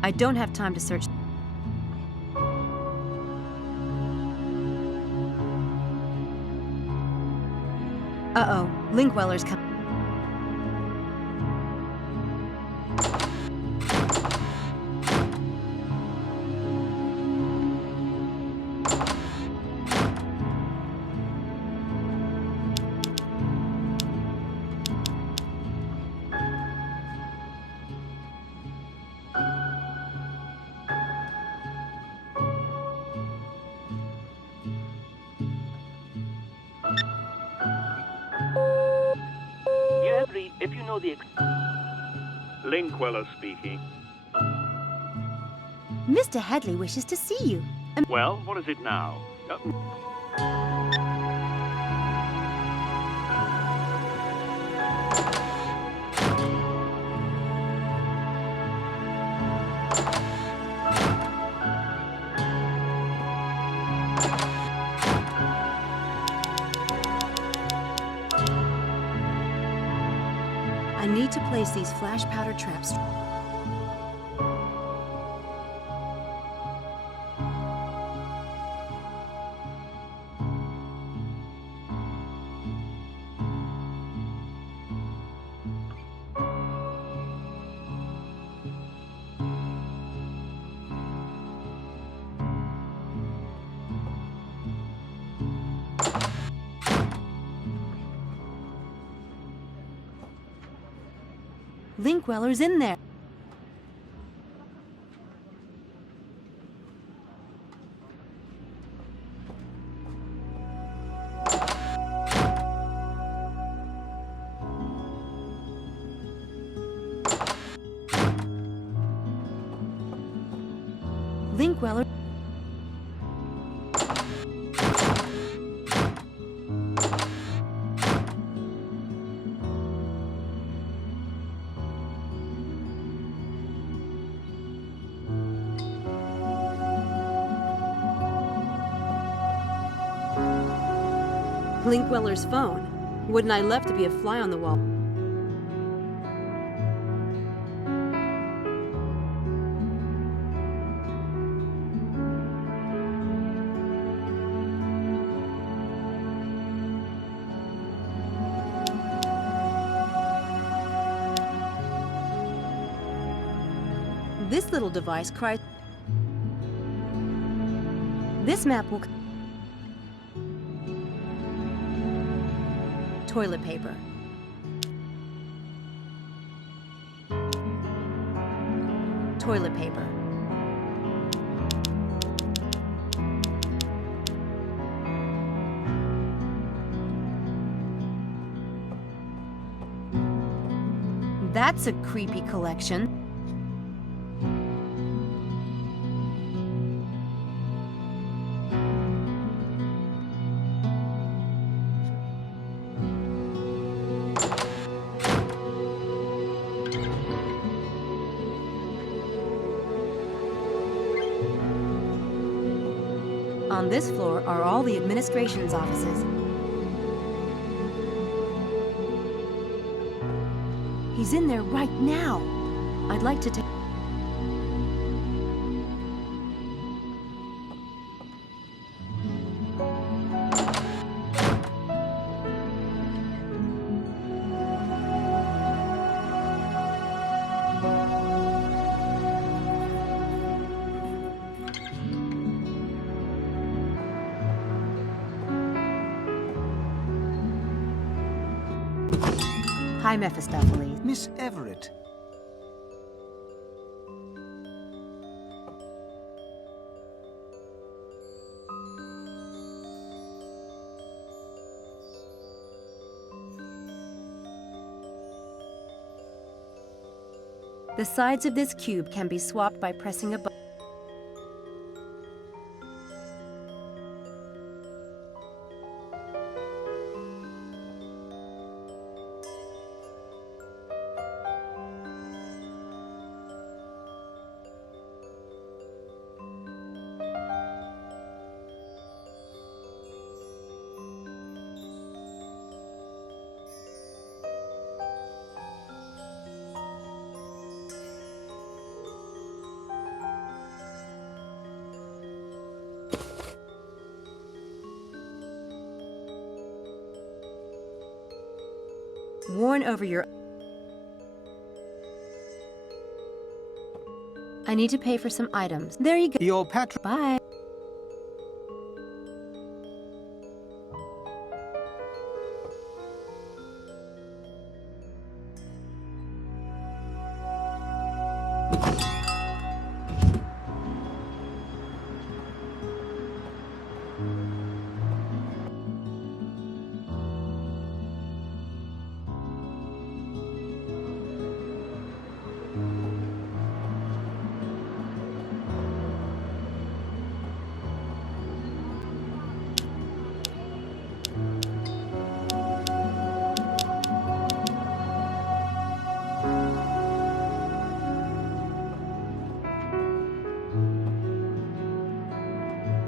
I don't have time to search. Uh-oh, Linkweller's coming. You have read if you know the Linkweller speaking. Mr. Headley wishes to see you. Well, what is it now? I need to place these flash powder traps. Linkweller's in there. Linkweller. Linkweller's phone. Wouldn't I love to be a fly on the wall? This little device cries. This map will. Toilet paper. Toilet paper. That's a creepy collection. On this floor are all the administration's offices. He's in there right now. I'd like to take... Hi, Mephistopheles. Miss Everett. The sides of this cube can be swapped by pressing a button. worn over your... I need to pay for some items. There you go. Your patron. Bye.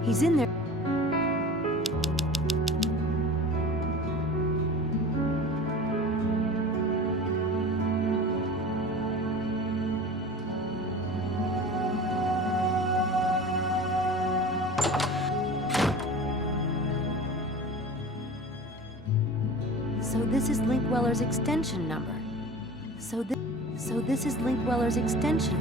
He's in there. So this is Linkweller's extension number. So this is Linkweller's extension.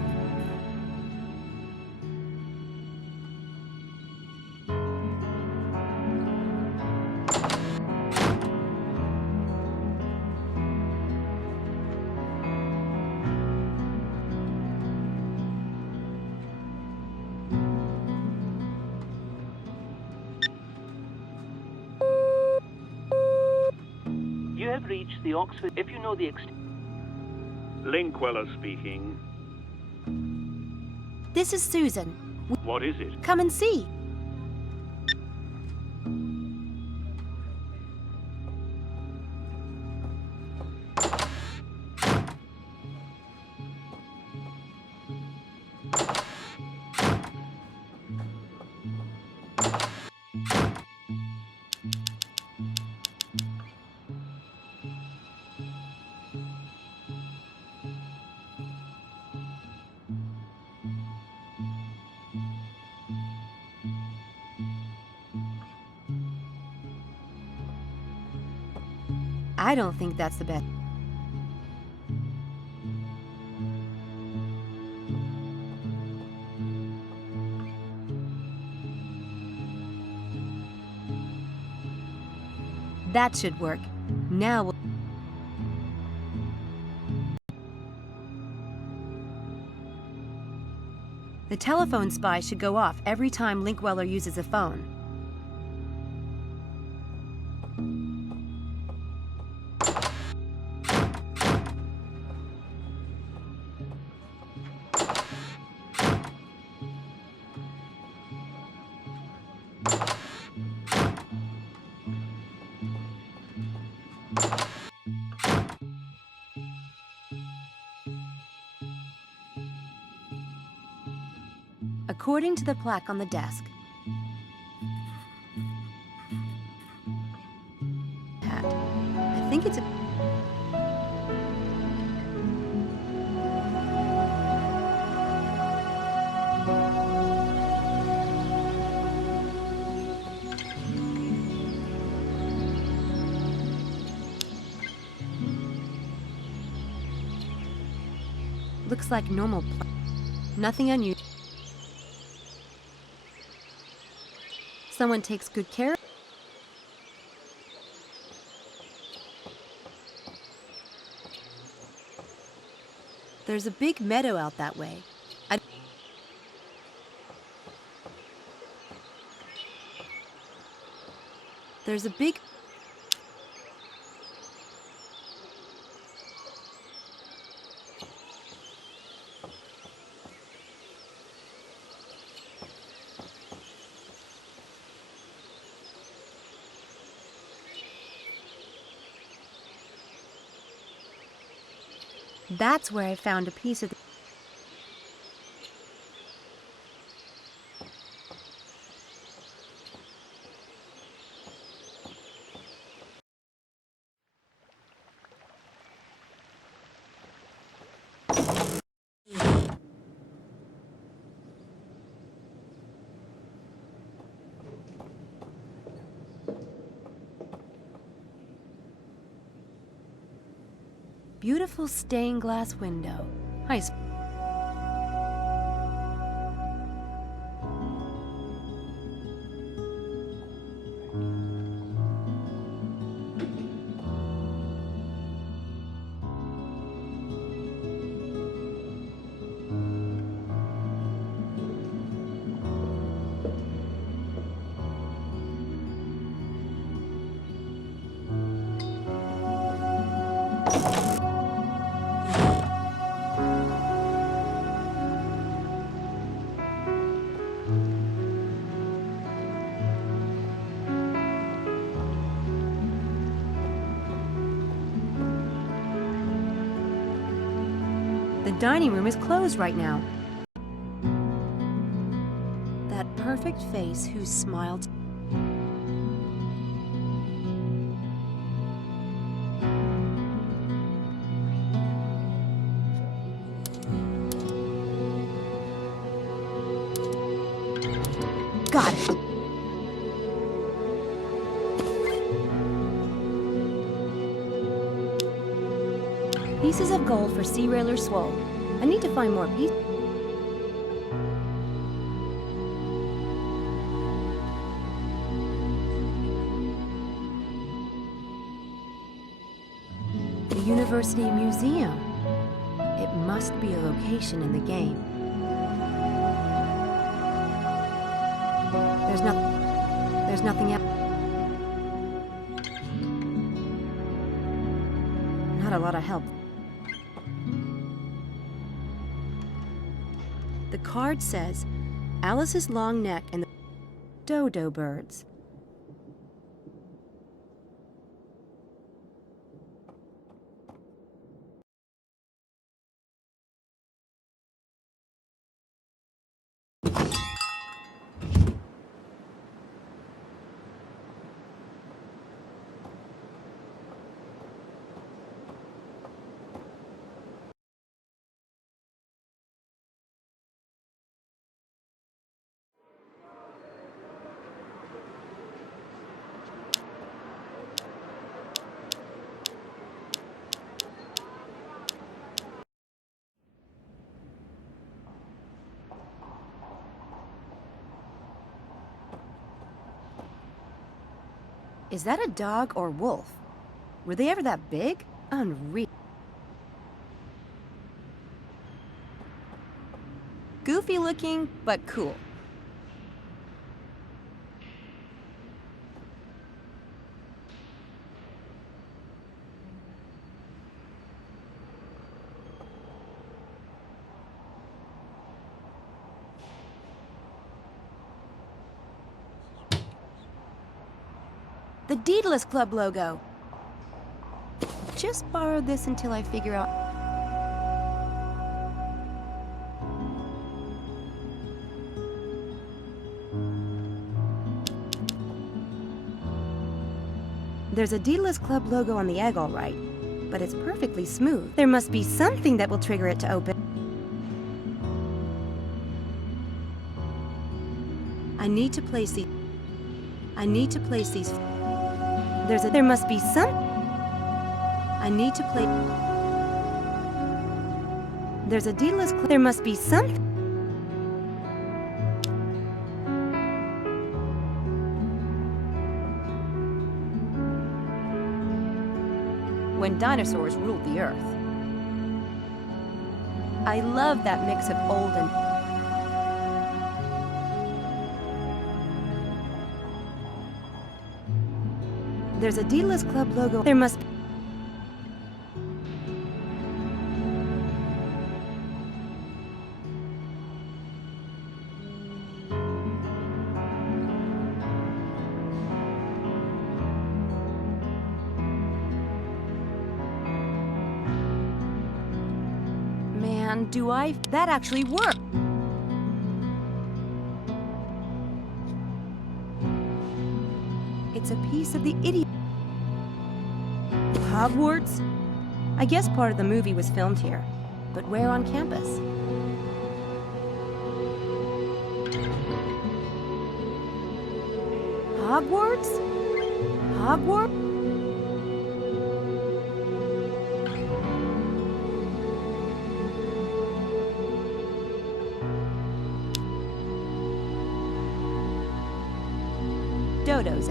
You have reached the Oxford. If you know the Linkweller speaking. This is Susan. What is it? Come and see. I don't think that's the best. That should work. Now we'll... The telephone spy should go off every time Linkweller uses a phone. According to the plaque on the desk, I think it's a... Looks like normal. Nothing unusual. Someone takes good care. There's a big meadow out that way. There's a big... That's where I found a piece of the... Beautiful stained glass window. The dining room is closed right now. That perfect face who smiled. Got it. Pieces of gold for Sea Railer Swole. I need to find more pieces. The University Museum. It must be a location in the game. There's nothing else. Not a lot of help. The card says, Alice's long neck and the dodo birds. Is that a dog or wolf? Were they ever that big? Unreal. Goofy looking, but cool. The Daedalus Club logo. Just borrow this until I figure out. There's a Daedalus Club logo on the egg, all right, but it's perfectly smooth. There must be something that will trigger it to open. I need to place these. There must be some. I need to play. There's a Daedalus Club. There must be some. When dinosaurs ruled the earth. I love that mix of old and. There's a Daedalus Club logo. There must be. Man, that actually worked. It's a piece of the idiot. Hogwarts? I guess part of the movie was filmed here, but where on campus? Hogwarts? Hogwarts? photos.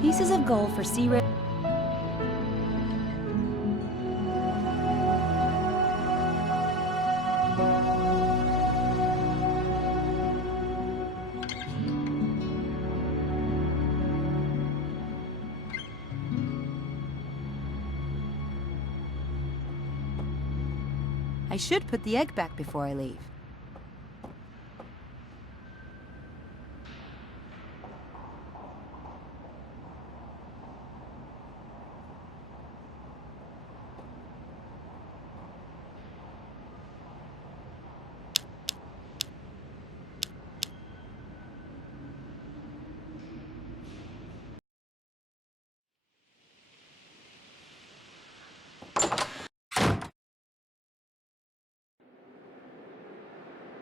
Pieces of gold for sea. I should put the egg back before I leave.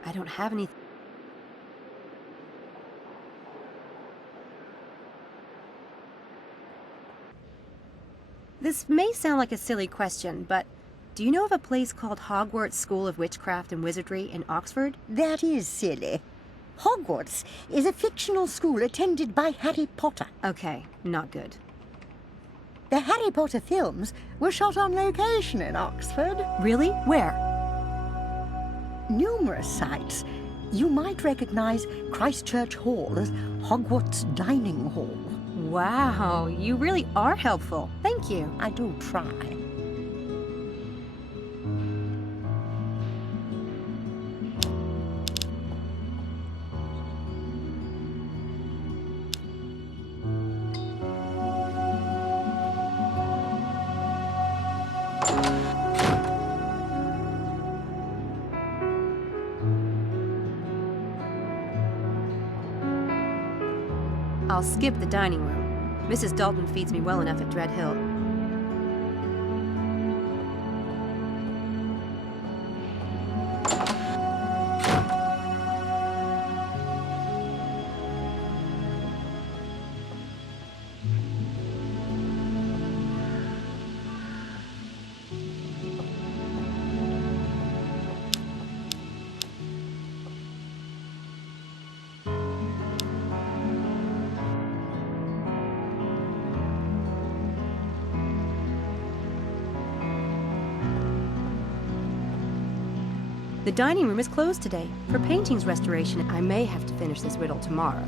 I don't have any. This may sound like a silly question, but do you know of a place called Hogwarts School of Witchcraft and Wizardry in Oxford? That is silly. Hogwarts is a fictional school attended by Harry Potter. Okay, not good. The Harry Potter films were shot on location in Oxford. Really? Where? Numerous sites. You might recognize Christchurch Hall as Hogwarts Dining Hall. Wow, you really are helpful. Thank you. I do try. I'll skip the dining room. Mrs. Dalton feeds me well enough at Dread Hill. The dining room is closed today for paintings restoration. I may have to finish this riddle tomorrow.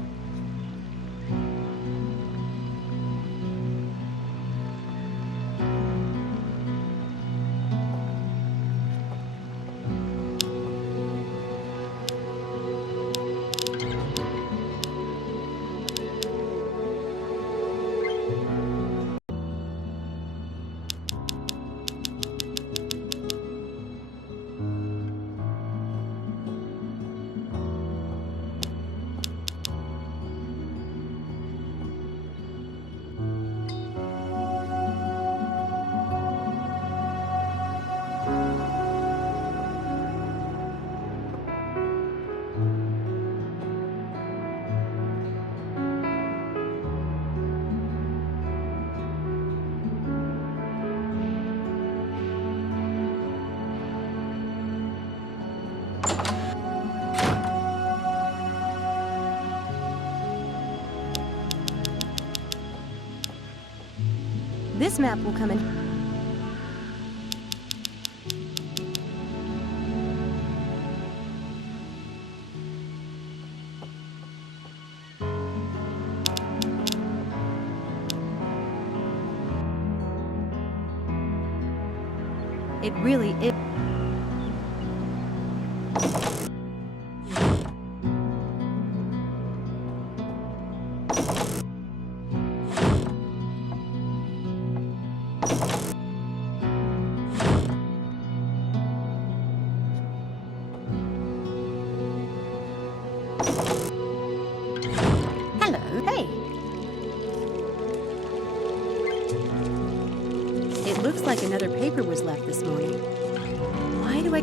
This map will come in. It really is. Looks like another paper was left this morning. Why do I...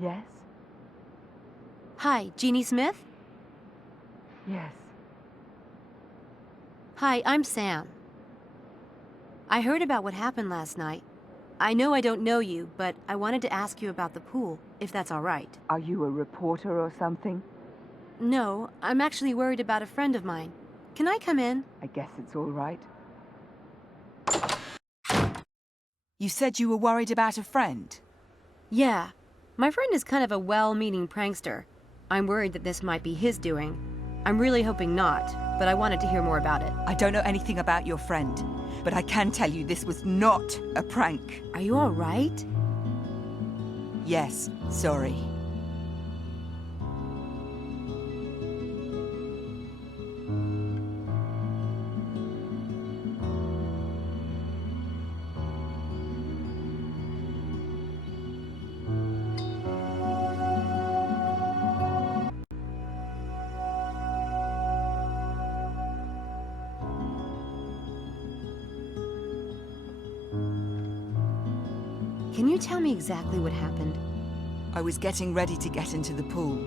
Yes? Hi, Jeannie Smith? Yes. Hi, I'm Sam. I heard about what happened last night. I know I don't know you, but I wanted to ask you about the pool, if that's all right. Are you a reporter or something? No, I'm actually worried about a friend of mine. Can I come in? I guess it's all right. You said you were worried about a friend? Yeah. My friend is kind of a well-meaning prankster. I'm worried that this might be his doing. I'm really hoping not, but I wanted to hear more about it. I don't know anything about your friend, but I can tell you this was not a prank. Are you all right? Yes, sorry. Can you tell me exactly what happened? I was getting ready to get into the pool.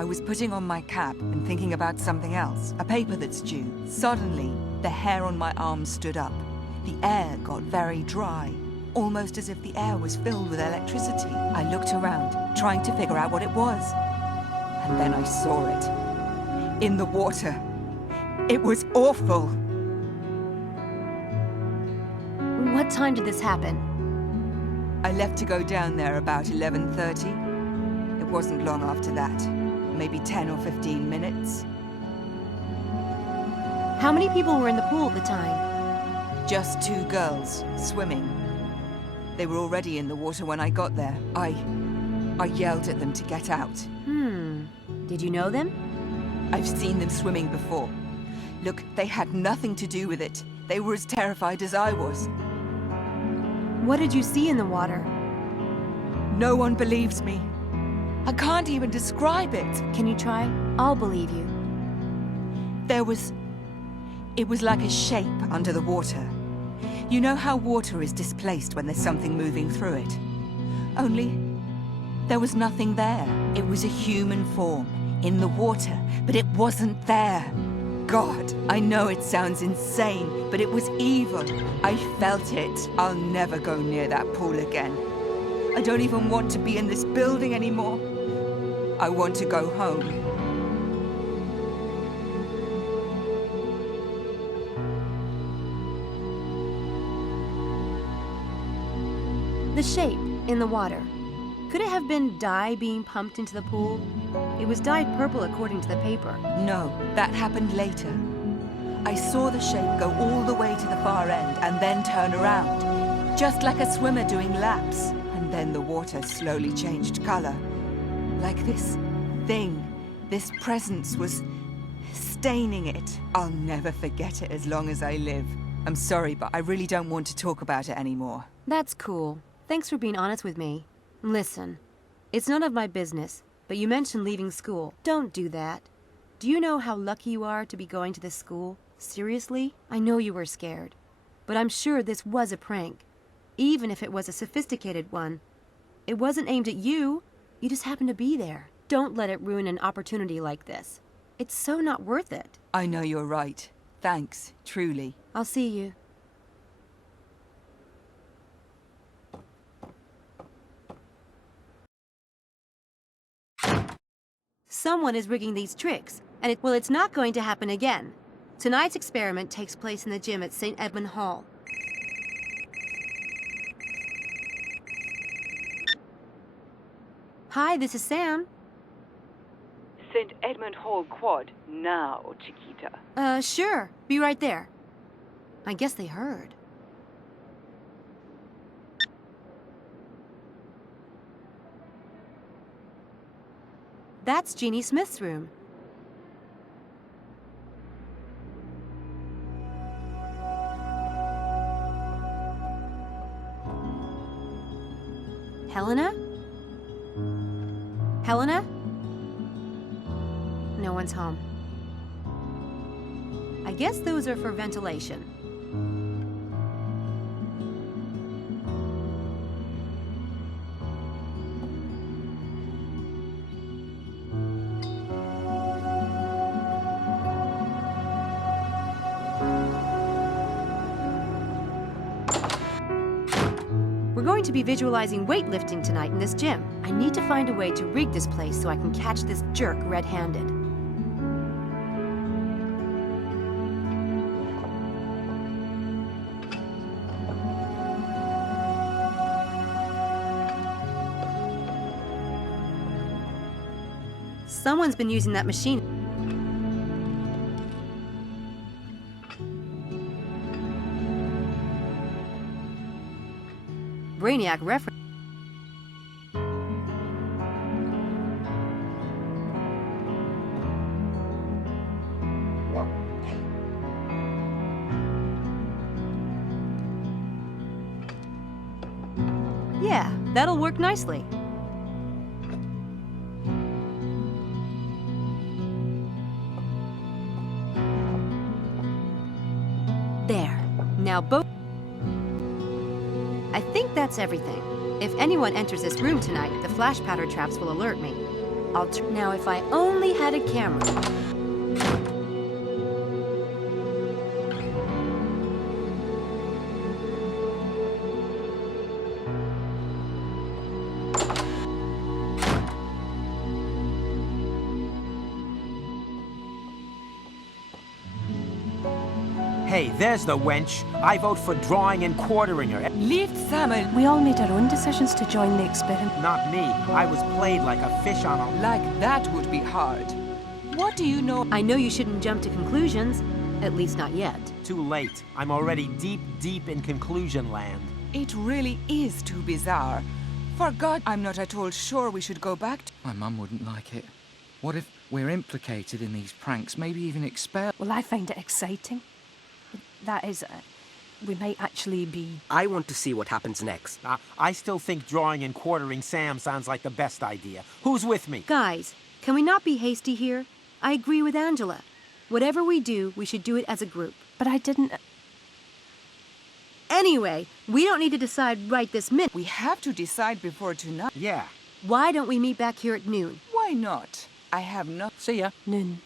I was putting on my cap and thinking about something else, a paper that's due. Suddenly, the hair on my arm stood up. The air got very dry, almost as if the air was filled with electricity. I looked around, trying to figure out what it was. And then I saw it. In the water. It was awful. What time did this happen? I left to go down there about 11:30. It wasn't long after that. Maybe 10 or 15 minutes. How many people were in the pool at the time? Just 2 girls, swimming. They were already in the water when I got there. I yelled at them to get out. Did you know them? I've seen them swimming before. Look, they had nothing to do with it. They were as terrified as I was. What did you see in the water? No one believes me. I can't even describe it. Can you try? I'll believe you. It was like a shape under the water. You know how water is displaced when there's something moving through it? Only, there was nothing there. It was a human form, in the water, but it wasn't there. God, I know it sounds insane, but it was evil. I felt it. I'll never go near that pool again. I don't even want to be in this building anymore. I want to go home. The shape in the water. Could it have been dye being pumped into the pool? It was dyed purple according to the paper. No, that happened later. I saw the shape go all the way to the far end and then turn around, just like a swimmer doing laps. And then the water slowly changed color. Like this thing, this presence was staining it. I'll never forget it as long as I live. I'm sorry, but I really don't want to talk about it anymore. That's cool. Thanks for being honest with me. Listen, it's none of my business, but you mentioned leaving school. Don't do that. Do you know how lucky you are to be going to this school? Seriously? I know you were scared, but I'm sure this was a prank, even if it was a sophisticated one. It wasn't aimed at you. You just happened to be there. Don't let it ruin an opportunity like this. It's so not worth it. I know you're right. Thanks, truly. I'll see you. Someone is rigging these tricks, and it's not going to happen again. Tonight's experiment takes place in the gym at St. Edmund Hall. Hi, this is Sam. St. Edmund Hall Quad now, Chiquita. Sure. Be right there. I guess they heard. That's Jeannie Smith's room. Helena? Helena? No one's home. I guess those are for ventilation. We're going to be visualizing weightlifting tonight in this gym. I need to find a way to rig this place so I can catch this jerk red-handed. Someone's been using that machine. Brainiac reference. Yeah, that'll work nicely. There. Now both. I think that's everything. If anyone enters this room tonight, the flash powder traps will alert me. Now if I only had a camera. Hey, there's the wench. I vote for drawing and quartering her. Leave Sam. We all made our own decisions to join the experiment. Not me. I was played like a fish on a... Like that would be hard. What do you know? I know you shouldn't jump to conclusions. At least not yet. Too late. I'm already deep, deep in conclusion land. It really is too bizarre. For God, I'm not at all sure we should go back to... My mum wouldn't like it. What if we're implicated in these pranks, maybe even expelled? Well, I find it exciting. That is, we might actually be... I want to see what happens next. I still think drawing and quartering Sam sounds like the best idea. Who's with me? Guys, can we not be hasty here? I agree with Angela. Whatever we do, we should do it as a group. But I didn't... Anyway, we don't need to decide right this minute. We have to decide before tonight. Yeah. Why don't we meet back here at noon? Why not? I have not... See ya. Noon.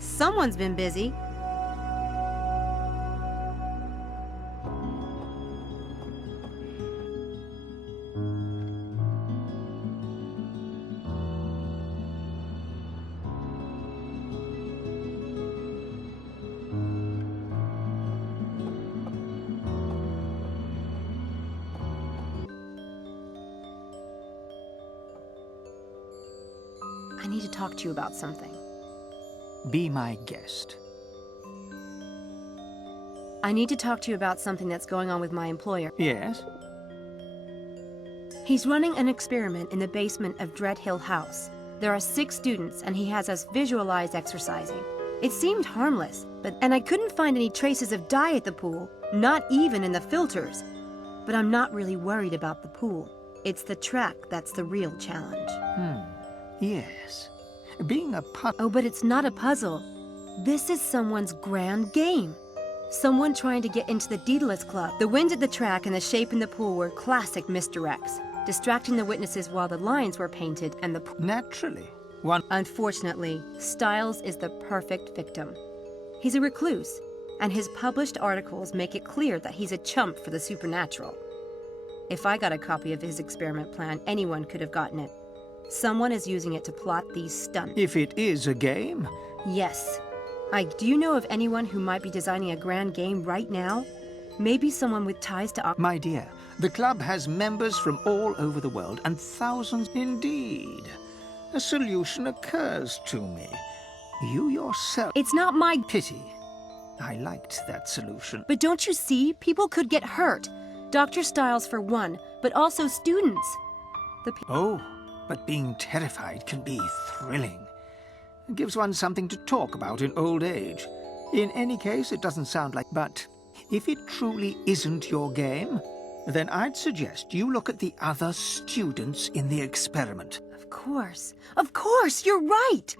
Someone's been busy. I need to talk to you about something. Be my guest. I need to talk to you about something that's going on with my employer. Yes? He's running an experiment in the basement of Dread Hill House. There are 6 students, and he has us visualize exercising. It seemed harmless, and I couldn't find any traces of dye at the pool. Not even in the filters. But I'm not really worried about the pool. It's the track that's the real challenge. Yes. Being a puzzle... Oh, but it's not a puzzle. This is someone's grand game. Someone trying to get into the Daedalus Club. The wind at the track and the shape in the pool were classic misdirects, distracting the witnesses while the lines were painted and the... Naturally. Unfortunately, Styles is the perfect victim. He's a recluse, and his published articles make it clear that he's a chump for the supernatural. If I got a copy of his experiment plan, anyone could have gotten it. Someone is using it to plot these stunts. If it is a game? Yes. Do you know of anyone who might be designing a grand game right now? Maybe someone with ties to... My dear, the club has members from all over the world, and thousands indeed. A solution occurs to me. You yourself... It's not my... Pity. I liked that solution. But don't you see? People could get hurt. Dr. Styles for one, but also students. Oh, but being terrified can be thrilling. It gives one something to talk about in old age. In any case, it doesn't sound like... But if it truly isn't your game, then I'd suggest you look at the other students in the experiment. Of course. Of course, you're right!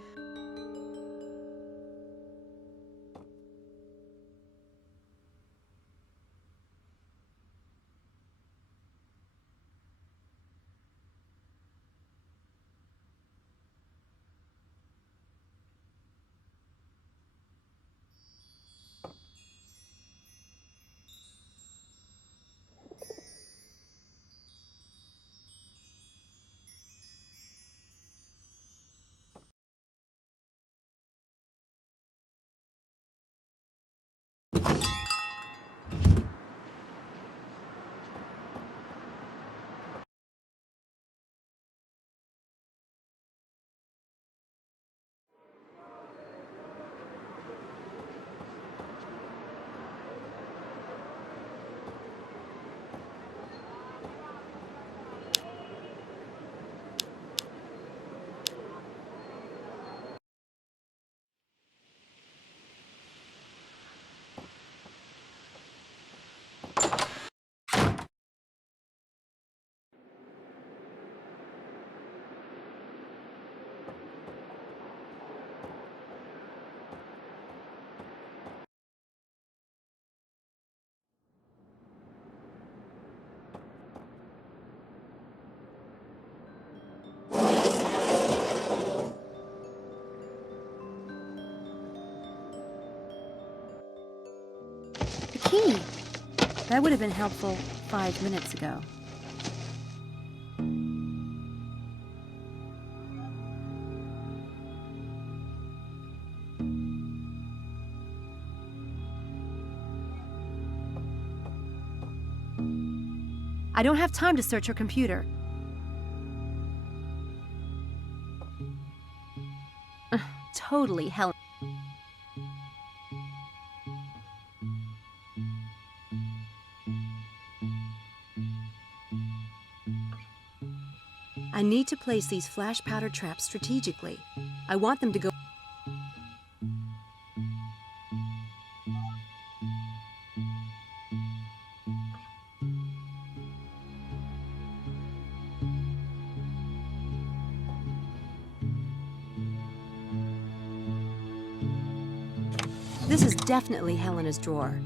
Key. That would have been helpful 5 minutes ago. I don't have time to search her computer. Totally hell. I need to place these flash powder traps strategically. I want them to go... This is definitely Helena's drawer.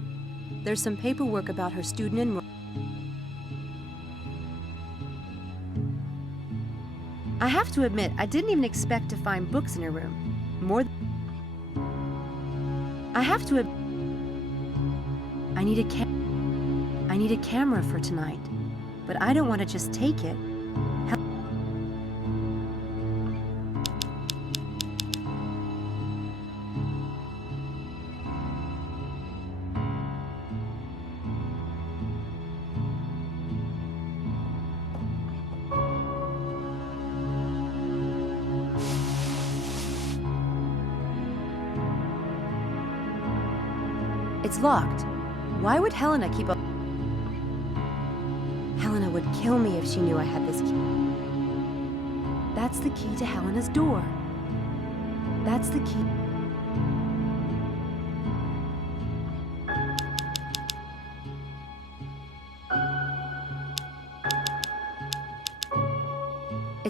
There's some paperwork about her student enrollment. I have to admit, I didn't even expect to find books in her room. I need a camera for tonight, but I don't want to just take it. It's locked. Why would Helena keep up? Helena would kill me if she knew I had this key. That's the key to Helena's door. That's the key.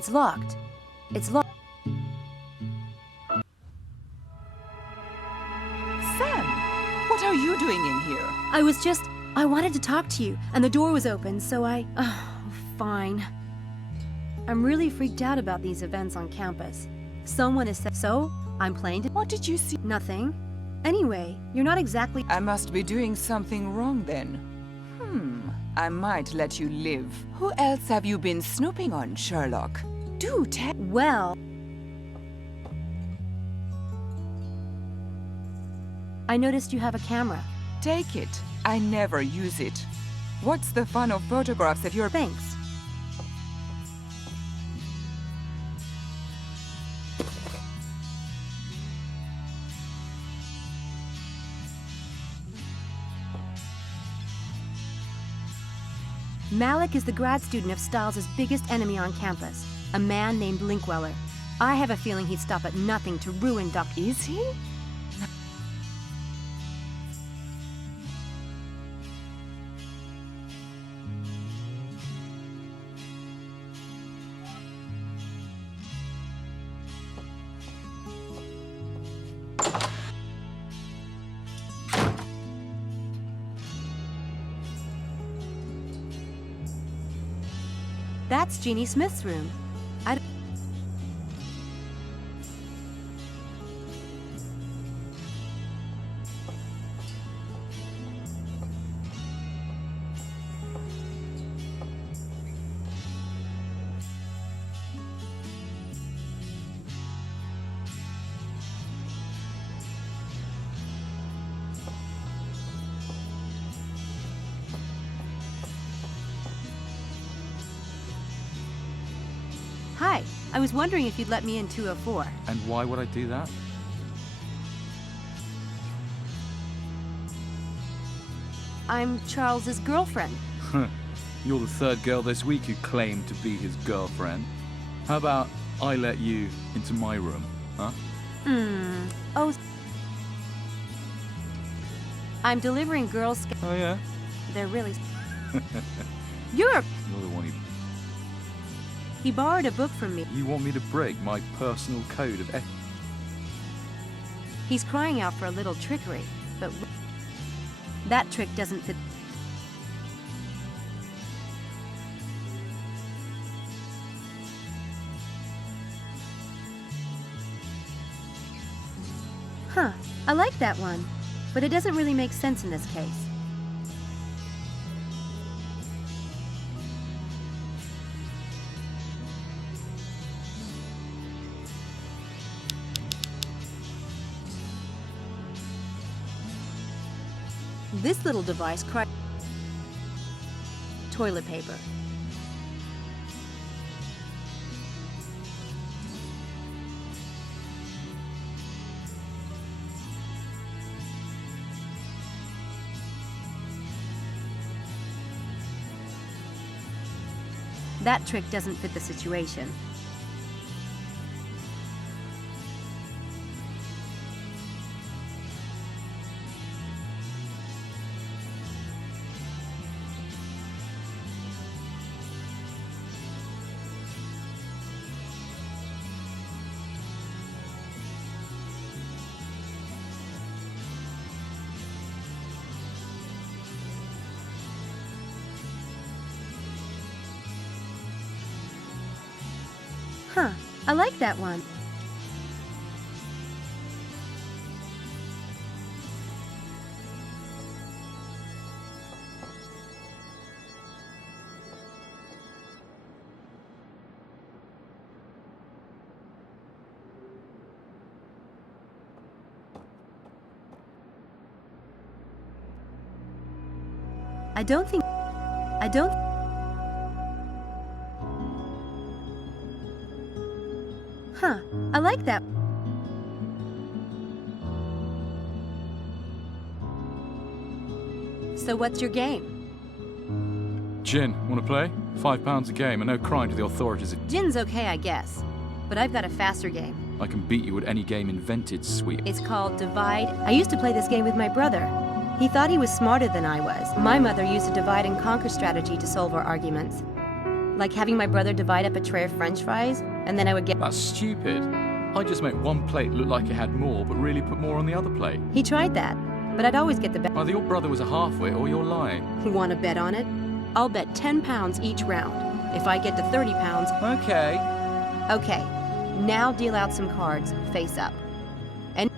It's locked. It's locked. Sam, what are you doing in here? I wanted to talk to you, and the door was open, so Oh, fine. I'm really freaked out about these events on campus. Someone is so I'm playing. What did you see? Nothing. Anyway, you're not exactly. I must be doing something wrong then. I might let you live. Who else have you been snooping on, Sherlock? Do tell. Well, I noticed you have a camera. Take it. I never use it. What's the fun of photographs if you're... Thanks. Malik is the grad student of Styles' biggest enemy on campus, a man named Linkweller. I have a feeling he'd stop at nothing to ruin Dr. Is he? That's Jeannie Smith's room. Hi, I was wondering if you'd let me in 204. And why would I do that? I'm Charles's girlfriend. You're the third girl this week who claimed to be his girlfriend. How about I let you into my room, huh? Oh. I'm delivering Girl Scouts. Oh, yeah? They're really... You're the one who... He borrowed a book from me. You want me to break my personal code of ethics? He's crying out for a little trickery, but that trick doesn't fit. Huh, I like that one, but it doesn't really make sense in this case. This little device cries toilet paper. That trick doesn't fit the situation. Huh, I like that one. I don't... Huh, I like that. So what's your game? Gin, wanna play? £5 a game and no crying to the authorities. Gin's okay, I guess. But I've got a faster game. I can beat you at any game invented, sweet. It's called Divide. I used to play this game with my brother. He thought he was smarter than I was. My mother used a divide and conquer strategy to solve our arguments. Like having my brother divide up a tray of French fries, and then I would get... That's stupid. I just make one plate look like it had more, but really put more on the other plate. He tried that, but I'd always get the best. Either your brother was a half-wit or you're lying. Want to bet on it? I'll bet 10 pounds each round. If I get to 30 pounds... Okay. Okay, now deal out some cards, face up. And...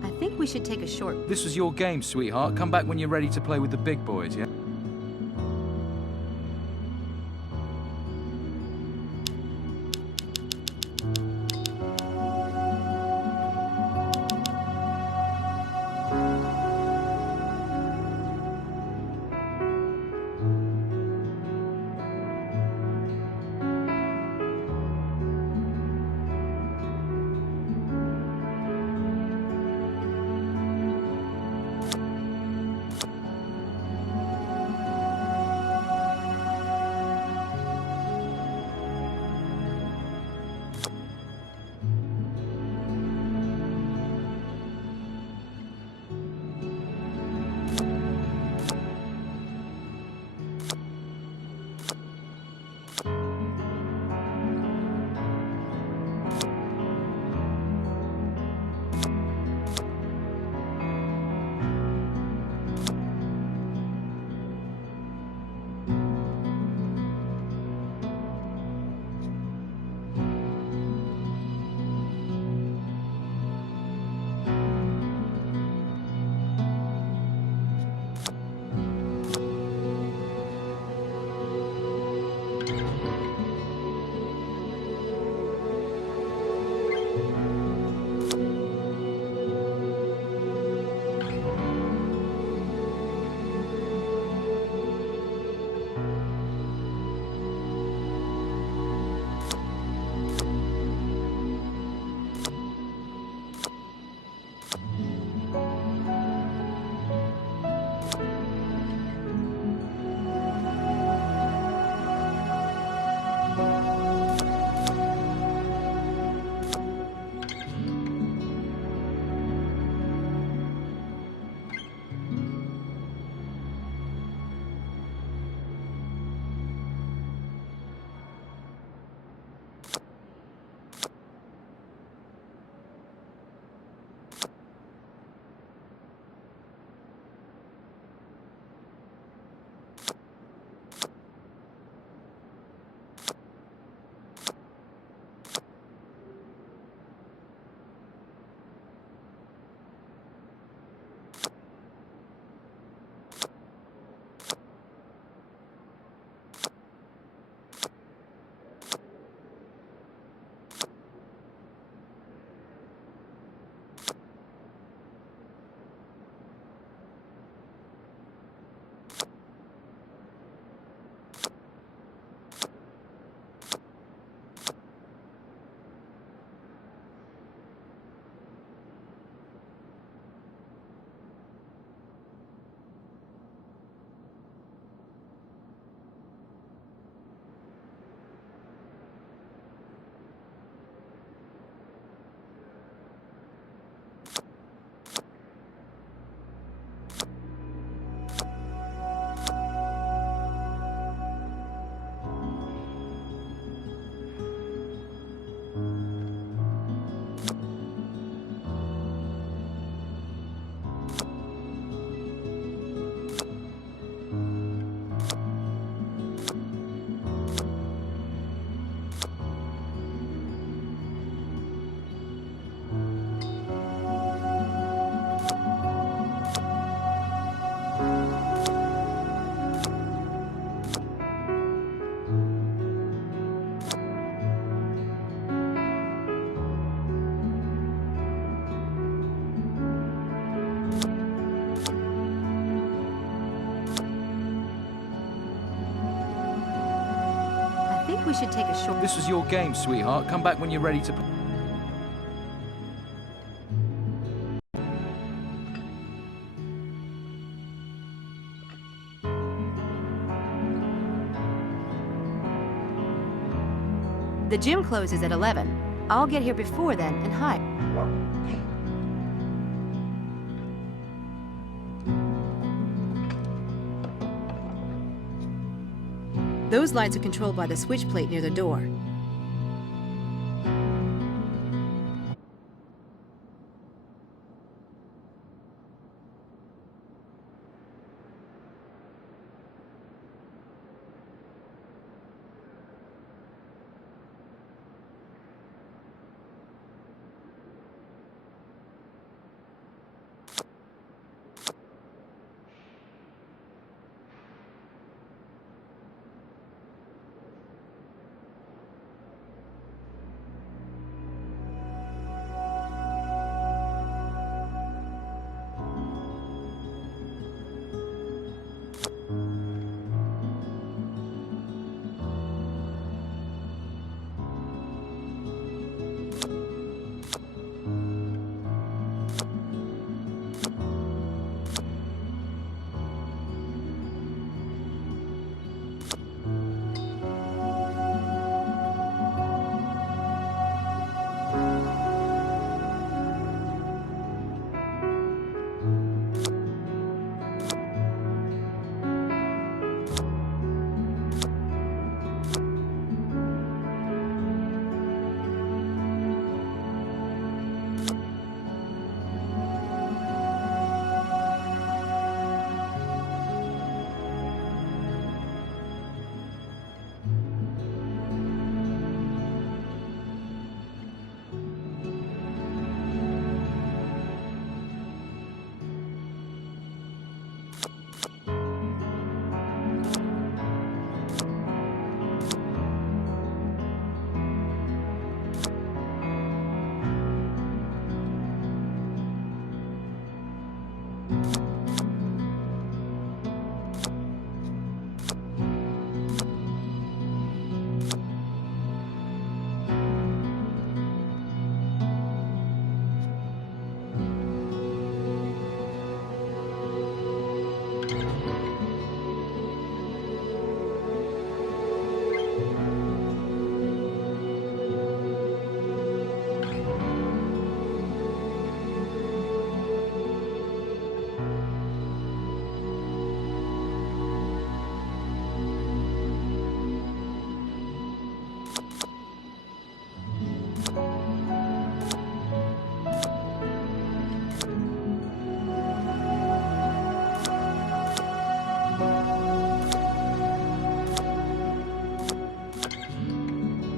I think we should take a short... This was your game, sweetheart. Come back when you're ready to play with the big boys, yeah? we should take a short... This was your game, sweetheart. Come back when you're ready to... The gym closes at 11. I'll get here before then and hide. Those lights are controlled by the switch plate near the door.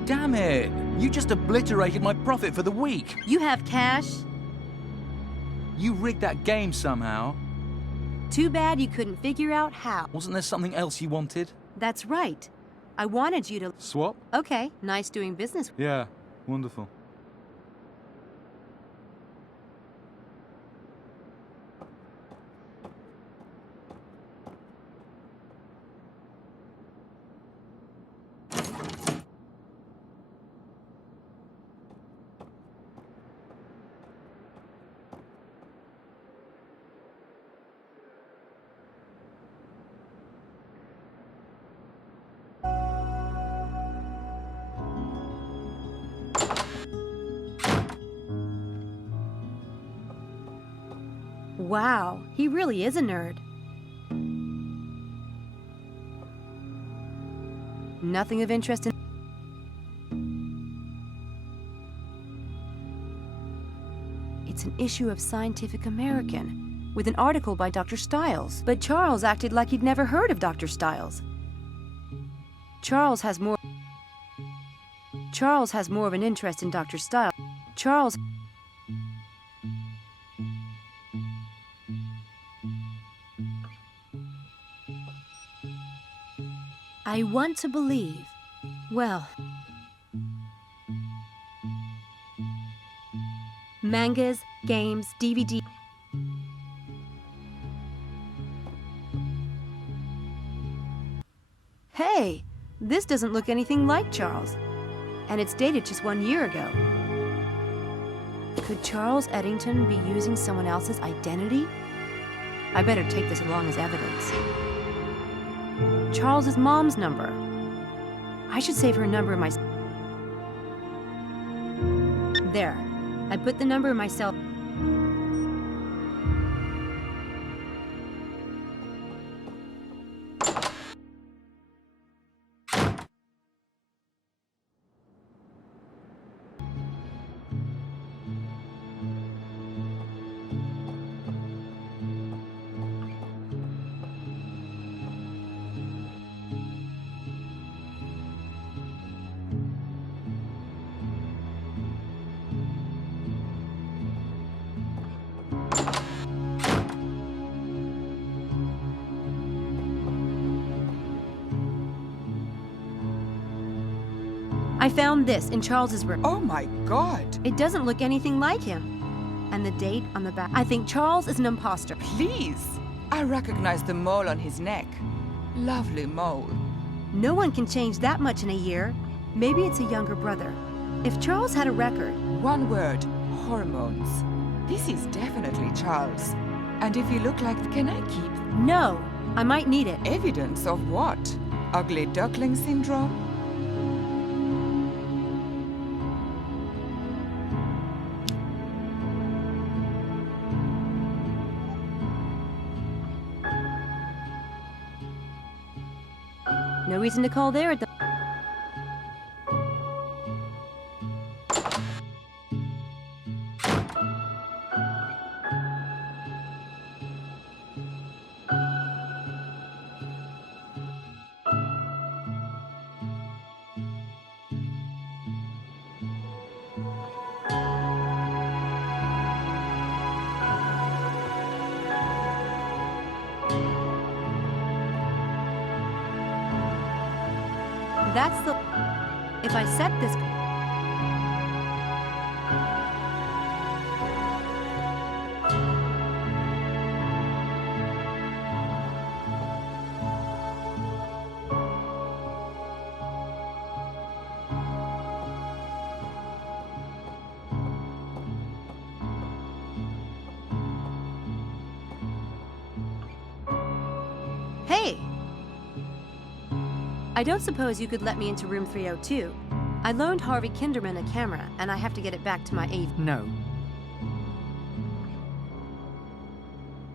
Damn it! You just obliterated my profit for the week. You have cash? You rigged that game somehow. Too bad you couldn't figure out how. Wasn't there something else you wanted? That's right. I wanted you to... Swap? Okay, nice doing business. Yeah, wonderful. Wow, he really is a nerd. Nothing of interest in... It's an issue of Scientific American, with an article by Dr. Stiles. But Charles acted like he'd never heard of Dr. Stiles. Charles has more of an interest in Dr. Stiles. Charles... I want to believe. Well... Mangas, games, DVD... Hey! This doesn't look anything like Charles. And it's dated just 1 year ago. Could Charles Eddington be using someone else's identity? I better take this along as evidence. Charles's mom's number. I should save her number in my... There. I put the number in my cell... I found this in Charles's room. Oh my God! It doesn't look anything like him. And the date on the back. I think Charles is an imposter. Please! I recognize the mole on his neck. Lovely mole. No one can change that much in a year. Maybe it's a younger brother. If Charles had a record... One word. Hormones. This is definitely Charles. And if you look like... Can I keep... No. I might need it. Evidence of what? Ugly duckling syndrome? No reason to call there at the... That's the... If I set this... Hey! I don't suppose you could let me into room 302. I loaned Harvey Kinderman a camera, and I have to get it back to my AV. No.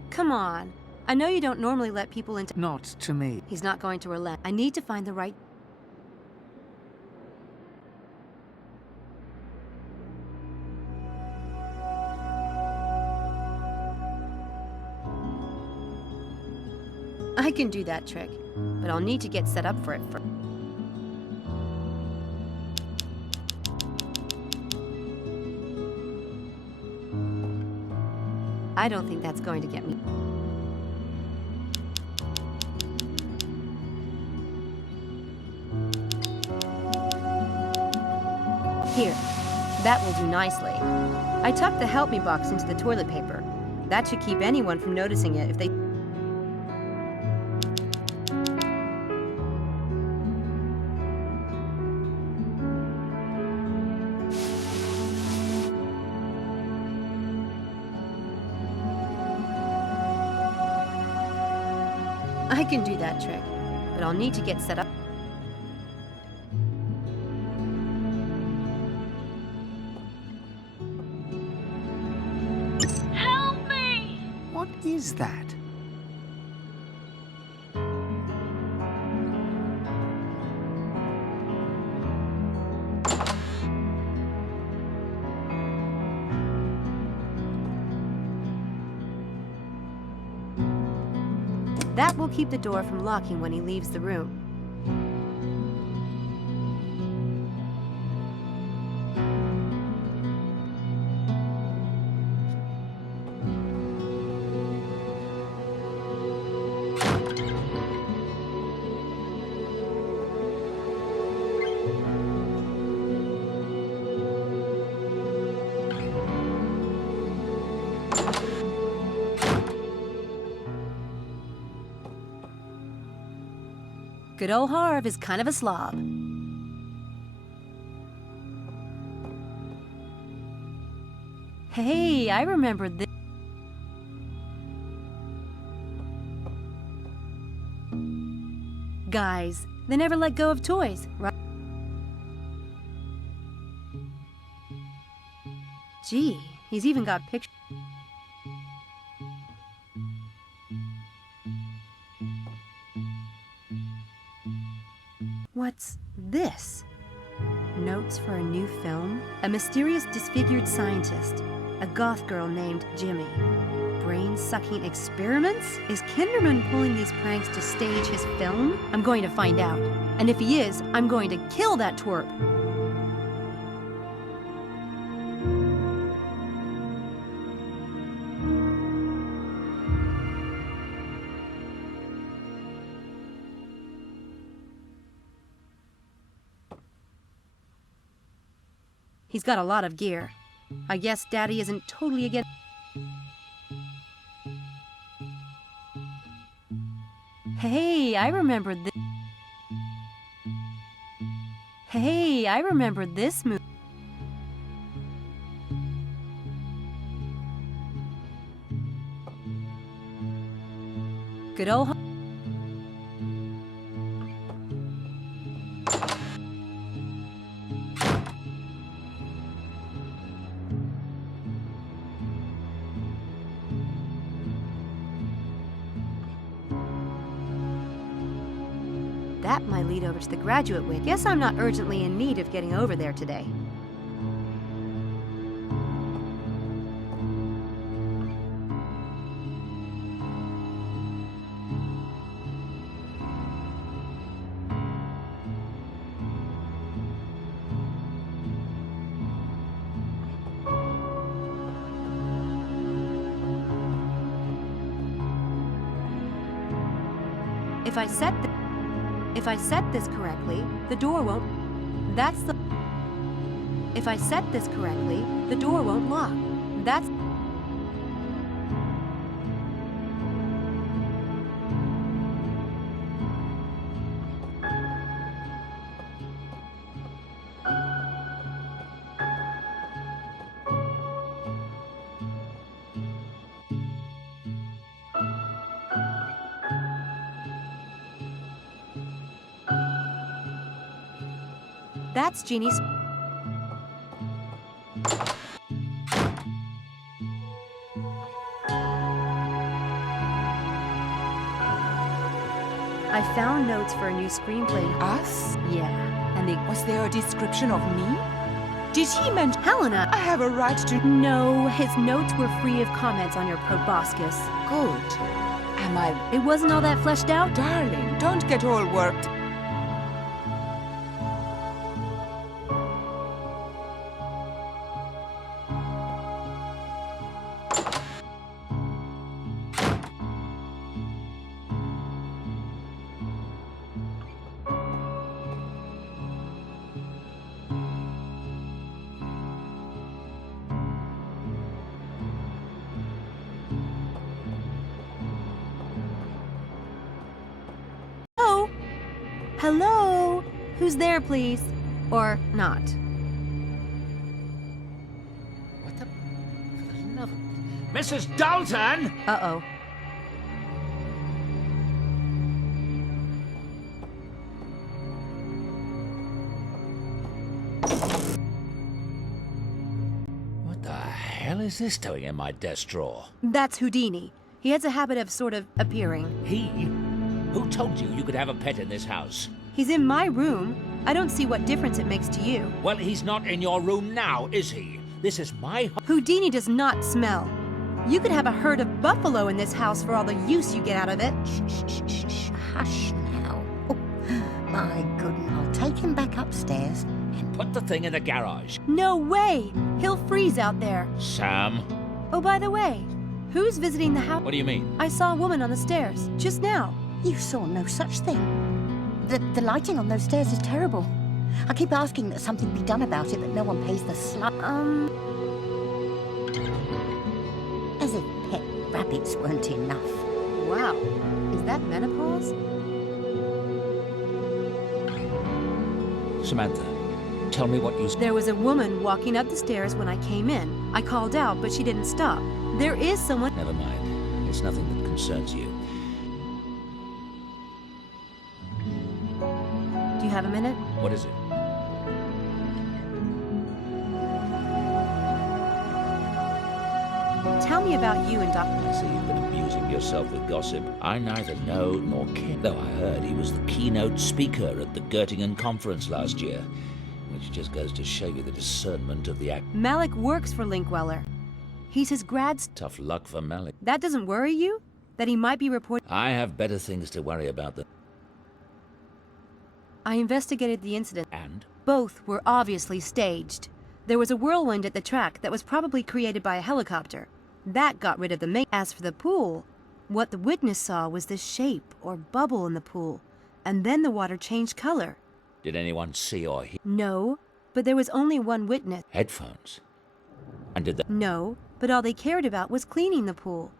Come on. I know you don't normally let people into... Not to me. He's not going to relent. I need to find the right... I can do that trick, but I'll need to get set up for it first. I don't think that's going to get me. Here, that will do nicely. I tucked the help me box into the toilet paper. That should keep anyone from noticing it if they... I can do that trick, but I'll need to get set up. Help me! What is that? That will keep the door from locking when he leaves the room. Good old Harv is kind of a slob. Hey, I remember this. Guys, they never let go of toys, right? Gee, he's even got pictures. What's this? Notes for a new film? A mysterious disfigured scientist. A goth girl named Jimmy. Brain-sucking experiments? Is Kinderman pulling these pranks to stage his film? I'm going to find out. And if he is, I'm going to kill that twerp. He's got a lot of gear. I guess Daddy isn't totally against... Hey, I remember this. Hey, I remember this movie. Good old... That might lead over to the graduate wing. Guess I'm not urgently in need of getting over there today. If I set this correctly, the door won't... That's the... If I set this correctly, the door won't lock. That's... That's Jeannie's... I found notes for a new screenplay. Us? Yeah, and they... Was there a description of me? Did he mention... Helena! I have a right to... No, his notes were free of comments on your proboscis. Good. Am I... It wasn't all that fleshed out? Darling, don't get all worked. Hello? Who's there, please? Or not? What the... For the love of... Mrs. Dalton! Uh-oh. What the hell is this doing in my desk drawer? That's Houdini. He has a habit of sort of appearing. He? Who told you you could have a pet in this house? He's in my room. I don't see what difference it makes to you. Well, he's not in your room now, is he? This is my... Houdini does not smell. You could have a herd of buffalo in this house for all the use you get out of it. Shh, shh, shh, shh. Hush now. Oh, my goodness. I'll take him back upstairs and... Put the thing in the garage. No way! He'll freeze out there. Sam? Oh, by the way, who's visiting the house? What do you mean? I saw a woman on the stairs, just now. You saw no such thing. The lighting on those stairs is terrible. I keep asking that something be done about it, but no one pays the As if pet rabbits weren't enough. Wow. Is that menopause? Samantha, tell me what you... There was a woman walking up the stairs when I came in. I called out, but she didn't stop. There is someone... Never mind. It's nothing that concerns you. Do you have a minute? What is it? Tell me about you and Dr. I see you've been amusing yourself with gossip. I neither know nor care. Though I heard he was the keynote speaker at the Göttingen conference last year, which just goes to show you the discernment of the act. Malik works for Linkweller. He's his grad... Tough luck for Malik. That doesn't worry you? That he might be reported... I have better things to worry about than... I investigated the incident. And? Both were obviously staged. There was a whirlwind at the track that was probably created by a helicopter. That got rid of the main. As for the pool, what the witness saw was the shape or bubble in the pool, and then the water changed color. Did anyone see or hear? No, but there was only one witness. Headphones? And did they... No, but all they cared about was cleaning the pool.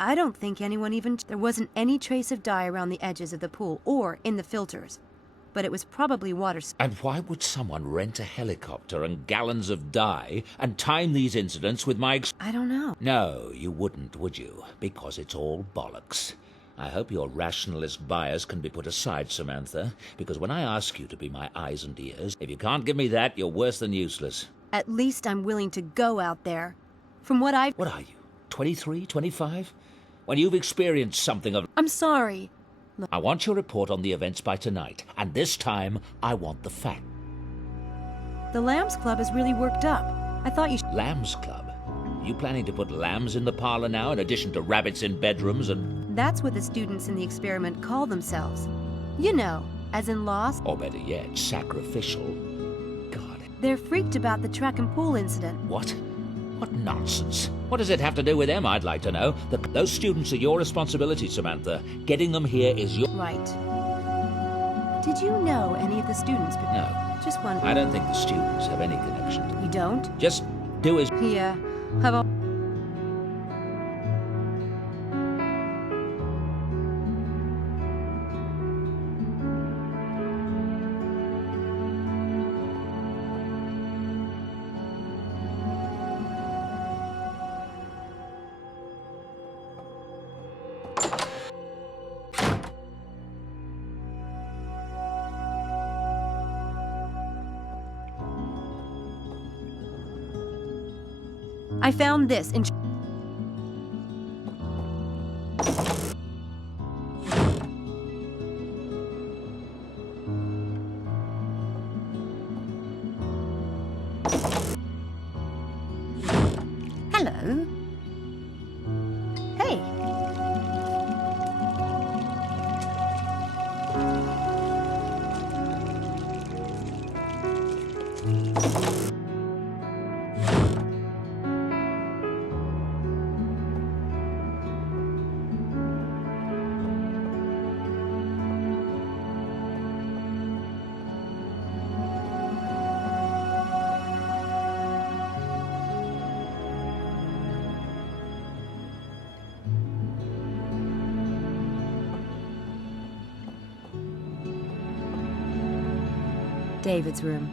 I don't think anyone even... There wasn't any trace of dye around the edges of the pool or in the filters. But it was probably water... And why would someone rent a helicopter and gallons of dye and time these incidents with my... I don't know. No, you wouldn't, would you? Because it's all bollocks. I hope your rationalist bias can be put aside, Samantha, because when I ask you to be my eyes and ears, if you can't give me that, you're worse than useless. At least I'm willing to go out there. From what I've... What are you, 23, 25? When you've experienced something of... I'm sorry. Look. I want your report on the events by tonight, and this time, I want the fact. The Lambs Club is really worked up. I thought you... Lambs Club? You planning to put lambs in the parlor now, in addition to rabbits in bedrooms and... That's what the students in the experiment call themselves. You know, as in lost... Or better yet, sacrificial. God. They're freaked about the track and pool incident. What? What nonsense. What does it have to do with them, I'd like to know? Those students are your responsibility, Samantha. Getting them here is your... Right. Did you know any of the students? No. Just one. I don't think the students have any connection to... You don't? Just do as... Yeah. Have a... I found this in... Hello. Hey. David's room.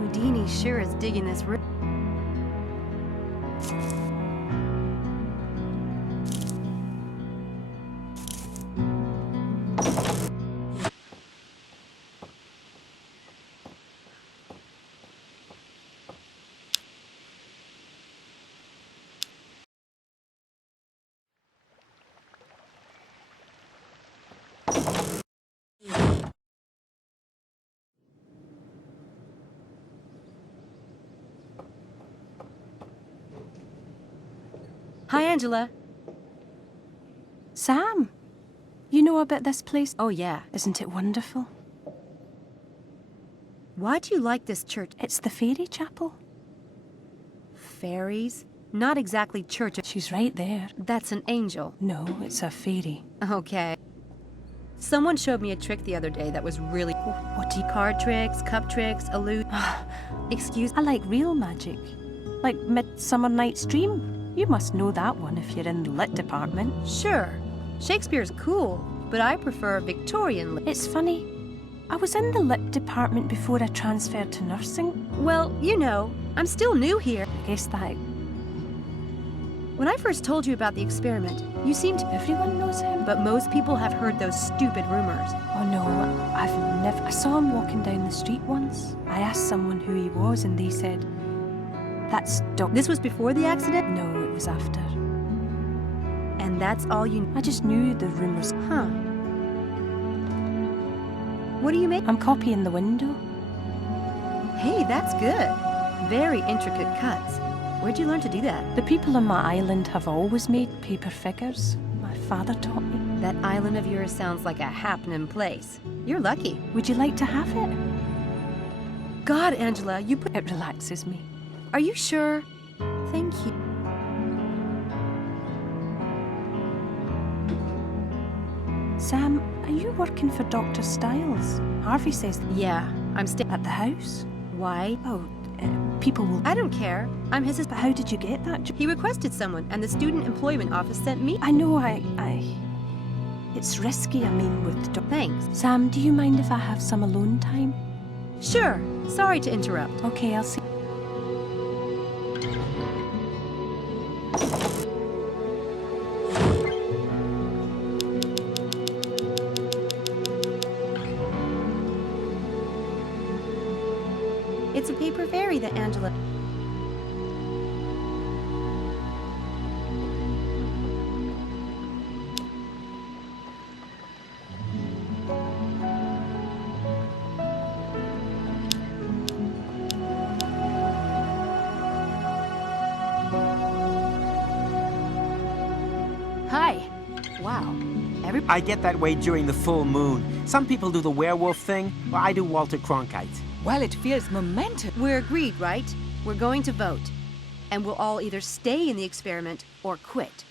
Houdini sure is digging this room. Hi, Angela. Sam, you know about this place? Oh, yeah. Isn't it wonderful? Why do you like this church? It's the fairy chapel. Fairies? Not exactly church. She's right there. That's an angel. No, it's a fairy. Okay. Someone showed me a trick the other day that was really... What do you... Card tricks, cup tricks, Excuse... I like real magic. Like Midsummer Night's Dream. You must know that one if you're in the lit department. Sure. Shakespeare's cool, but I prefer Victorian lit. It's funny. I was in the lit department before I transferred to nursing. Well, you know, I'm still new here. I guess that... When I first told you about the experiment, you seemed... Everyone knows him. But most people have heard those stupid rumors. Oh no, I've never... I saw him walking down the street once. I asked someone who he was and they said, that's This was before the accident? No, it was after. And that's all you... I just knew the rumors. Huh. What do you make? I'm copying the window. Hey, that's good. Very intricate cuts. Where'd you learn to do that? The people on my island have always made paper figures. My father taught me. That island of yours sounds like a happening place. You're lucky. Would you like to have it? God, Angela, you put... It relaxes me. Are you sure? Thank you. Sam, are you working for Dr. Stiles? Harvey says... Yeah, I'm staying... At the house? Why? Oh, people will... I don't care. I'm his... But how did you get that job? He requested someone, and the Student Employment Office sent me... I know, It's risky, I mean, with... Thanks. Sam, do you mind if I have some alone time? Sure. Sorry to interrupt. Okay, I'll see... It's a paper fairy that Angela... Hi. Wow. I get that way during the full moon. Some people do the werewolf thing, well, I do Walter Cronkite. Well, it feels momentum. We're agreed, right? We're going to vote. And we'll all either stay in the experiment or quit.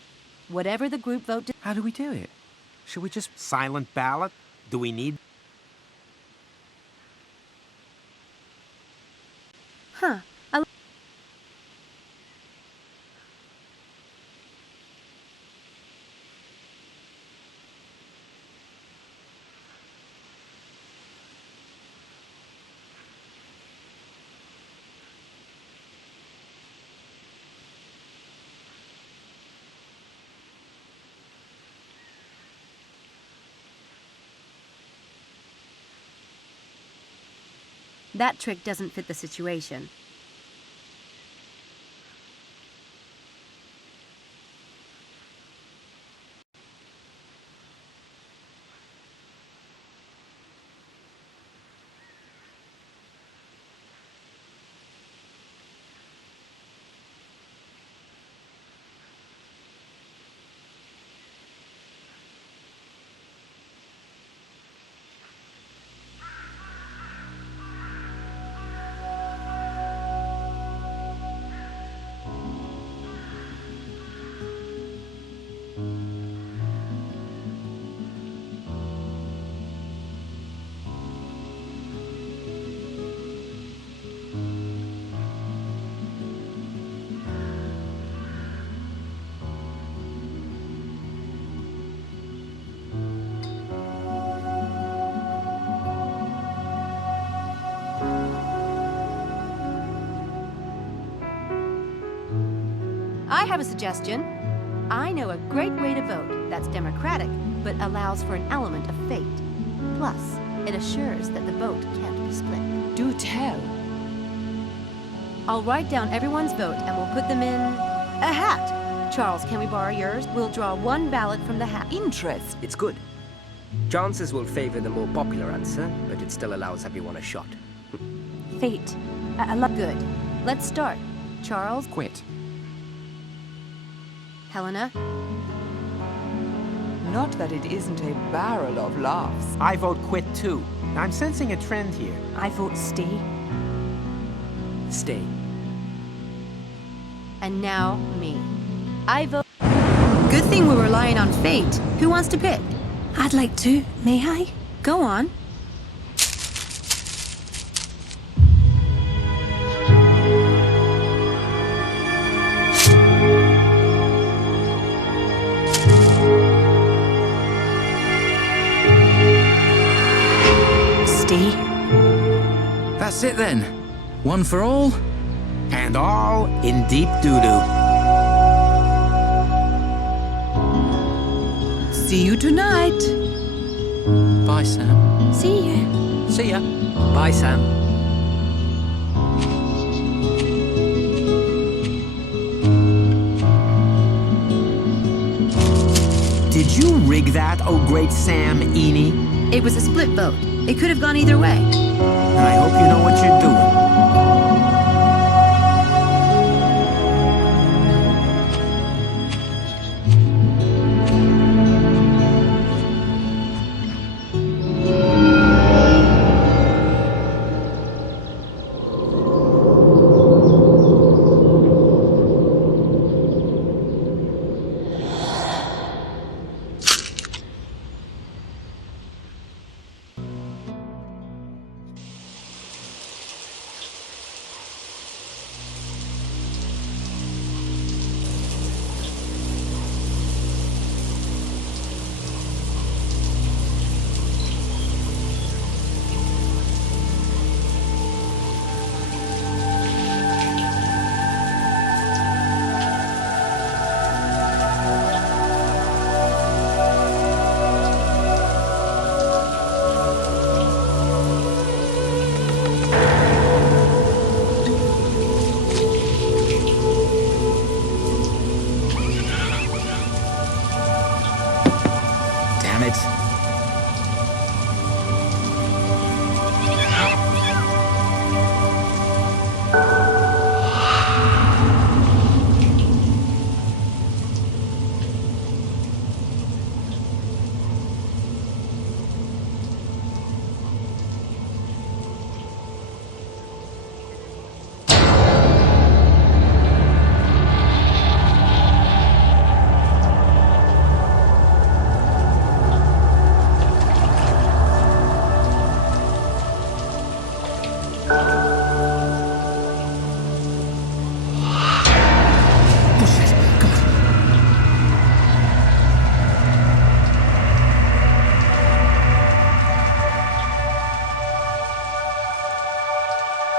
Whatever the group vote... How do we do it? Should we just silent ballot? Do we need... Huh. That trick doesn't fit the situation. I have a suggestion. I know a great way to vote that's democratic, but allows for an element of fate. Plus, it assures that the vote can't be split. Do tell. I'll write down everyone's vote and we'll put them in a hat. Charles, can we borrow yours? We'll draw one ballot from the hat. Interest. It's good. Chances will favor the more popular answer, but it still allows everyone a shot. Fate. Good. Let's start. Charles? Quit. Helena? Not that it isn't a barrel of laughs. I vote quit too. I'm sensing a trend here. I vote stay. Stay. And now, me. I vote... Good thing we're relying on fate. Who wants to pick? I'd like to. May I? Go on. That's it then. One for all. And all in deep doo-doo. See you tonight. Bye, Sam. See you. See ya. Bye, Sam. Did you rig that, oh great Sam Eenie? It was a split vote. It could have gone either way. And I hope you know what you're doing. Damn it.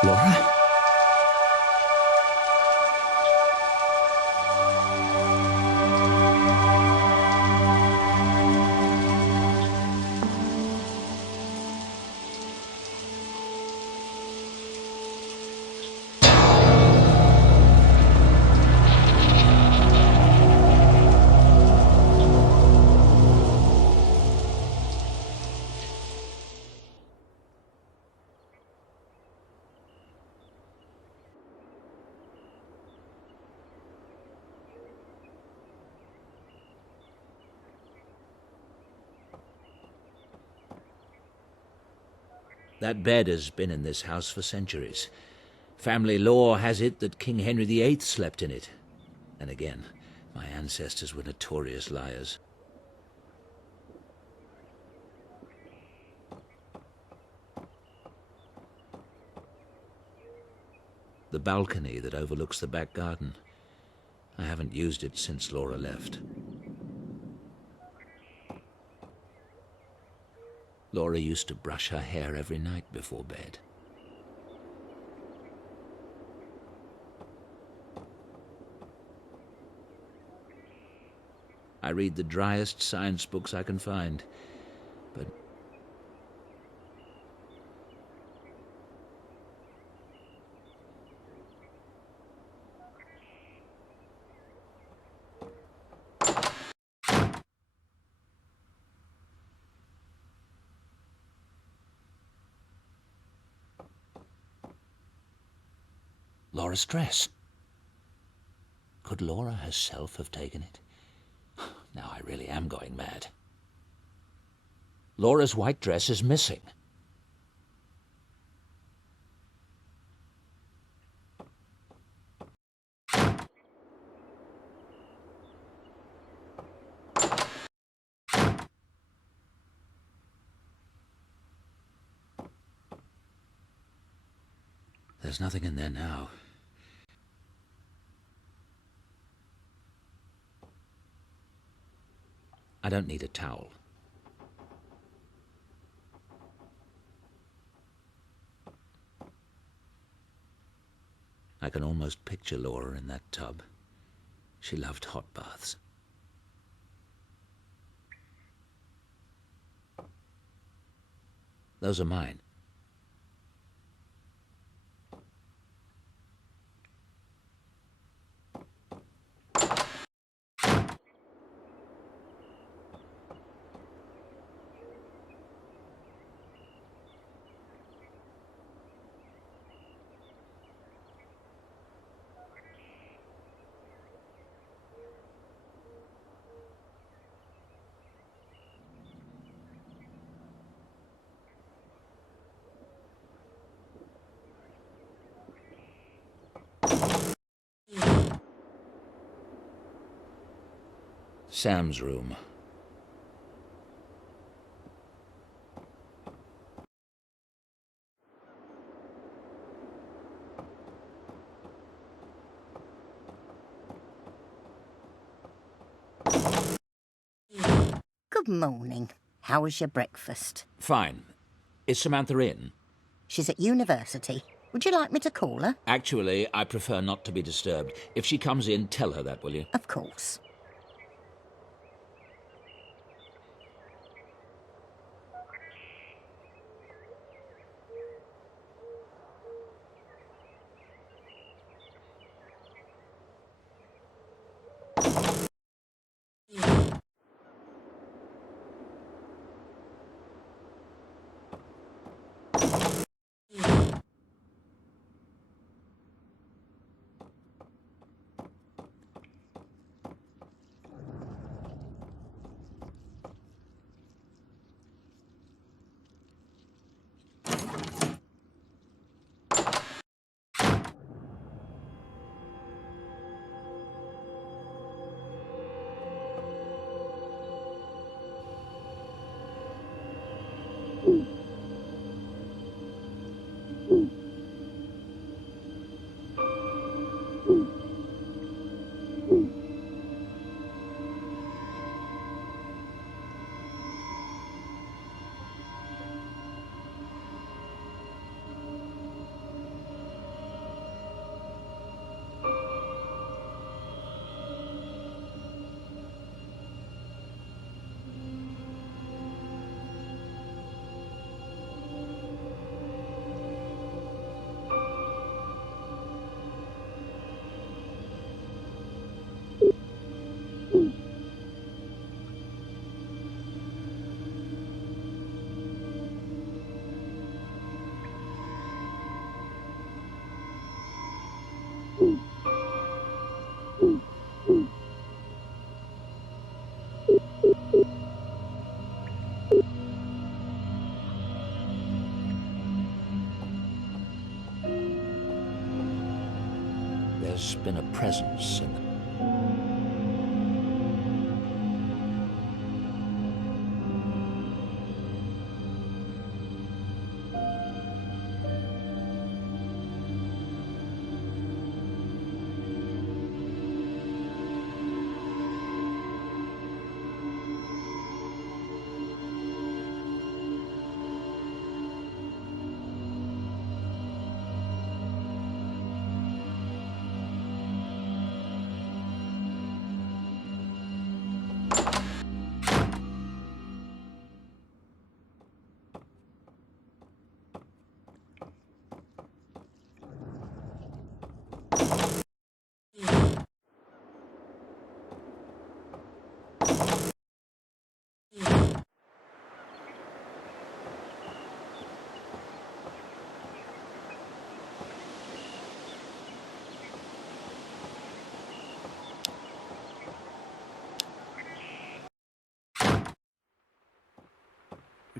Laura? That bed has been in this house for centuries. Family lore has it that King Henry VIII slept in it. And again, my ancestors were notorious liars. The balcony that overlooks the back garden. I haven't used it since Laura left. Laura used to brush her hair every night before bed. I read the driest science books I can find, but Laura's dress. Could Laura herself have taken it? Now I really am going mad. Laura's white dress is missing. There's nothing in there now. I don't need a towel. I can almost picture Laura in that tub. She loved hot baths. Those are mine. Sam's room. Good morning. How was your breakfast? Fine. Is Samantha in? She's at university. Would you like me to call her? Actually, I prefer not to be disturbed. If she comes in, tell her that, will you? Of course. There's been a presence in the...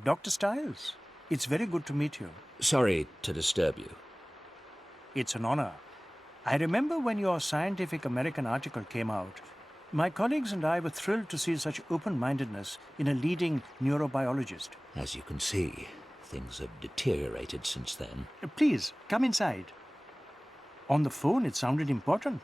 Dr. Stiles, it's very good to meet you. Sorry to disturb you. It's an honor. I remember when your Scientific American article came out, my colleagues and I were thrilled to see such open-mindedness in a leading neurobiologist. As you can see, things have deteriorated since then. Please, come inside. On the phone, it sounded important.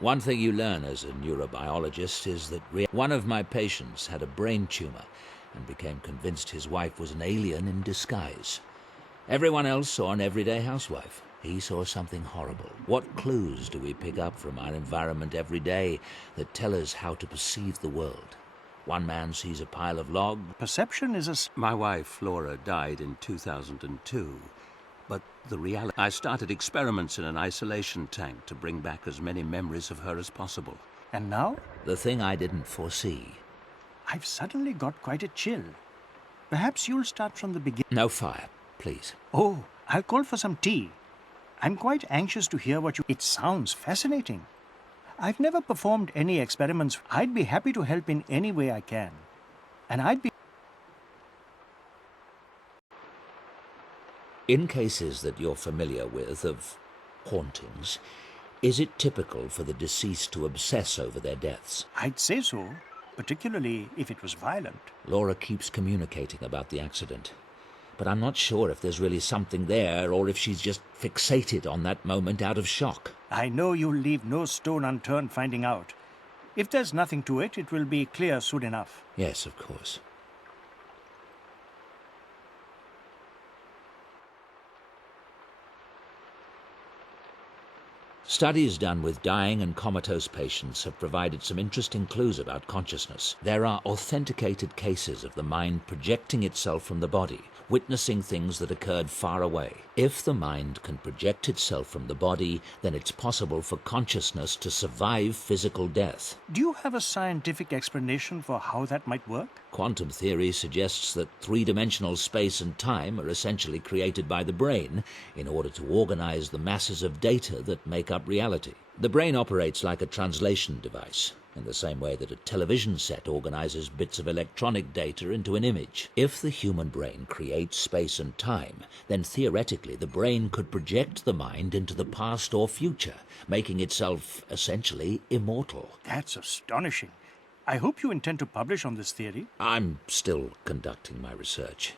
One thing you learn as a neurobiologist is that one of my patients had a brain tumor and became convinced his wife was an alien in disguise. Everyone else saw an everyday housewife. He saw something horrible. What clues do we pick up from our environment every day that tell us how to perceive the world? One man sees a pile of logs. Perception is a... My wife, Laura, died in 2002. But the reality... I started experiments in an isolation tank to bring back as many memories of her as possible. And now? The thing I didn't foresee. I've suddenly got quite a chill. Perhaps you'll start from the beginning. No fire, please. Oh, I'll call for some tea. I'm quite anxious to hear what you... It sounds fascinating. I've never performed any experiments. I'd be happy to help in any way I can. And I'd be... In cases that you're familiar with of hauntings, is it typical for the deceased to obsess over their deaths? I'd say so, particularly if it was violent. Laura keeps communicating about the accident, but I'm not sure if there's really something there or if she's just fixated on that moment out of shock. I know you'll leave no stone unturned finding out. If there's nothing to it, it will be clear soon enough. Yes, of course. Studies done with dying and comatose patients have provided some interesting clues about consciousness. There are authenticated cases of the mind projecting itself from the body, witnessing things that occurred far away. If the mind can project itself from the body, then it's possible for consciousness to survive physical death. Do you have a scientific explanation for how that might work? Quantum theory suggests that three-dimensional space and time are essentially created by the brain in order to organize the masses of data that make up reality. The brain operates like a translation device, in the same way that a television set organizes bits of electronic data into an image. If the human brain creates space and time, then theoretically the brain could project the mind into the past or future, making itself essentially immortal. That's astonishing. I hope you intend to publish on this theory. I'm still conducting my research.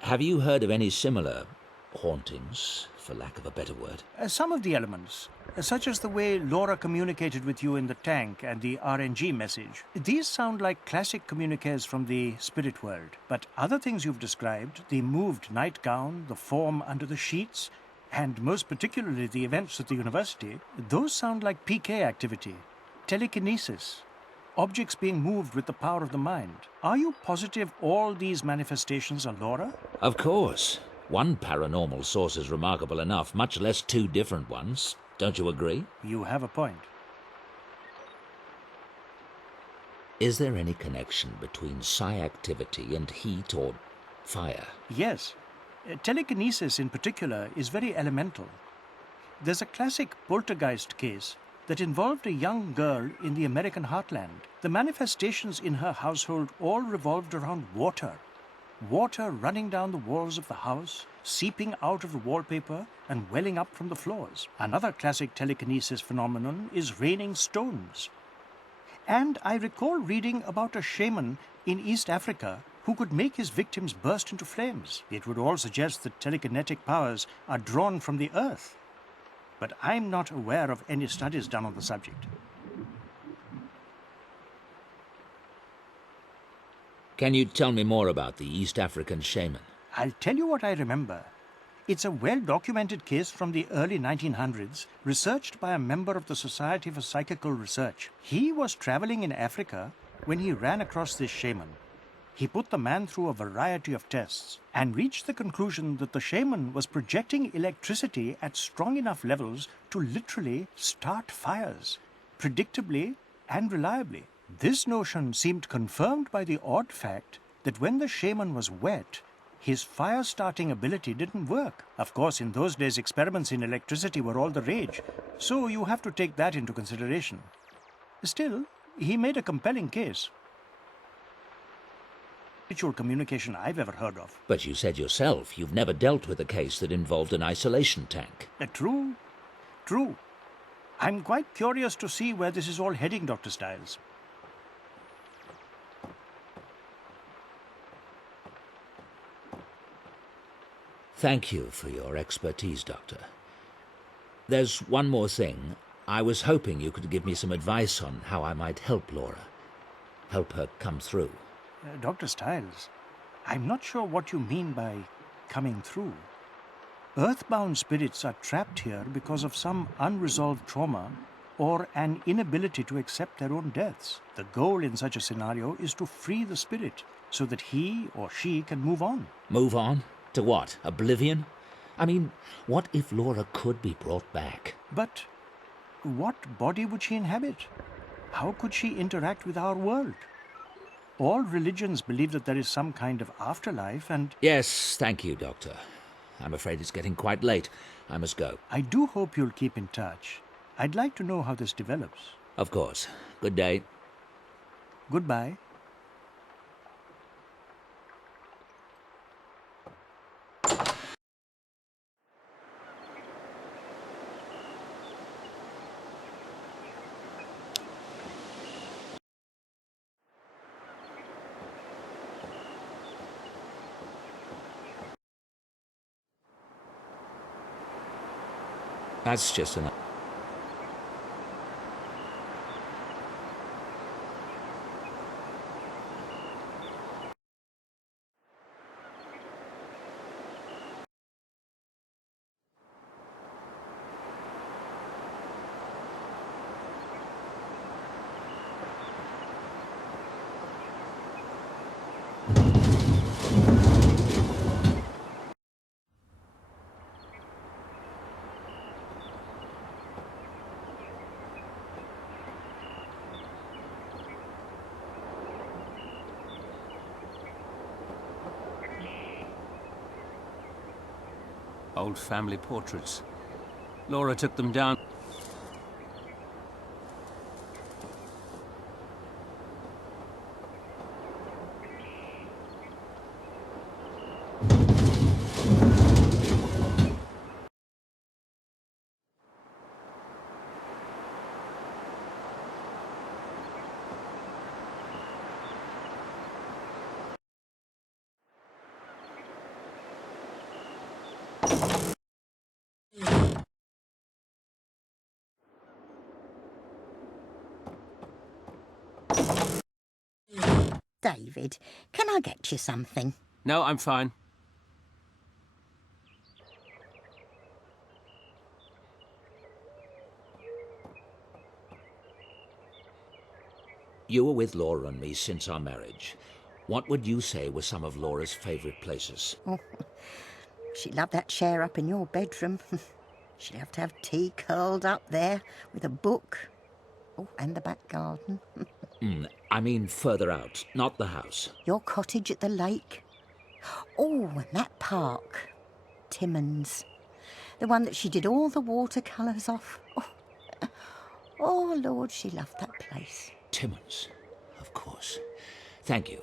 Have you heard of any similar hauntings, for lack of a better word? Some of the elements, such as the way Laura communicated with you in the tank and the RNG message. These sound like classic communiques from the spirit world. But other things you've described, the moved nightgown, the form under the sheets, and most particularly the events at the university, those sound like PK activity, telekinesis, objects being moved with the power of the mind. Are you positive all these manifestations are Laura? Of course. One paranormal source is remarkable enough, much less two different ones. Don't you agree? You have a point. Is there any connection between psi activity and heat or fire? Yes. Telekinesis in particular is very elemental. There's a classic poltergeist case that involved a young girl in the American heartland. The manifestations in her household all revolved around water. Water running down the walls of the house, seeping out of the wallpaper and welling up from the floors. Another classic telekinesis phenomenon is raining stones. And I recall reading about a shaman in East Africa who could make his victims burst into flames. It would all suggest that telekinetic powers are drawn from the earth. But I'm not aware of any studies done on the subject. Can you tell me more about the East African shaman? I'll tell you what I remember. It's a well-documented case from the early 1900s, researched by a member of the Society for Psychical Research. He was traveling in Africa when he ran across this shaman. He put the man through a variety of tests and reached the conclusion that the shaman was projecting electricity at strong enough levels to literally start fires, predictably and reliably. This notion seemed confirmed by the odd fact that when the shaman was wet, his fire-starting ability didn't work. Of course, in those days, experiments in electricity were all the rage, so you have to take that into consideration. Still, he made a compelling case. Spiritual communication I've ever heard of. But you said yourself you've never dealt with a case that involved an isolation tank. True. I'm quite curious to see where this is all heading, Dr. Stiles. Thank you for your expertise, Doctor. There's one more thing. I was hoping you could give me some advice on how I might help Laura. Help her come through. Dr. Stiles, I'm not sure what you mean by coming through. Earthbound spirits are trapped here because of some unresolved trauma or an inability to accept their own deaths. The goal in such a scenario is to free the spirit so that he or she can move on. Move on? To what? Oblivion? I mean, what if Laura could be brought back? But what body would she inhabit? How could she interact with our world? All religions believe that there is some kind of afterlife and... Yes, thank you, Doctor. I'm afraid it's getting quite late. I must go. I do hope you'll keep in touch. I'd like to know how this develops. Of course. Good day. Goodbye. That's just enough. Old family portraits. Laura took them down. David, can I get you something? No, I'm fine. You were with Laura and me since our marriage. What would you say were some of Laura's favourite places? Oh, she'd love that chair up in your bedroom. She'd have to have tea curled up there with a book. Oh, and the back garden. I mean further out, not the house. Your cottage at the lake. Oh, and that park. Timmins. The one that she did all the watercolours off. Oh, Lord, she loved that place. Timmins, of course. Thank you.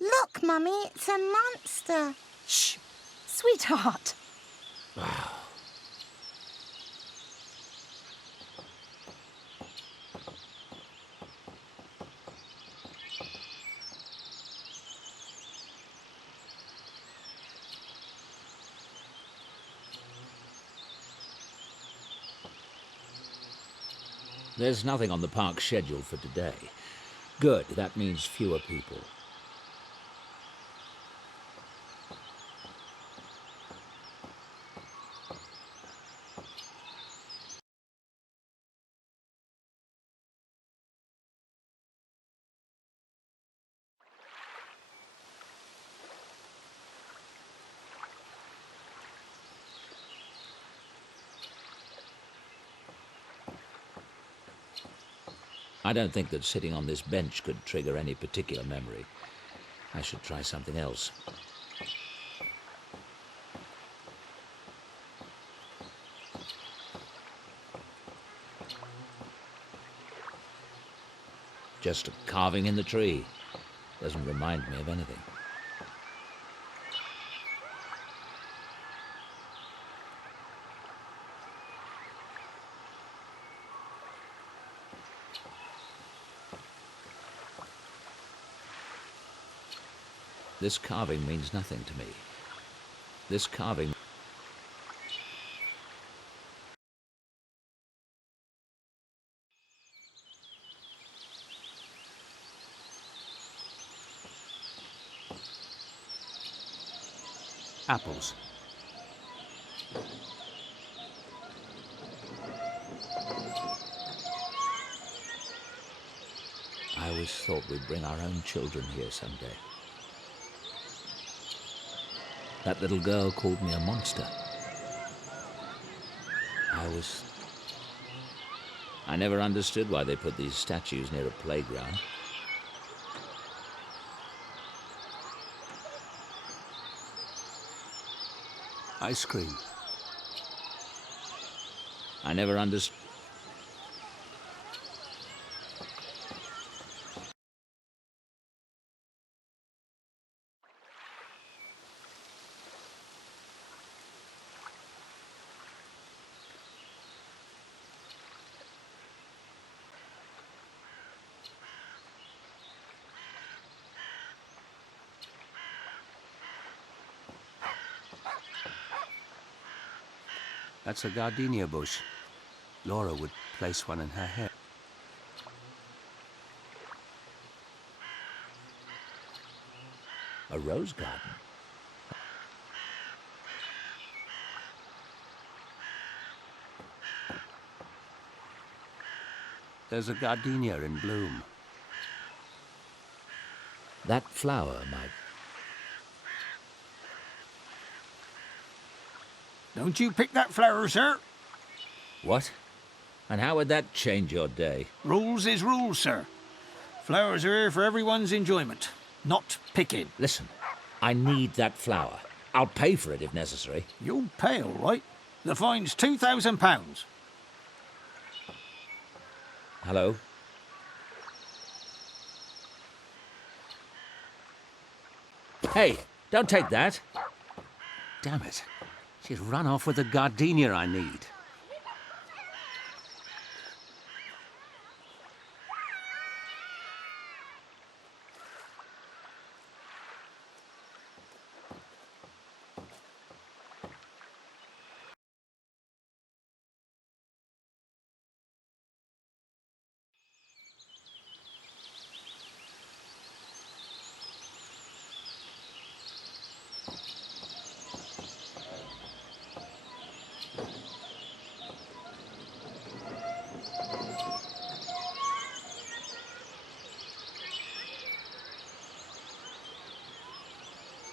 Look, Mummy, it's a monster. Shh, sweetheart. Wow. There's nothing on the park schedule for today. Good, that means fewer people. I don't think that sitting on this bench could trigger any particular memory. I should try something else. Just a carving in the tree. Doesn't remind me of anything. This carving means nothing to me. This carving... Apples. I always thought we'd bring our own children here someday. That little girl called me a monster. I never understood why they put these statues near a playground. Ice cream. I never understood. That's a gardenia bush. Laura would place one in her hair. A rose garden. There's a gardenia in bloom. That flower might... Don't you pick that flower, sir. What? And how would that change your day? Rules is rules, sir. Flowers are here for everyone's enjoyment, not picking. Listen, I need that flower. I'll pay for it if necessary. You'll pay, all right. The fine's £2,000. Hello? Hey, don't take that. Damn it. She's run off with the gardenia I need.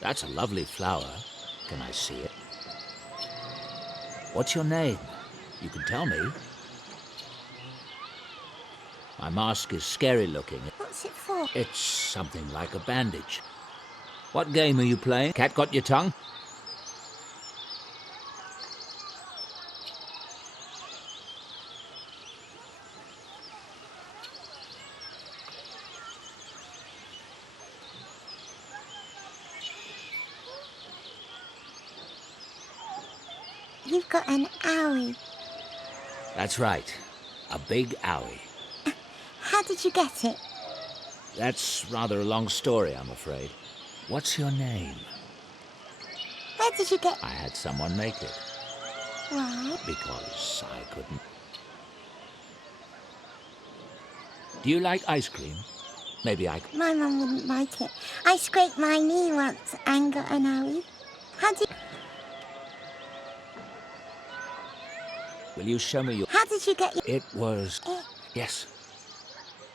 That's a lovely flower. Can I see it? What's your name? You can tell me. My mask is scary looking. What's it for? It's something like a bandage. What game are you playing? Cat got your tongue? You've got an owie. That's right. A big owie. How did you get it? That's rather a long story, I'm afraid. What's your name? Where did you get... I had someone make it. Why? Because I couldn't. Do you like ice cream? Maybe I... My mum wouldn't like it. I scraped my knee once and got an owie. How did... Will you show me your... How did you get your... It was... Yes.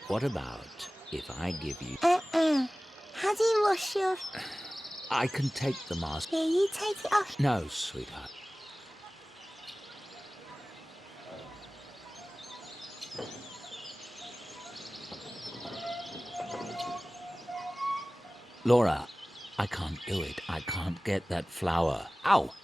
What about if I give you... How do you wash your... I can take the mask. Here, you take it off. No, sweetheart. Laura, I can't do it. I can't get that flower. Ow!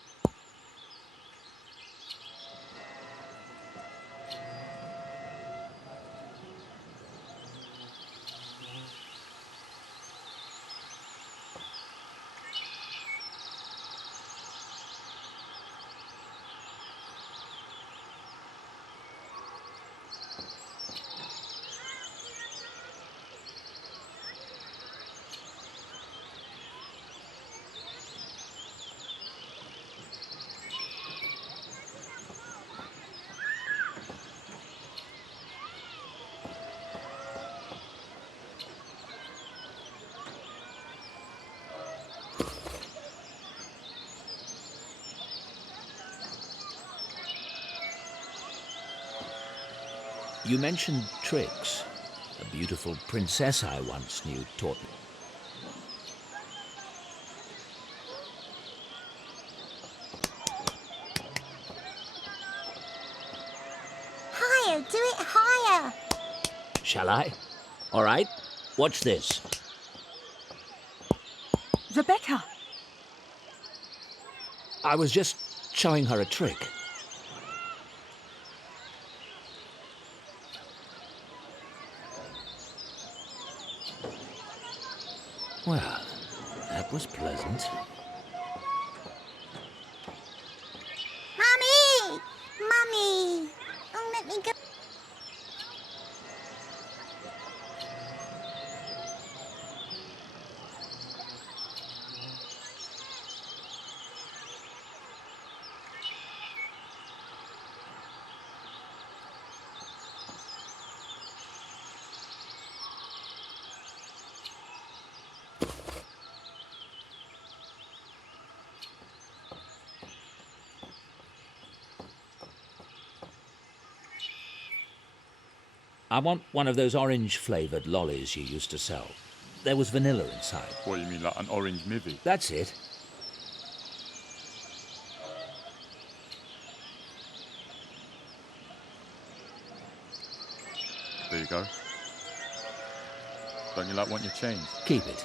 You mentioned tricks. A beautiful princess I once knew taught me. Higher, do it higher. Shall I? All right. Watch this. Rebecca! I was just showing her a trick. Well, that was pleasant. Mummy! Mummy! Oh, let me go. I want one of those orange-flavoured lollies you used to sell. There was vanilla inside. What, you mean like an orange movie? That's it. There you go. Don't you like want your change? Keep it.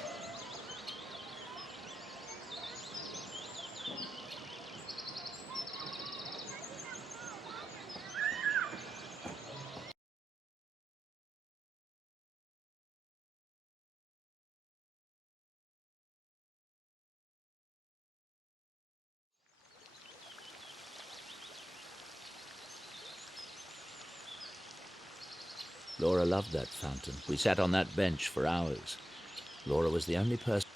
Laura loved that fountain. We sat on that bench for hours. Laura was the only person...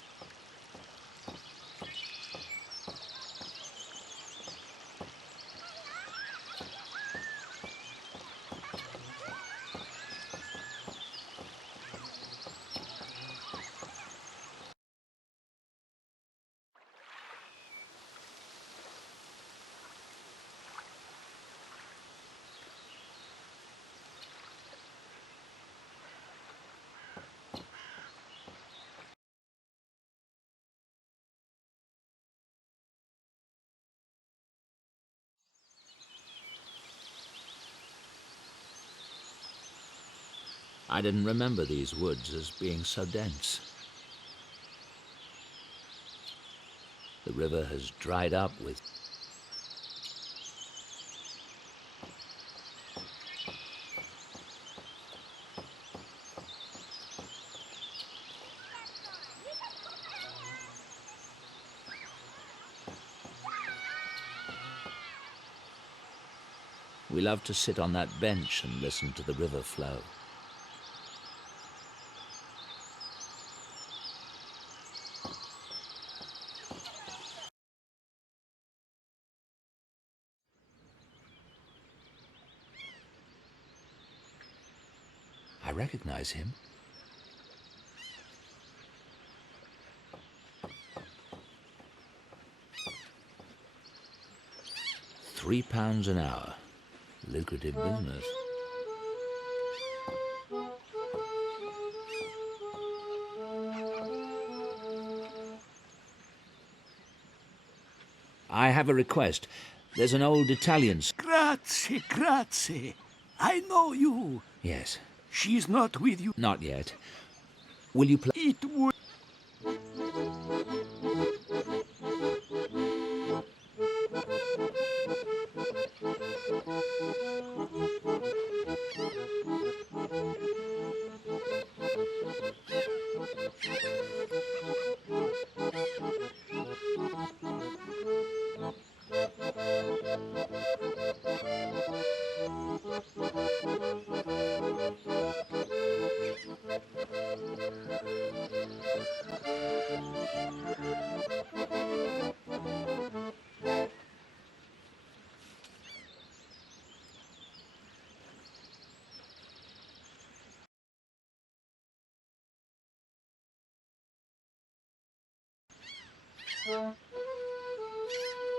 I didn't remember these woods as being so dense. The river has dried up with... We loved to sit on that bench and listen to the river flow. I recognize him. £3 an hour. Lucrative business. I have a request. There's an old Italian... Grazie, grazie. I know you. Yes. She's not with you. Not yet. Will you play? It would.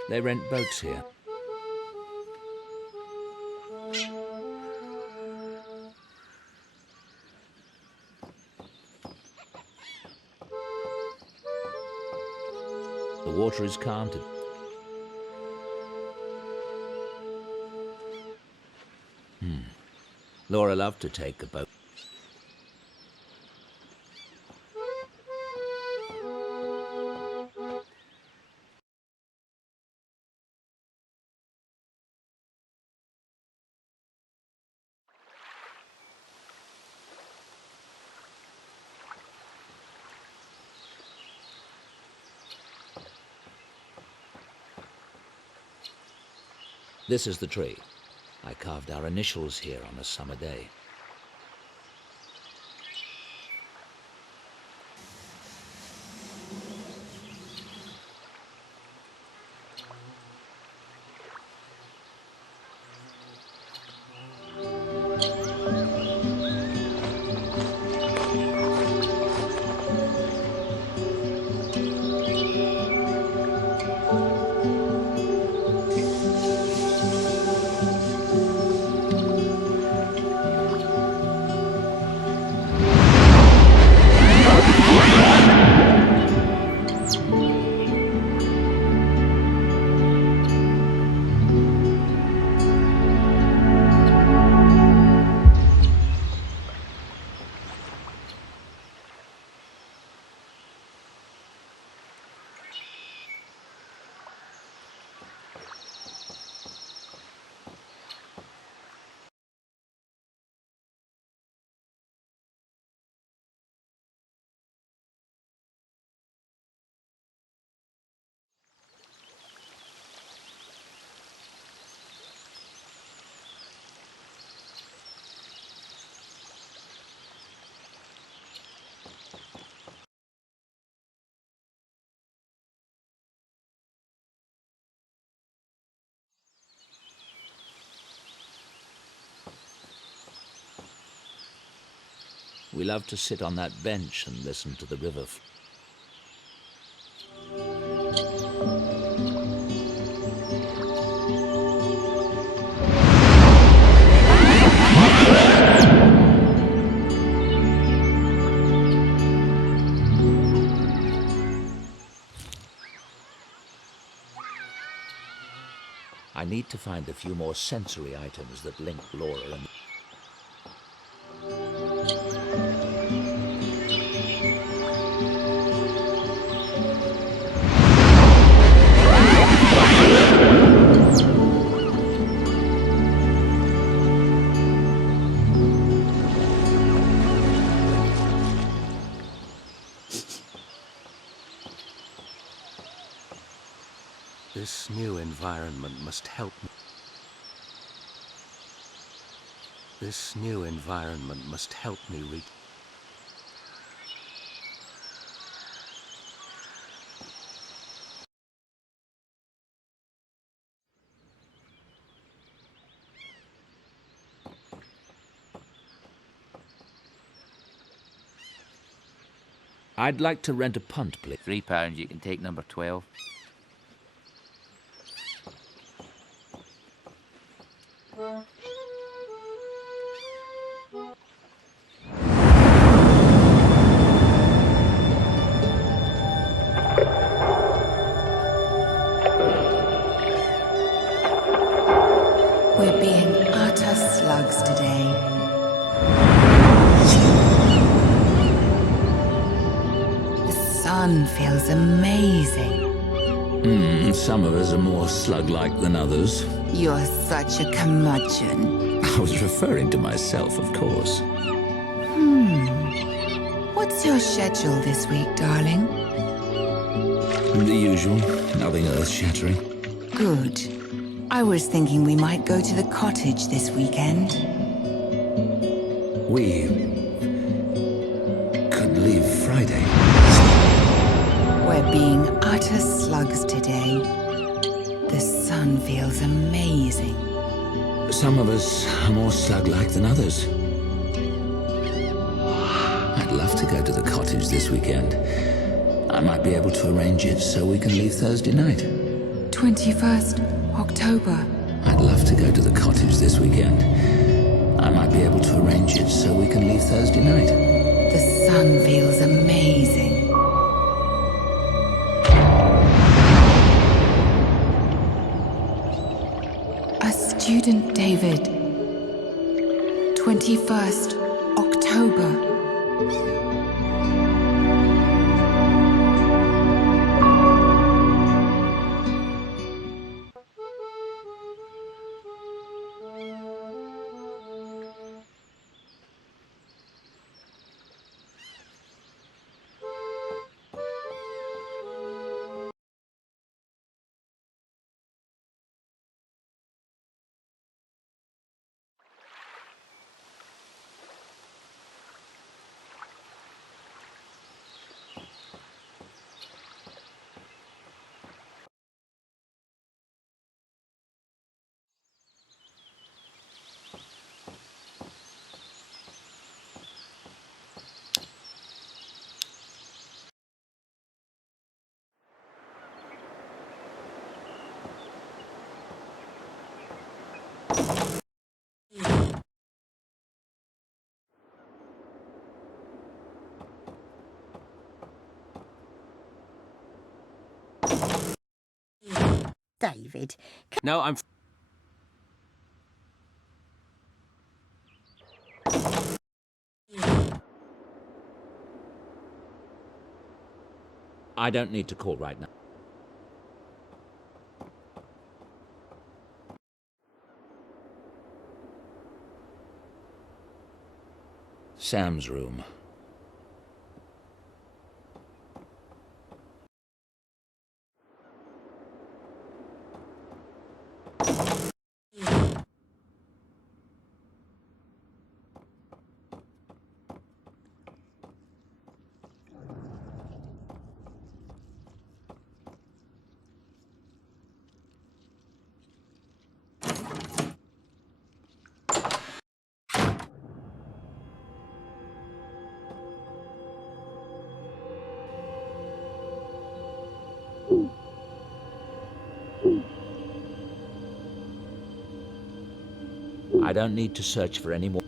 They rent boats here. water is calm to... Laura loved to take a boat. This is the tree. I carved our initials here on a summer day. We loved to sit on that bench and listen to the river. I need to find a few more sensory items that link Laura and... This new environment must help me. This new environment must help me reach. I'd like to rent a punt, please. £3, you can take number 12. We're being utter slugs today. The sun feels amazing. Some of us are more slug-like than others. You're such a curmudgeon. I was referring to myself, of course. What's your schedule this week, darling? The usual. Nothing earth-shattering. Good. I was thinking we might go to the cottage this weekend. We could leave Friday. We're being utter slugs today. The sun feels amazing. Some of us are more slug-like than others. I'd love to go to the cottage this weekend. I might be able to arrange it so we can leave Thursday night. 21st October. I'd love to go to the cottage this weekend. I might be able to arrange it so we can leave Thursday night. The sun feels amazing. A student, David. 21st October. David. No, I'm... I don't need to call right now. Sam's room. I don't need to search for any more.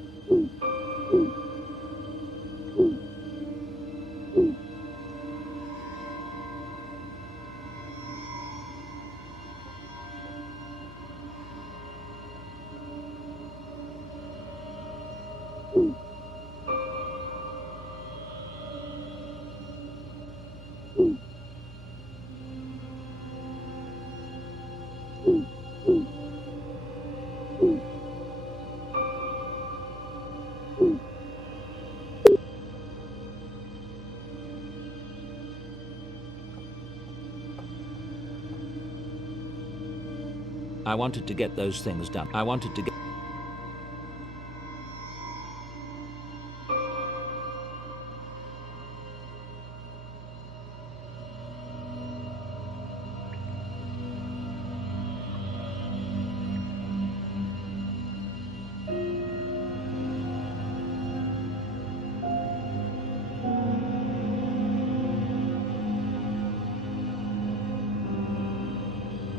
I wanted to get those things done. I wanted to get...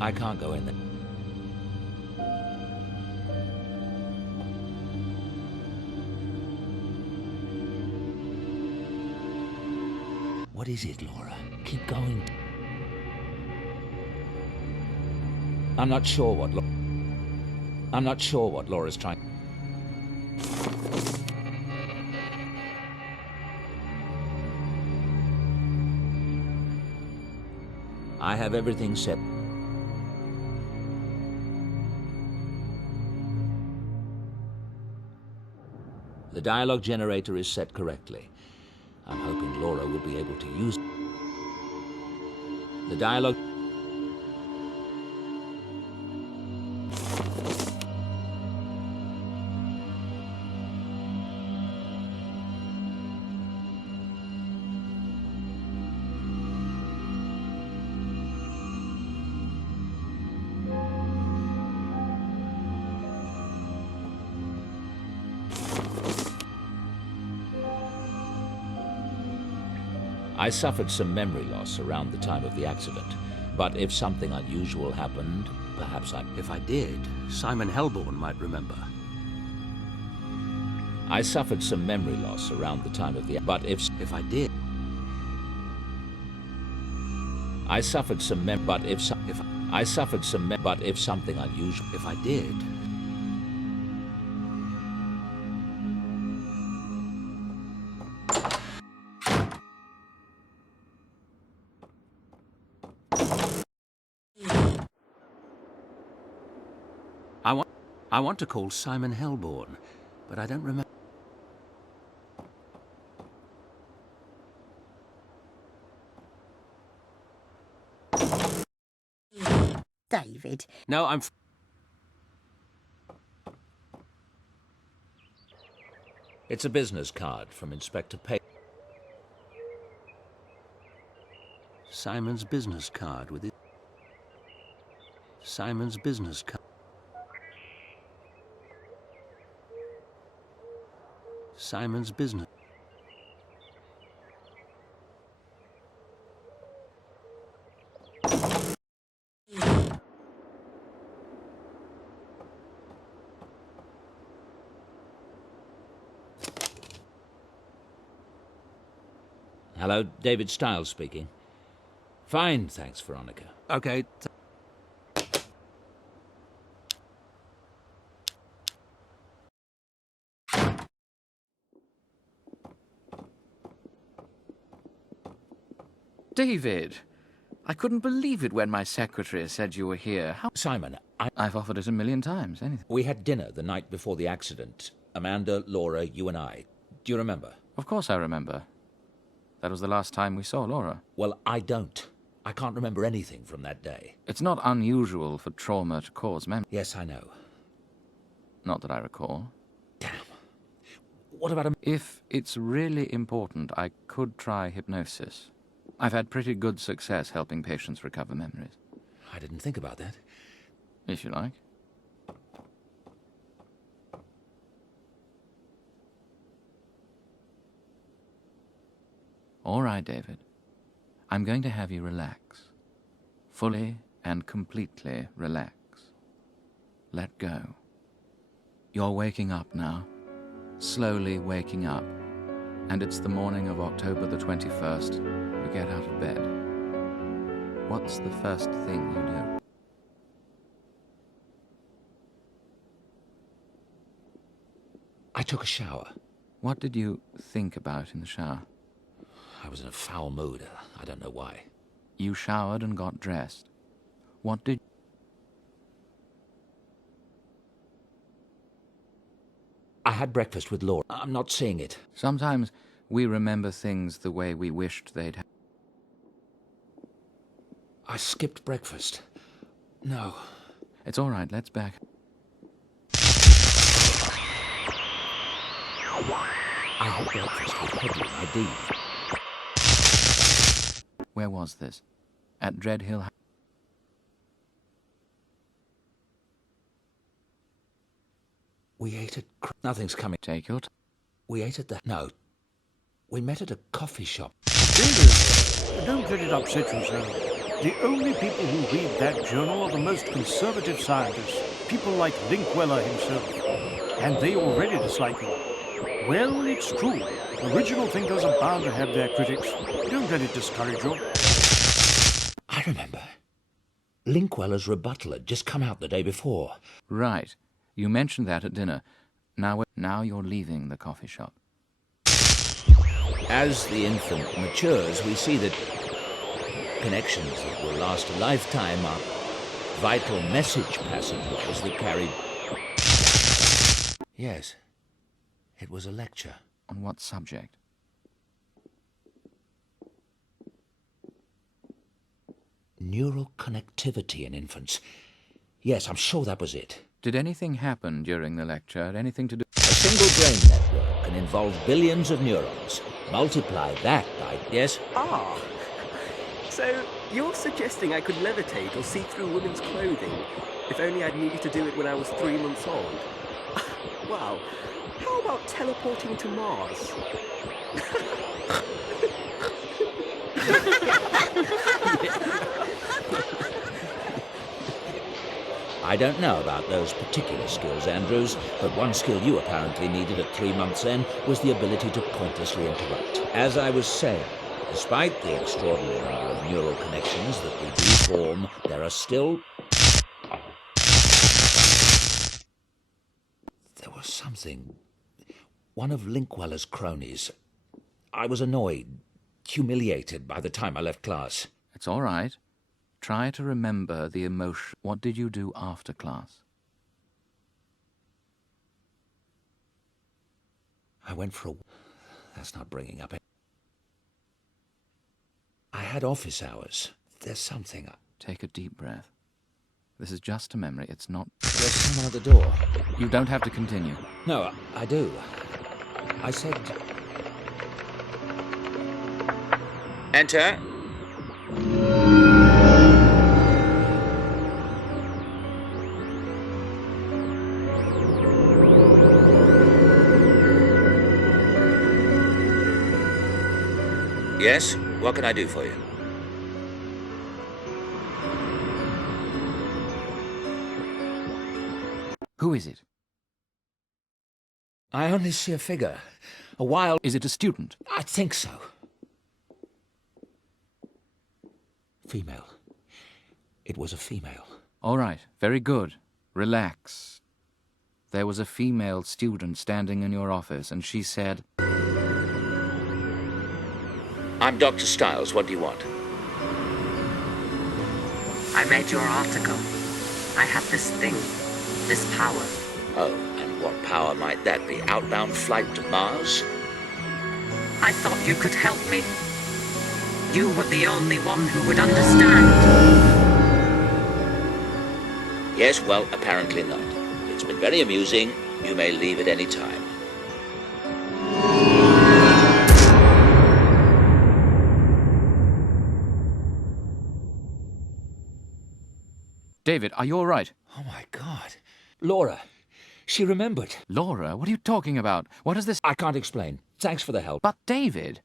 I can't go in there. What is it, Laura? Keep going. I'm not sure what Laura's trying. I have everything set. The dialogue generator is set correctly. I'm hoping Laura will be able to use the dialogue. I suffered some memory loss around the time of the accident, but if something unusual happened, perhaps if I did, Simon Helborn might remember. I suffered some memory loss around the time of the... But if I did... I suffered some but if I suffered some, but if something unusual, if I did. I want to call Simon Helborn, but I don't remember. David. No, It's a business card from Inspector Pay. Simon's business card with it. Simon's business card. Simon's business. Hello, David Stiles speaking. Fine, thanks, Veronica. Okay. David, I couldn't believe it when my secretary said you were here. How... Simon, I've offered it 1,000,000 times, anything. We had dinner the night before the accident. Amanda, Laura, you and I. Do you remember? Of course I remember. That was the last time we saw Laura. Well, I don't. I can't remember anything from that day. It's not unusual for trauma to cause memory. Yes, I know. Not that I recall. Damn. What about a... If it's really important, I could try hypnosis. I've had pretty good success helping patients recover memories. I didn't think about that. If you like. All right, David. I'm going to have you relax. Fully and completely relax. Let go. You're waking up now. Slowly waking up. And it's the morning of October the 21st. You get out of bed. What's the first thing you do? I took a shower. What did you think about in the shower? I was in a foul mood. I don't know why. You showered and got dressed. What did... I had breakfast with Laura. I'm not seeing it. Sometimes we remember things the way we wished they'd happen. I skipped breakfast. No. It's all right. Let's back. I had breakfast with Hedley, my dean. Where was this? At Dread Hill House? We ate at... Nothing's coming. Take your time. We ate at the... No. We met at a coffee shop. David, don't let it upset you, sir. The only people who read that journal are the most conservative scientists, people like Linkweller himself. And they already dislike you. Well, it's true. Original thinkers are bound to have their critics. Don't let it discourage you. I remember. Linkweller's rebuttal had just come out the day before. Right. You mentioned that at dinner. Now you're leaving the coffee shop. As the infant matures, we see that connections that will last a lifetime are vital message passageways that carry... Yes. It was a lecture. On what subject? Neural connectivity in infants. Yes, I'm sure that was it. Did anything happen during the lecture? Anything to do... A single brain network can involve billions of neurons. Multiply that by... Yes? Ah. So, you're suggesting I could levitate or see through women's clothing if only I'd needed to do it when I was 3 months old? Wow. How about teleporting to Mars? I don't know about those particular skills, Andrews, but one skill you apparently needed at 3 months then was the ability to pointlessly interrupt. As I was saying, Despite the extraordinary number of neural connections that we do form, there are still... There was something... One of Linkweller's cronies. I was annoyed, humiliated by the time I left class. It's all right. Try to remember the emotion. What did you do after class? I went for a... That's not bringing up it. I had office hours. There's something... Take a deep breath. This is just a memory, it's not... There's someone at the door. You don't have to continue. No, I do. I said... Enter. Yes? What can I do for you? Who is it? I only see a figure. A wild... Is it a student? I think so. Female. It was a female. All right, very good. Relax. There was a female student standing in your office, and she said... I'm Dr. Stiles. What do you want? I read your article. I have this thing, this power. Oh, and what power might that be? Outbound flight to Mars? I thought you could help me. You were the only one who would understand. Yes, well, apparently not. It's been very amusing. You may leave at any time. David, are you all right? Oh, my God. Laura. She remembered. Laura? What are you talking about? What is this? I can't explain. Thanks for the help. But, David...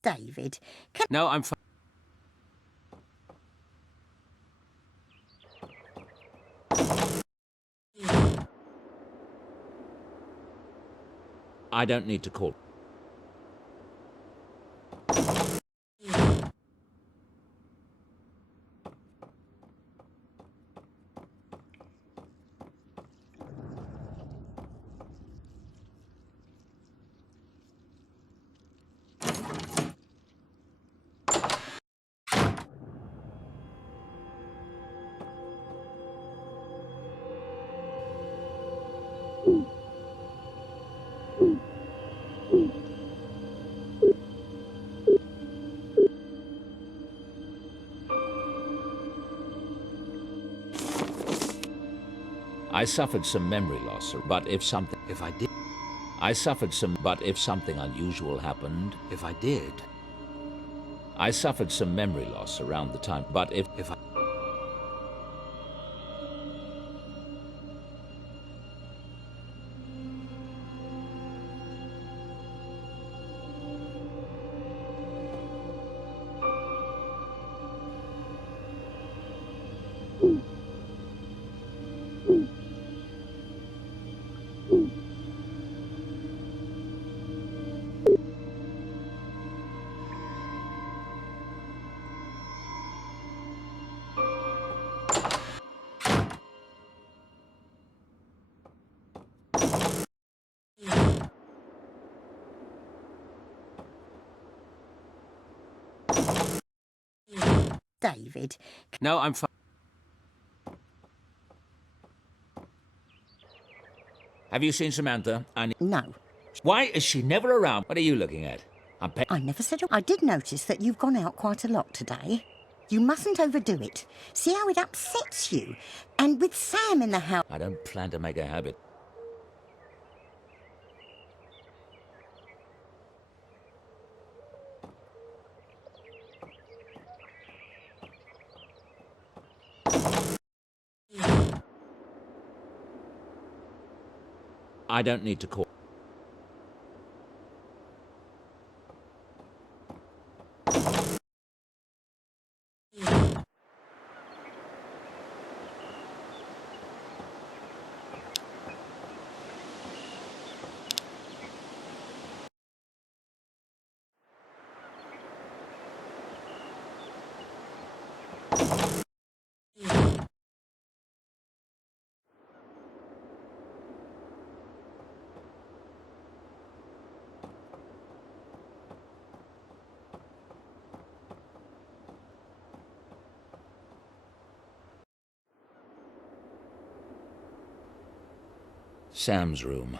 David, No, I'm fine. I don't need to call. I suffered some memory loss, but if something unusual happened, I suffered some memory loss around the time, but if I... David. No, I'm fine. Have you seen Samantha? No. Why is she never around? What are you looking at? I never said... I did notice that you've gone out quite a lot today. You mustn't overdo it. See how it upsets you? And with Sam in the house... I don't plan to make a habit. I don't need to call. Sam's room.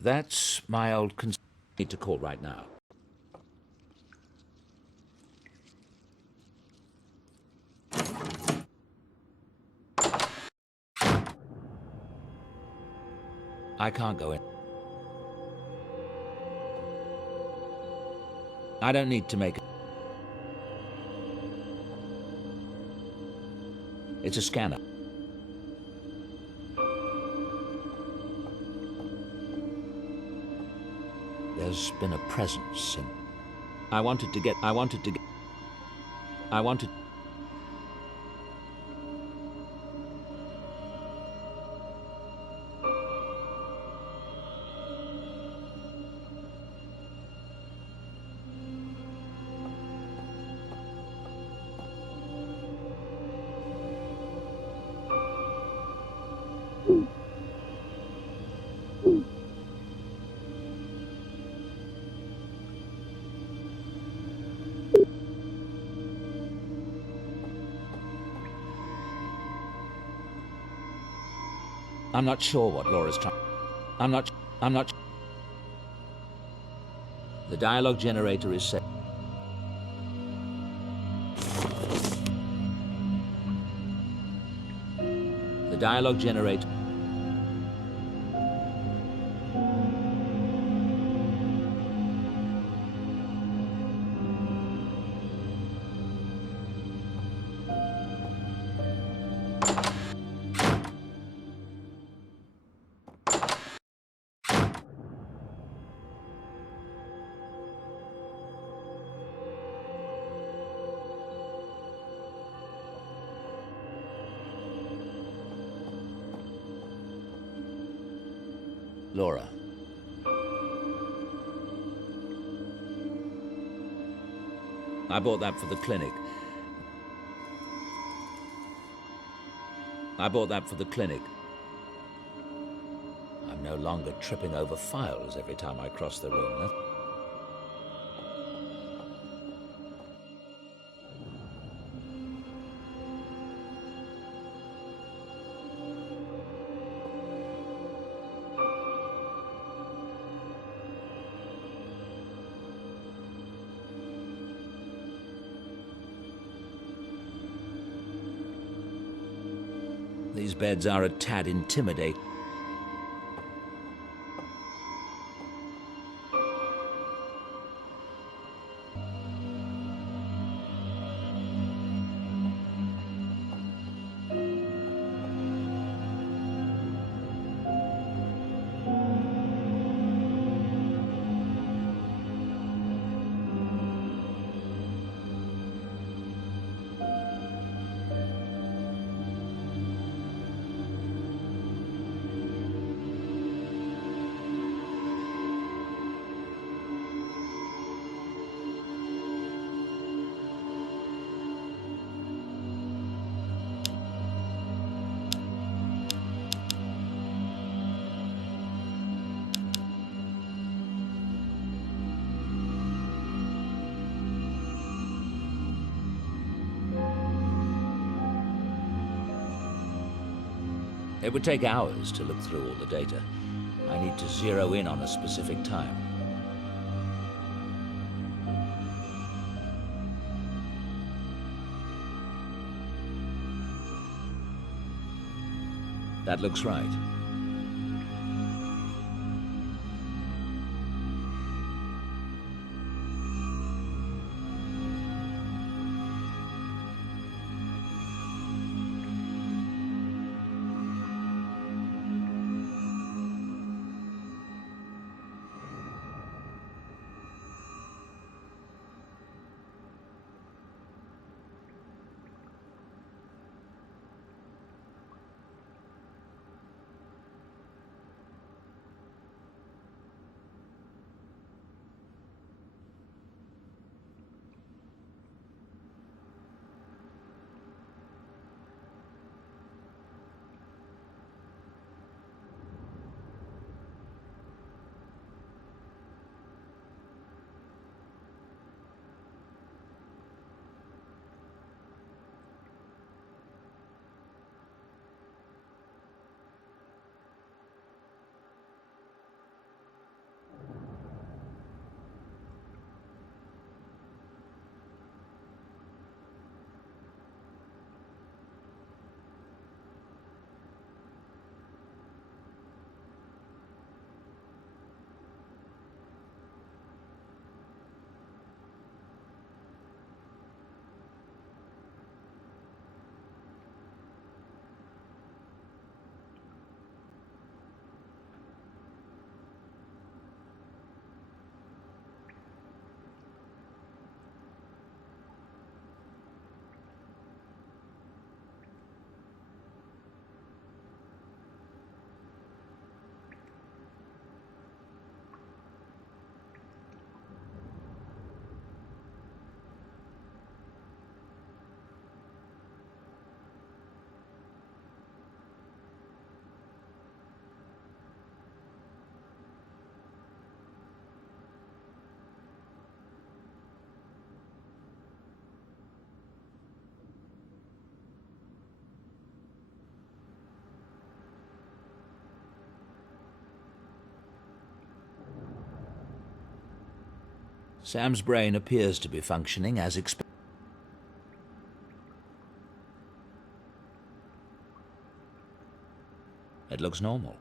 That's my old need to call right now. I can't go in. I don't need to make it. It's a scanner. There's been a presence in... I wanted... I'm not sure what Laura's trying... I'm not... The dialogue generator is set. The dialogue generator... Laura. I bought that for the clinic. I'm no longer tripping over files every time I cross the room. These beds are a tad intimidating. It would take hours to look through all the data. I need to zero in on a specific time. That looks right. Sam's brain appears to be functioning as expected. It looks normal.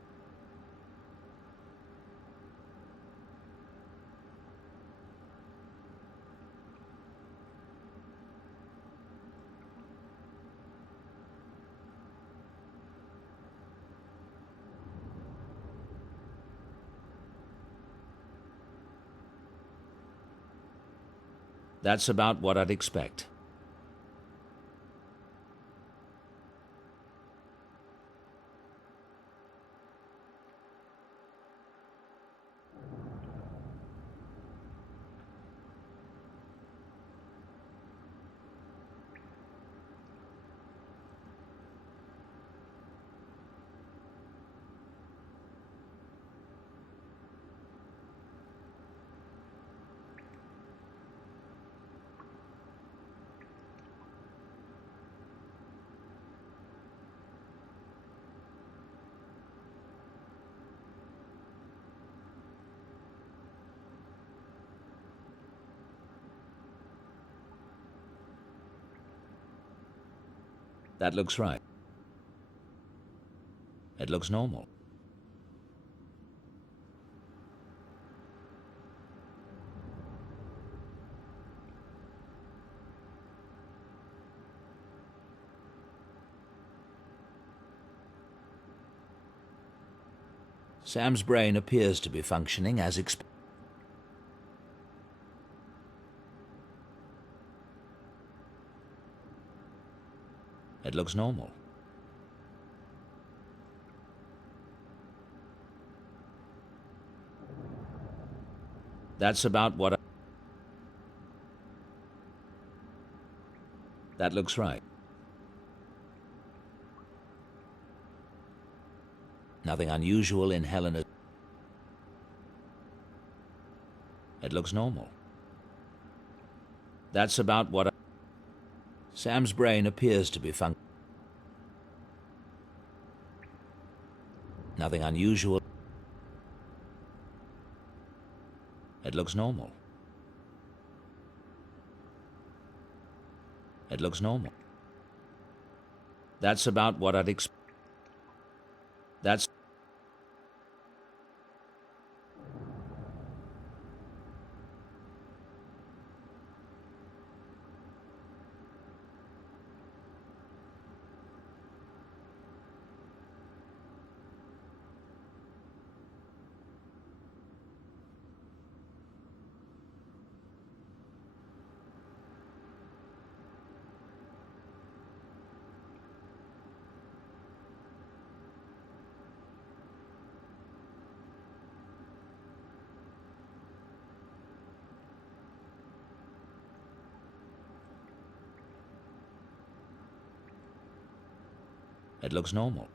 That's about what I'd expect. That looks right. It looks normal. Sam's brain appears to be functioning as expected. It looks normal. That's about what I... That looks right. Nothing unusual in Helena. It looks normal. That's about what I... Sam's brain appears to be functioning. Nothing unusual. It looks normal. It looks normal. That's about what I'd expect. That's... It looks normal.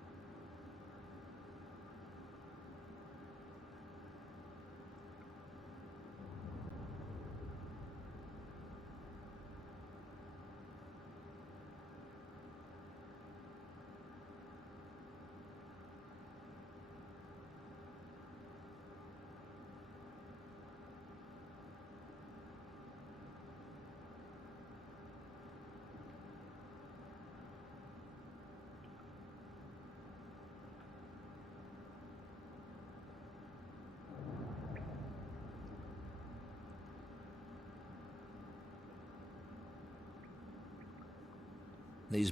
These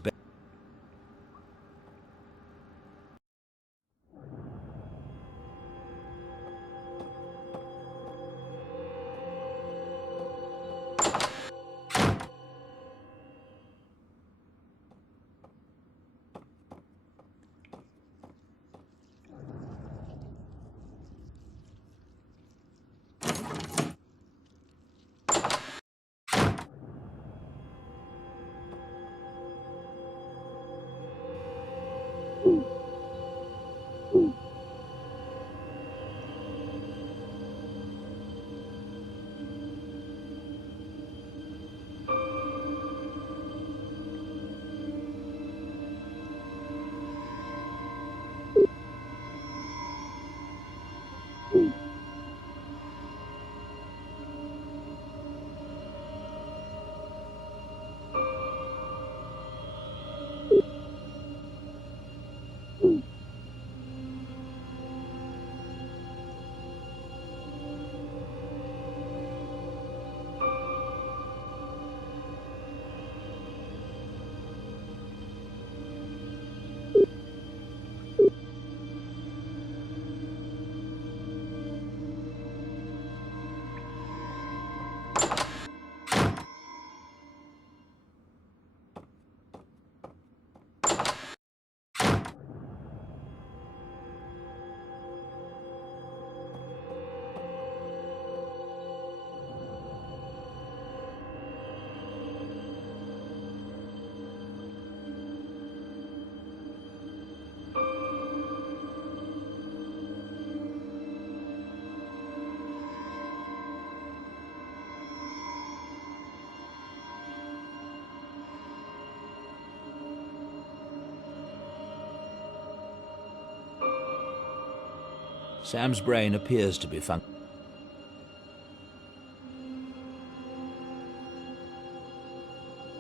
Sam's brain appears to be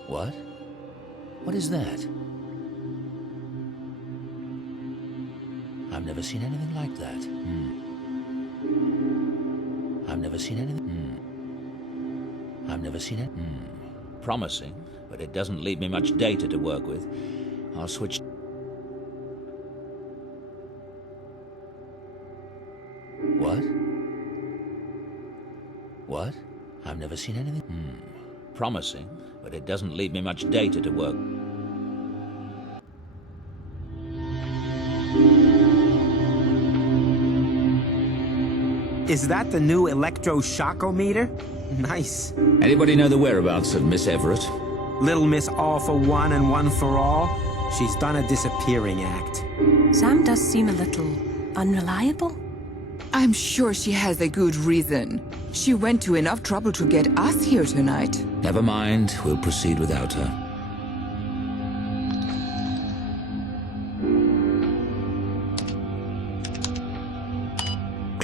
What? What is that? I've never seen anything like that. I've never seen anything. I've never seen it. Promising, but it doesn't leave me much data to work with. I'll switch. What? What? I've never seen anything. Promising, but it doesn't leave me much data to work. Is that the new electroshock-o-meter? Nice. Anybody know the whereabouts of Miss Everett? Little Miss All for One and One for All? She's done a disappearing act. Sam does seem a little unreliable. I'm sure she has a good reason. She went to enough trouble to get us here tonight. Never mind, we'll proceed without her.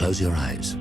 Close your eyes.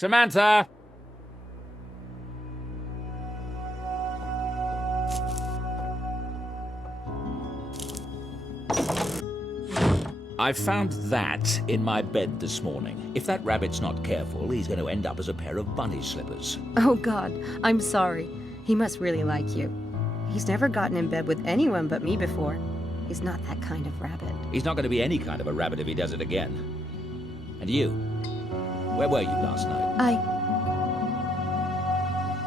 Samantha! I found that in my bed this morning. If that rabbit's not careful, he's going to end up as a pair of bunny slippers. Oh, God, I'm sorry. He must really like you. He's never gotten in bed with anyone but me before. He's not that kind of rabbit. He's not going to be any kind of a rabbit if he does it again. And you? Where were you last night?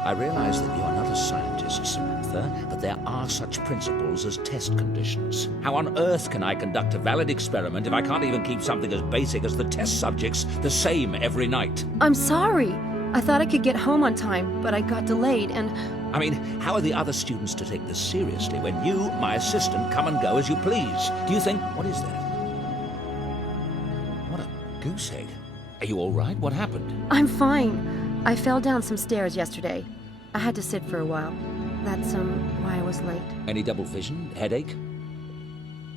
I realize that you're not a scientist, Samantha, but there are such principles as test conditions. How on earth can I conduct a valid experiment if I can't even keep something as basic as the test subjects the same every night? I'm sorry. I thought I could get home on time, but I got delayed and... I mean, how are the other students to take this seriously when you, my assistant, come and go as you please? Do you think... What is that? What a goose egg. Are you all right? What happened? I'm fine. I fell down some stairs yesterday. I had to sit for a while. That's, why I was late. Any double vision? Headache?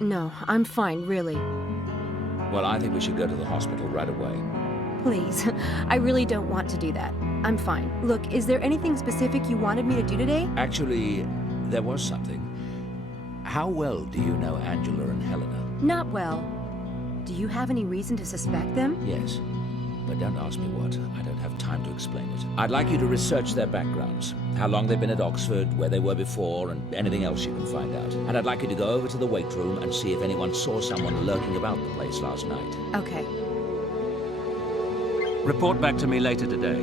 No, I'm fine, really. Well, I think we should go to the hospital right away. Please, I really don't want to do that. I'm fine. Look, is there anything specific you wanted me to do today? Actually, there was something. How well do you know Angela and Helena? Not well. Do you have any reason to suspect them? Yes. But don't ask me what. I don't have time to explain it. I'd like you to research their backgrounds. How long they've been at Oxford, where they were before, and anything else you can find out. And I'd like you to go over to the weight room and see if anyone saw someone lurking about the place last night. Okay. Report back to me later today.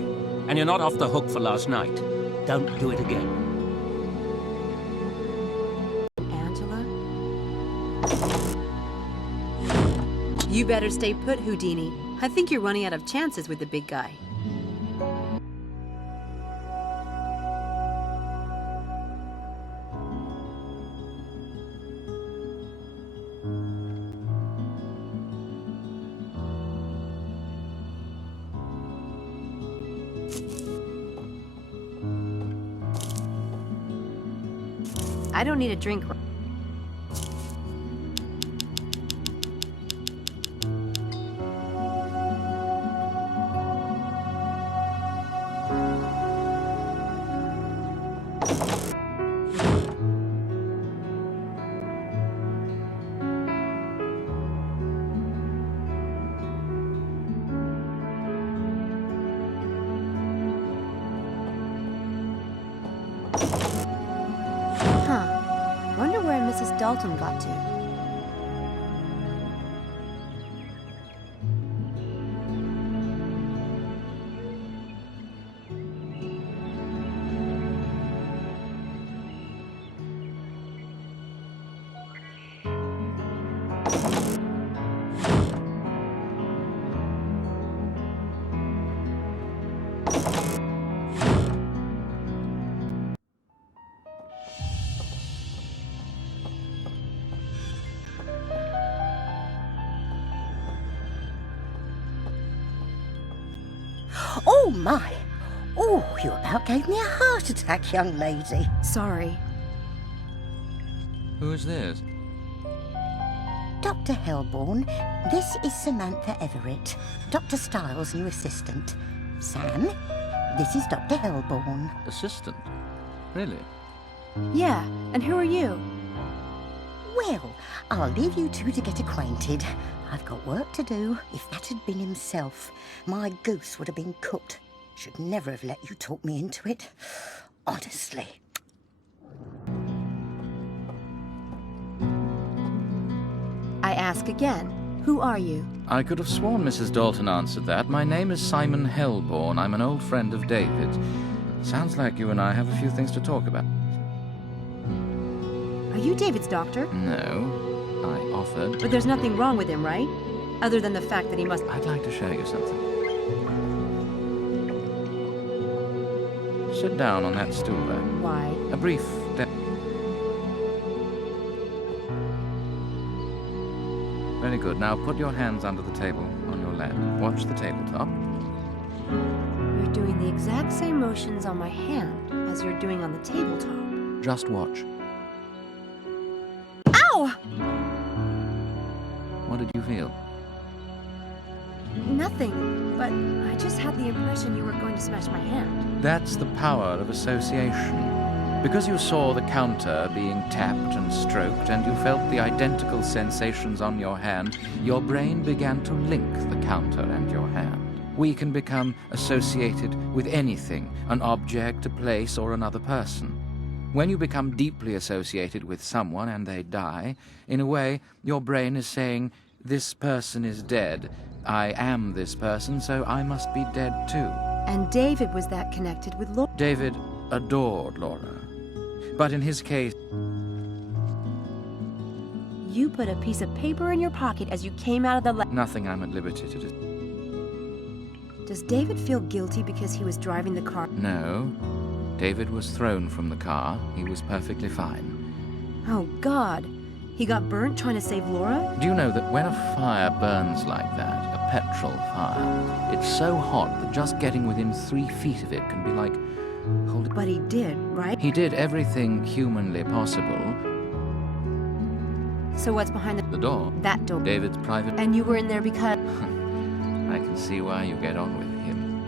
And you're not off the hook for last night. Don't do it again. Angela? You better stay put, Houdini. I think you're running out of chances with the big guy. I don't need a drink. Wonder where Mrs. Dalton got to. Oh, my. Oh, you about gave me a heart attack, young lady. Sorry. Who is this? Dr. Helborn, this is Samantha Everett, Dr. Styles' new assistant. Sam, this is Dr. Helborn. Assistant? Really? Yeah, and who are you? Well, I'll leave you two to get acquainted. I've got work to do. If that had been himself, my goose would have been cooked. Should never have let you talk me into it. Honestly. I ask again, who are you? I could have sworn Mrs. Dalton answered that. My name is Simon Helborn. I'm an old friend of David's. Sounds like you and I have a few things to talk about. Are you David's doctor? No, I offered. But there's nothing wrong with him, right? Other than the fact that he must... I'd like to show you something. Sit down on that stool there. Why? A brief... Very good. Now put your hands under the table on your lap. Watch the tabletop. You're doing the exact same motions on my hand as you're doing on the tabletop. Just watch. Ow! What did you feel? Nothing, but I just had the impression you were going to smash my hand. That's the power of association. Because you saw the counter being tapped and stroked, and you felt the identical sensations on your hand, your brain began to link the counter and your hand. We can become associated with anything, an object, a place, or another person. When you become deeply associated with someone and they die, in a way, your brain is saying, this person is dead. I am this person, so I must be dead too. And David was that connected with Laura. David adored Laura. But in his case... You put a piece of paper in your pocket as you came out of the lab. Nothing I'm at liberty to do. Does David feel guilty because he was driving the car? No. David was thrown from the car. He was perfectly fine. Oh, God. He got burnt trying to save Laura? Do you know that when a fire burns like that, a petrol fire, it's so hot that just getting within 3 feet of it can be like... But he did, right? He did everything humanly possible. So what's behind the door? That door. David's private... And you were in there because... I can see why you get on with him.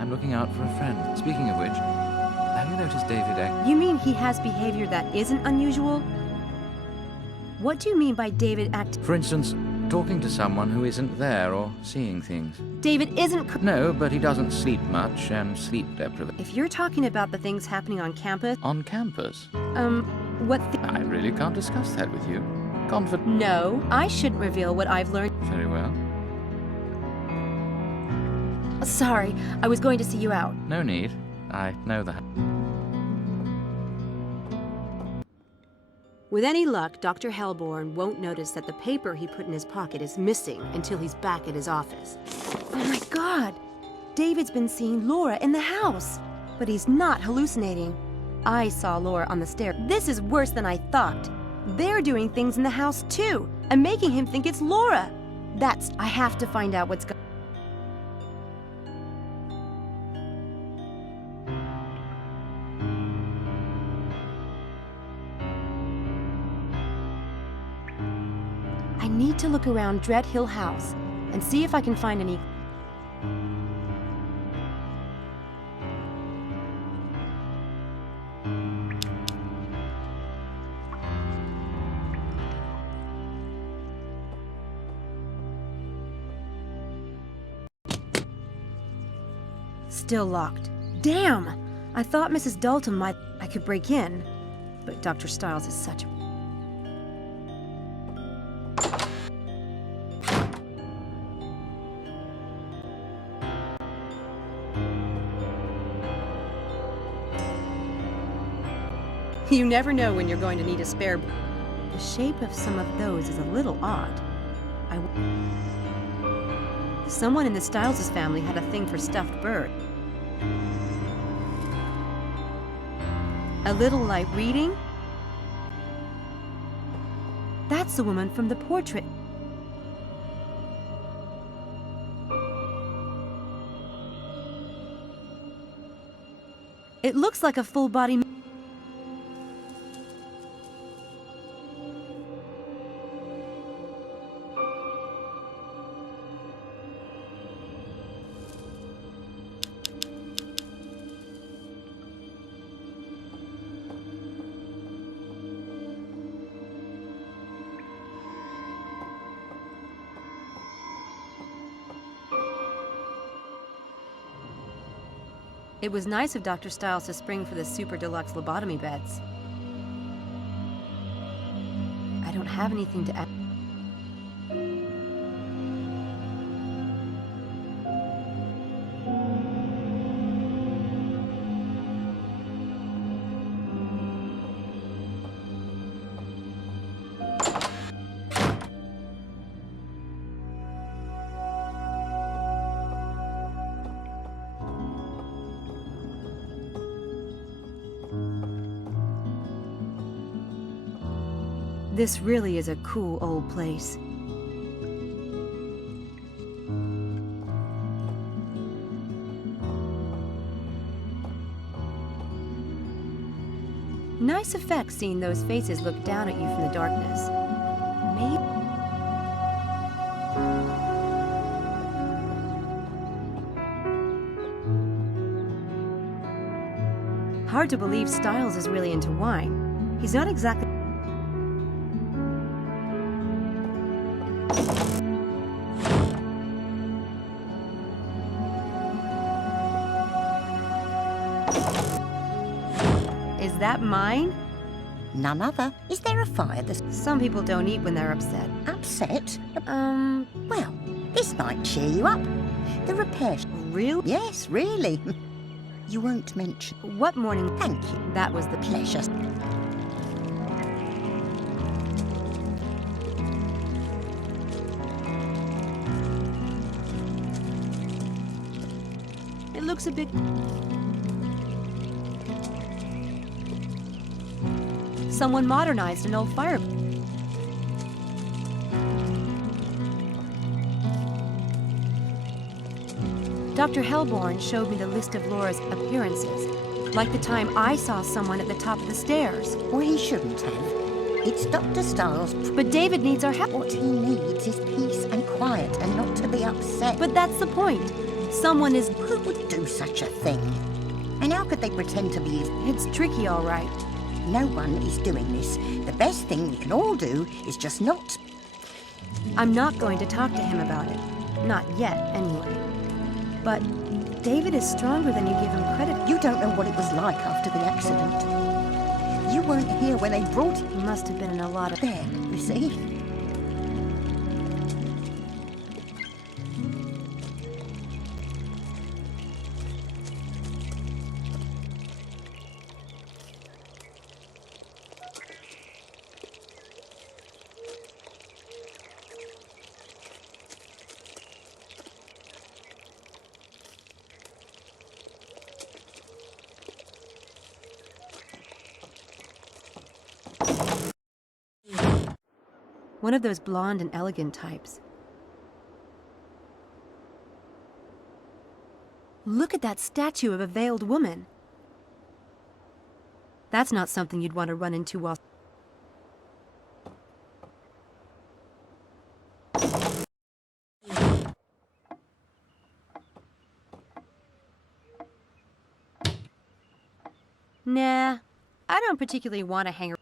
I'm looking out for a friend. Speaking of which, have you noticed David act... You mean he has behavior that isn't unusual? What do you mean by David act... For instance, talking to someone who isn't there or seeing things. David isn't... No, but he doesn't sleep much and sleep deprivation. If you're talking about the things happening on campus... On campus? What I really can't discuss that with you. No, I shouldn't reveal what I've learned. Very well. Sorry, I was going to see you out. No need. I know that. With any luck, Dr. Helborn won't notice that the paper he put in his pocket is missing until he's back at his office. Oh my God! David's been seeing Laura in the house, but he's not hallucinating. I saw Laura on the stairs. This is worse than I thought. They're doing things in the house too, and making him think it's Laura. I have to find out what's going on. I need to look around Dread Hill House and see if I can find any... Still locked. Damn! I thought Mrs. Dalton might... I could break in, but Dr. Styles is such a... You never know when you're going to need a spare... The shape of some of those is a little odd. Someone in the Styles' family had a thing for stuffed bird. A little light reading? That's the woman from the portrait. It looks like a full body. It was nice of Dr. Stiles to spring for the super deluxe lobotomy beds. I don't have anything to add. This really is a cool old place. Nice effect seeing those faces look down at you from the darkness. Maybe. Hard to believe Stiles is really into wine. He's not exactly. Is that mine? None other. Is there a fire? Some people don't eat when they're upset. Upset? Well, this might cheer you up. The repairs. Real? Yes, really. You won't mention. What morning? Thank you. That was the pleasure. It looks a bit. Someone modernized an old fire. Dr. Hellborn showed me the list of Laura's appearances, like the time I saw someone at the top of the stairs. Well, he shouldn't have. It's Dr. Stiles. But David needs our help. What he needs is peace and quiet and not to be upset. But that's the point. Someone is... Who would do such a thing? And how could they pretend to be... It's tricky, all right. No one is doing this. The best thing we can all do is just not... I'm not going to talk to him about it. Not yet, anyway. But David is stronger than you give him credit. You don't know what it was like after the accident. You weren't here when they brought him. He must have been in a lot of... There, you see? One of those blonde and elegant types. Look at that statue of a veiled woman. That's not something you'd want to run into while... Nah, I don't particularly want to hang around.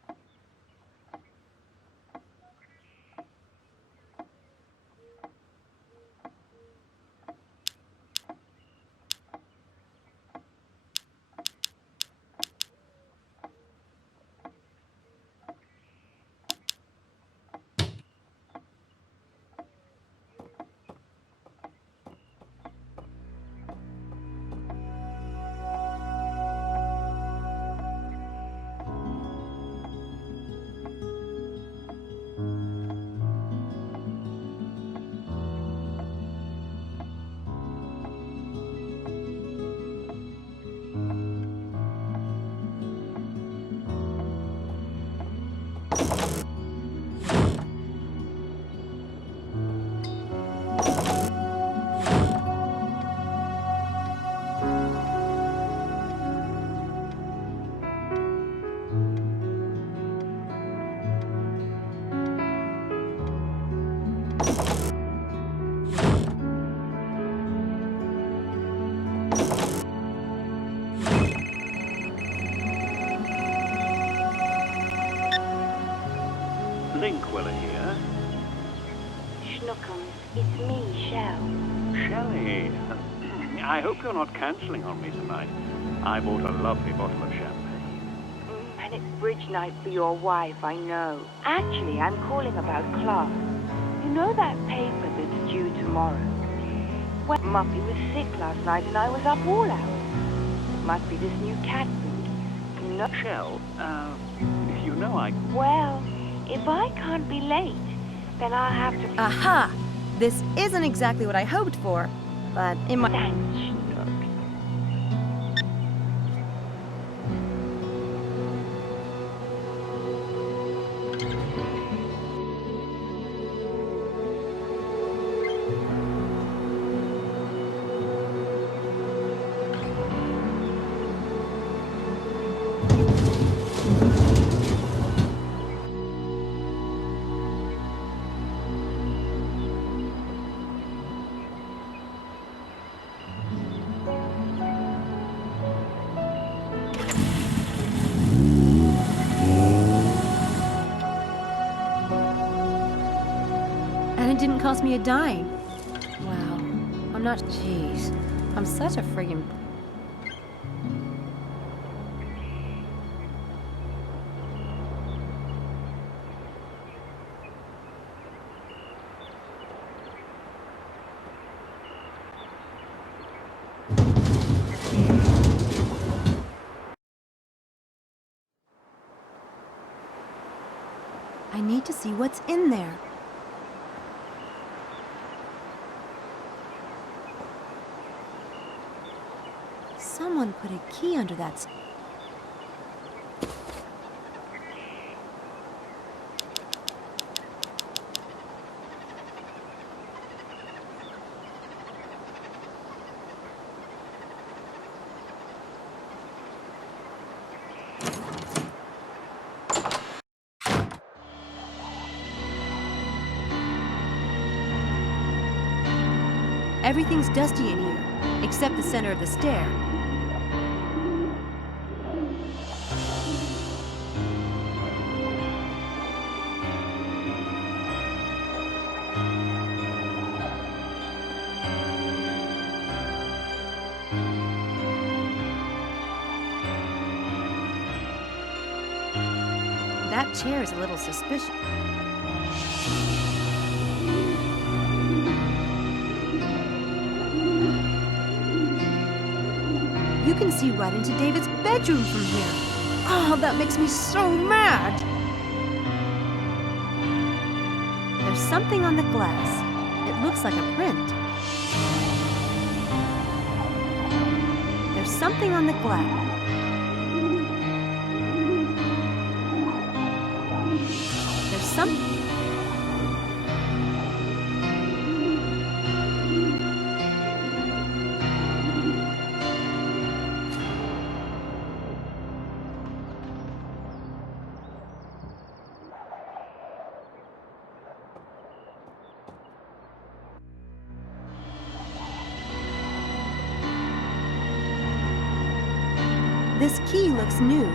Linkwiller here. Schnookums, it's me, Shell. Shelley, I hope you're not cancelling on me tonight. I bought a lovely bottle of champagne. And it's bridge night for your wife, I know. Actually, I'm calling about class. You know that paper that's due tomorrow? Well, Muppy was sick last night and I was up all hours. It must be this new cat food. You know... Shell, you know I... Well, if I can't be late, then I'll have to... Aha! This isn't exactly what I hoped for, but in my... Thanks, Schnook. And it didn't cost me a dime. Wow. I'm not... Jeez. I'm such a friggin'... I need to see what's in there. Someone put a key under that. Everything's dusty in here, except the center of the stair. That chair is a little suspicious. You can see right into David's bedroom from here. Oh, that makes me so mad. There's something on the glass. It looks like a print. There's something on the glass. There's some... This key looks new.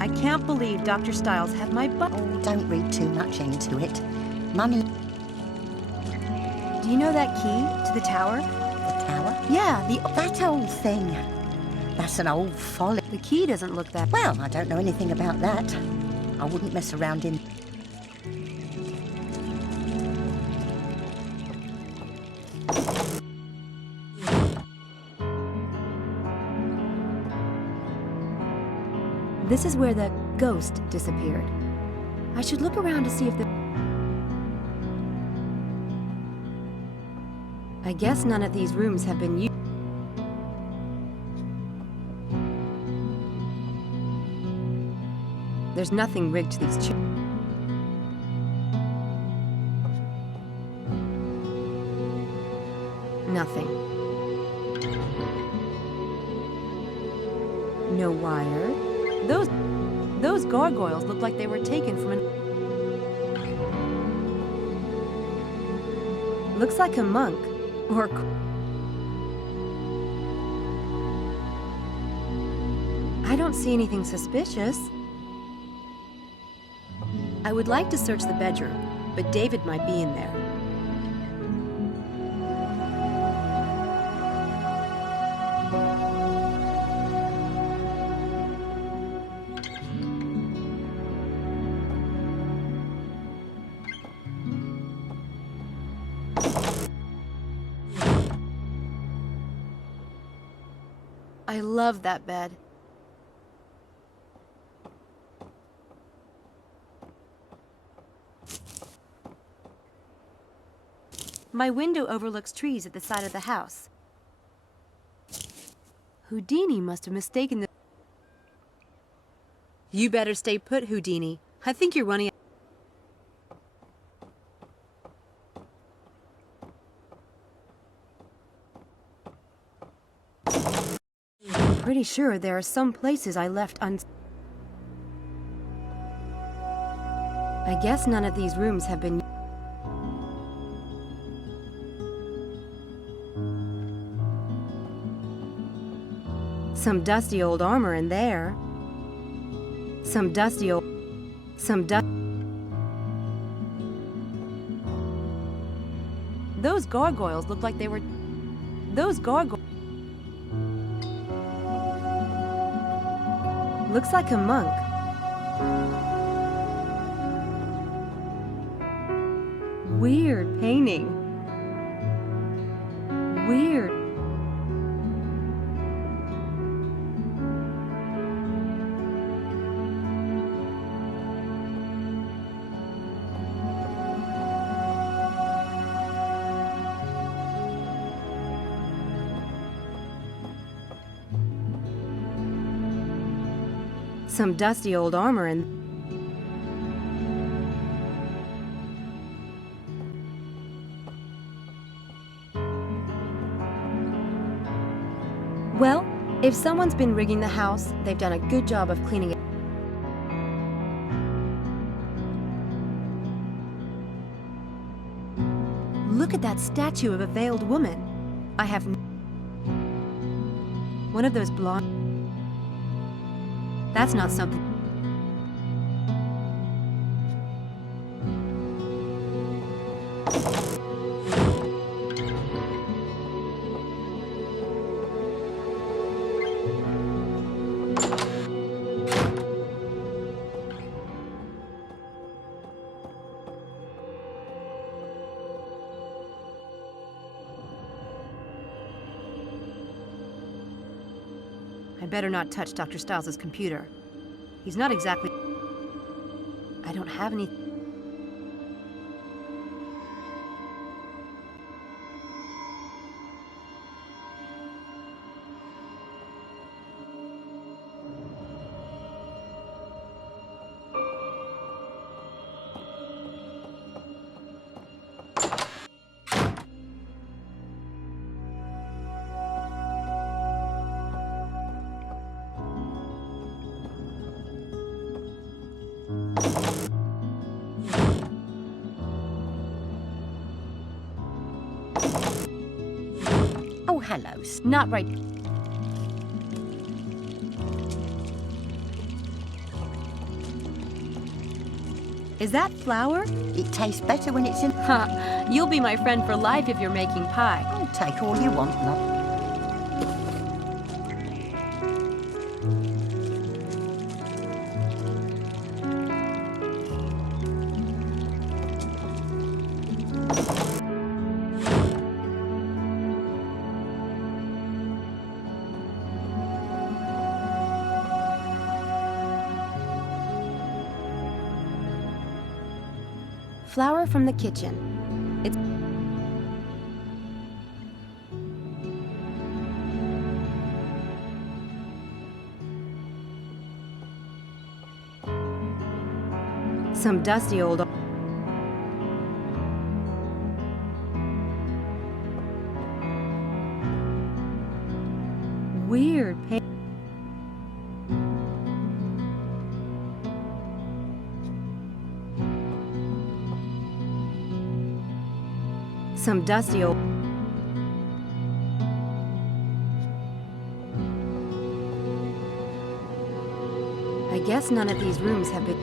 I can't believe Dr. Stiles had my butt. Oh, don't read too much into it. Mummy... Do you know that key to the tower? The tower? Yeah, that old thing. That's an old folly. The key doesn't look that... Well, I don't know anything about that. I wouldn't mess around in... This is where the ghost disappeared. I should look around to see if the... I guess none of these rooms have been used. There's nothing rigged to these chairs. Nothing. No wire. Those gargoyles look like they were taken from an... Looks like a monk. Or... I don't see anything suspicious. I would like to search the bedroom, but David might be in there. I love that bed. My window overlooks trees at the side of the house. Houdini must have mistaken the... You better stay put, Houdini. I think you're running... I'm pretty sure there are some places I left I guess none of these rooms have been... Some dusty old armor in there. Some dusty old... Those gargoyles look like they were... Those gargoyles... Looks like a monk. Weird painting. Weird. Some dusty old armor and... Well, if someone's been rigging the house, they've done a good job of cleaning it. Look at that statue of a veiled woman. I have... One of those blonde... That's not something... I better not touch Dr. Stiles' computer. He's not exactly... I don't have any... Oh, hello. Not right. Is that flour? It tastes better when it's in... Ha! You'll be my friend for life if you're making pie. Oh, take all you want, love. Flour from the kitchen. It's some dusty old... Weird paper. Some dusty old... I guess none of these rooms have been...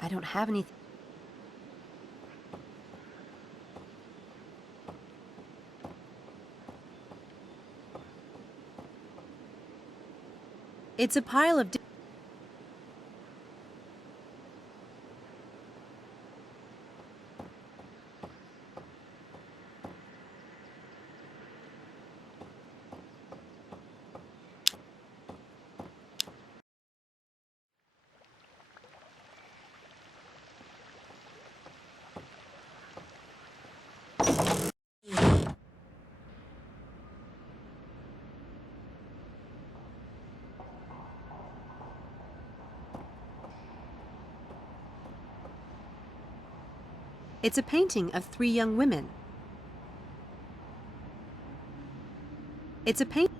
I don't have anything. It's a pile of... It's a painting of 3 young women. It's a paint...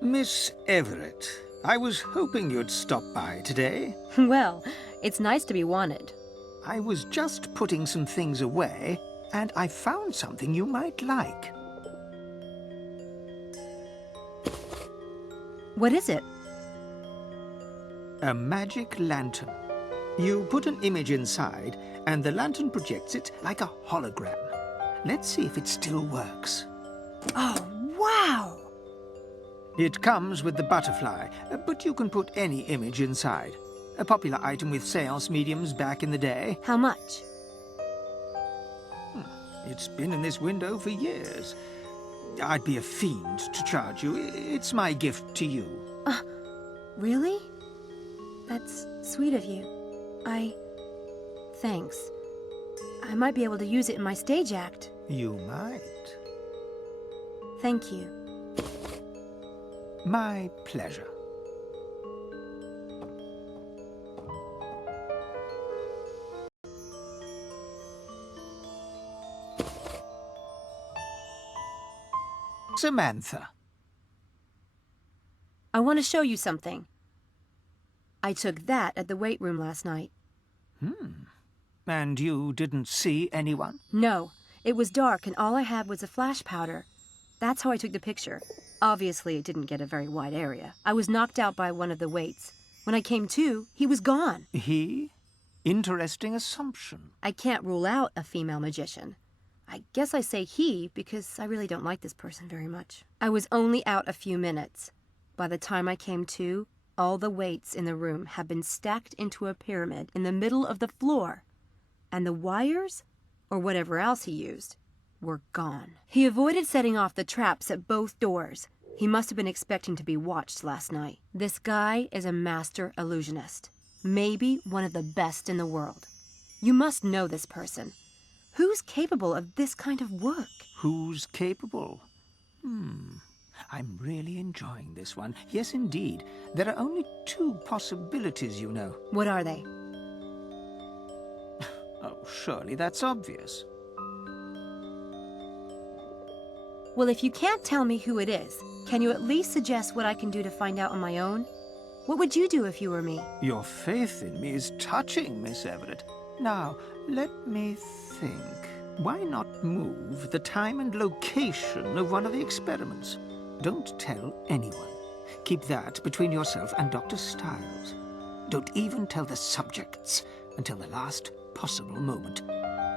Miss Everett, I was hoping you'd stop by today. Well, it's nice to be wanted. I was just putting some things away, and I found something you might like. What is it? A magic lantern. You put an image inside, and the lantern projects it like a hologram. Let's see if it still works. Oh, wow! It comes with the butterfly, but you can put any image inside. A popular item with sales mediums back in the day. How much? It's been in this window for years. I'd be a fiend to charge you. It's my gift to you. Really? That's sweet of you. Thanks. I might be able to use it in my stage act. You might. Thank you. My pleasure. Samantha. I want to show you something. I took that at the weight room last night. And you didn't see anyone? No. It was dark and all I had was a flash powder. That's how I took the picture. Obviously, it didn't get a very wide area. I was knocked out by one of the weights. When I came to, he was gone. He? Interesting assumption. I can't rule out a female magician. I guess I say he because I really don't like this person very much. I was only out a few minutes. By the time I came to, all the weights in the room had been stacked into a pyramid in the middle of the floor. And the wires, or whatever else he used, were gone. He avoided setting off the traps at both doors. He must have been expecting to be watched last night. This guy is a master illusionist. Maybe one of the best in the world. You must know this person. Who's capable of this kind of work? Who's capable? I'm really enjoying this one. Yes, indeed. There are only two possibilities, you know. What are they? Oh, surely that's obvious. Well, if you can't tell me who it is, can you at least suggest what I can do to find out on my own? What would you do if you were me? Your faith in me is touching, Miss Everett. Now, let me think. Why not move the time and location of one of the experiments? Don't tell anyone. Keep that between yourself and Dr. Stiles. Don't even tell the subjects until the last possible moment.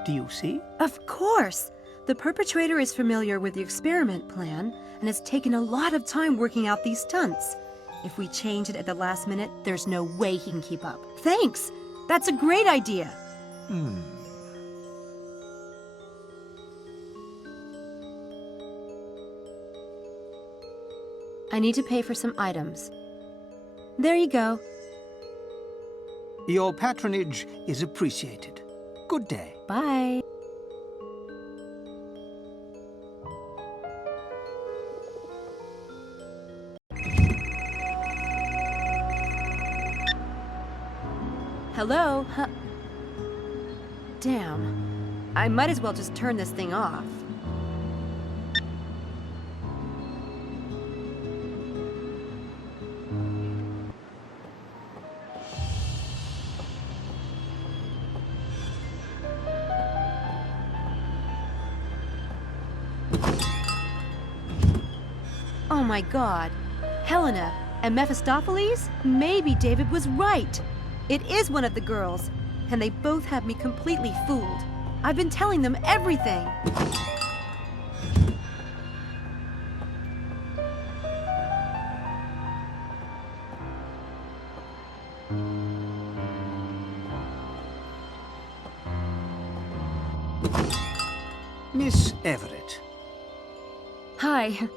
Do you see? Of course! The perpetrator is familiar with the experiment plan and has taken a lot of time working out these stunts. If we change it at the last minute, there's no way he can keep up. Thanks! That's a great idea! I need to pay for some items. There you go. Your patronage is appreciated. Good day. Bye. Hello? Damn. I might as well just turn this thing off. Oh my god. Helena and Mephistopheles? Maybe David was right. It is one of the girls, and they both have me completely fooled. I've been telling them everything. Miss Everett. Hi.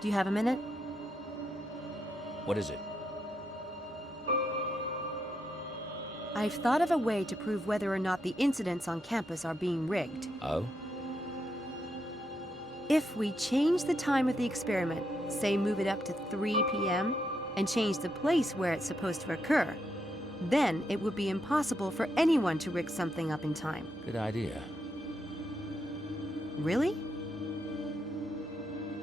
Do you have a minute? What is it? I've thought of a way to prove whether or not the incidents on campus are being rigged. Oh? If we change the time of the experiment, say move it up to 3 p.m., and change the place where it's supposed to occur, then it would be impossible for anyone to rig something up in time. Good idea. Really?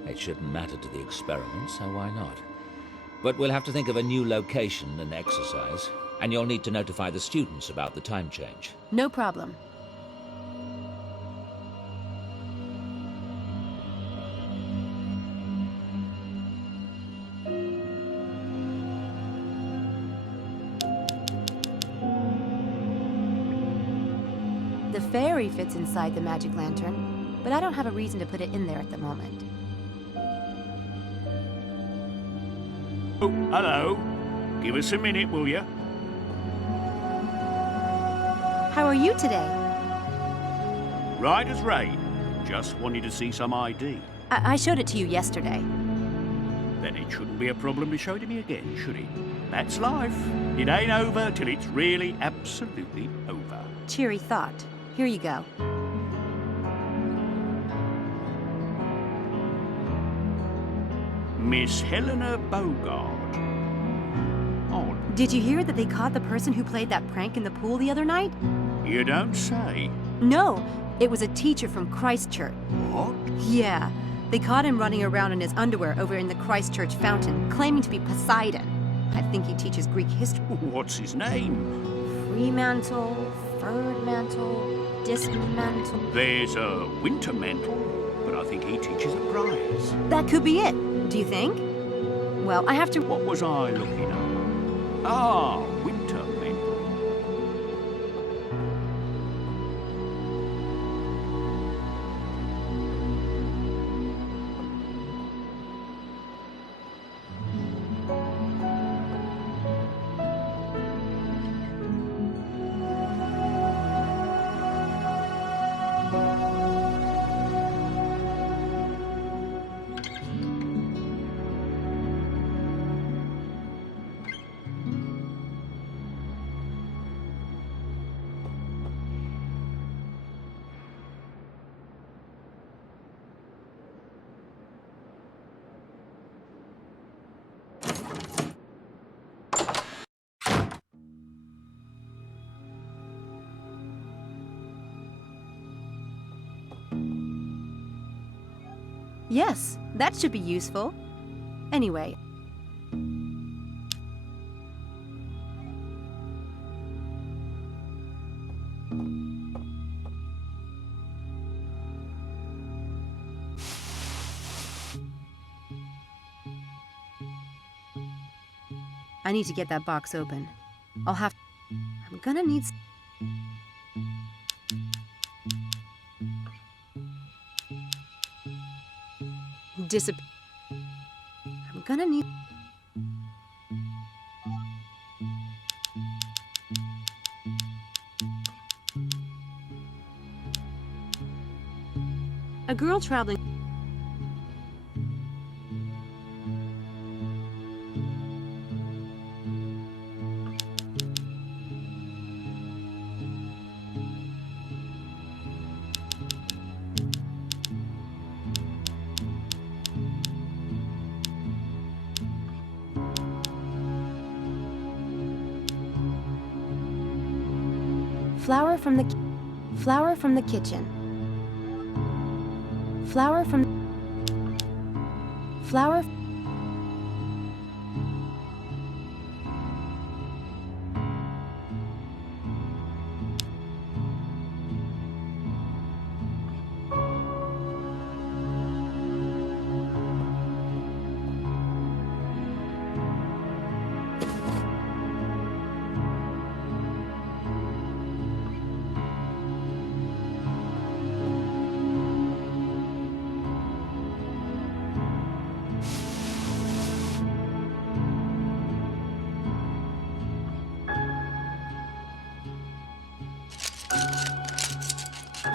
It shouldn't matter to the experiment, so why not? But we'll have to think of a new location and exercise, and you'll need to notify the students about the time change. No problem. The fairy fits inside the magic lantern, but I don't have a reason to put it in there at the moment. Oh, hello. Give us a minute, will you? How are you today? Right as rain. Just wanted to see some ID. I showed it to you yesterday. Then it shouldn't be a problem to show it to me again, should it? That's life. It ain't over till it's really absolutely over. Cheery thought. Here you go. Miss Helena Bogart. Odd. Did you hear that they caught the person who played that prank in the pool the other night? You don't say. No, it was a teacher from Christchurch. What? Yeah, they caught him running around in his underwear over in the Christchurch fountain, claiming to be Poseidon. I think he teaches Greek history. What's his name? tree mantle, furred mantle, dismantle. There's a winter mantle, but I think he teaches a prize. That could be it, do you think? Well, I have to... What was I looking at? Ah, winter mantle. Yes, that should be useful. Anyway. I need to get that box open. I'm gonna need... I'm gonna need... A girl traveling... Flour from the kitchen. Flour from... Flour...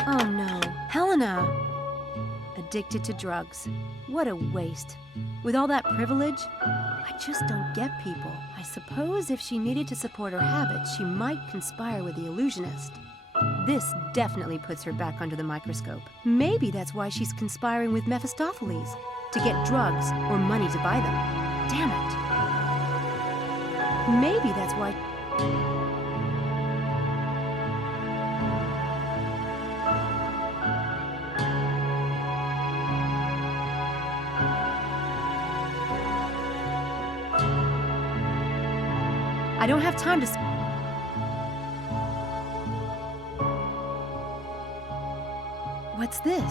Oh no, Helena! Addicted to drugs. What a waste. With all that privilege, I just don't get people. I suppose if she needed to support her habits, she might conspire with the illusionist. This definitely puts her back under the microscope. Maybe that's why she's conspiring with Mephistopheles, to get drugs or money to buy them. Damn it. Maybe that's why... I don't have time to... What's this?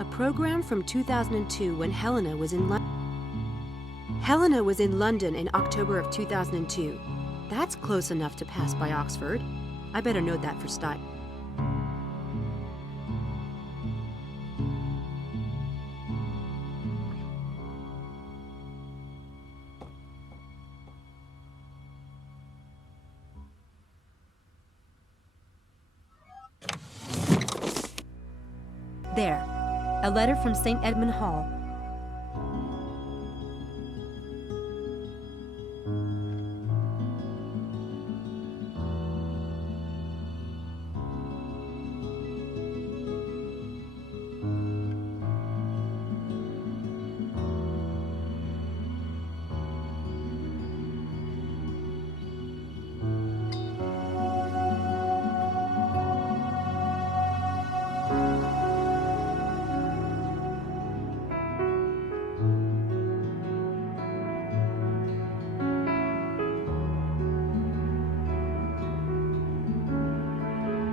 A program from 2002 when Helena was in London. Helena was in London in October of 2002. That's close enough to pass by Oxford. I better note that for style. There, a letter from St. Edmund Hall.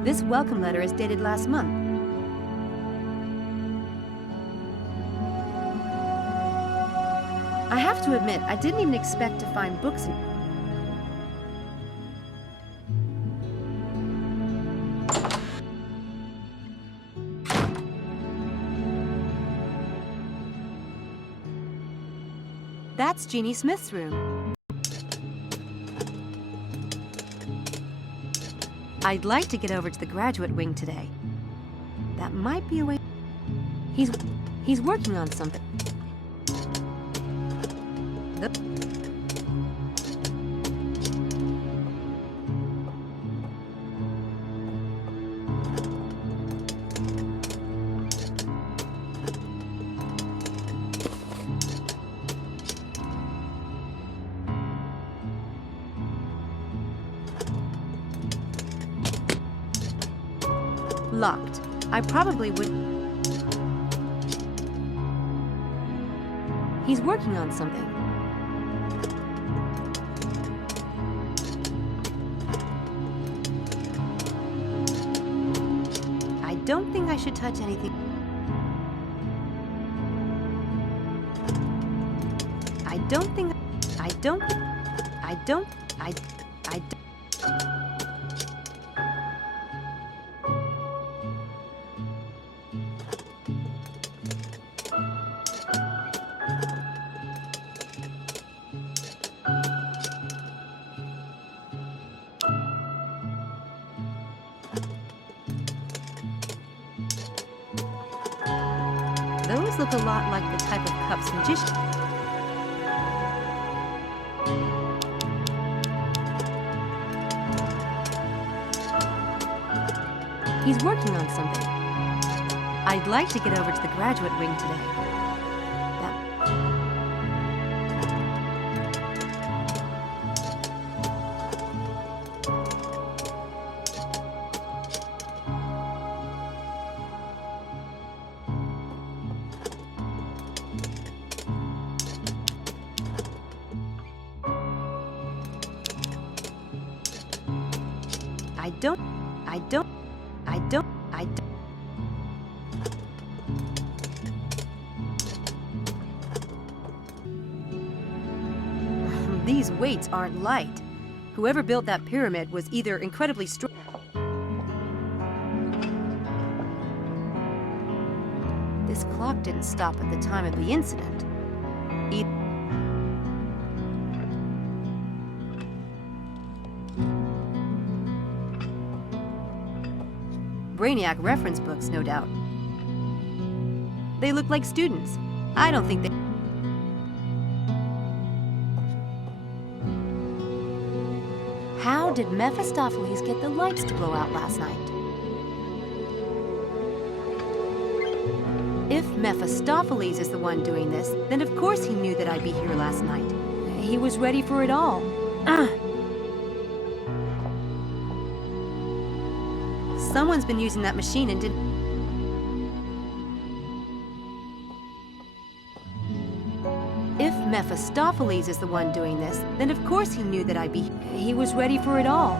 This welcome letter is dated last month. I have to admit, I didn't even expect to find books in... That's Jeannie Smith's room. I'd like to get over to the graduate wing today. That might be a way... He's working on something. Locked. I probably would... He's working on something. I don't think I should touch anything. I don't think... I don't... Those look a lot like the type of cups magicians... He's working on something. I'd like to get over to the graduate wing today. These weights aren't light. Whoever built that pyramid was either incredibly strong... This clock didn't stop at the time of the incident. Brainiac reference books, no doubt. They look like students. I don't think they... How did Mephistopheles get the lights to blow out last night? If Mephistopheles is the one doing this, then of course he knew that I'd be here last night. He was ready for it all. Someone's been using that machine and didn't... If Mephistopheles is the one doing this, then of course he knew that I'd be... He was ready for it all.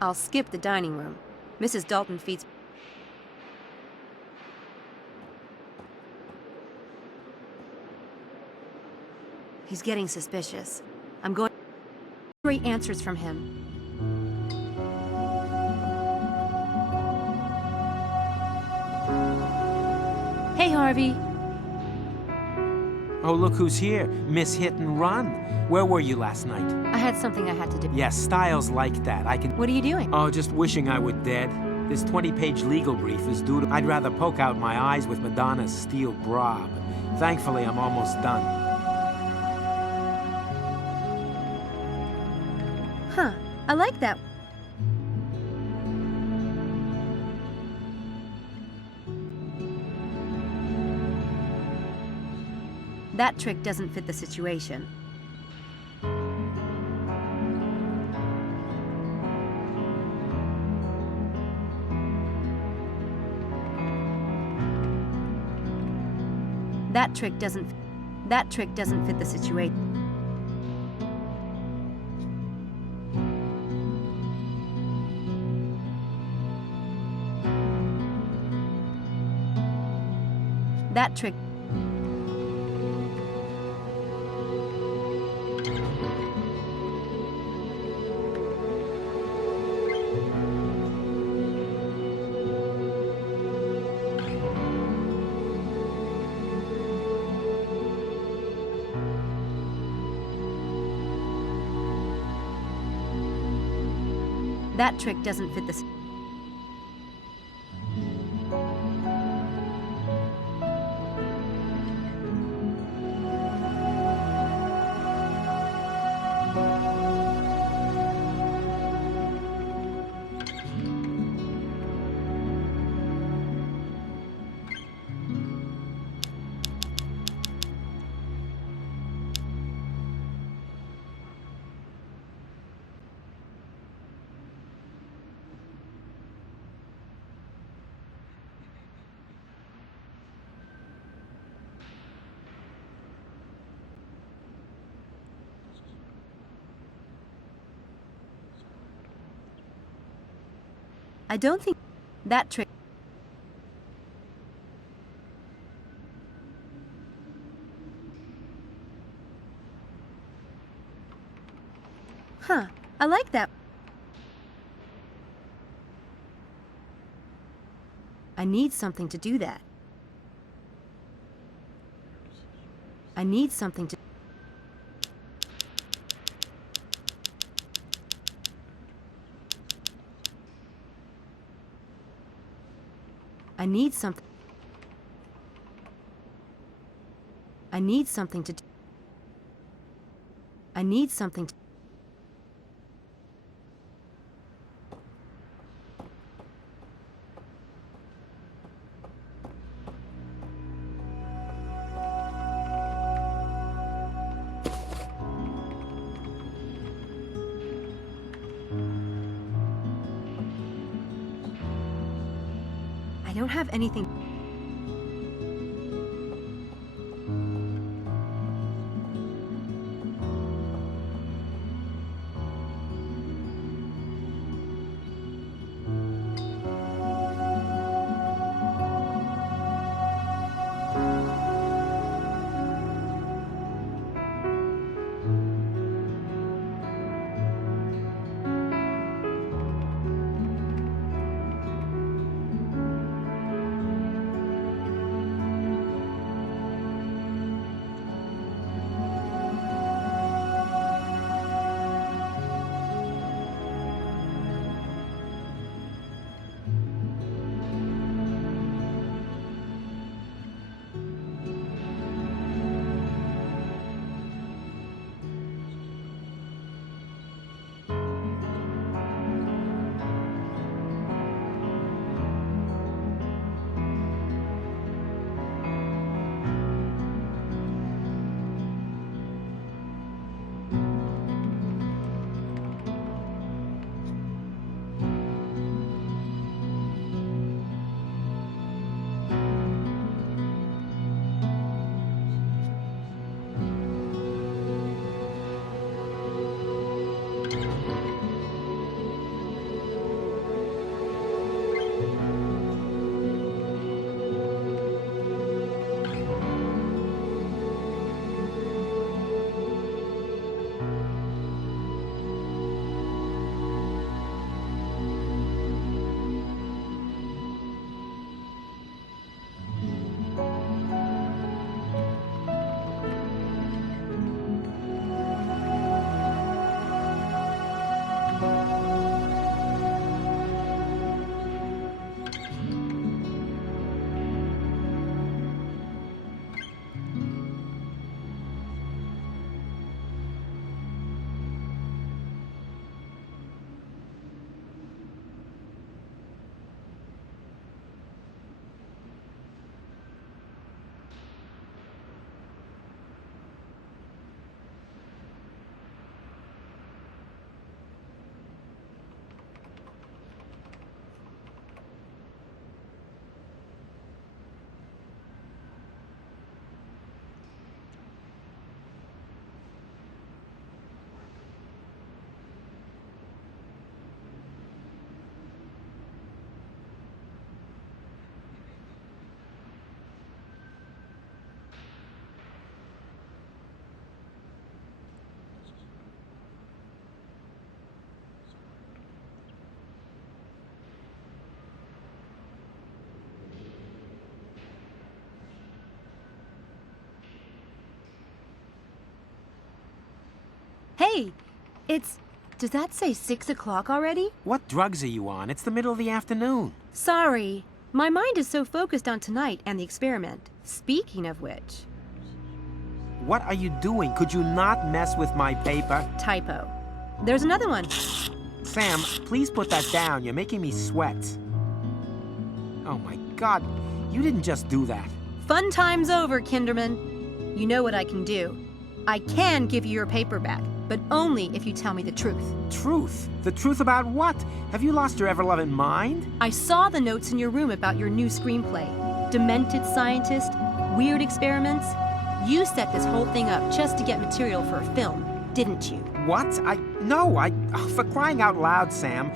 I'll skip the dining room. Mrs. Dalton feeds... He's getting suspicious. I'm going... Great answers from him. Hey, Harvey. Oh, look who's here. Miss Hit and Run. Where were you last night? I had something I had to do. Yes, styles like that. I can... What are you doing? Oh, just wishing I were dead. This 20-page legal brief is due to... I'd rather poke out my eyes with Madonna's steel bra, but thankfully I'm almost done. Huh. I like that. That trick doesn't fit the situation. That trick doesn't fit the situation. That trick. That trick doesn't fit the. I don't think that trick. Huh, I like that. I need something to do that. I need something to. I need something. I need something to. I need something to. I don't have anything. Hey, does that say 6 o'clock already? What drugs are you on? It's the middle of the afternoon. Sorry. My mind is so focused on tonight and the experiment. Speaking of which... What are you doing? Could you not mess with my paper? Typo. There's another one. Sam, please put that down. You're making me sweat. Oh my God, you didn't just do that. Fun time's over, Kinderman. You know what I can do. I can give you your paper back, but only if you tell me the truth. Truth? The truth about what? Have you lost your ever-loving mind? I saw the notes in your room about your new screenplay. Demented scientist, weird experiments. You set this whole thing up just to get material for a film, didn't you? What? No, for crying out loud, Sam.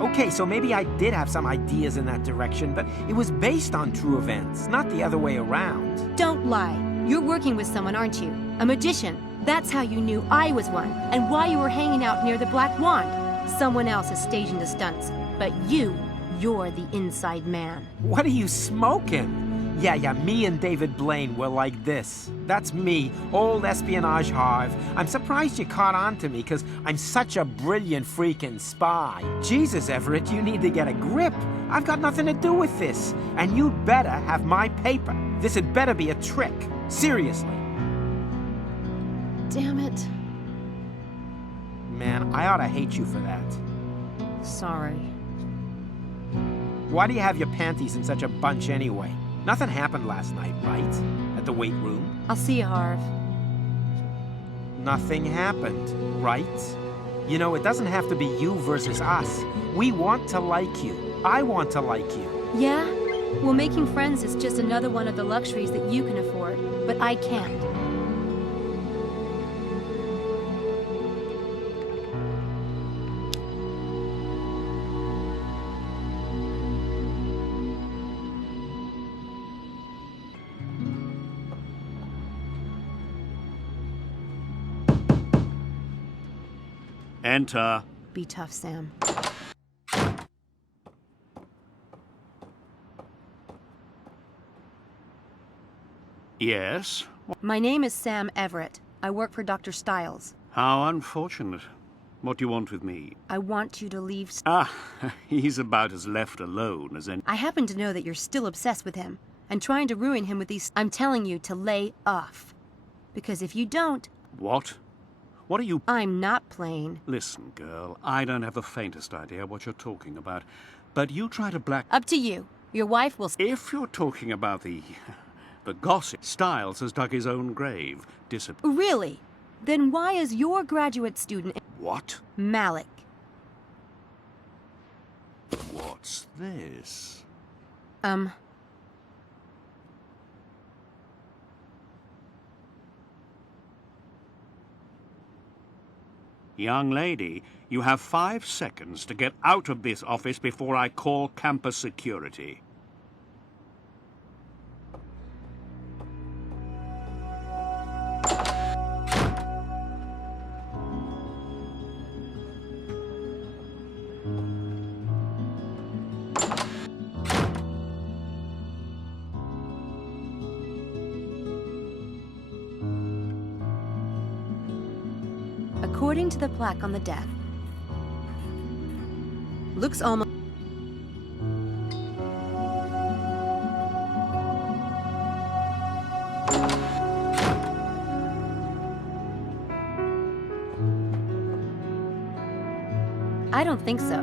Okay, so maybe I did have some ideas in that direction, but it was based on true events, not the other way around. Don't lie. You're working with someone, aren't you? A magician. That's how you knew I was one, and why you were hanging out near the Black Wand. Someone else is staging the stunts, but you're the inside man. What are you smoking? Yeah, me and David Blaine were like this. That's me, old espionage Harv. I'm surprised you caught on to me, because I'm such a brilliant freaking spy. Jesus, Everett, you need to get a grip. I've got nothing to do with this, and you'd better have my paper. This had better be a trick. Seriously. Damn it. Man, I ought to hate you for that. Sorry. Why do you have your panties in such a bunch anyway? Nothing happened last night, right? At the weight room? I'll see you, Harv. Nothing happened, right? You know, it doesn't have to be you versus us. We want to like you. I want to like you. Yeah? Well, making friends is just another one of the luxuries that you can afford, but I can't. Enter. Be tough, Sam. Yes? My name is Sam Everett. I work for Dr. Stiles. How unfortunate. What do you want with me? I want you to leave... He's about as left alone as any... I happen to know that you're still obsessed with him, and trying to ruin him with these... I'm telling you to lay off. Because if you don't... What? What are you... I'm not playing. Listen, girl, I don't have the faintest idea what you're talking about, but you try to black... Up to you. Your wife will... If you're talking about the gossip, Stiles has dug his own grave. Really? Then why is your graduate student... What? Malik. What's this? Young lady, you have 5 seconds to get out of this office before I call campus security. According to the plaque on the death, looks almost... I don't think so.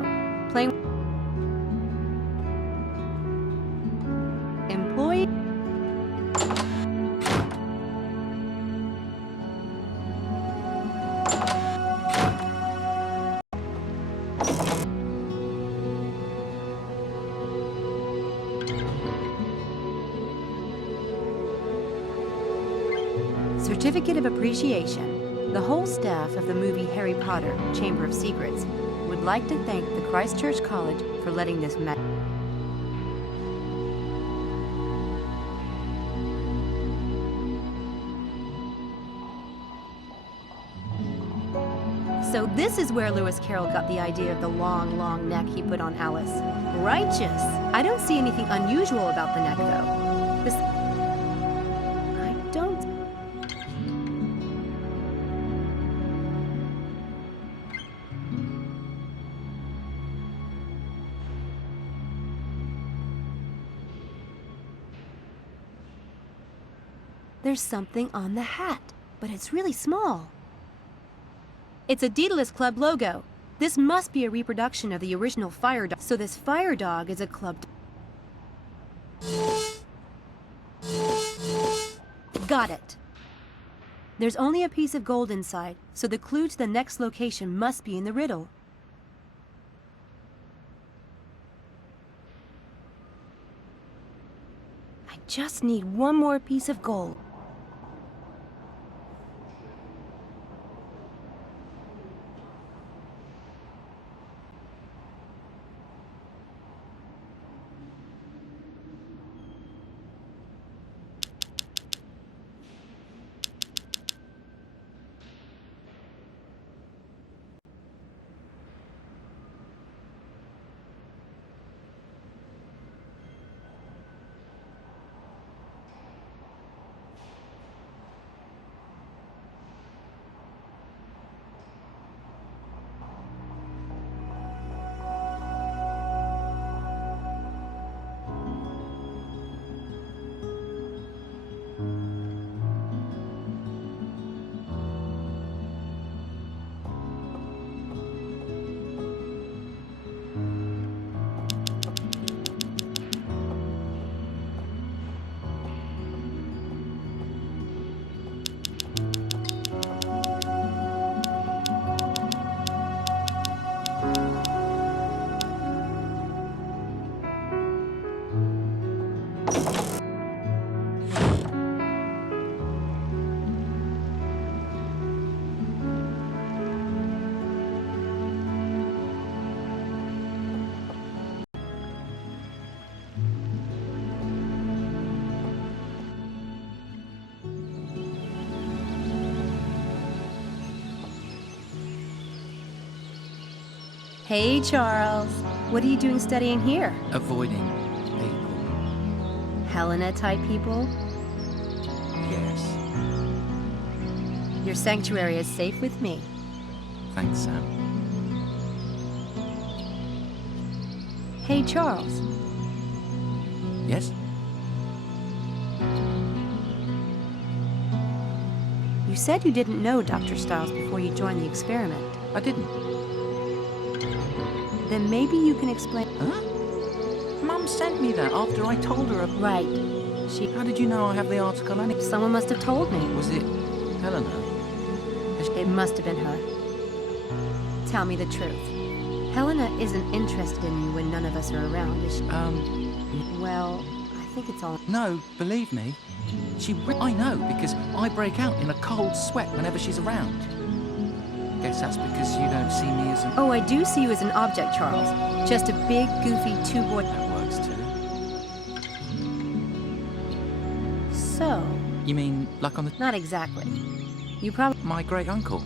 Playing... Employee... Certificate of Appreciation. The whole staff of the movie Harry Potter, Chamber of Secrets, would like to thank the Christchurch College for letting this So this is where Lewis Carroll got the idea of the long, long neck he put on Alice. Righteous. I don't see anything unusual about the neck, though. This... I don't... There's something on the hat, but it's really small. It's a Daedalus Club logo. This must be a reproduction of the original fire dog. So this fire dog is a club. Got it. There's only a piece of gold inside, so the clue to the next location must be in the riddle. I just need one more piece of gold. Hey, Charles. What are you doing studying here? Avoiding people. Helena-type people? Yes. Your sanctuary is safe with me. Thanks, Sam. Hey, Charles. Yes? You said you didn't know Dr. Stiles before you joined the experiment. I didn't. Then maybe you can explain... Huh? Mum sent me that after I told her... Right. How did you know I have the article? Someone must have told me. Was it Helena? It must have been her. Tell me the truth. Helena isn't interested in you when none of us are around, is she? Well, I think it's all... No, believe me. I know, because I break out in a cold sweat whenever she's around. Guess that's because you don't see me as an... Oh, I do see you as an object, Charles. Just a big, goofy two-boy... That works too. So... You mean, like on the... Not exactly. You probably... My great-uncle.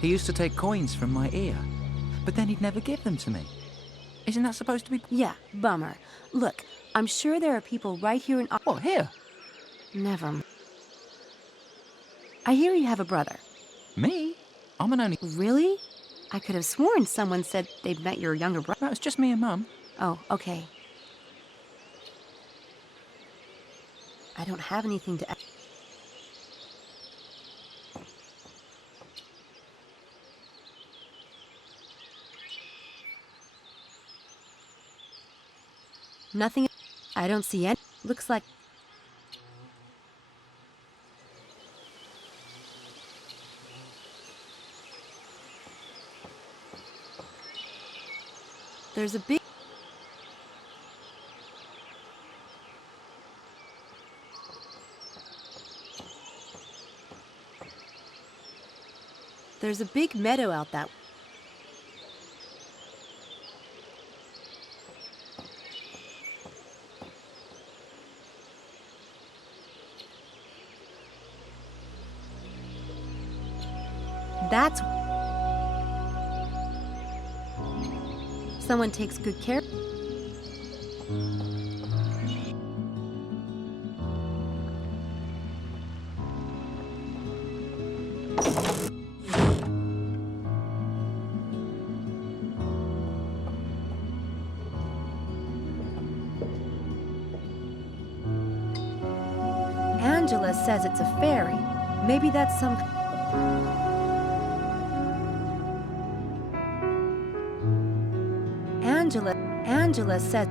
He used to take coins from my ear, but then he'd never give them to me. Isn't that supposed to be... Yeah, bummer. Look, I'm sure there are people right here in... What, here? Never. I hear you have a brother. Me? I'm an only... Really? I could have sworn someone said they'd met your younger brother. That was just me and Mum. Oh, okay. I don't have anything to... Nothing... I don't see any... Looks like... There's a big... There's a big meadow out that... That's... Someone takes good care... Angela says it's a fairy. Maybe that's some... Angela said...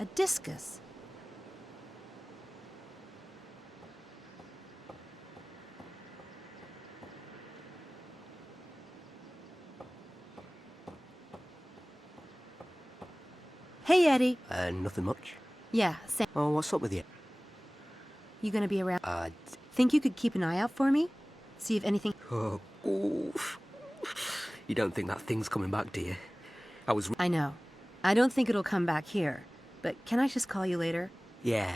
A discus. Hey, Eddie. Nothing much. Yeah, Sam. Oh, what's up with you? You gonna be around? Think you could keep an eye out for me? See if anything... Oh, oof. You don't think that thing's coming back, do you? I know. I don't think it'll come back here. But can I just call you later? Yeah,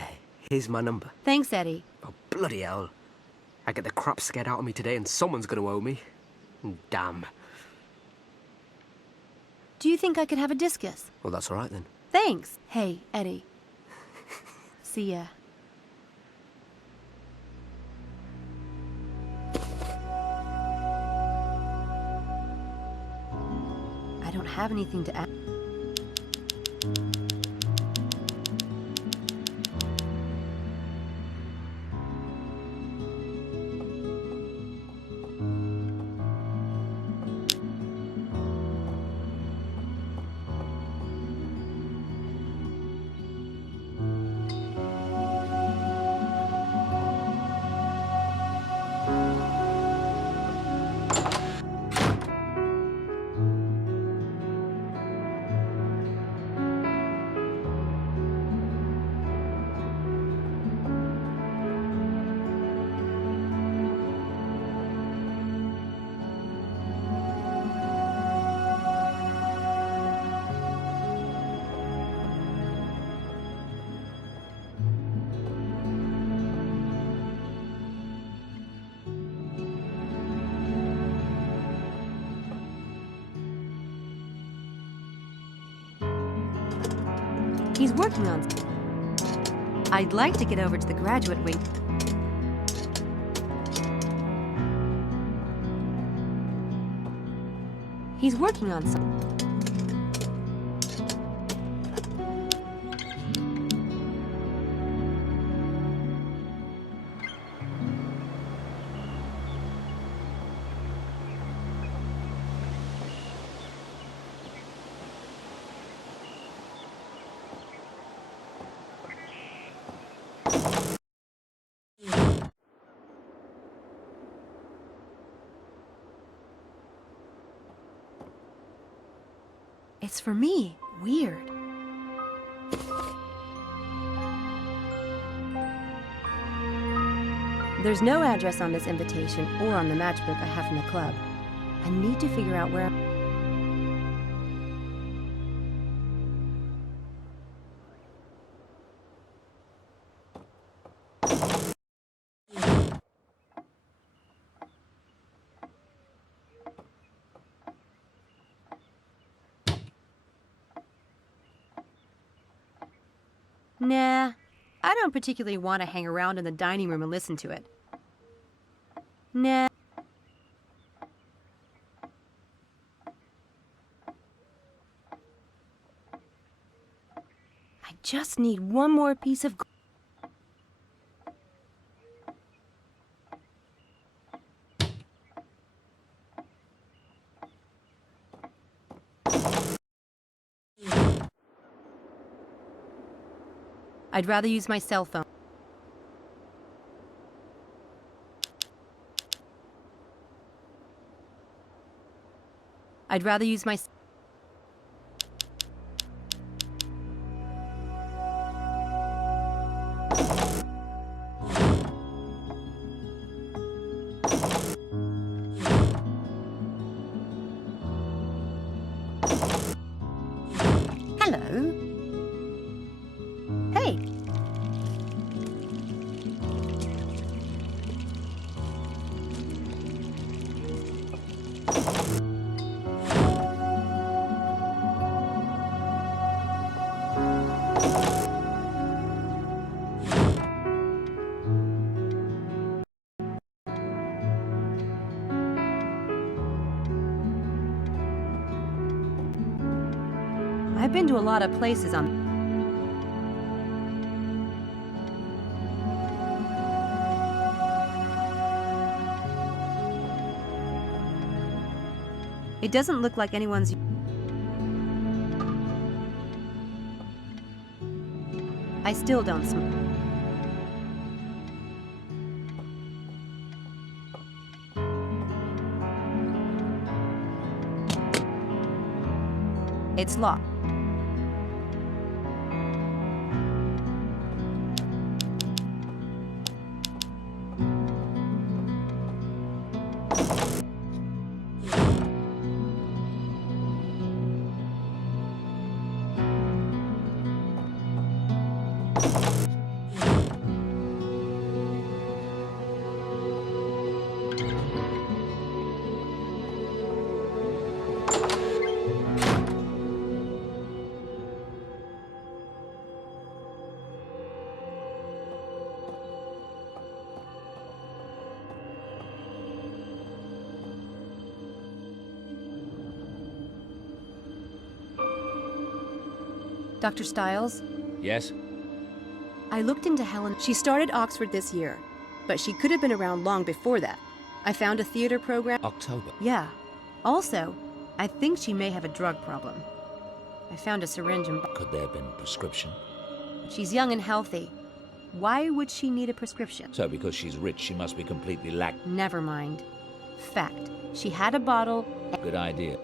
here's my number. Thanks, Eddie. Oh, bloody hell. I get the crap scared out of me today and someone's gonna owe me. Damn. Do you think I could have a discus? Well, that's all right then. Thanks. Hey, Eddie. See ya. I don't have anything to add. He's working on... I'd like to get over to the graduate wing. He's working on some... It's for me. Weird. There's no address on this invitation or on the matchbook I have from the club. I need to figure out where... Nah, I don't particularly want to hang around in the dining room and listen to it. Nah. I just need one more piece of... I'd rather use my cell phone. I'd rather use my... I've been to a lot of places on... It doesn't look like anyone's... I still don't smoke. It's locked. Dr. Stiles? Yes? I looked into Helen. She started Oxford this year, but she could have been around long before that. I found a theater program. October? Yeah. Also, I think she may have a drug problem. I found a syringe and... Could there have been prescription? She's young and healthy. Why would she need a prescription? So because she's rich, she must be completely lack... Never mind. Fact. She had a bottle... Good idea.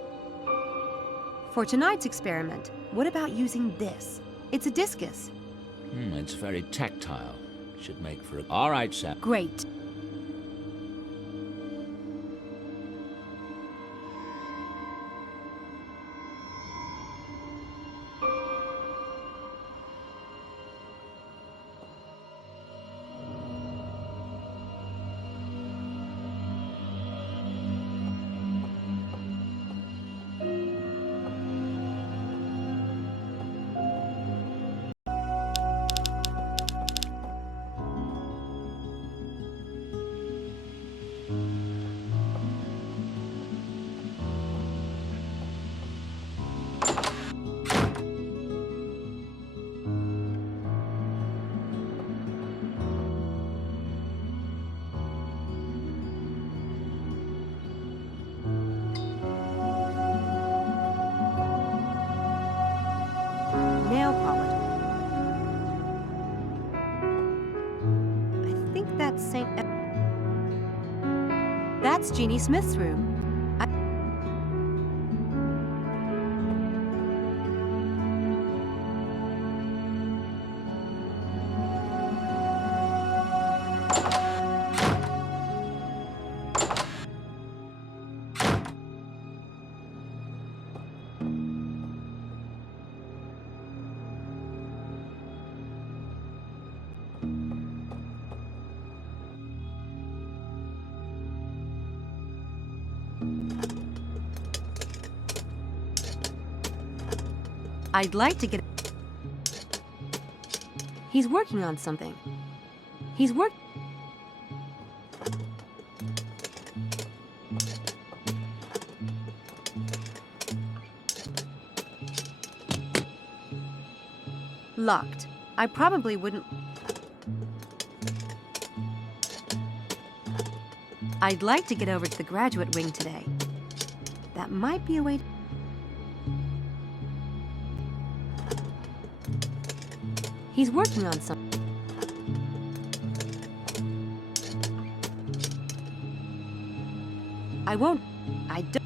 For tonight's experiment, what about using this? It's a discus. It's very tactile. Should make for a... All right, Sam. Great. Nail polish. I think that's St. That's Jeannie Smith's room. I'd like to get... He's working on something. He's locked. I probably wouldn't... I'd like to get over to the graduate wing today. That might be a way to... He's working on something. I won't... I don't...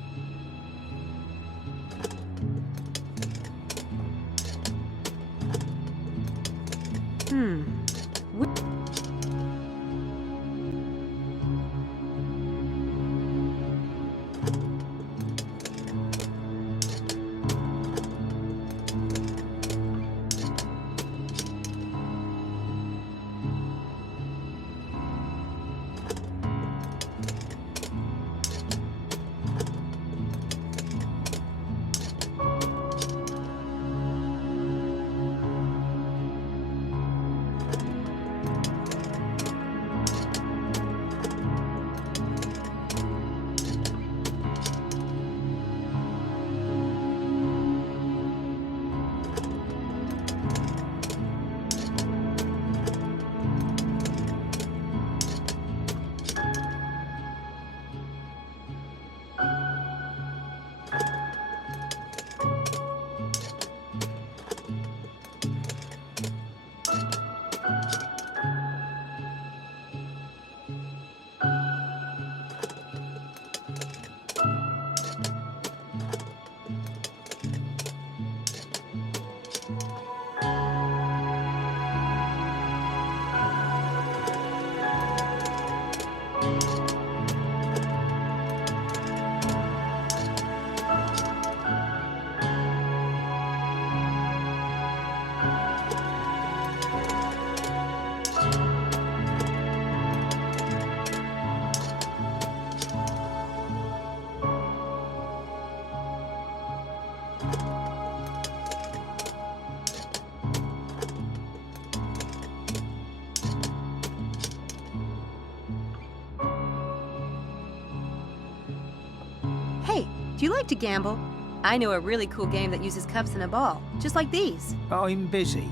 Hey, do you like to gamble? I know a really cool game that uses cups and a ball, just like these. I'm busy.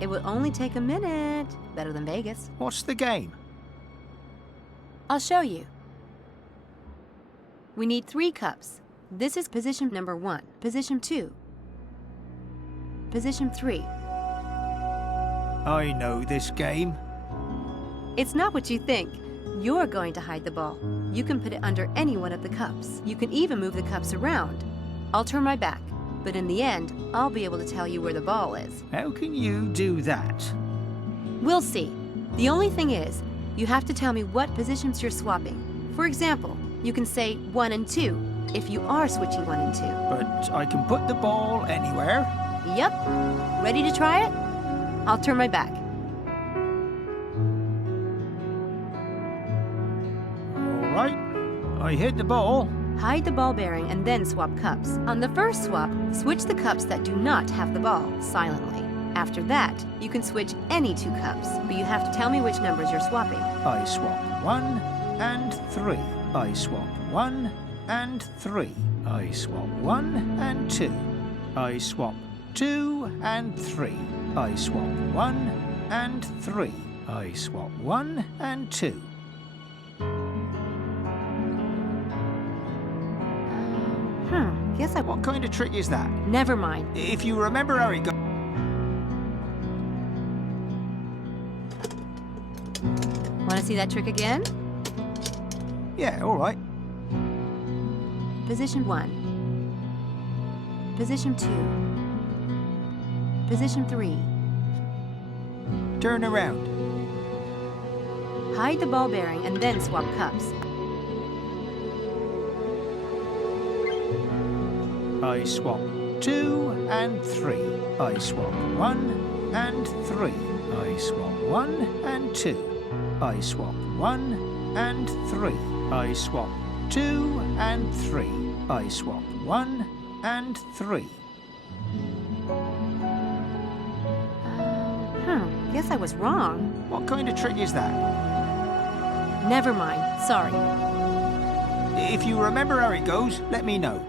It will only take a minute. Better than Vegas. What's the game? I'll show you. We need 3 cups. This is position number 1, position 2, position 3. I know this game. It's not what you think. You're going to hide the ball. You can put it under any one of the cups. You can even move the cups around. I'll turn my back, but in the end, I'll be able to tell you where the ball is. How can you do that? We'll see. The only thing is, you have to tell me what positions you're swapping. For example, you can say 1 and 2 if you are switching 1 and 2. But I can put the ball anywhere. Yep. Ready to try it? I'll turn my back. All right. I hit the ball. Hide the ball bearing and then swap cups. On the first swap, switch the cups that do not have the ball silently. After that, you can switch any 2 cups, but you have to tell me which numbers you're swapping. I swap 1 and 3. I swap 1 and 3. I swap 1 and 2. I swap 2 and 3. I swap 1 and 3. I swap 1 and 2. Guess I... What kind of trick is that? Never mind. If you remember how it goes... Want to see that trick again? Yeah, all right. Position 1. Position 2. Position 3. Turn around. Hide the ball bearing and then swap cups. I swap 2 and 3. I swap 1 and 3. I swap 1 and 2. I swap 1 and 3. I swap 2 and 3. I swap 1 and 3. Guess I was wrong. What kind of trick is that? Never mind. Sorry. If you remember how it goes, let me know.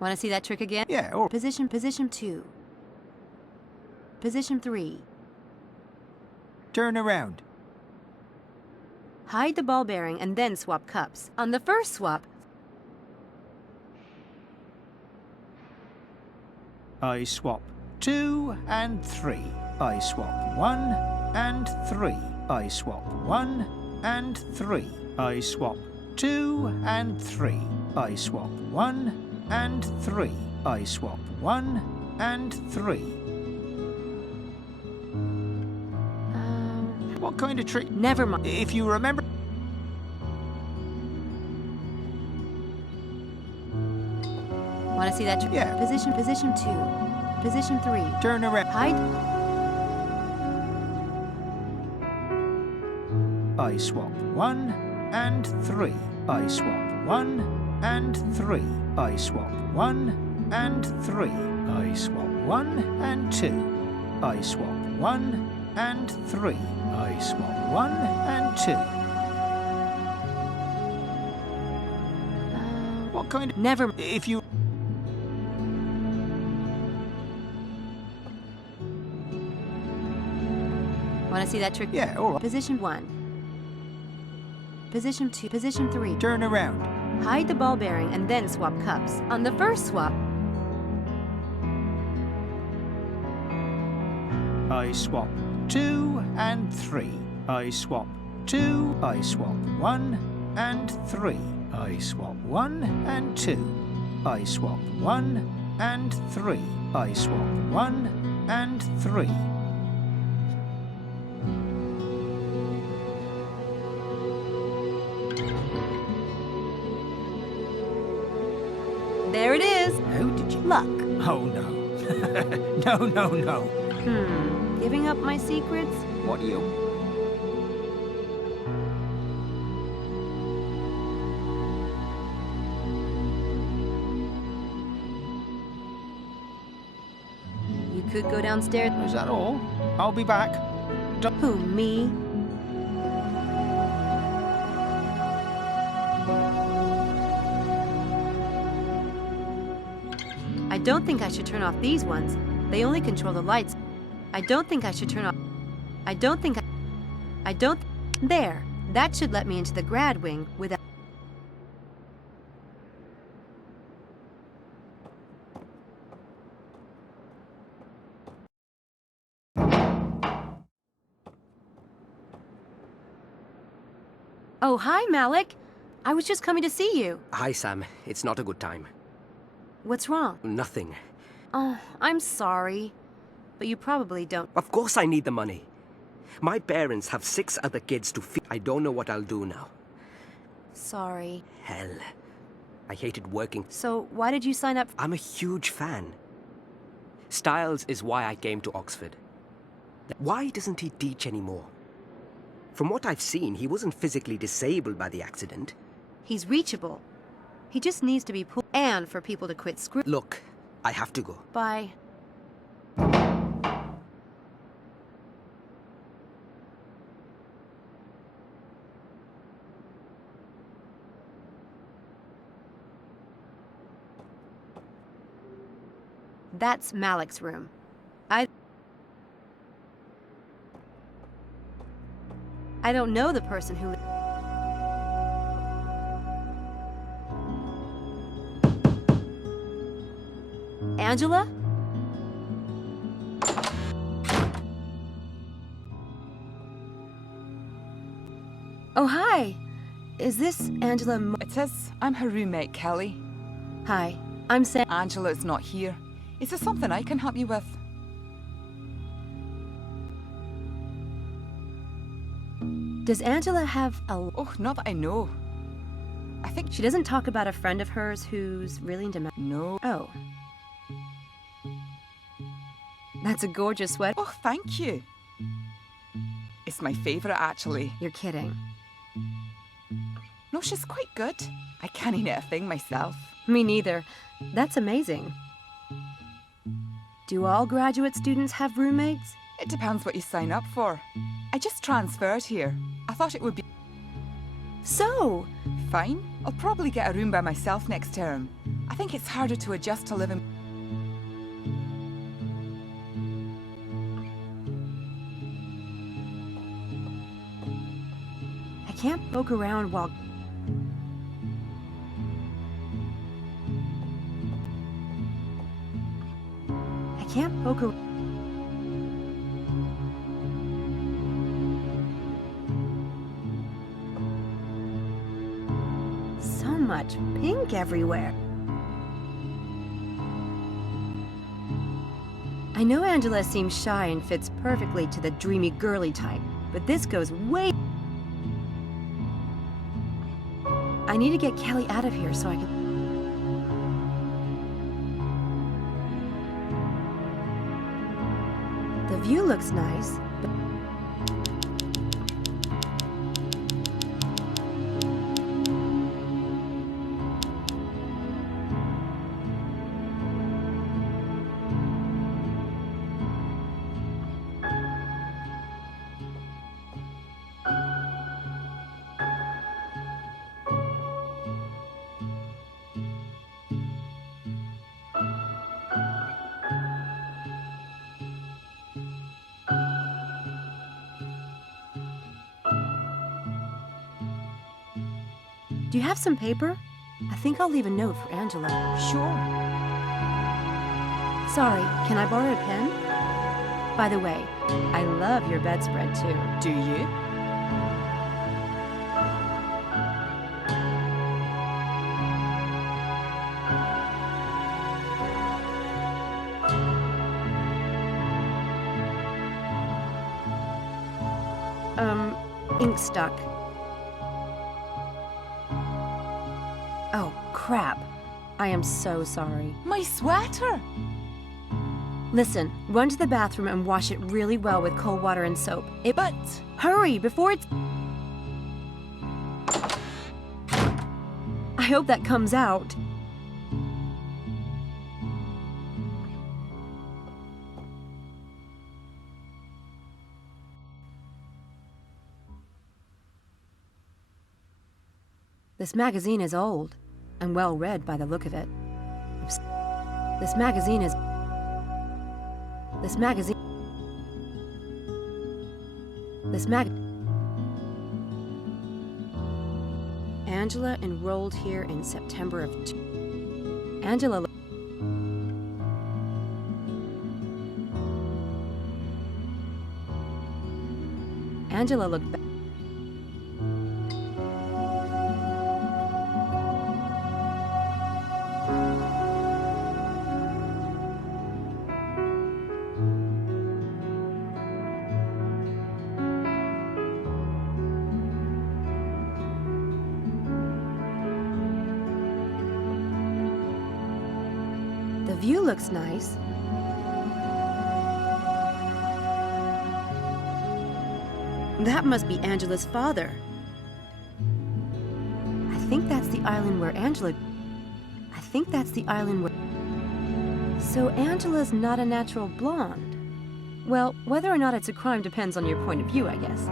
Want to see that trick again? Yeah, or... Position 2. Position 3. Turn around. Hide the ball bearing and then swap cups. On the first swap... I swap 2 and 3. I swap 1 and 3. I swap 1 and 3. I swap 2 and 3. I swap 1 and 3. I swap 1 and 3. What kind of trick? Never mind. If you remember... Want to see that trick? Yeah. Position 2. Position 3. Turn around. Hide... I swap 1 and 3. I swap 1 and 3. I swap 1 and 3. I swap 1 and 2. I swap 1 and 3. I swap 1 and 2. What kind of... Never... If you... Want to see that trick? Yeah, all right. Position 1. Position 2. Position 3. Turn around. Hide the ball bearing and then swap cups. On the first swap, I swap 2 and 3. I swap 2. I swap 1 and 3. I swap 1 and 2. I swap 1 and 3. I swap 1 and 3. there it is. How did you... Luck. Oh, no. No. Giving up my secrets? What are you... You could go downstairs. Is that all? I'll be back. Who, me? I don't think I should turn off these ones. They only control the lights. I don't think I should turn off... There. That should let me into the grad wing without... Oh, hi, Malik. I was just coming to see you. Hi, Sam. It's not a good time. What's wrong? Nothing. Oh, I'm sorry. But you probably don't. Of course I need the money. My parents have 6 other kids to feed. I don't know what I'll do now. Sorry. Hell. I hated working. So, why did you sign up? I'm a huge fan. Styles is why I came to Oxford. Why doesn't he teach anymore? From what I've seen, he wasn't physically disabled by the accident. He's reachable. He just needs to be pulled. And for people to quit screw. Look, I have to go. Bye. That's Malik's room. I don't know the person who... Angela? Oh, hi. Is this Angela? It is. I'm her roommate, Kelly. Hi, I'm Sam. Angela's not here. Is there something I can help you with? Does Angela have a... Oh, not that I know. I think... She doesn't talk about a friend of hers who's really into... No. Oh. That's a gorgeous sweater. Oh, thank you. It's my favourite, actually. You're kidding. No, she's quite good. I can't knit a thing myself. Me neither. That's amazing. Do all graduate students have roommates? It depends what you sign up for. I just transferred here. I thought it would be... So? Fine. I'll probably get a room by myself next term. I think it's harder to adjust to living... I can't poke around while... I can't poke around... So much pink everywhere. I know Angela seems shy and fits perfectly to the dreamy girly type, but this goes way... I need to get Kelly out of here so I can... The view looks nice, but... Do you have some paper? I think I'll leave a note for Angela. Sure. Sorry, can I borrow a pen? By the way, I love your bedspread too. Do you? Ink stuck. Oh, crap. I am so sorry. My sweater! Listen, run to the bathroom and wash it really well with cold water and soap. But... Hurry, before it's... I hope that comes out. This magazine is old and well read by the look of it. This magazine is... Angela enrolled here in September of... Angela looked back. The view looks nice. That must be Angela's father. I think that's the island where So Angela's not a natural blonde. Well, whether or not it's a crime depends on your point of view, I guess.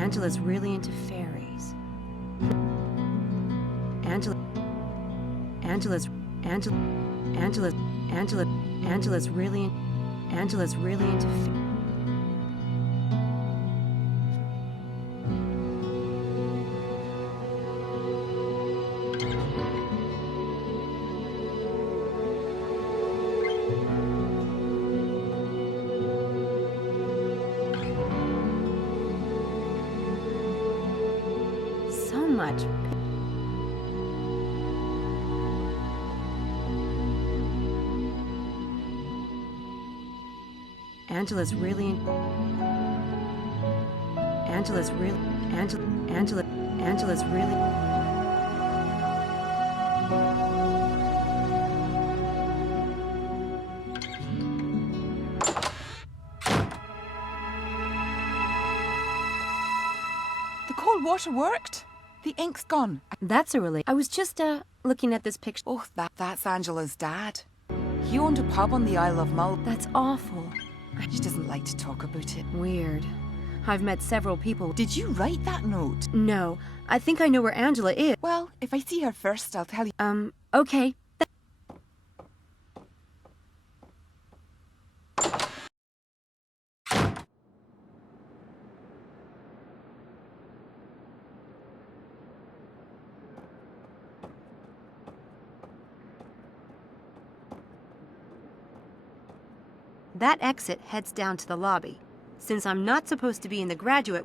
Angela's really into fairies. Angela's really into so much. Angela's really in... Angela's really... Angela's really... The cold water worked. The ink's gone. That's a relief. I was just, looking at this picture. Oh, that's Angela's dad. He owned a pub on the Isle of Mull. That's awful. She doesn't like to talk about it. Weird. I've met several people. Did you write that note? No. I think I know where Angela is. Well, if I see her first, I'll tell you. Okay. That exit heads down to the lobby. Since I'm not supposed to be in the graduate...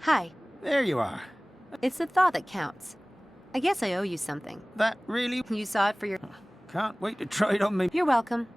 Hi. There you are. It's the thought that counts. I guess I owe you something. That really... You saw it for your... Can't wait to try it on me. You're welcome.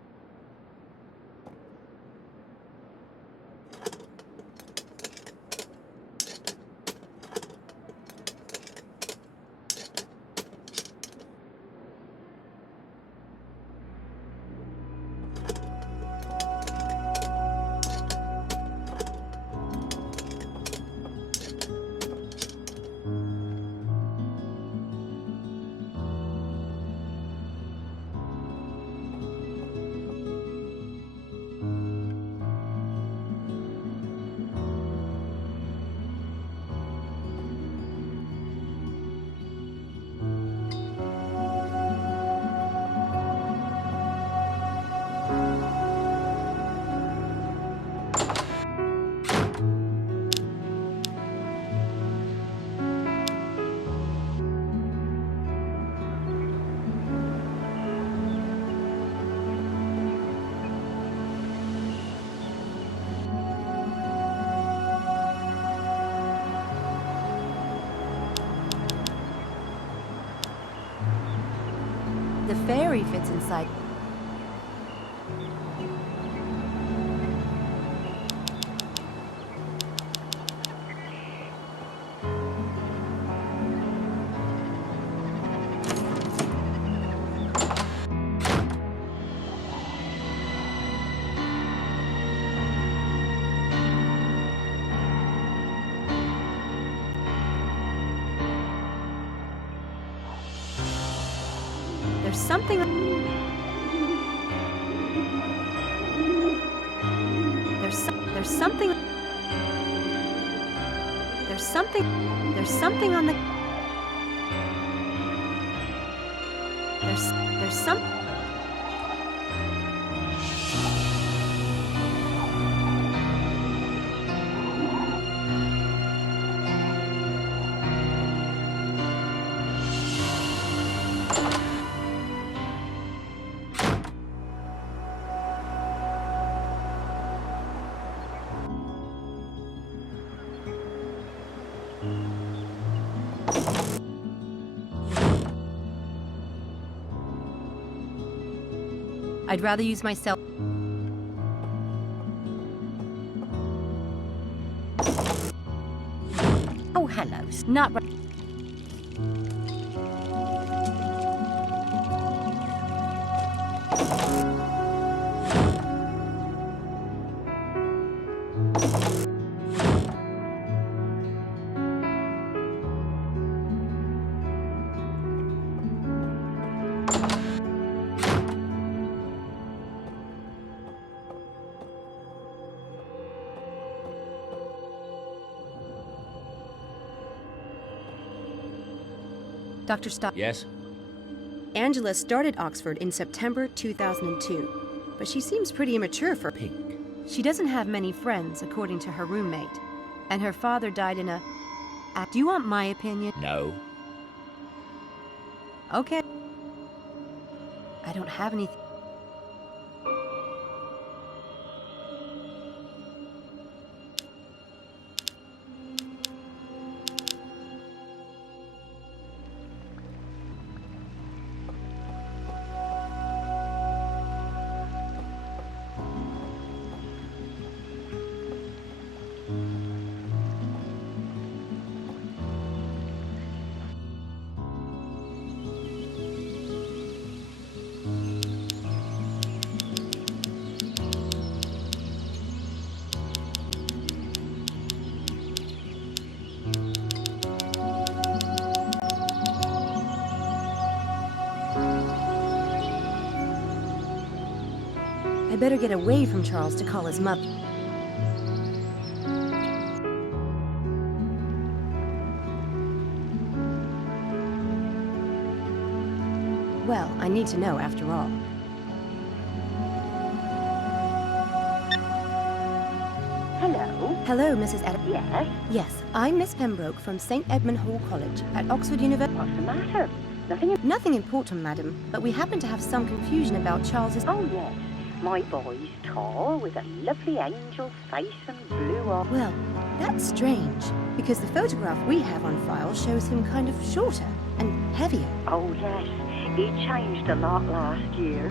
The fairy fits inside. There's something. There's something. There's something on the. There's some. I'd rather use my cell. Oh, hello. Not right. Dr. Stock. Yes? Angela started Oxford in September 2002, but she seems pretty immature for Pink. She doesn't have many friends, according to her roommate, and her father died in a... Do you want my opinion? No. Okay. I don't have anything. I better get away from Charles to call his mother. Well, I need to know after all. Hello? Hello, Mrs. Ed. Yes? Yes, I'm Miss Pembroke from St. Edmund Hall College at Oxford University. What's the matter? Nothing important, madam, but we happen to have some confusion about Charles's... Oh, yes. My boy's tall, with a lovely angel face and blue eyes. Well, that's strange, because the photograph we have on file shows him kind of shorter and heavier. Oh, yes. He changed a lot last year.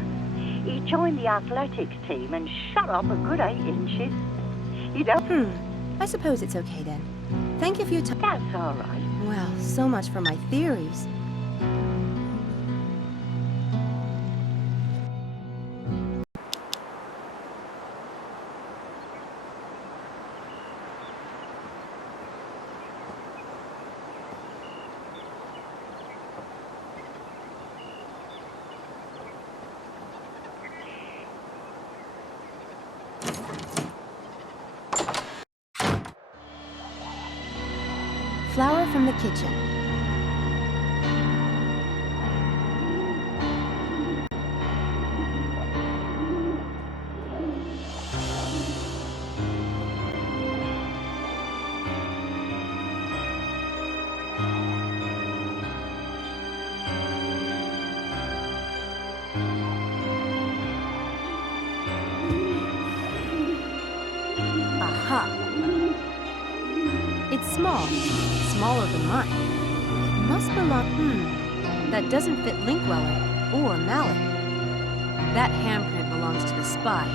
He joined the athletics team and shot up a good 8 inches. You don't... I suppose it's okay then. Thank you for your time. That's all right. Well, so much for my theories. Flower from the kitchen. Aha! It's small. Smaller than mine. It must belong... That doesn't fit Linkweller. or mallet. That handprint belongs to the spy.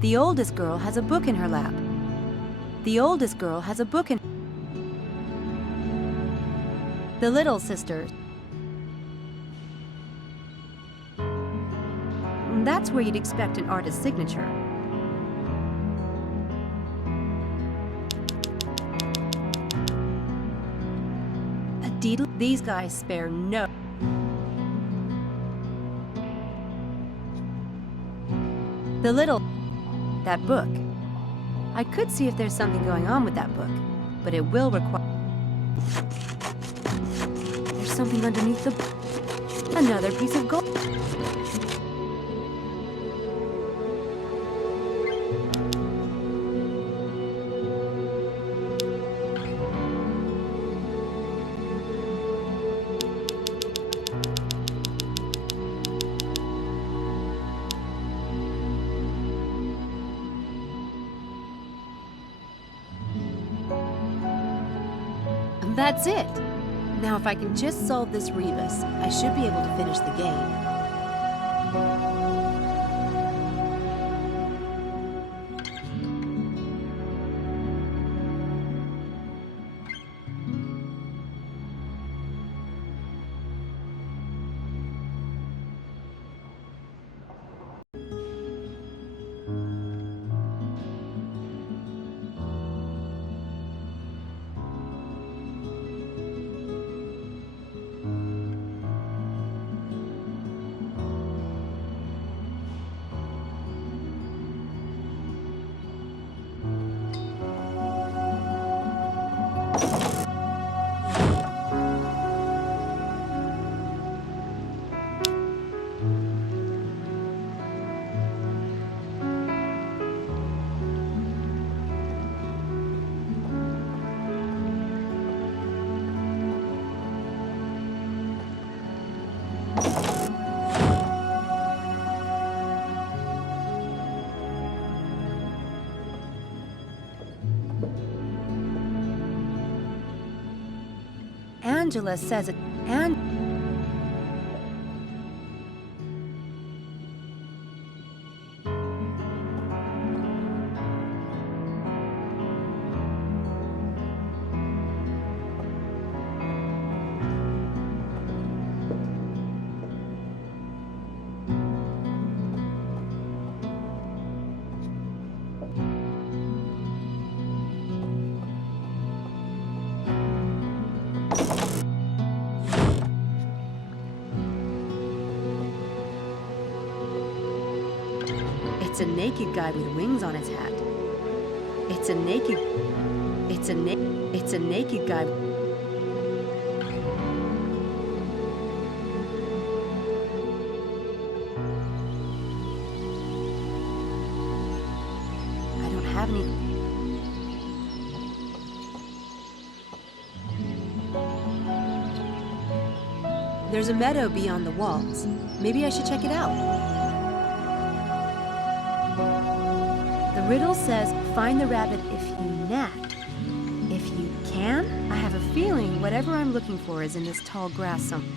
The oldest girl has a book in her lap. The oldest girl has a book in... The little sister... That's where you'd expect an artist's signature. A deedle... These guys spare no... The little... That book. I could see if there's something going on with that book, but it will require... There's something underneath the... Another piece of gold. That's it. Now if I can just solve this rebus, I should be able to finish the game. Angela says it, and... It's a naked guy with wings on his hat. It's a naked guy. I don't have any. There's a meadow beyond the walls. Maybe I should check it out. The riddle says, find the rabbit if you nap. If you can, I have a feeling whatever I'm looking for is in this tall grass somewhere.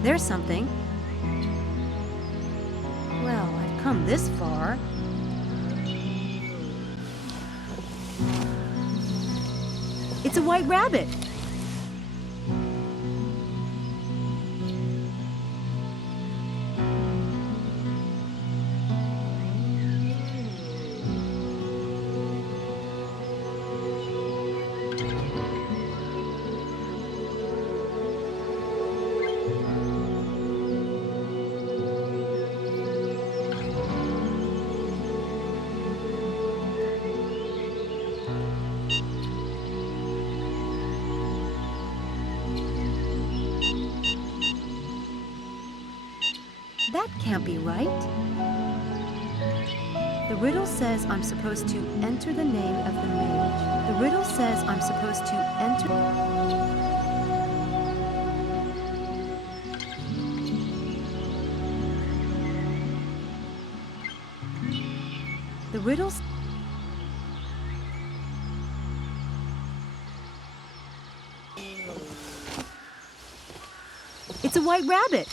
There's something. Well, I've come this far. It's a white rabbit. That can't be right. The riddle says I'm supposed to enter the name of the mage. The riddle says I'm supposed to enter... The riddle... It's a white rabbit.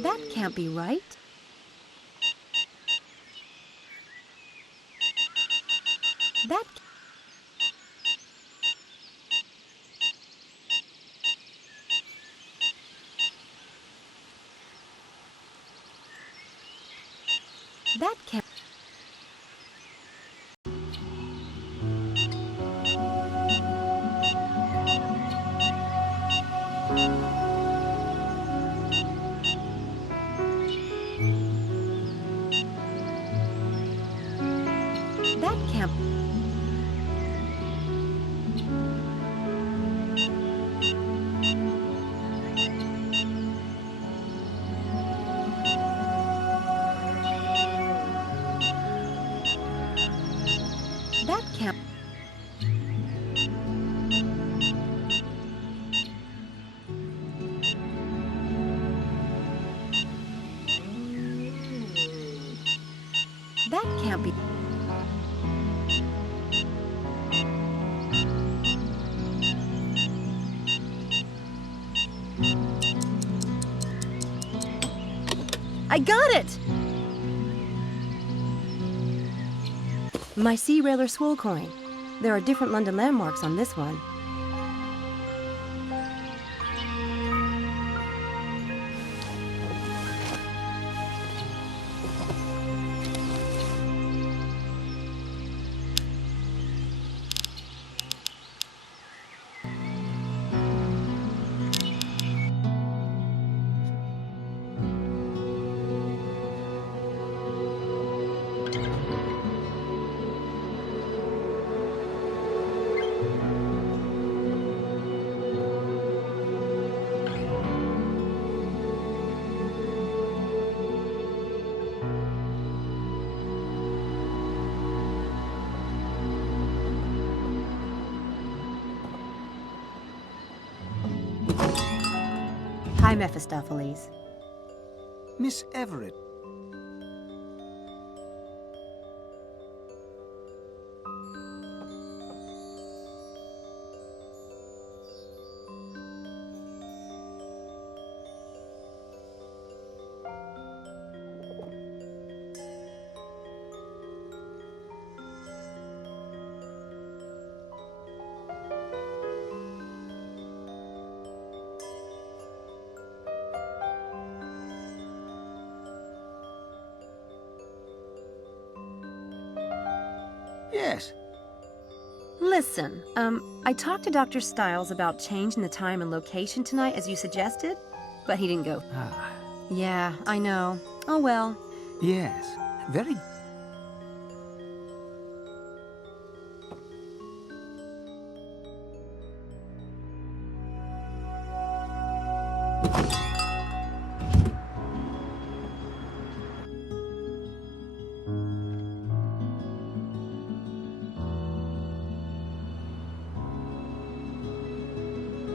That can't be right. That... That can't... That can't... That can't... That can't be... I got it! My Sea Railer Swole coin. There are different London landmarks on this one. Hi, Mephistopheles. Miss Everett. Yes. Listen, I talked to Dr. Stiles about changing the time and location tonight as you suggested, but he didn't go. Ah. Yeah, I know. Oh well. Yes. Very...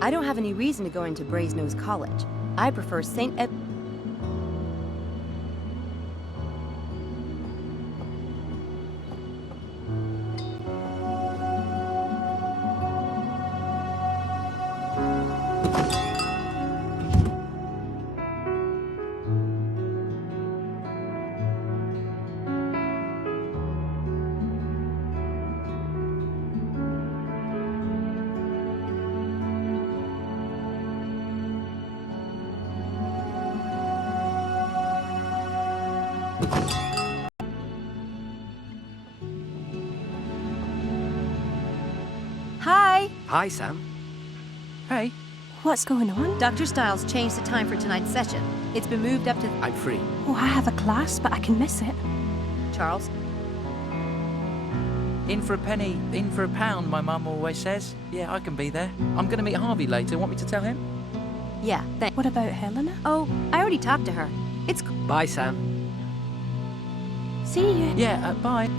I don't have any reason to go into Brasenose College. I prefer St. Hi. Hi, Sam. Hey. What's going on? Dr. Stiles changed the time for tonight's session. It's been moved up to... I'm free. Oh, I have a class, but I can miss it. Charles? In for a penny, in for a pound, my mum always says. Yeah, I can be there. I'm going to meet Harvey later. Want me to tell him? Yeah, thanks. What about Helena? Oh, I already talked to her. It's... Bye, Sam. See you. Yeah, bye.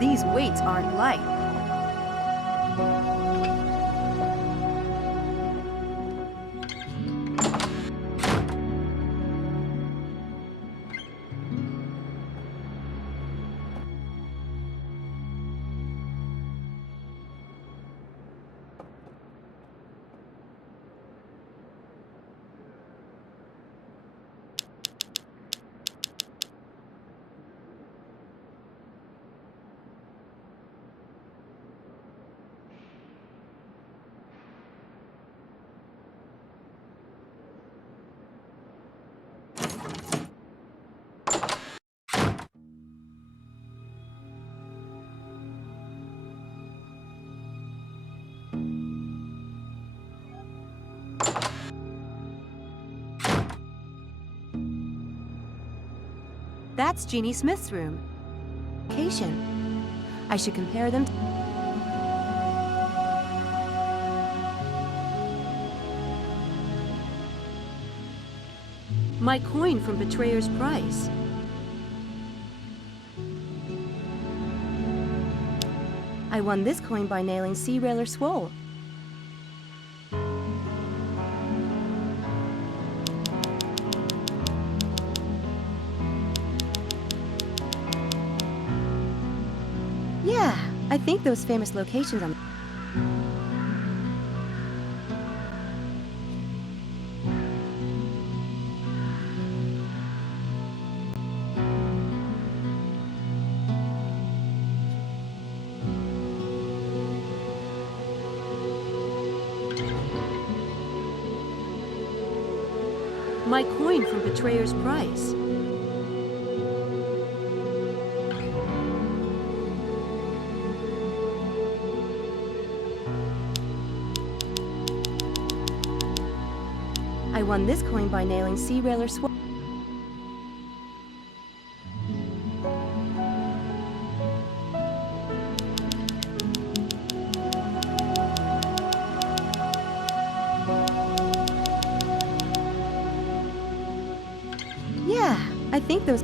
These weights aren't light. That's Jeannie Smith's room. Location. I should compare them. My coin from Betrayer's Price. I won this coin by nailing Sea Railer Swole. Yeah, I think those famous locations on... My coin from Betrayer's Price. I won this coin by nailing Sea Railer Swole. Yeah, I think those...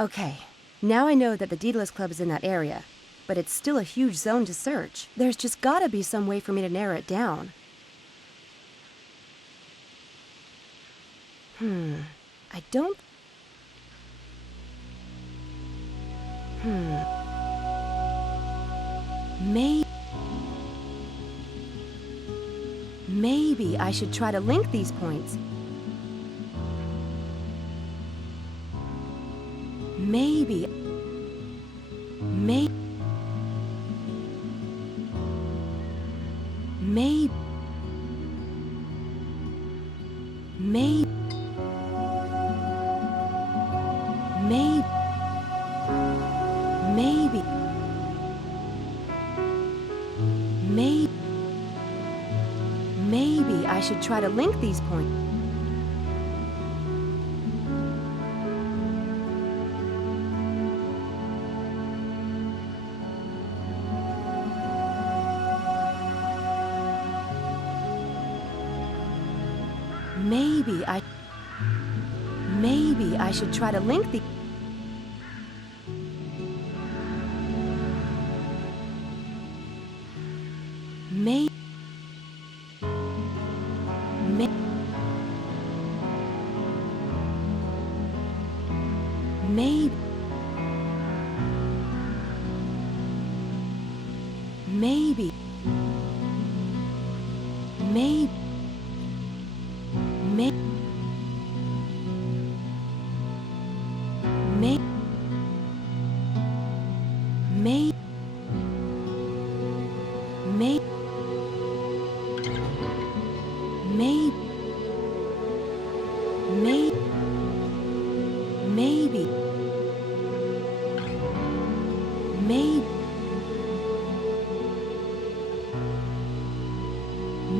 Okay, Now I know that the Daedalus Club is in that area, but it's still a huge zone to search. There's just gotta be some way for me to narrow it down. I don't... Maybe I should try to link these points. Maybe... Maybe I should try to link these points. Maybe I should try to link the...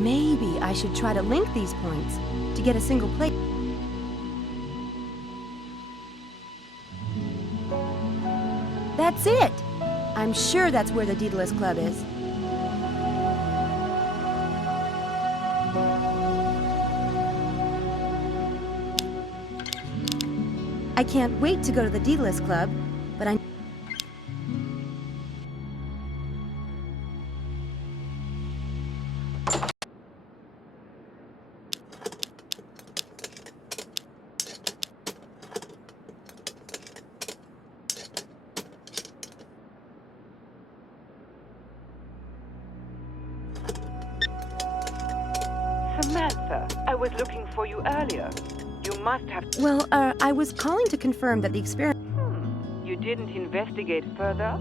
Maybe I should try to link these points to get a single plate. That's it! I'm sure that's where the Daedalus Club is. I can't wait to go to the Daedalus Club, but I... Samantha, I was looking for you earlier. You must have... Well, I was calling to confirm that the experiment... You didn't investigate further?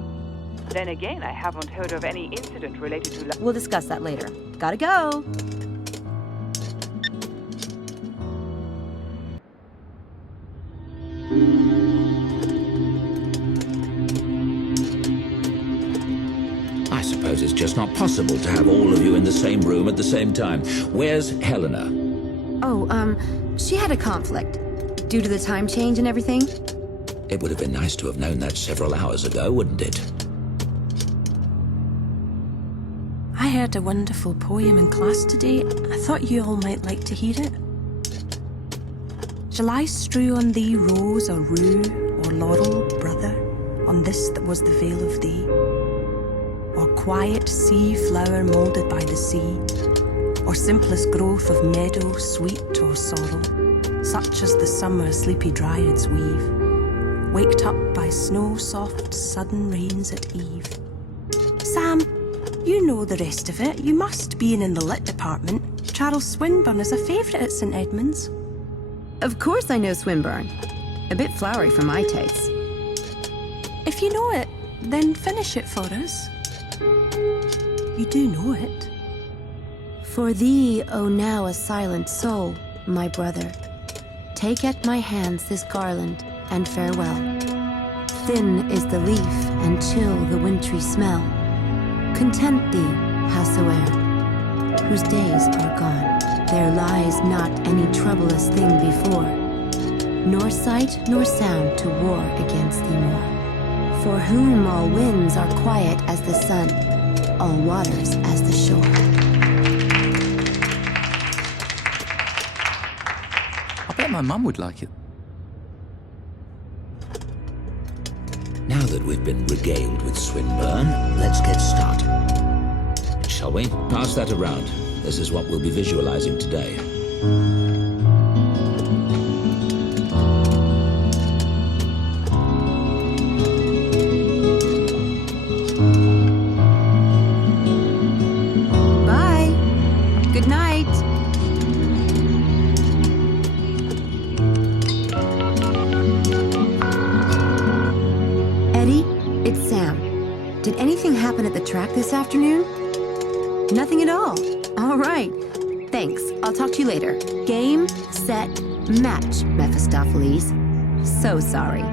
Then again, I haven't heard of any incident related to... We'll discuss that later. Gotta go! I suppose it's just not possible to have all of you in the same room at the same time. Where's Helena? Oh, she had a conflict. Due to the time change and everything. It would have been nice to have known that several hours ago, wouldn't it? I heard a wonderful poem in class today. I thought you all might like to hear it. Shall I strew on thee rose or rue or laurel, brother, on this that was the veil of thee? Or quiet sea flower moulded by the sea, or simplest growth of meadow, sweet or sorrel, such as the summer sleepy dryads weave, waked up by snow-soft sudden rains at eve. Sam, you know the rest of it. You must, being in the lit department. Charles Swinburne is a favourite at St Edmunds. Of course I know Swinburne. A bit flowery for my taste. If you know it, then finish it for us. You do know it. For thee, O now a silent soul, my brother, take at my hands this garland, and farewell. Thin is the leaf, and chill the wintry smell. Content thee, howsoe'er, whose days are gone. There lies not any troublous thing before, nor sight nor sound to war against thee more. For whom all winds are quiet as the sun, all waters as the shore. I bet my mum would like it. Now that we've been regaled with Swinburne, let's get started. Shall we? Pass that around. This is what we'll be visualizing today. Bye. Good night. Eddie, it's Sam. Did anything happen at the track this afternoon? Nothing at all. All right. Thanks. I'll talk to you later. Game, set, match, Mephistopheles. So sorry.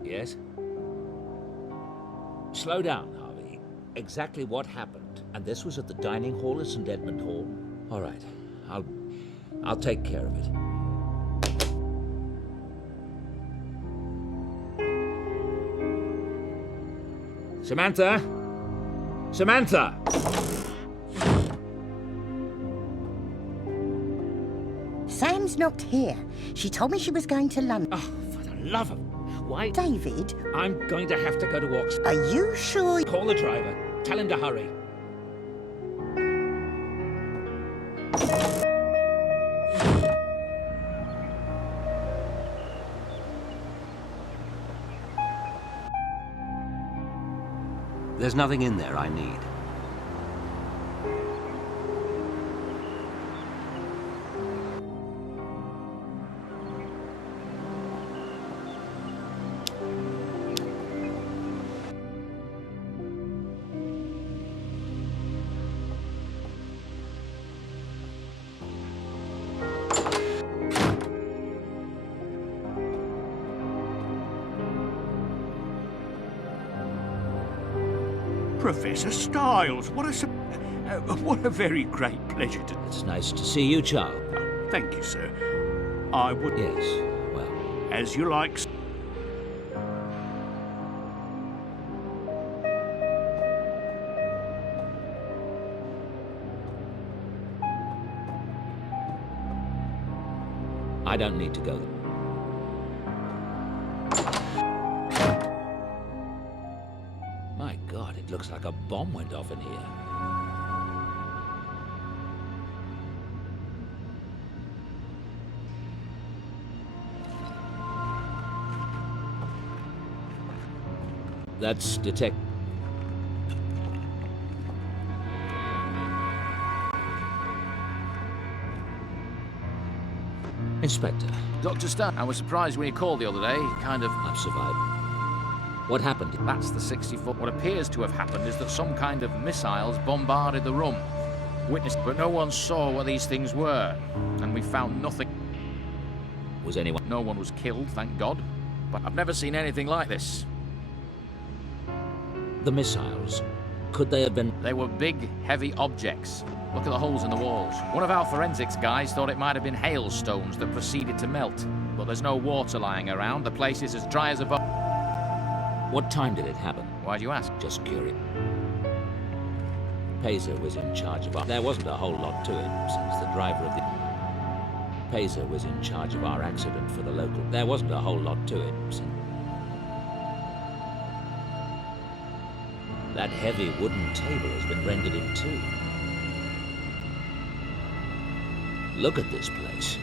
Yes? Slow down, Harvey. Exactly what happened? And this was at the dining hall at St. Edmund Hall? All right. I'll take care of it. Samantha? Samantha! Sam's not here. She told me she was going to London. Oh, for the love of... Why? David? I'm going to have to go to Oxford. Are you sure? Call the driver. Tell him to hurry. There's nothing in there I need. Professor Styles, what a very great pleasure to... It's nice to see you, Charles. Thank you, sir. I would... Yes, well... As you like, sir. I don't need to go. My God, it looks like a bomb went off in here. That's detect... Inspector. Dr. Stan, I was surprised when you called the other day. Kind of... I've survived. What happened? That's the 64. What appears to have happened is that some kind of missiles bombarded the room. Witnessed, but no one saw what these things were. And we found nothing. Was anyone? No one was killed, thank God. But I've never seen anything like this. The missiles. Could they have been... They were big, heavy objects. Look at the holes in the walls. One of our forensics guys thought it might have been hailstones that proceeded to melt. But there's no water lying around. The place is as dry as a bone. What time did it happen? Why'd you ask? Just curious. Pazer was in charge of our... There wasn't a whole lot to it, since the driver of the... Pazer was in charge of our accident for the local... There wasn't a whole lot to it, since... That heavy wooden table has been rendered in two. Look at this place.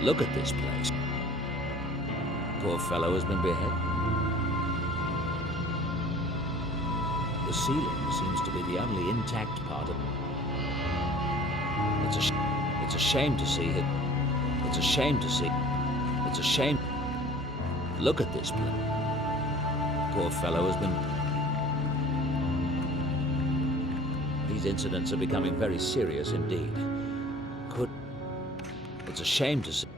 Look at this place. Poor fellow has been beheaded. The ceiling seems to be the only intact part of it. It's a shame to see it. It's a shame to see. It's a shame. Look at this place. Poor fellow has been... These incidents are becoming very serious indeed. It's a shame to see.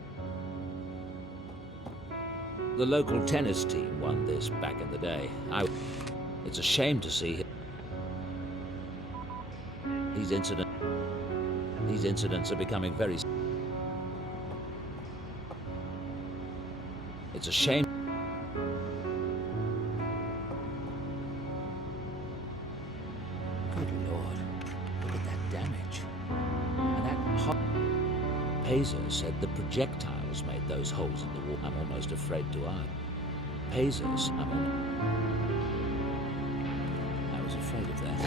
The local tennis team won this back in the day. It's a shame to see these incidents are becoming very... It's a shame. Good Lord, look at that damage. And that Pazer said the projectiles made those holes in the wall. I'm almost afraid to ask. Pazers, I was afraid of that.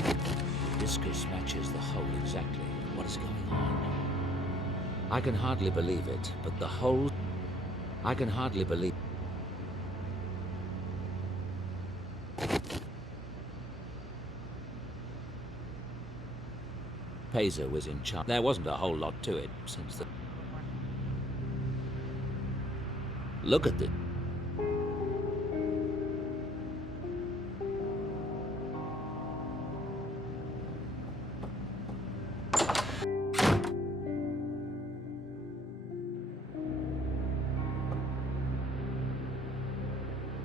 The discus matches the hole exactly. What is going on? I can hardly believe it, but the hole... I can hardly believe... Pazer was in charge. There wasn't a whole lot to it since the... Look at this.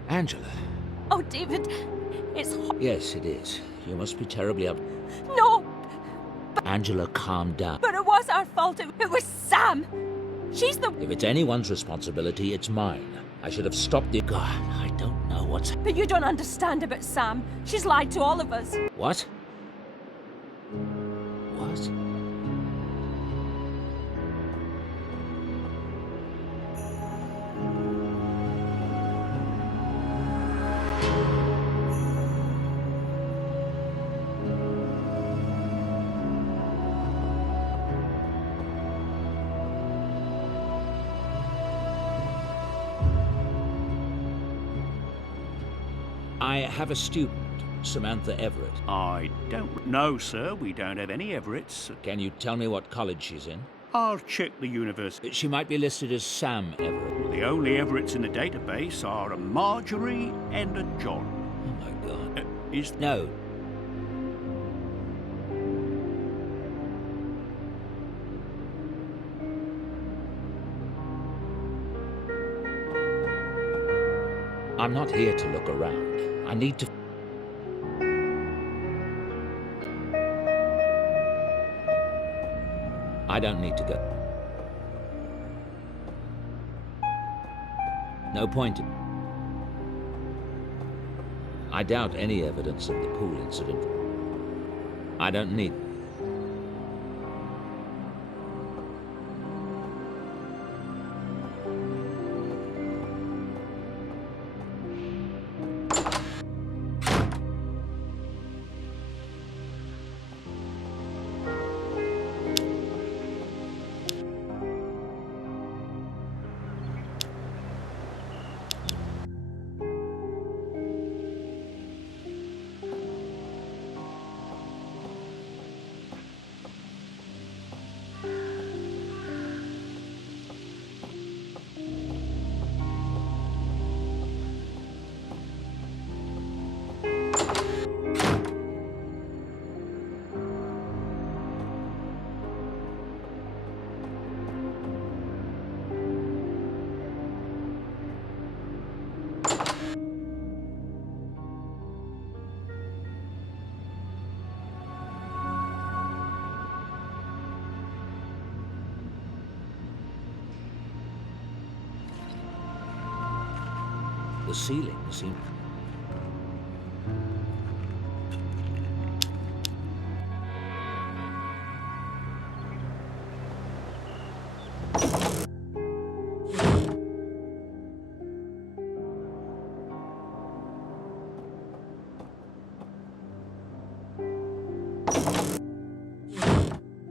Angela. Oh, David, it's hot. Yes, it is. You must be terribly up. No! Angela, calm down. But it was our fault. It was Sam. She's the... If it's anyone's responsibility, it's mine. I should have stopped the... God, I don't know what's... But you don't understand about Sam. She's lied to all of us. What? What? I have a student, Samantha Everett. I don't know, sir. We don't have any Everetts. Can you tell me what college she's in? I'll check the university. She might be listed as Sam Everett. Well, the only Everetts in the database are a Marjorie and a John. Oh, my God. Is... No. I'm not here to look around. I need to... I don't need to go. No point in... I doubt any evidence of the pool incident. I don't need... The ceiling seemed...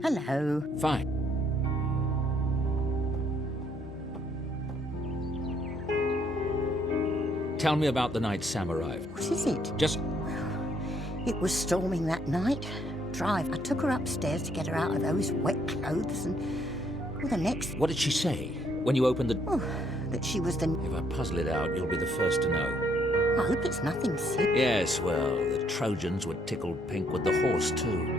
Hello. Fine. Tell me about the night Sam arrived. What is it? Just... It was storming that night. I took her upstairs to get her out of those wet clothes and... Well, the next... What did she say when you opened the... Oh, that she was the... If I puzzle it out, you'll be the first to know. I hope it's nothing serious. Yes, well, the Trojans were tickled pink with the horse, too.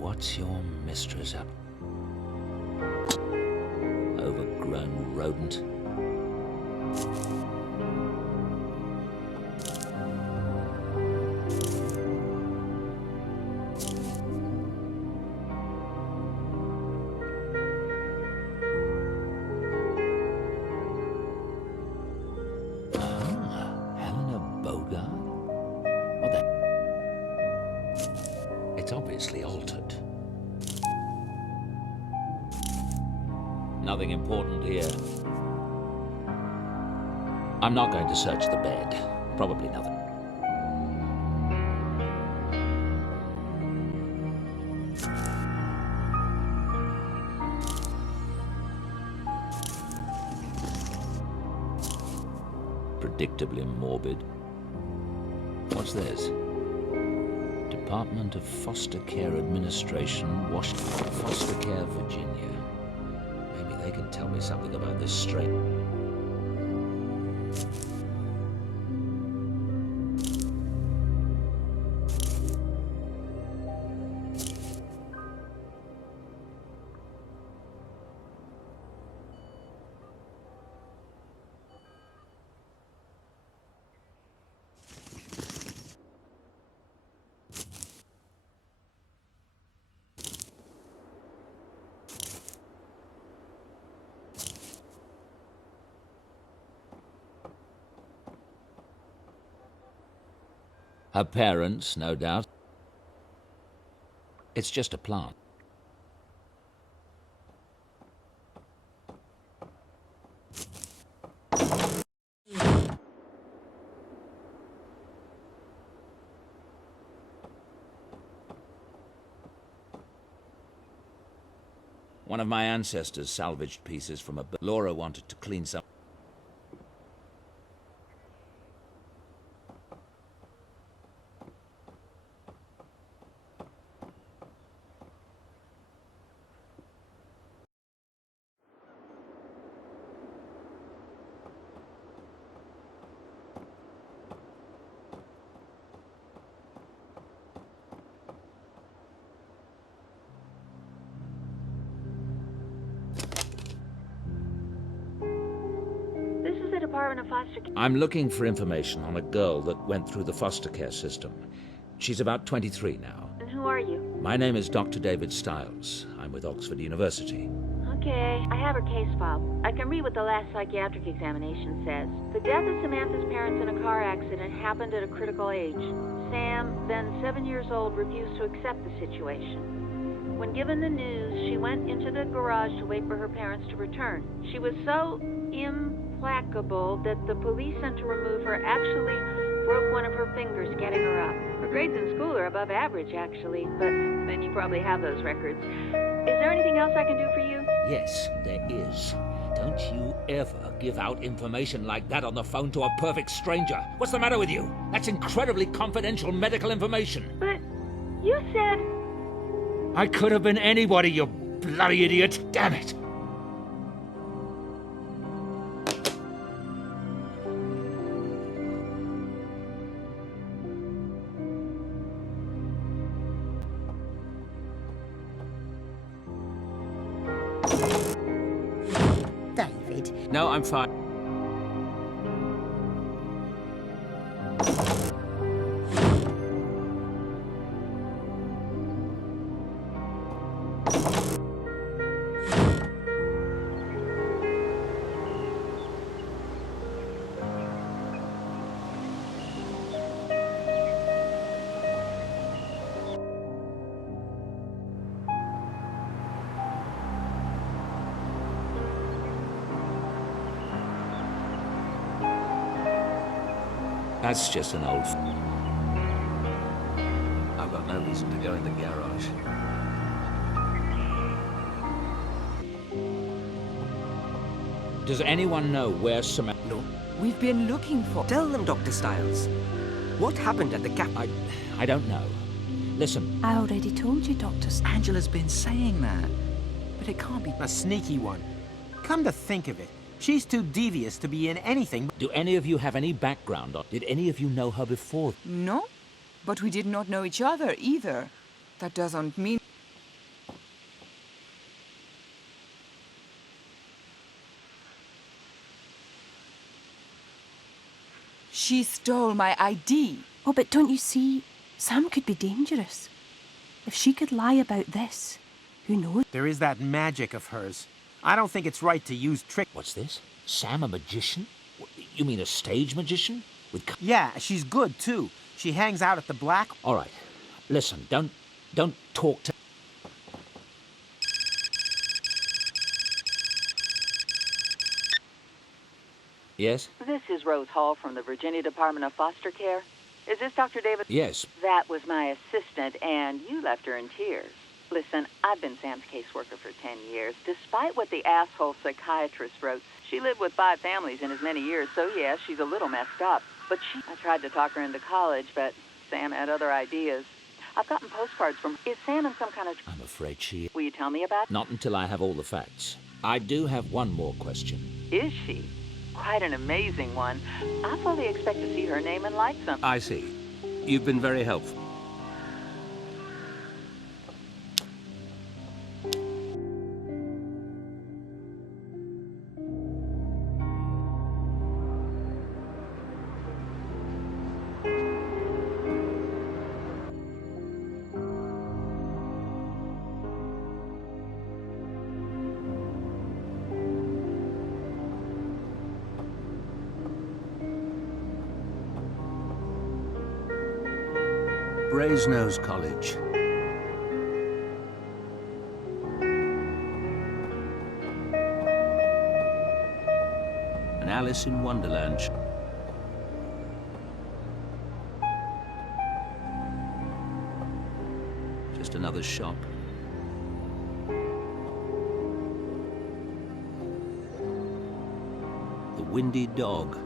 What's your mistress up? Overgrown rodent. It's obviously altered. Nothing important here. I'm not going to search the bed. Probably nothing. Predictably morbid. What's this? Department of Foster Care Administration, Washington, Foster Care, Virginia. Maybe they can tell me something about this strait. Her parents, no doubt. It's just a plant. One of my ancestors salvaged pieces from a... Laura wanted to clean some... Department of Foster Care. I'm looking for information on a girl that went through the foster care system. She's about 23 now. And who are you? My name is Dr. David Stiles. I'm with Oxford University. Okay, I have her case file. I can read what the last psychiatric examination says. The death of Samantha's parents in a car accident happened at a critical age. Sam, then 7 years old, refused to accept the situation. When given the news, she went into the garage to wait for her parents to return. She was so implacable that the police sent to remove her actually broke one of her fingers getting her up. Her grades in school are above average, actually, but then you probably have those records. Is there anything else I can do for you? Yes, there is. Don't you ever give out information like that on the phone to a perfect stranger. What's the matter with you? That's incredibly confidential medical information. But you said... I could have been anybody, you bloody idiot. Damn it. David. No, I'm fine. That's just an old... I've got no reason to go in the garage. Does anyone know where Samantha... No. We've been looking for... Tell them, Dr. Styles. What happened at the cap... I don't know. Listen. I already told you, Dr. Styles. Angela's been saying that. But it can't be... A sneaky one. Come to think of it, she's too devious to be in anything. Do any of you have any background on... Did any of you know her before? No, but we did not know each other either. That doesn't mean... She stole my ID. Oh, but don't you see? Sam could be dangerous. If she could lie about this, who knows? There is that magic of hers. I don't think it's right to use trick... What's this? Sam a magician? You mean a stage magician? Yeah, she's good, too. She hangs out at the Black... All right. Listen, don't talk to... Yes? This is Rose Hall from the Virginia Department of Foster Care. Is this Dr. Davis? Yes. That was my assistant, and you left her in tears. Listen, I've been Sam's caseworker for 10 years. Despite what the asshole psychiatrist wrote, she lived with 5 families in as many years, so yes, she's a little messed up. But I tried to talk her into college, but Sam had other ideas. I've gotten postcards from... Is Sam in some kind of... I'm afraid she... Will you tell me about it? Not until I have all the facts. I do have one more question. Is she? Quite an amazing one. I fully expect to see her name in lights some... I see. You've been very helpful. Brasenose College. An Alice in Wonderland. Just another shop. The Windy Dog.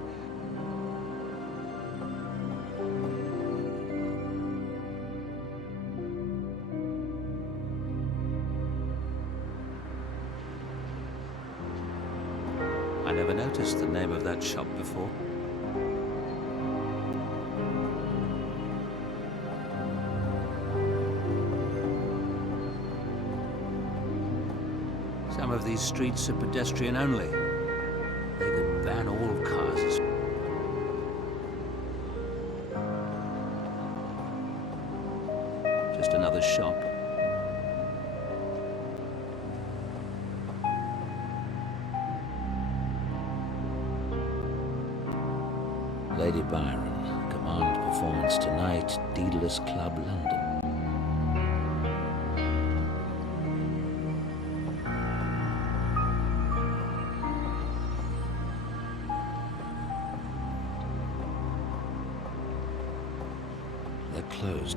I never noticed the name of that shop before. Some of these streets are pedestrian only. They could ban all cars. Just another shop. Lady Byron, command performance tonight, Deedless Club, London. They're closed.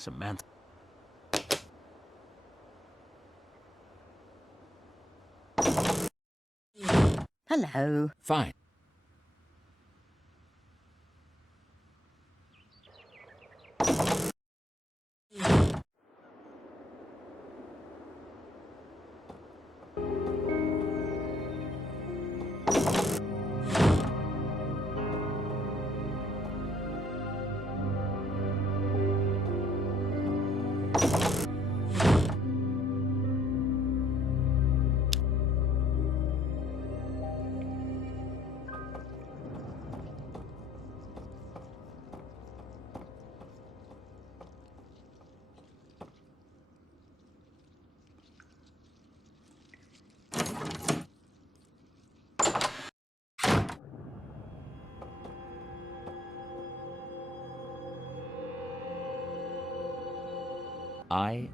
Samantha. Hello. Fine. I-M-P-O-S.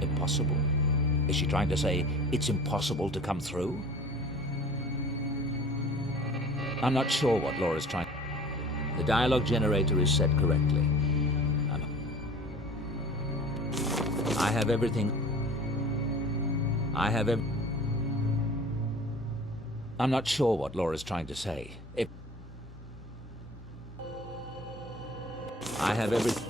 Impossible? Is she trying to say it's impossible to come through? I'm not sure what Laura's trying. The dialogue generator is set correctly. I have everything. I'm not sure what Laura's trying to say. I have everything.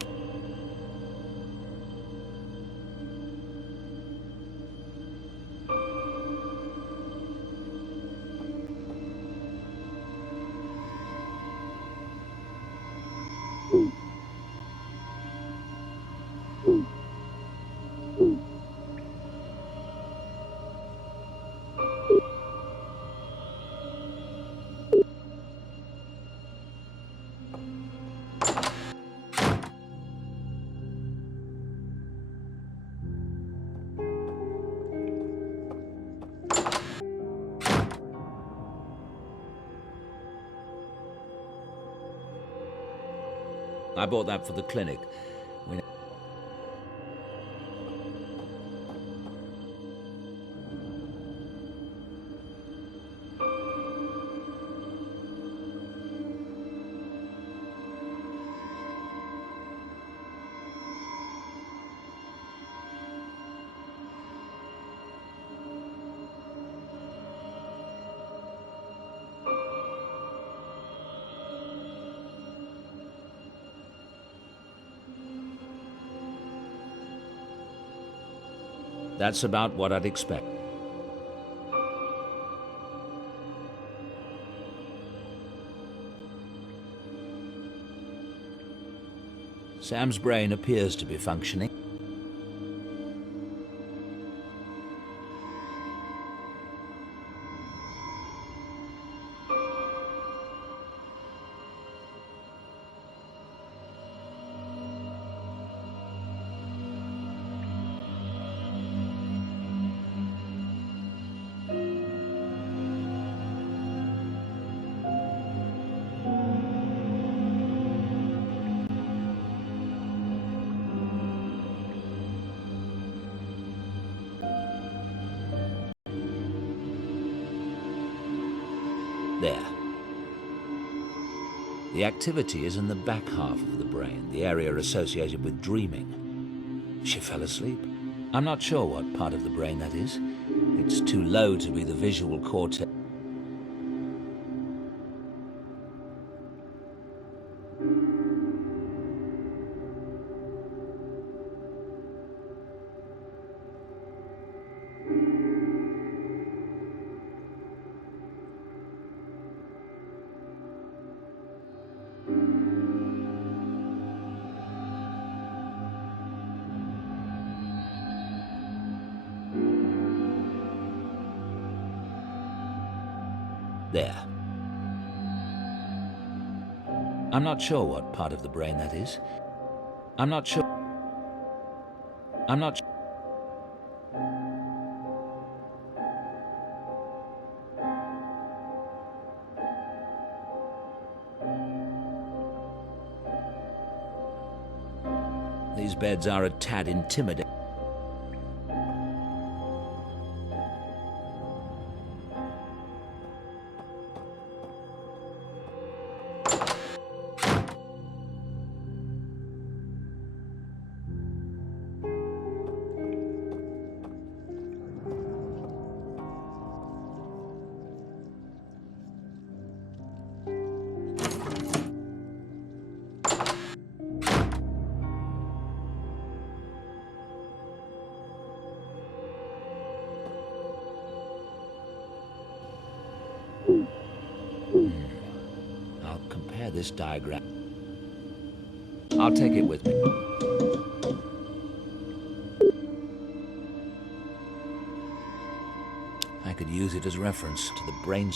I bought that for the clinic. That's about what I'd expect. Sam's brain appears to be functioning. There. The activity is in the back half of the brain, the area associated with dreaming. She fell asleep. I'm not sure what part of the brain that is. It's too low to be the visual cortex. There. I'm not sure what part of the brain that is. I'm not sure. These beds are a tad intimidating. I'll compare this diagram. I'll take it with me. I could use it as reference to the brain.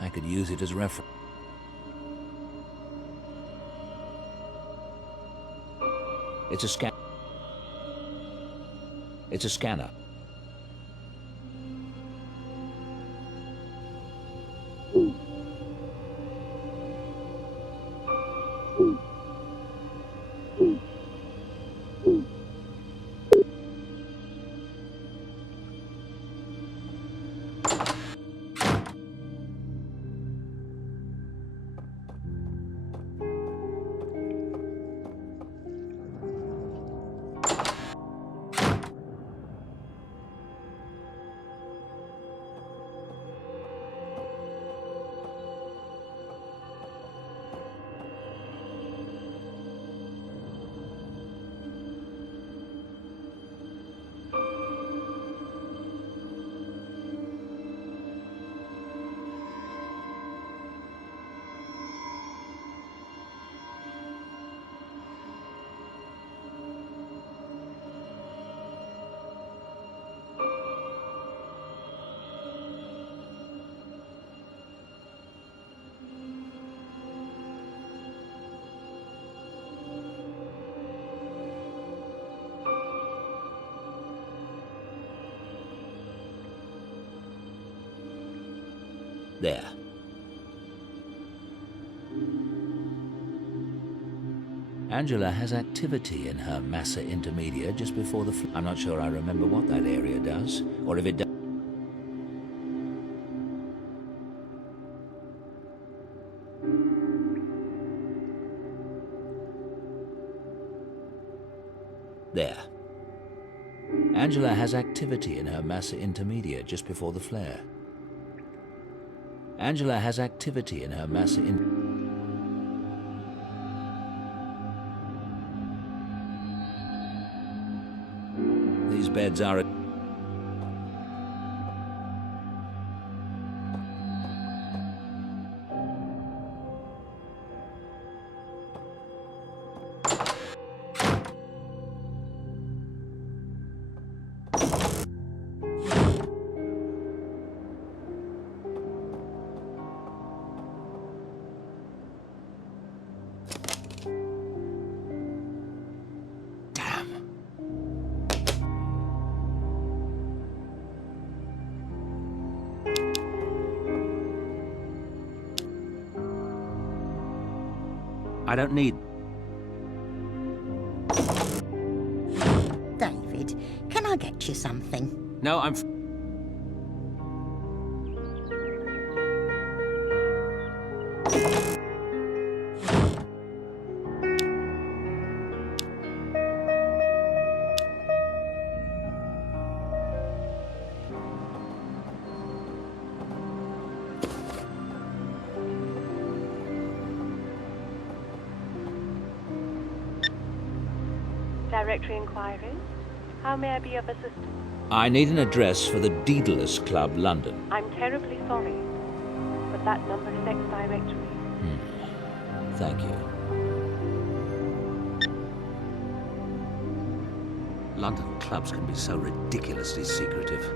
I could use it as reference. It's a scan. It's a scanner. There. Angela has activity in her massa intermedia just before the... I'm not sure I remember what that area does, or if it does... There. Angela has activity in her massa intermedia just before the flare. Angela has activity in her massa in... These beds are... I don't need... David, can I get you something? No, I'm... Directory inquiries. How may I be of assistance? I need an address for the Daedalus Club, London. I'm terribly sorry, but that number is ex-directory. Thank you. London clubs can be so ridiculously secretive.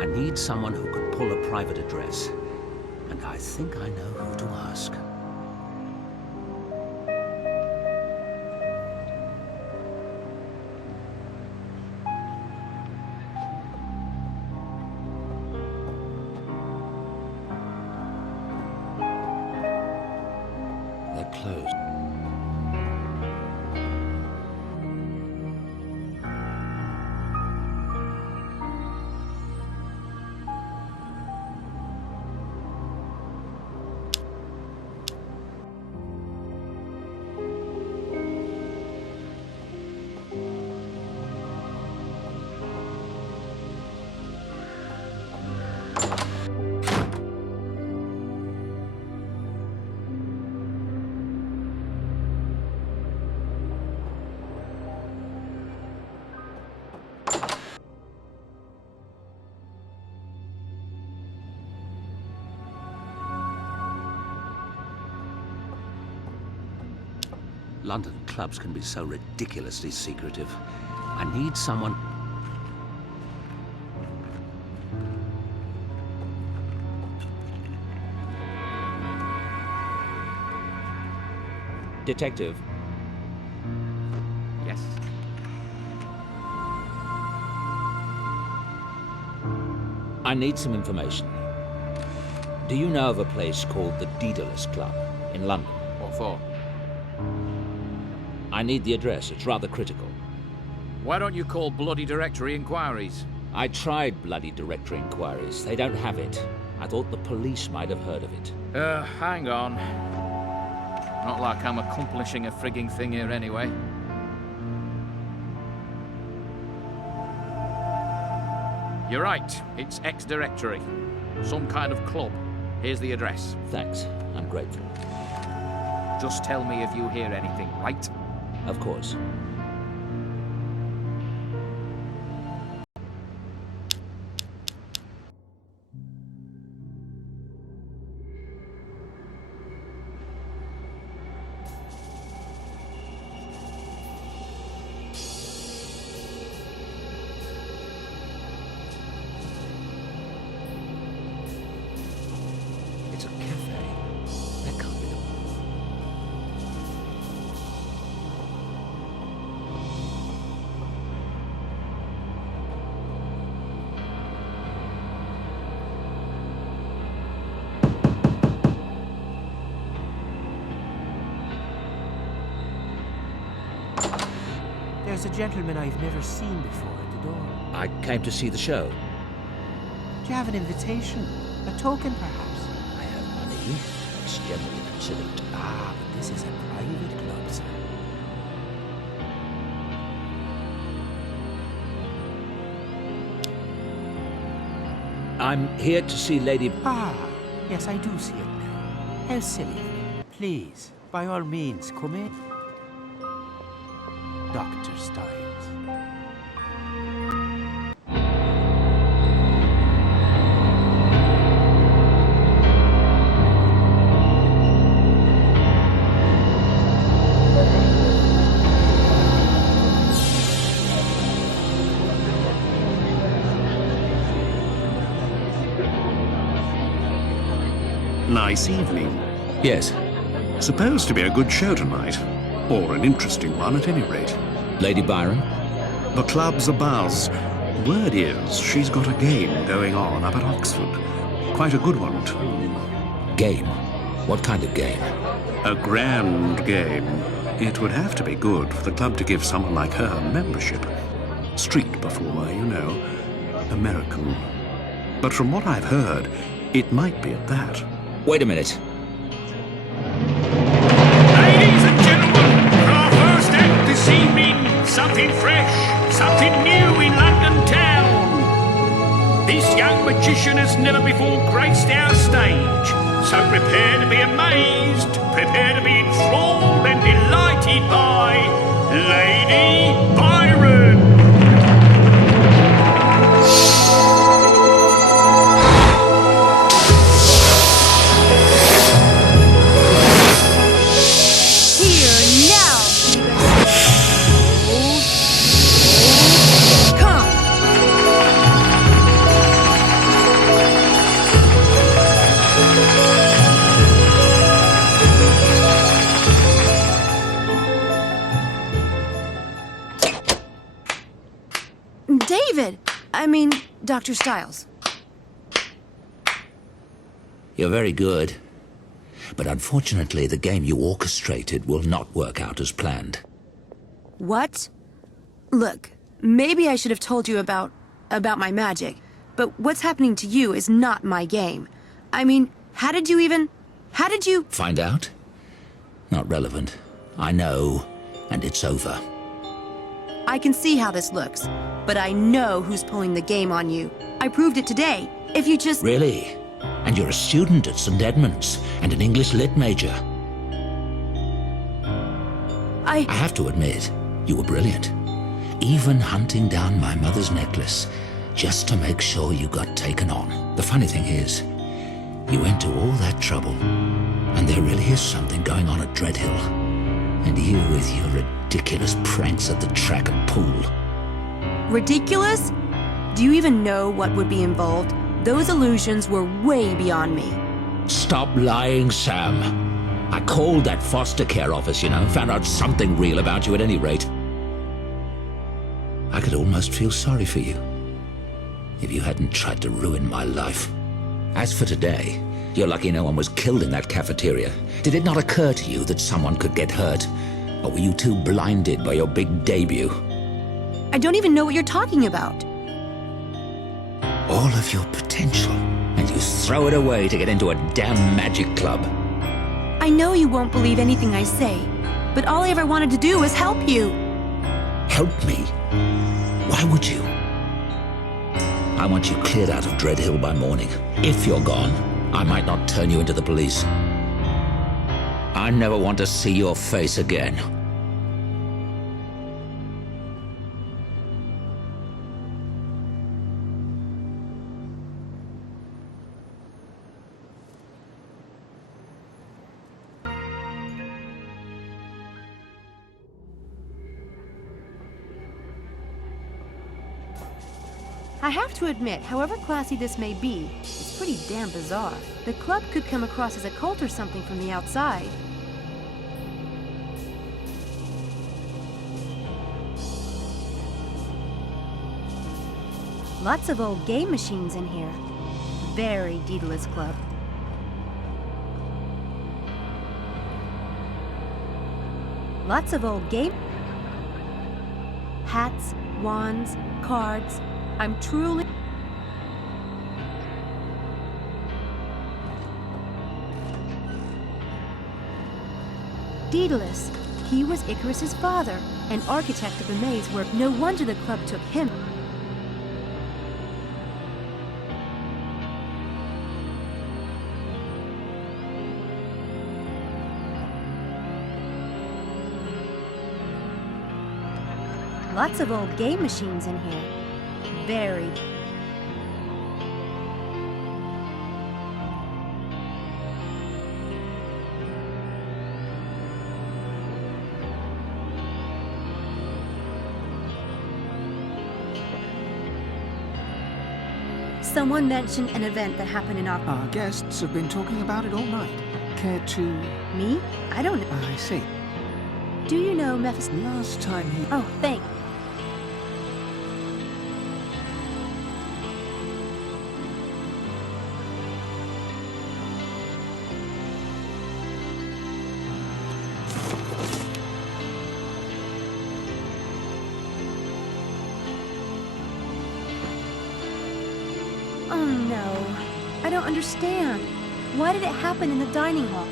I need someone who could pull a private address. And I think I know who to ask. They're closed. London clubs can be so ridiculously secretive. I need someone... Detective. Yes? I need some information. Do you know of a place called the Daedalus Club in London? What for? I need the address. It's rather critical. Why don't you call bloody directory inquiries? I tried bloody directory inquiries. They don't have it. I thought the police might have heard of it. Hang on. Not like I'm accomplishing a frigging thing here anyway. You're right. It's ex-directory. Some kind of club. Here's the address. Thanks. I'm grateful. Just tell me if you hear anything, right? Of course. It's a cafe. That can't be the one. There's a gentleman I've never seen before at the door. I came to see the show. Do you have an invitation? A token, perhaps? I have money. It's generally considered. Ah, but this is a private club, sir. I'm here to see Lady... Ah, yes, I do see it now. How silly of me. Please, by all means, come in. Dr. Styles. Nice evening. Yes. Supposed to be a good show tonight. Or an interesting one at any rate. Lady Byron? The club's abuzz. Word is she's got a game going on up at Oxford. Quite a good one, too. Game? What kind of game? A grand game. It would have to be good for the club to give someone like her membership. Street performer, you know. American. But from what I've heard, it might be at that. Wait a minute. Ladies and gentlemen, for our first act this evening, something fresh, something new in London town. This young magician has never before graced our stage, so prepare to be amazed, prepare to be enthralled and delighted by Lady Byron. Dr. Styles. You're very good. But unfortunately, the game you orchestrated will not work out as planned. What? Look, maybe I should have told you about my magic, but what's happening to you is not my game. I mean, how did you... Find out? Not relevant. I know, and it's over. I can see how this looks, but I know who's pulling the game on you. I proved it today. If you just... Really? And you're a student at St. Edmund's, and an English Lit major. I have to admit, you were brilliant. Even hunting down my mother's necklace, just to make sure you got taken on. The funny thing is, you went to all that trouble, and there really is something going on at Dreadhill. And you with your ridiculous pranks at the track and pool. Ridiculous? Do you even know what would be involved? Those illusions were way beyond me. Stop lying, Sam. I called that foster care office, you know, found out something real about you at any rate. I could almost feel sorry for you, if you hadn't tried to ruin my life. As for today, you're lucky no one was killed in that cafeteria. Did it not occur to you that someone could get hurt? Or were you too blinded by your big debut? I don't even know what you're talking about. All of your potential, and you throw it away to get into a damn magic club. I know you won't believe anything I say, but all I ever wanted to do was help you. Help me? Why would you? I want you cleared out of Dreadhill by morning. If you're gone, I might not turn you into the police. I never want to see your face again. I have to admit, however classy this may be, it's pretty damn bizarre. The club could come across as a cult or something from the outside. Lots of old game machines in here. Very Daedalus Club. Lots of old game... Hats, wands, cards. I'm truly... Daedalus. He was Icarus's father, an architect of the maze where no wonder the club took him. Lots of old game machines in here. Very. Someone mentioned an event that happened in Our guests have been talking about it all night. Care to... Me? I don't know. I see. Do you know Mephist... Last time he... Oh, thanks. Oh no, I don't understand. Why did it happen in the dining hall?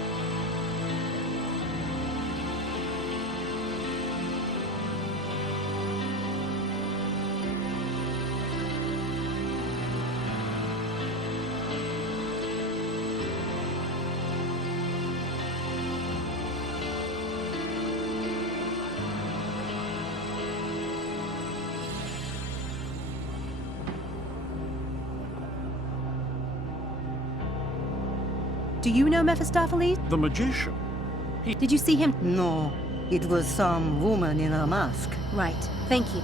Do you know Mephistopheles? The magician. Did you see him? No, it was some woman in a mask. Right, thank you.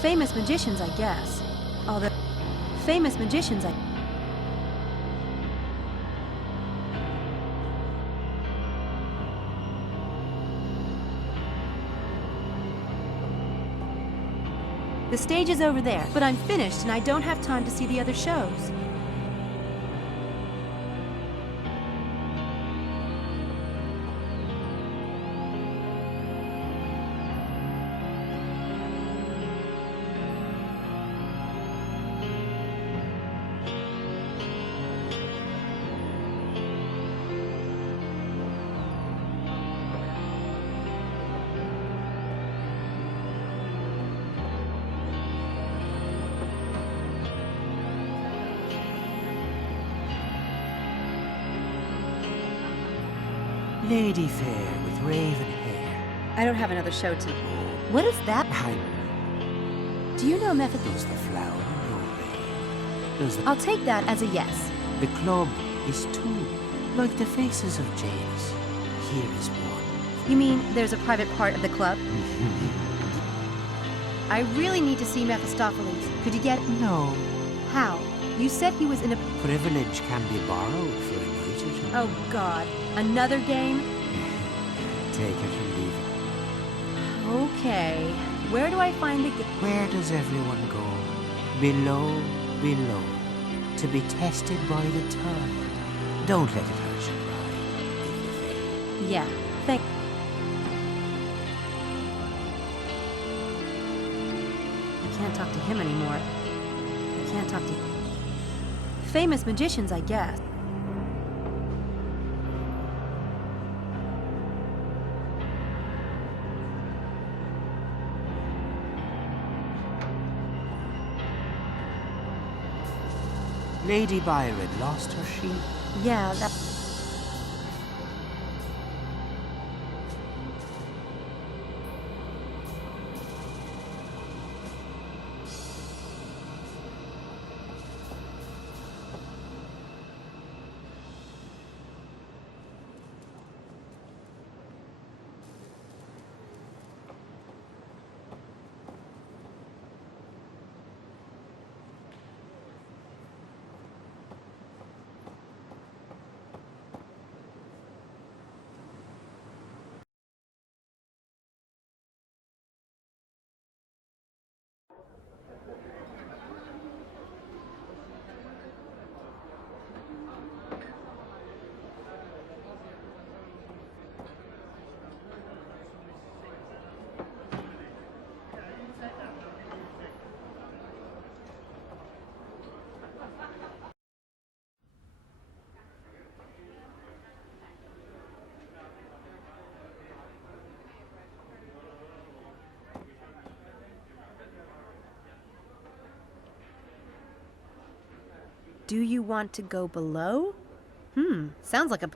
Famous magicians, I guess. Although, famous magicians, The stage is over there, but I'm finished and I don't have time to see the other shows. Lady fair with raven hair. I don't have another show to... What is that? Do you know Does the flower know rain? Does the... I'll take that as a yes. The club is two, like the faces of Janus. Here is one. You mean there's a private part of the club? I really need to see Mephistopheles. Could you get... No. How? You said he was in a... Privilege can be borrowed for a night or two. Oh, God. Another game? Take it or leave it. Okay. Where do I find the... Where does everyone go? Below, below. To be tested by the tide. Don't let it hurt your pride. Yeah, thank... I can't talk to him anymore. I can't talk to... Famous magicians, I guess. Lady Byron lost her sheep. Yeah, that... Do you want to go below? Sounds like a...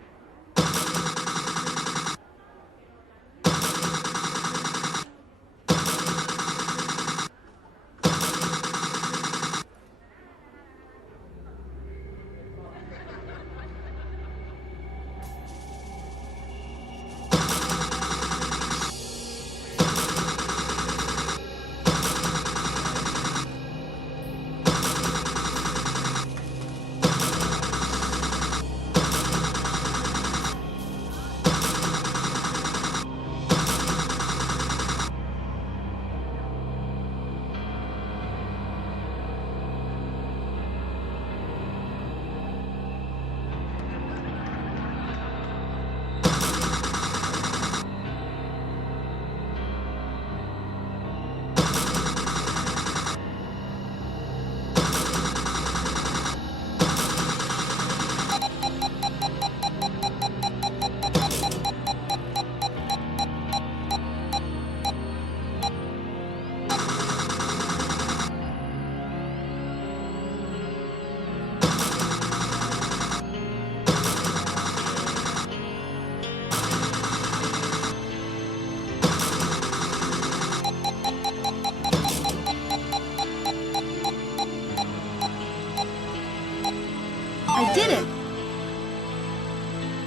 I did it!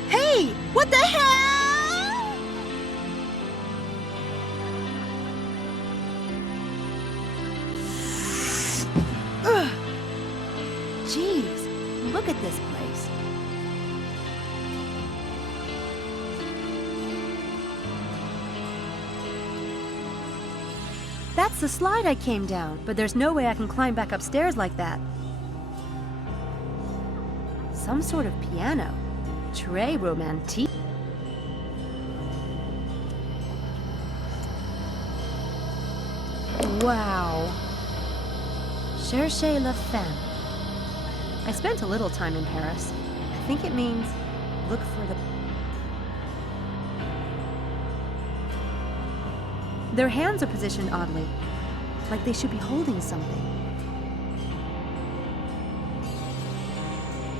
Hey! What the hell? Ugh. Jeez, look at this place. That's the slide I came down, but there's no way I can climb back upstairs like that. Some sort of piano. Très romantique. Wow. Cherchez la femme. I spent a little time in Paris. I think it means look for the... Their hands are positioned oddly, like they should be holding something.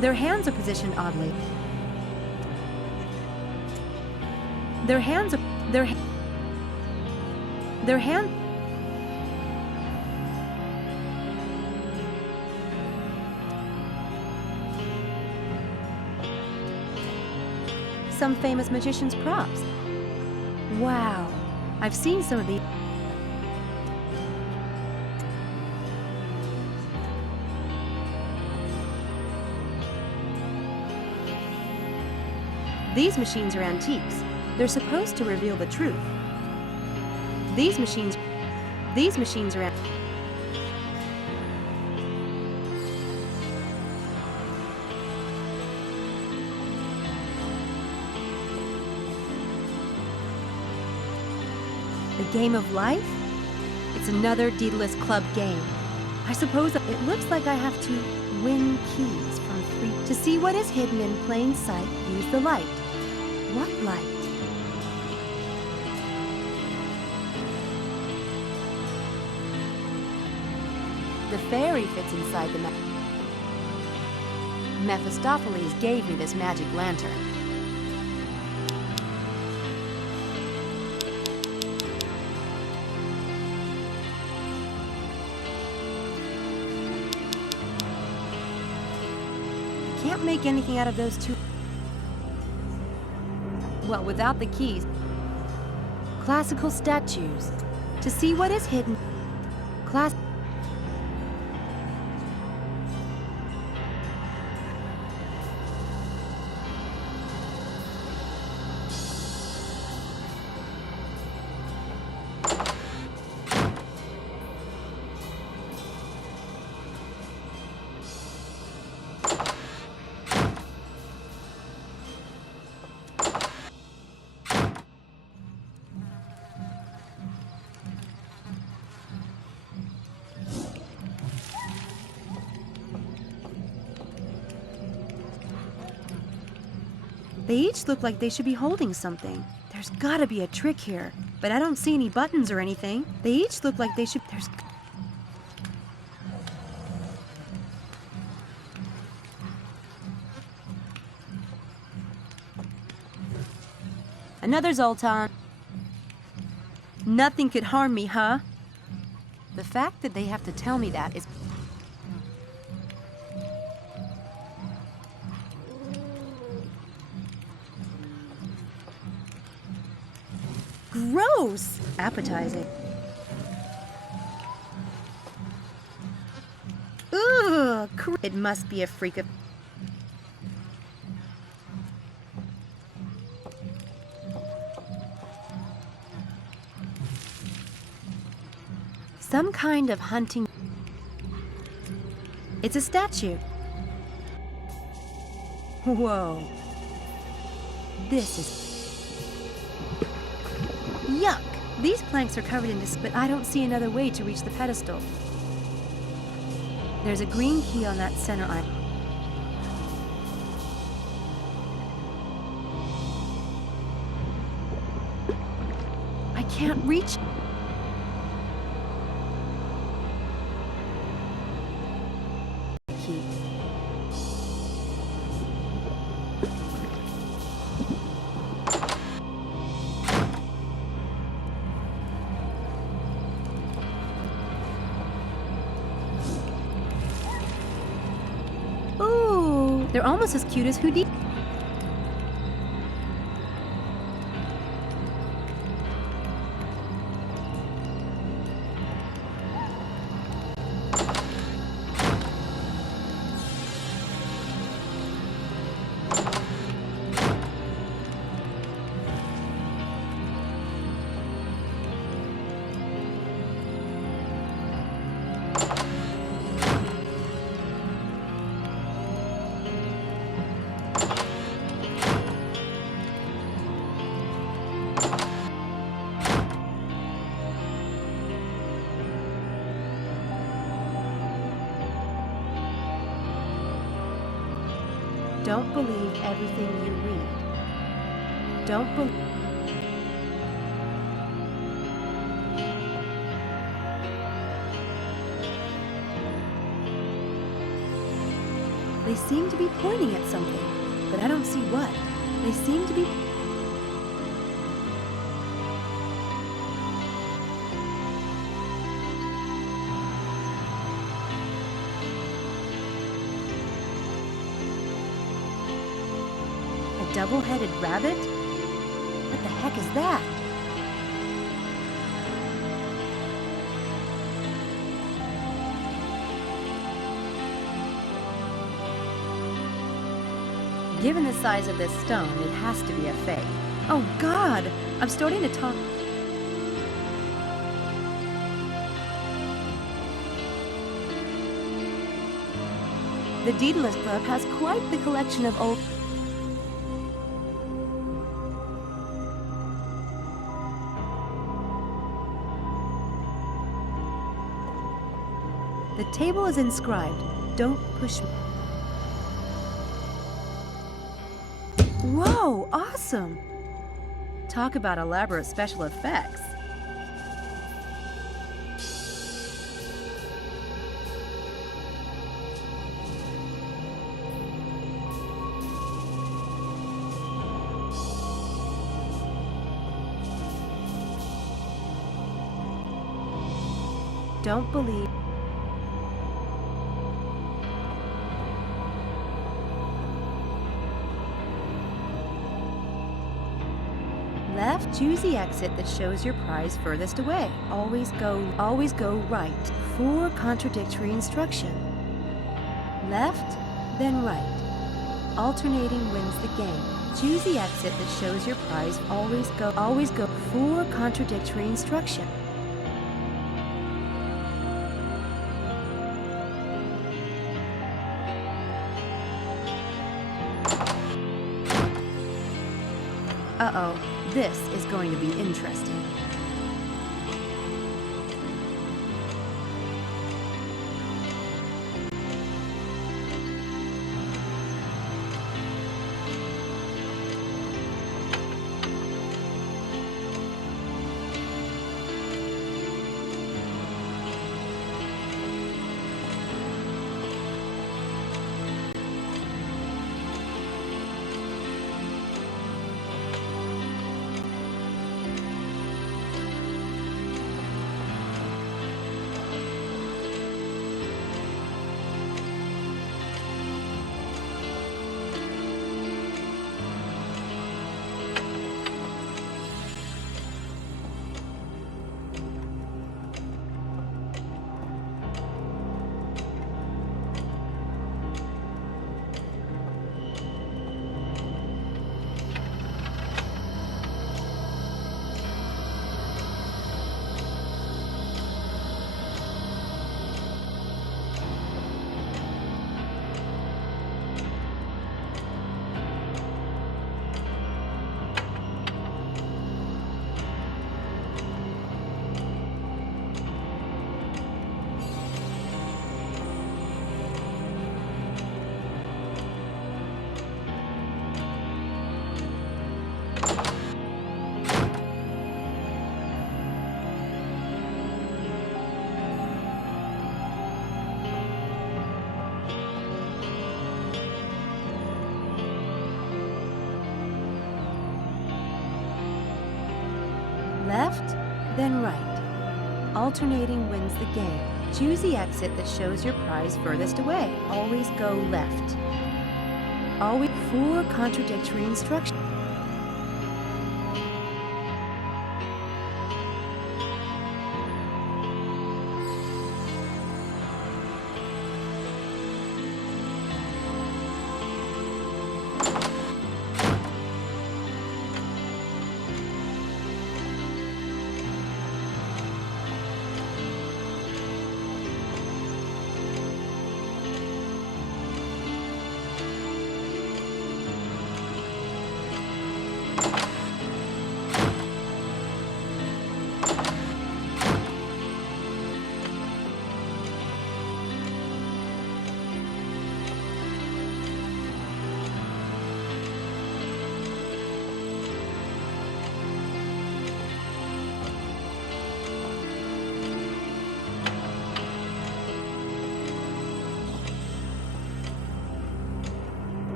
Their hands are positioned oddly. Their hands are... Their hand... Some famous magician's props. Wow. I've seen some of these. These machines are antiques. They're supposed to reveal the truth. These machines are The game of life? It's another Daedalus Club game. I suppose it looks like I have to win keys from 3. To see what is hidden in plain sight, use the light. What light? The fairy fits inside the Mephistopheles gave me this magic lantern. Can't make anything out of those two. Well, without the keys. Classical statues. To see what is hidden. They each look like they should be holding something. There's gotta be a trick here, but I don't see any buttons or anything. They each look like they should... Another Zoltan. Nothing could harm me, huh? The fact that they have to tell me that is... gross! Appetizing. Ugh! It must be a freak of... some kind of hunting... It's a statue. Whoa. This is... yuck! These planks are covered in but I don't see another way to reach the pedestal. There's a green key on that center eye. I can't reach... key. Ooh, they're almost as cute as Houdini. Don't believe everything you read. Don't believe... They seem to be pointing at something, but I don't see what. They seem to be... a double-headed rabbit? What the heck is that? Given the size of this stone, it has to be a fake. Oh God! I'm starting to talk... The Daedalus Club has quite the collection of old... The table is inscribed, "Don't push me." Whoa, awesome! Talk about elaborate special effects. Don't believe... Left, choose the exit that shows your prize furthest away. Always go right. For contradictory instruction. Left, then right. Alternating wins the game. Choose the exit that shows your prize. Always go for contradictory instruction. Uh-oh, this is going to be interesting. Left, then right. Alternating wins the game. Choose the exit that shows your prize furthest away. Always go left. Always 4 contradictory instructions.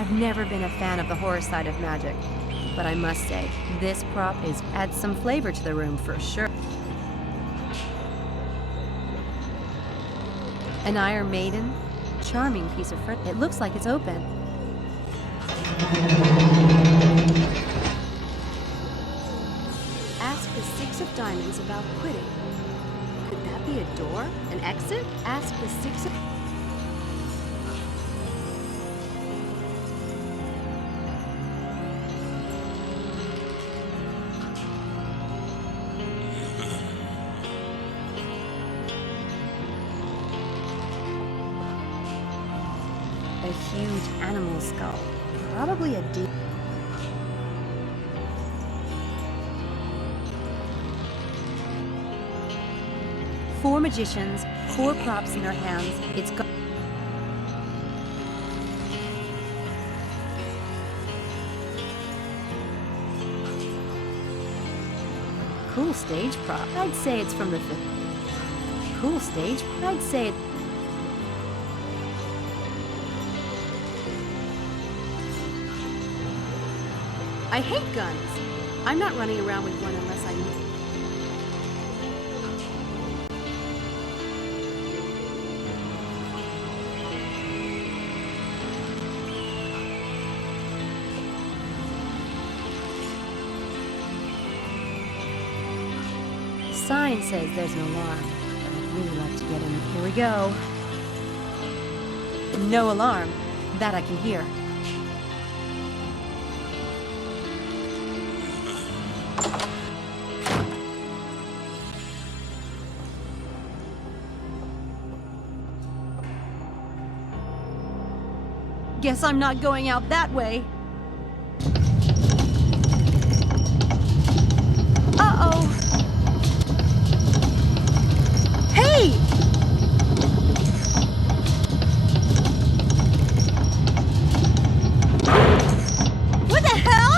I've never been a fan of the horror side of magic, but I must say, this prop adds some flavor to the room for sure. An Iron Maiden? Charming piece of furniture. It looks like it's open. Ask the 6 of diamonds about quitting. Could that be a door? An exit? Ask the 6 of... A huge animal skull. Probably a deep... Four magicians, 4 props in their hands. It's got... Cool stage prop. I'd say it's from the... Cool stage. I'd say it... I hate guns. I'm not running around with one unless I need. The sign says there's an alarm, but I'd really like to get in. Here we go. No alarm. That I can hear. Guess I'm not going out that way. Uh-oh. Hey! What the hell?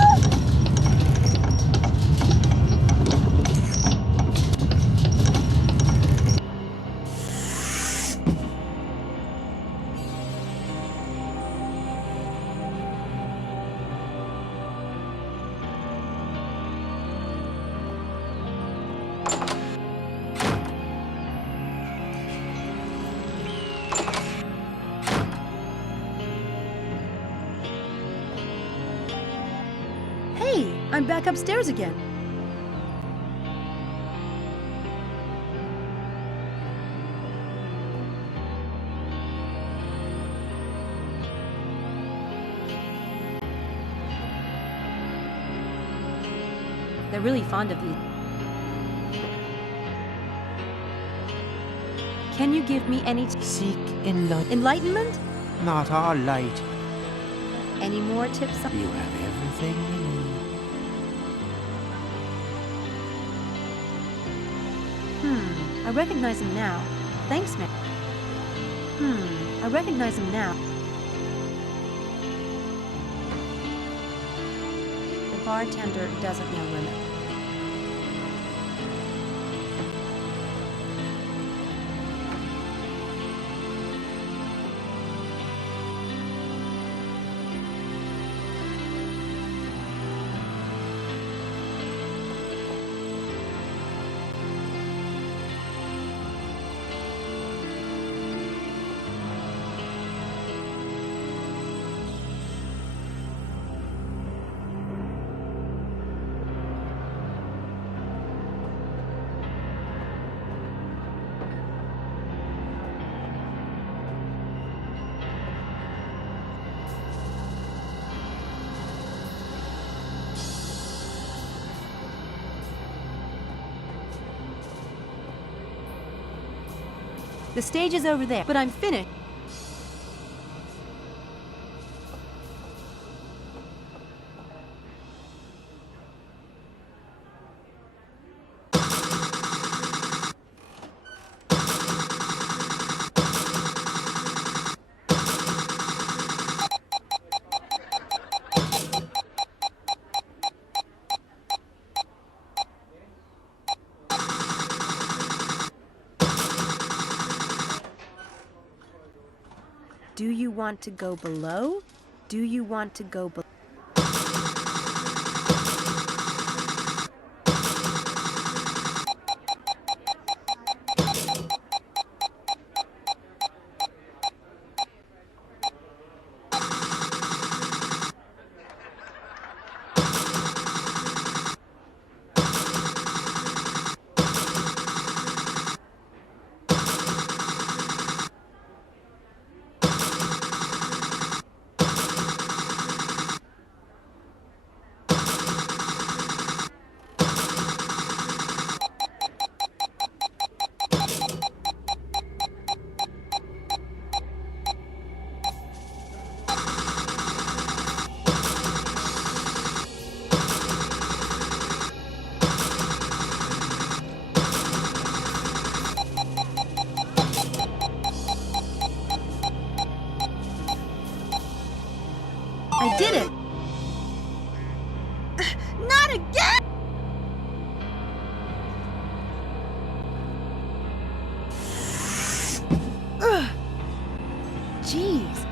Hey, I'm back upstairs again. They're really fond of these. Can you give me any... Seek enlightenment. Enlightenment? Not our light. Any more tips? You have everything you need. I recognize him now. Thanks, man. I recognize him now. The bartender doesn't know women. The stage is over there, but I'm finished. Do you want to go below? Do you want to go below? I did it! Not again! Ugh. Jeez.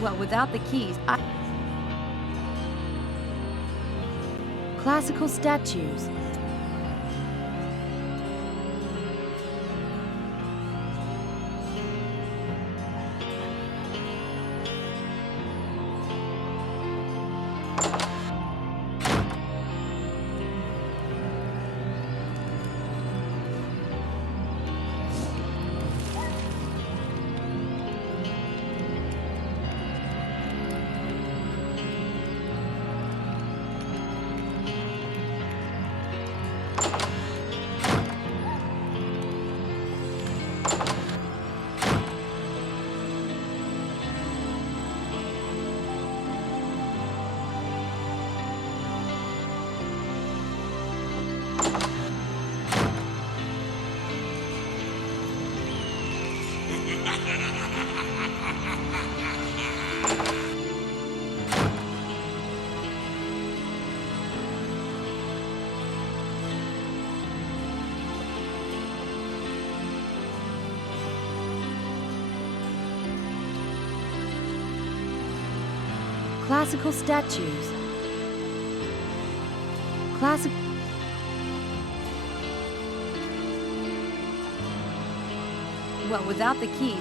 Well, without the keys, Classical statues. Classical statues. Classic. Well, without the key.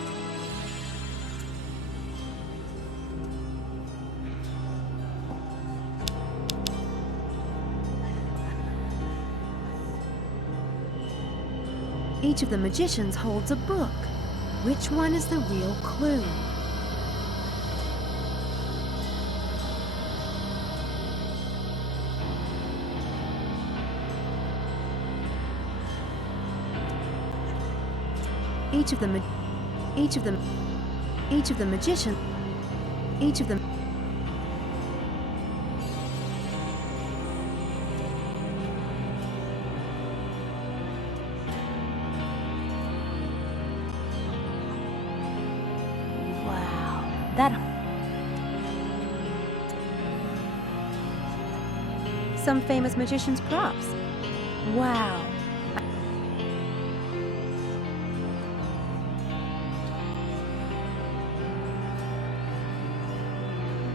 Each of the magicians holds a book. Which one is the real clue? Each of the magician. Each of them. Wow, that. Some famous magicians' props. Wow.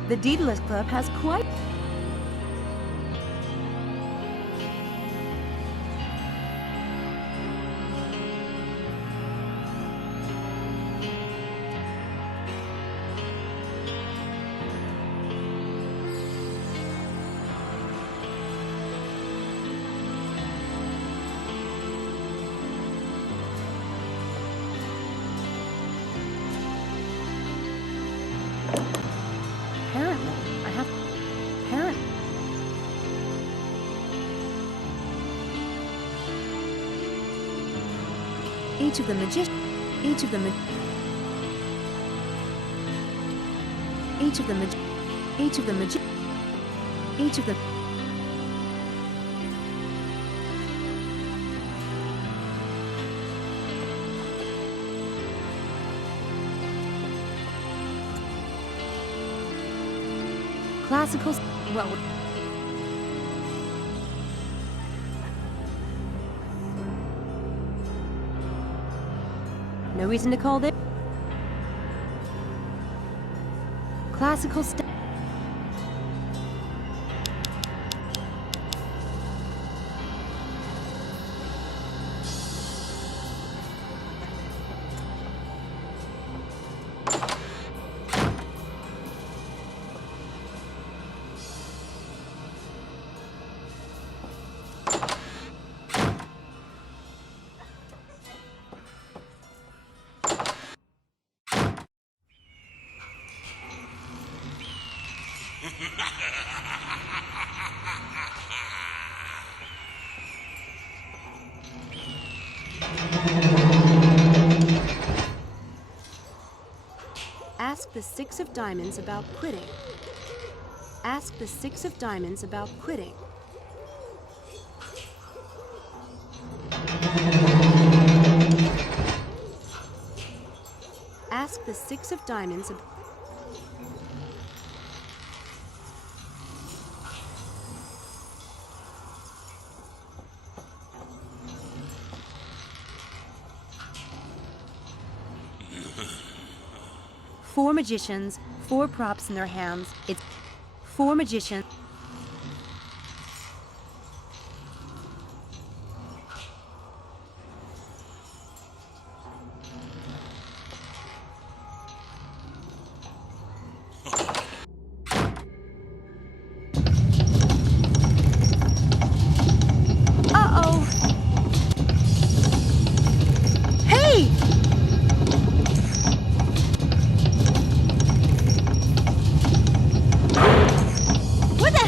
The Daedalus Club has quite... Each of the magicians. Each of the classical. Well. No reason to call this classical stuff. Ask the Six of Diamonds about quitting. Ask the Six of Diamonds about quitting. Ask the Six of Diamonds about... Four magicians, four props in their hands. It's four magicians. What the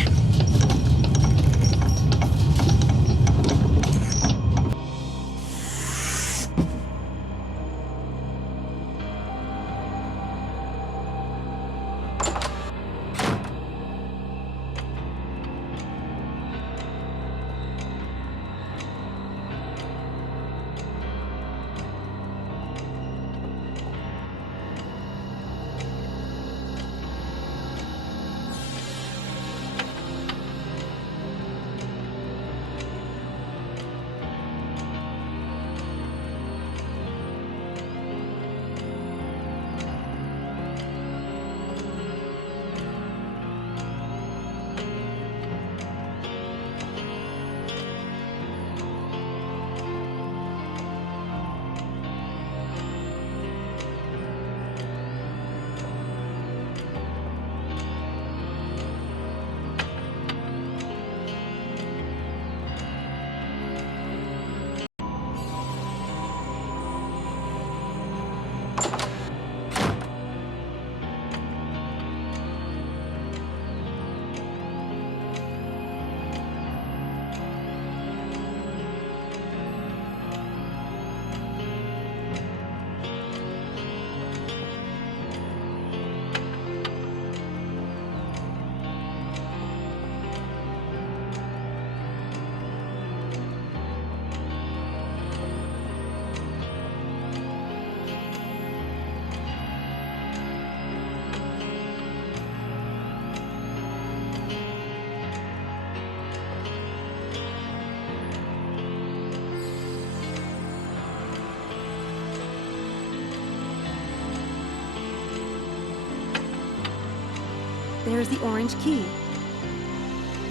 There's the orange key.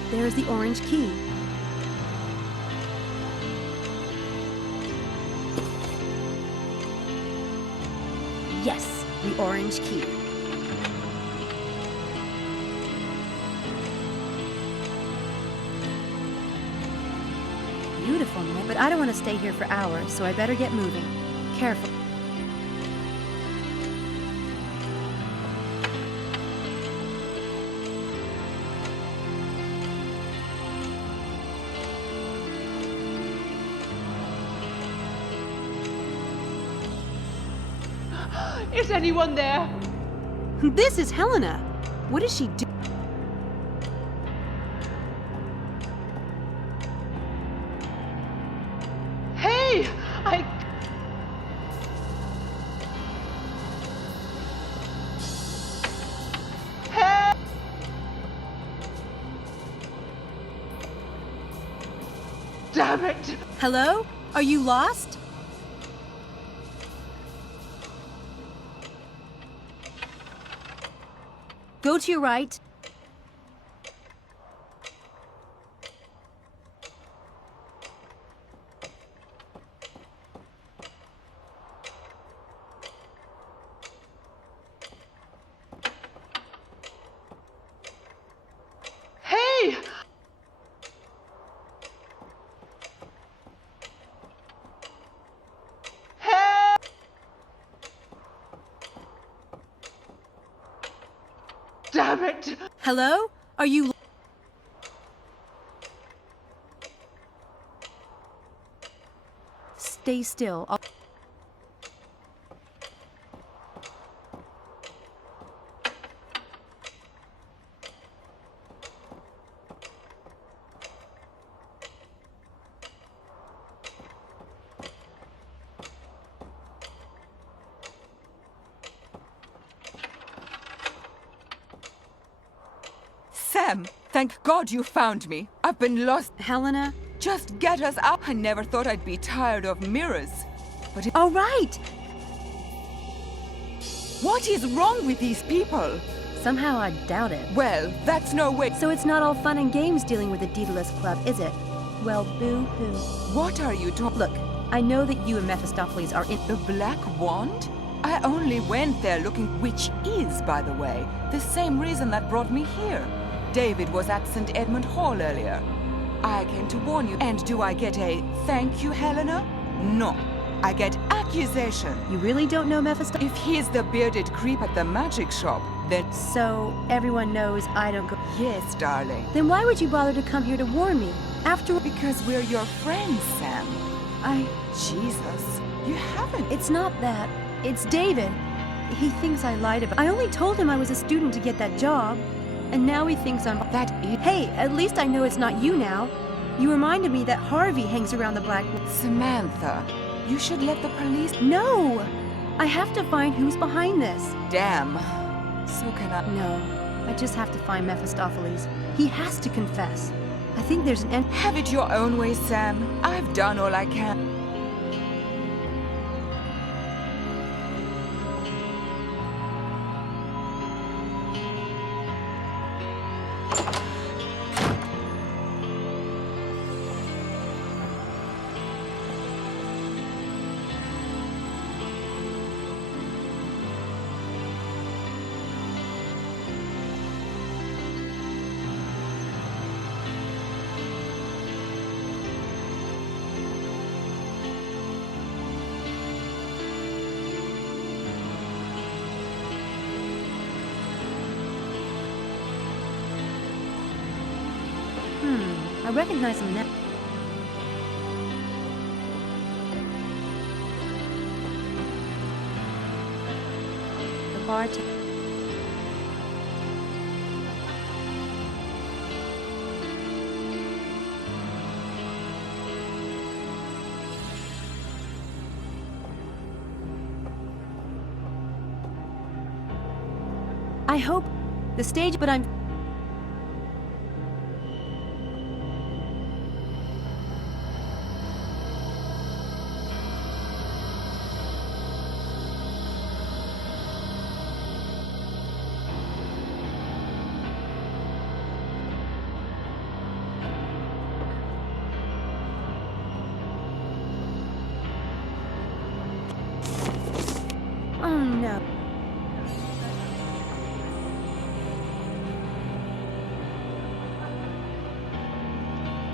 There's the orange key. Yes, the orange key. Beautiful, man. But I don't want to stay here for hours, so I better get moving. Careful. Is anyone there? This is Helena. What is she doing? Hey! Hey! Damn it! Hello? Are you lost? Go to your right. Hey! Damn it! Hello? Are you... Stay still. Sam, thank God you found me. I've been lost. Helena? Just get us out. I never thought I'd be tired of mirrors. But all right. What is wrong with these people? Somehow I doubt it. Well, that's no way. So it's not all fun and games dealing with the Daedalus Club, is it? Well, boo-hoo. What are you talking? Look, I know that you and Mephistopheles are in... The Black Wand? I only went there looking, which is, by the way, the same reason that brought me here. David was at St. Edmund Hall earlier. I came to warn you. And do I get a thank you, Helena? No. I get accusation. You really don't know Mephistopheles? If he's the bearded creep at the magic shop, then... So everyone knows I don't go... Yes, darling. Then why would you bother to come here to warn me? After... Because we're your friends, Sam. Jesus. You haven't... It's not that. It's David. He thinks I lied about... I only told him I was a student to get that job. And now he thinks I'm... Hey, at least I know it's not you now. You reminded me that Harvey hangs around the Black... Samantha, you should let the police... No! I have to find who's behind this. Damn. So can I... No, I just have to find Mephistopheles. He has to confess. I think there's an... Have it your own way, Sam. I've done all I can. I recognize him now. The bartender. I hope the stage, but I'm...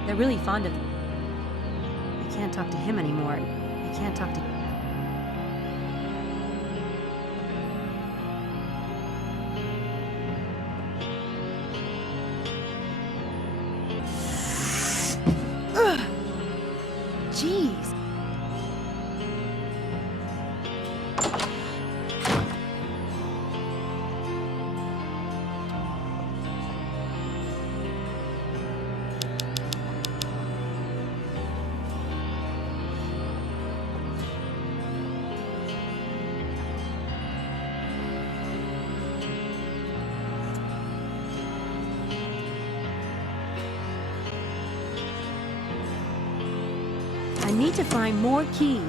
They're really fond of... I can't talk to him anymore. I can't talk to... Ugh. Jeez. I need to find more keys.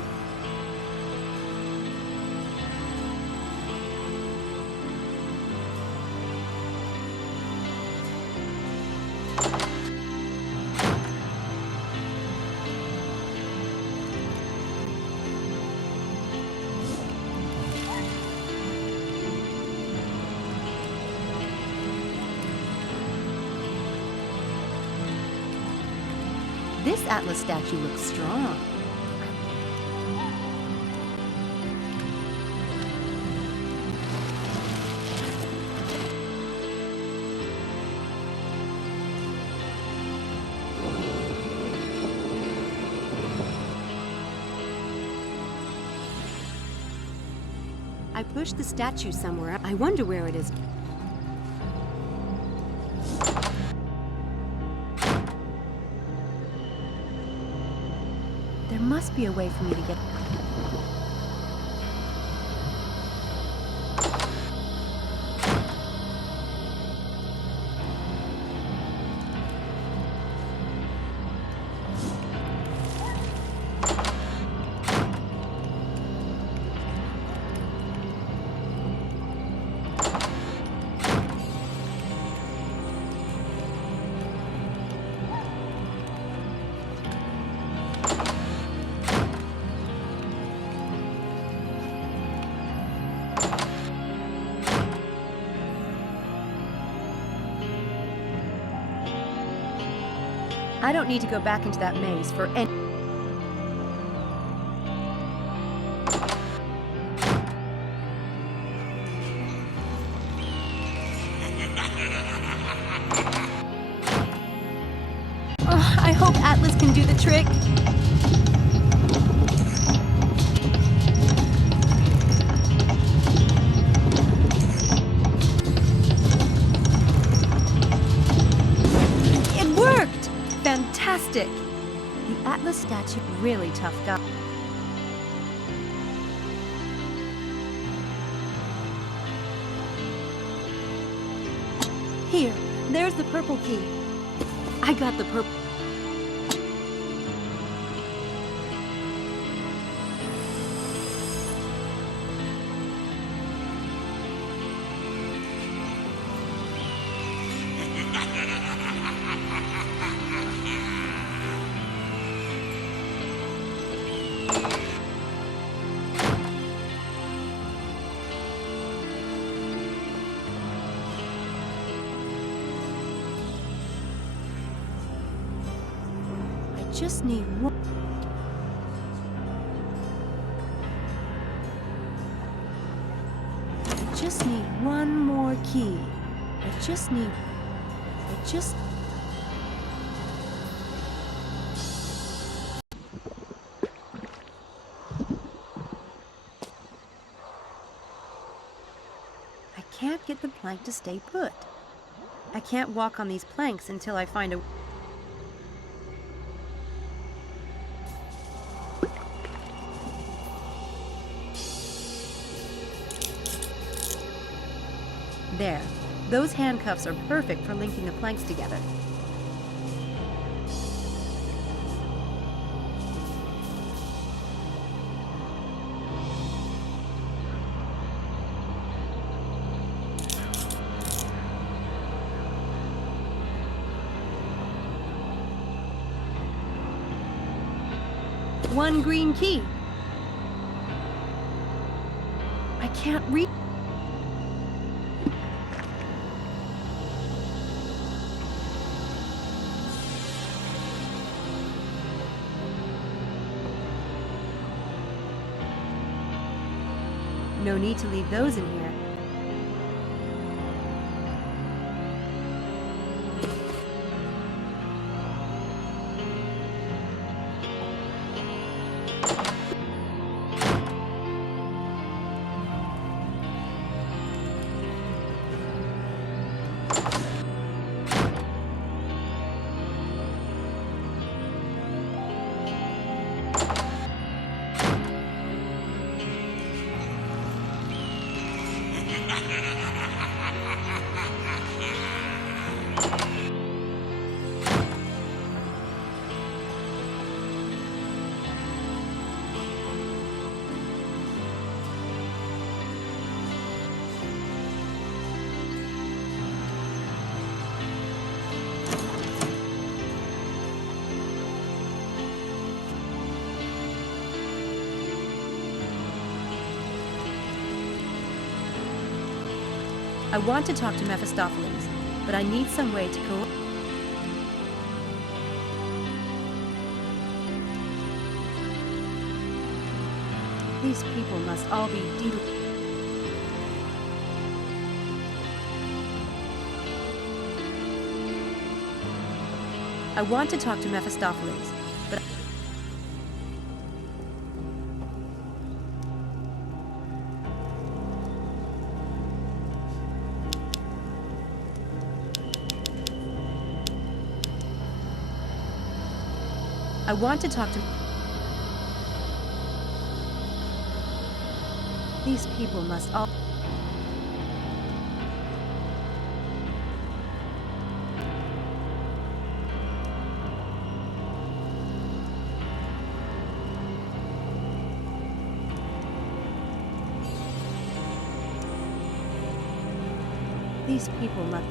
This Atlas statue looks strong. I pushed the statue somewhere. I wonder where it is. There must be a way for me to get... I don't need to go back into that maze for any... Oh, I hope Atlas can do the trick. Fantastic! The Atlas statue, really tough guy. Here, there's the purple key. I got the purple. Just need one. I just need one more key. I just... I can't get the plank to stay put. I can't walk on these planks until I find a... There. Those handcuffs are perfect for linking the planks together. One green key. I can't read. No need to leave those in here. I want to talk to Mephistopheles, but I need some way to go. These people must all be I want to talk to Mephistopheles, but I want to talk to... These people must all... These people must...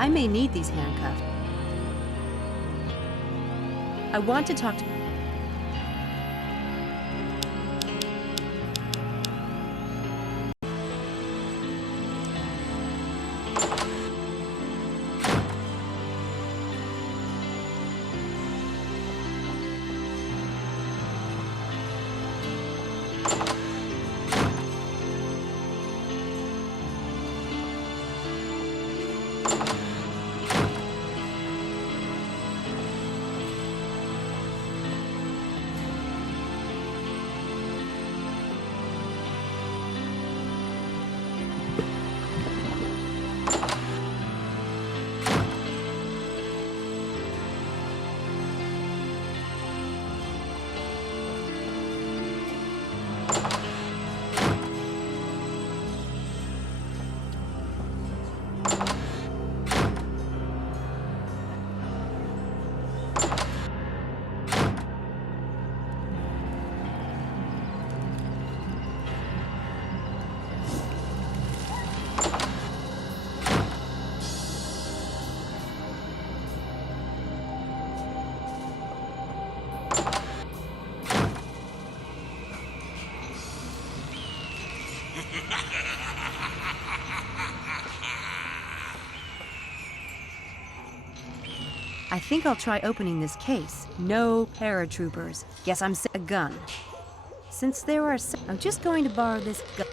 I may need these handcuffs. I want to talk to... I think I'll try opening this case. No paratroopers. Guess I'm a gun. Since there are I'm just going to borrow this gun.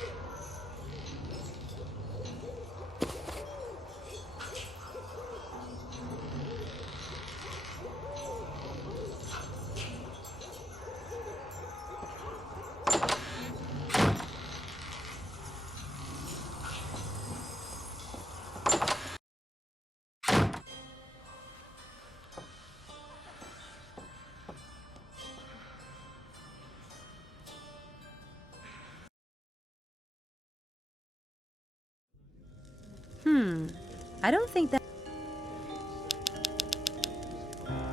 I don't think that...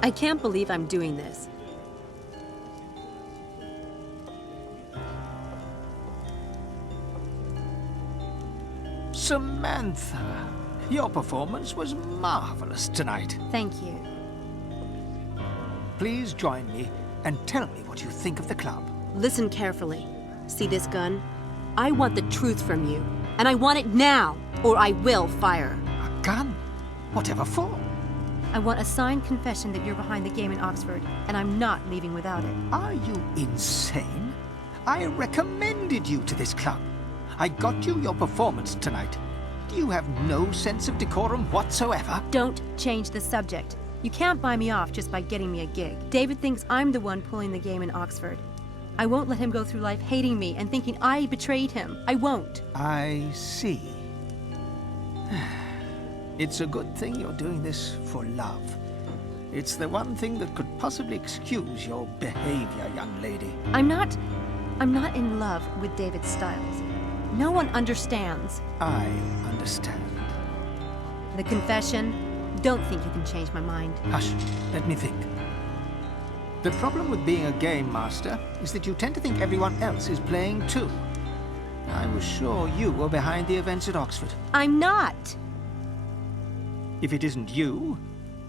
I can't believe I'm doing this. Samantha, your performance was marvelous tonight. Thank you. Please join me and tell me what you think of the club. Listen carefully. See this gun? I want the truth from you. And I want it now, or I will fire. A gun? Whatever for? I want a signed confession that you're behind the game in Oxford, and I'm not leaving without it. Are you insane? I recommended you to this club. I got you your performance tonight. Do you have no sense of decorum whatsoever? Don't change the subject. You can't buy me off just by getting me a gig. David thinks I'm the one pulling the game in Oxford. I won't let him go through life hating me and thinking I betrayed him. I won't. I see. It's a good thing you're doing this for love. It's the one thing that could possibly excuse your behavior, young lady. I'm not in love with David Stiles. No one understands. I understand. The confession, don't think you can change my mind. Hush, let me think. The problem with being a game master is that you tend to think everyone else is playing too. I was sure you were behind the events at Oxford. I'm not. If it isn't you,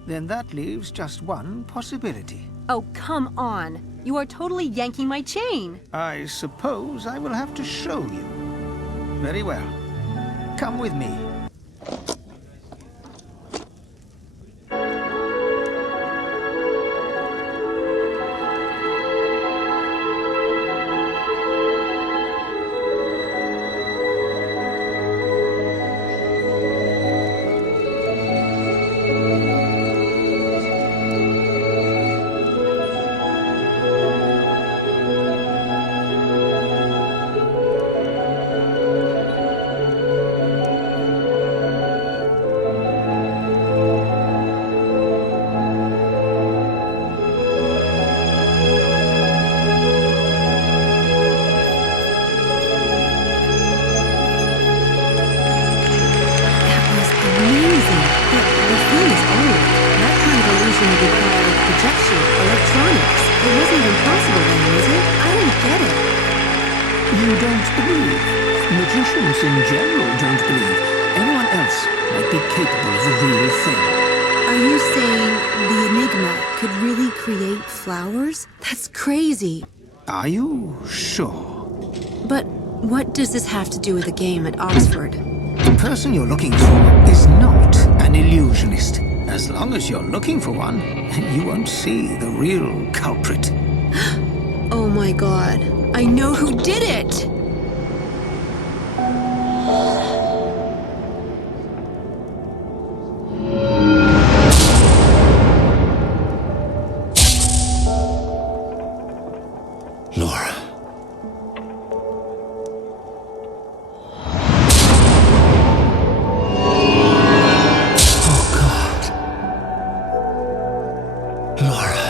then that leaves just one possibility. Oh, come on. You are totally yanking my chain. I suppose I will have to show you. Very well. Come with me. You don't believe. Magicians in general don't believe. Anyone else might be capable of the real thing. Are you saying the Enigma could really create flowers? That's crazy. Are you sure? But what does this have to do with the game at Oxford? The person you're looking for is not an illusionist. As long as you're looking for one, you won't see the real culprit. Oh my god. I know who did it! Laura. Oh, God. Laura.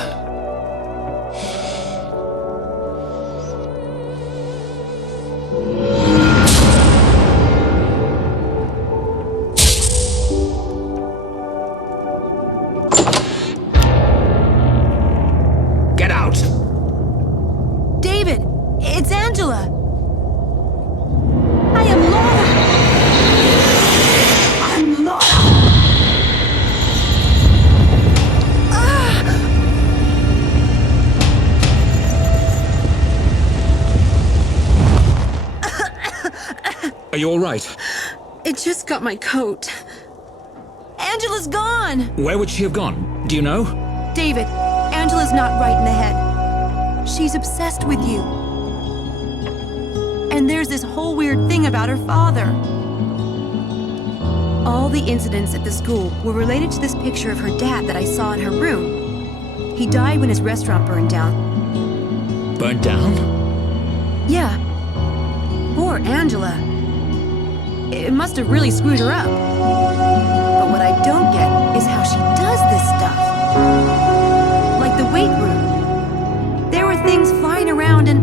Get out! David! It's Angela! I am Laura! I'm Laura! Are you all right? It just got my coat. Angela's gone! Where would she have gone? Do you know? David, Angela's not right in the head. She's obsessed with you. And there's this whole weird thing about her father. All the incidents at the school were related to this picture of her dad that I saw in her room. He died when his restaurant burned down. Burnt down? Yeah. Poor Angela. It must have really screwed her up. But what I don't get is how she does this stuff. Like the weight room. There were things flying around and...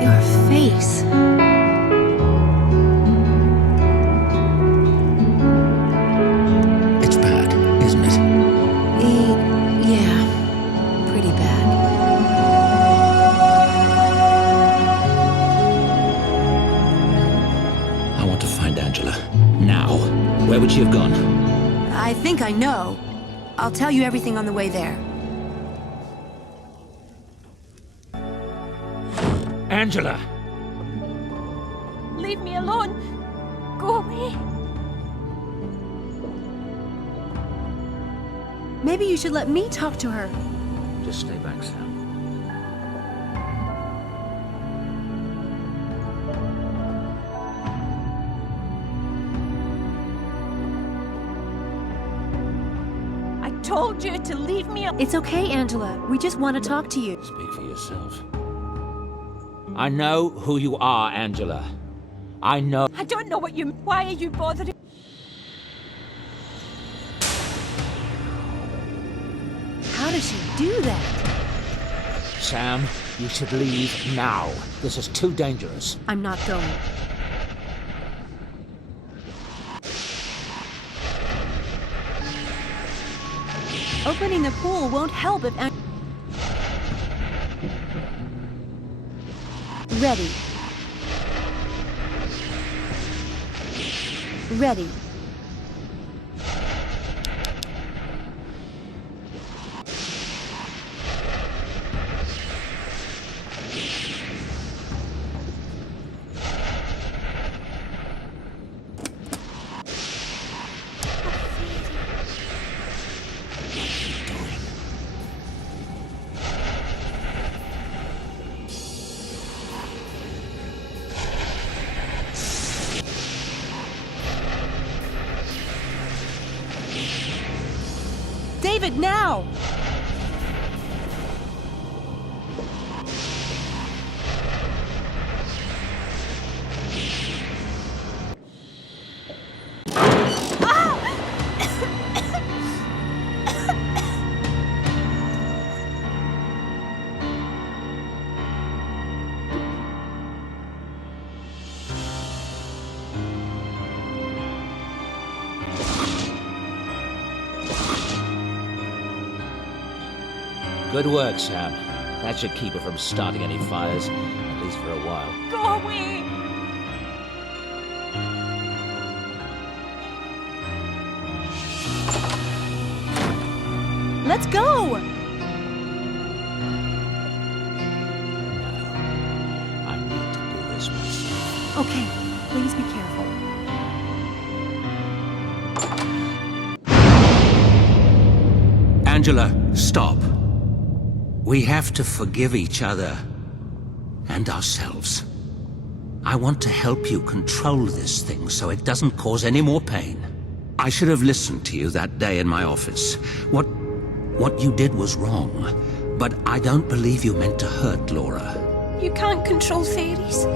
your face. It's bad, isn't it? Yeah, pretty bad. I want to find Angela. Now. Where would she have gone? I think I know. I'll tell you everything on the way there. Angela! Leave me alone. Go away. Maybe you should let me talk to her. Just stay back, Sam. I told you to leave me alone. It's okay, Angela. We just want to talk to you. Speak for yourself. I know who you are, Angela. I know. I don't know what you... Why are you bothering? How does she do that? Sam, you should leave now. This is too dangerous. I'm not going. Opening the pool won't help if... Ready. Ready. David, now! Good work, Sam. That should keep her from starting any fires, at least for a while. Go away! Let's go! I need to do this myself. Okay, please be careful. Angela, stop. We have to forgive each other and ourselves. I want to help you control this thing so it doesn't cause any more pain. I should have listened to you that day in my office. What you did was wrong, but I don't believe you meant to hurt Laura. You can't control fairies.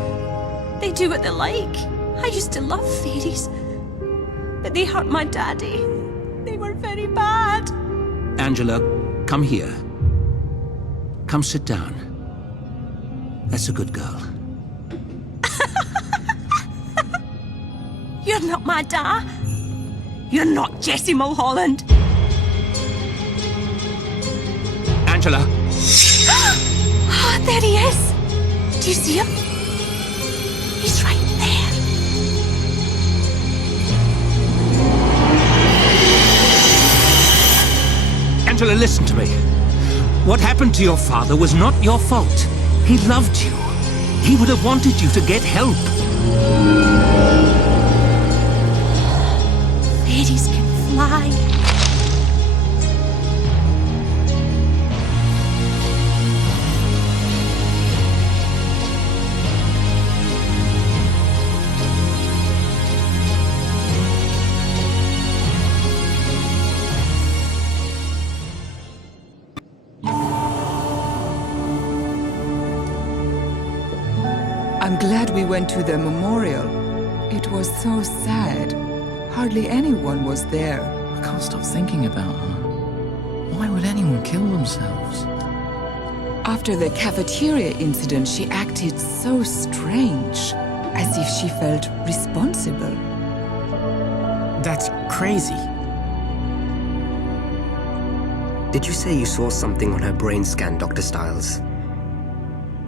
They do what they like. I used to love fairies. But they hurt my daddy. They were very bad. Angela, come here. Come sit down. That's a good girl. You're not my dad. You're not Jesse Mulholland. Angela! Oh, there he is. Do you see him? He's right there. Angela, listen to me. What happened to your father was not your fault. He loved you. He would have wanted you to get help. Fairies can fly. I'm glad we went to the memorial. It was so sad. Hardly anyone was there. I can't stop thinking about her. Why would anyone kill themselves? After the cafeteria incident, she acted so strange, as if she felt responsible. That's crazy. Did you say you saw something on her brain scan, Dr. Stiles?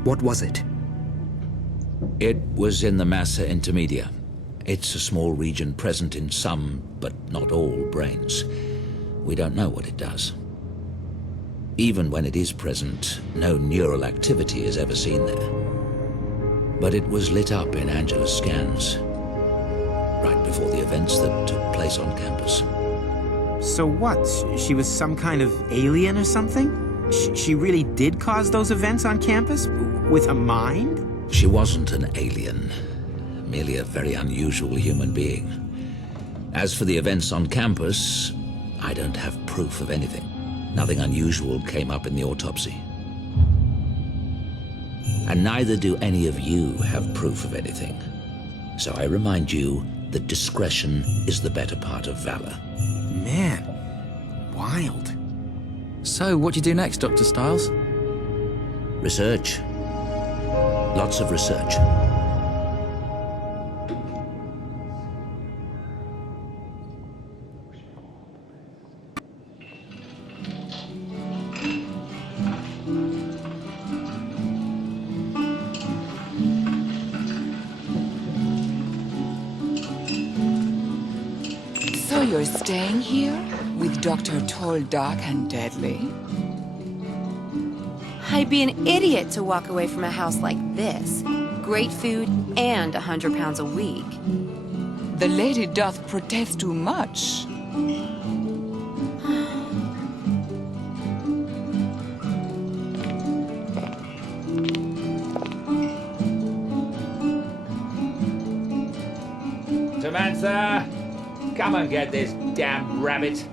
What was it? It was in the massa intermedia. It's a small region present in some, but not all, brains. We don't know what it does. Even when it is present, no neural activity is ever seen there. But it was lit up in Angela's scans, right before the events that took place on campus. So what? She was some kind of alien or something? She really did cause those events on campus? With a mind? She wasn't an alien, merely a very unusual human being. As for the events on campus, I don't have proof of anything. Nothing unusual came up in the autopsy. And neither do any of you have proof of anything. So I remind you that discretion is the better part of valor. Man, wild. So, what do you do next, Dr. Styles? Research. Lots of research. So you're staying here with Dr. Tall, Dark, and Deadly? I'd be an idiot to walk away from a house like this. Great food and 100 pounds a week. The lady doth protest too much. Samantha, come and get this damn rabbit.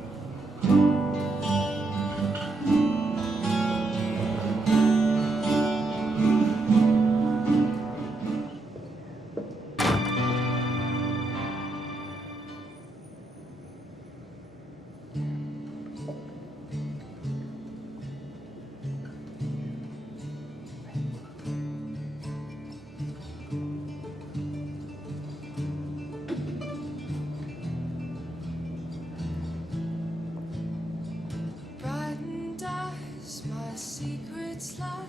Brightened eyes, my secrets lie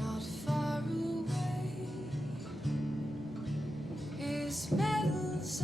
not far away. His medals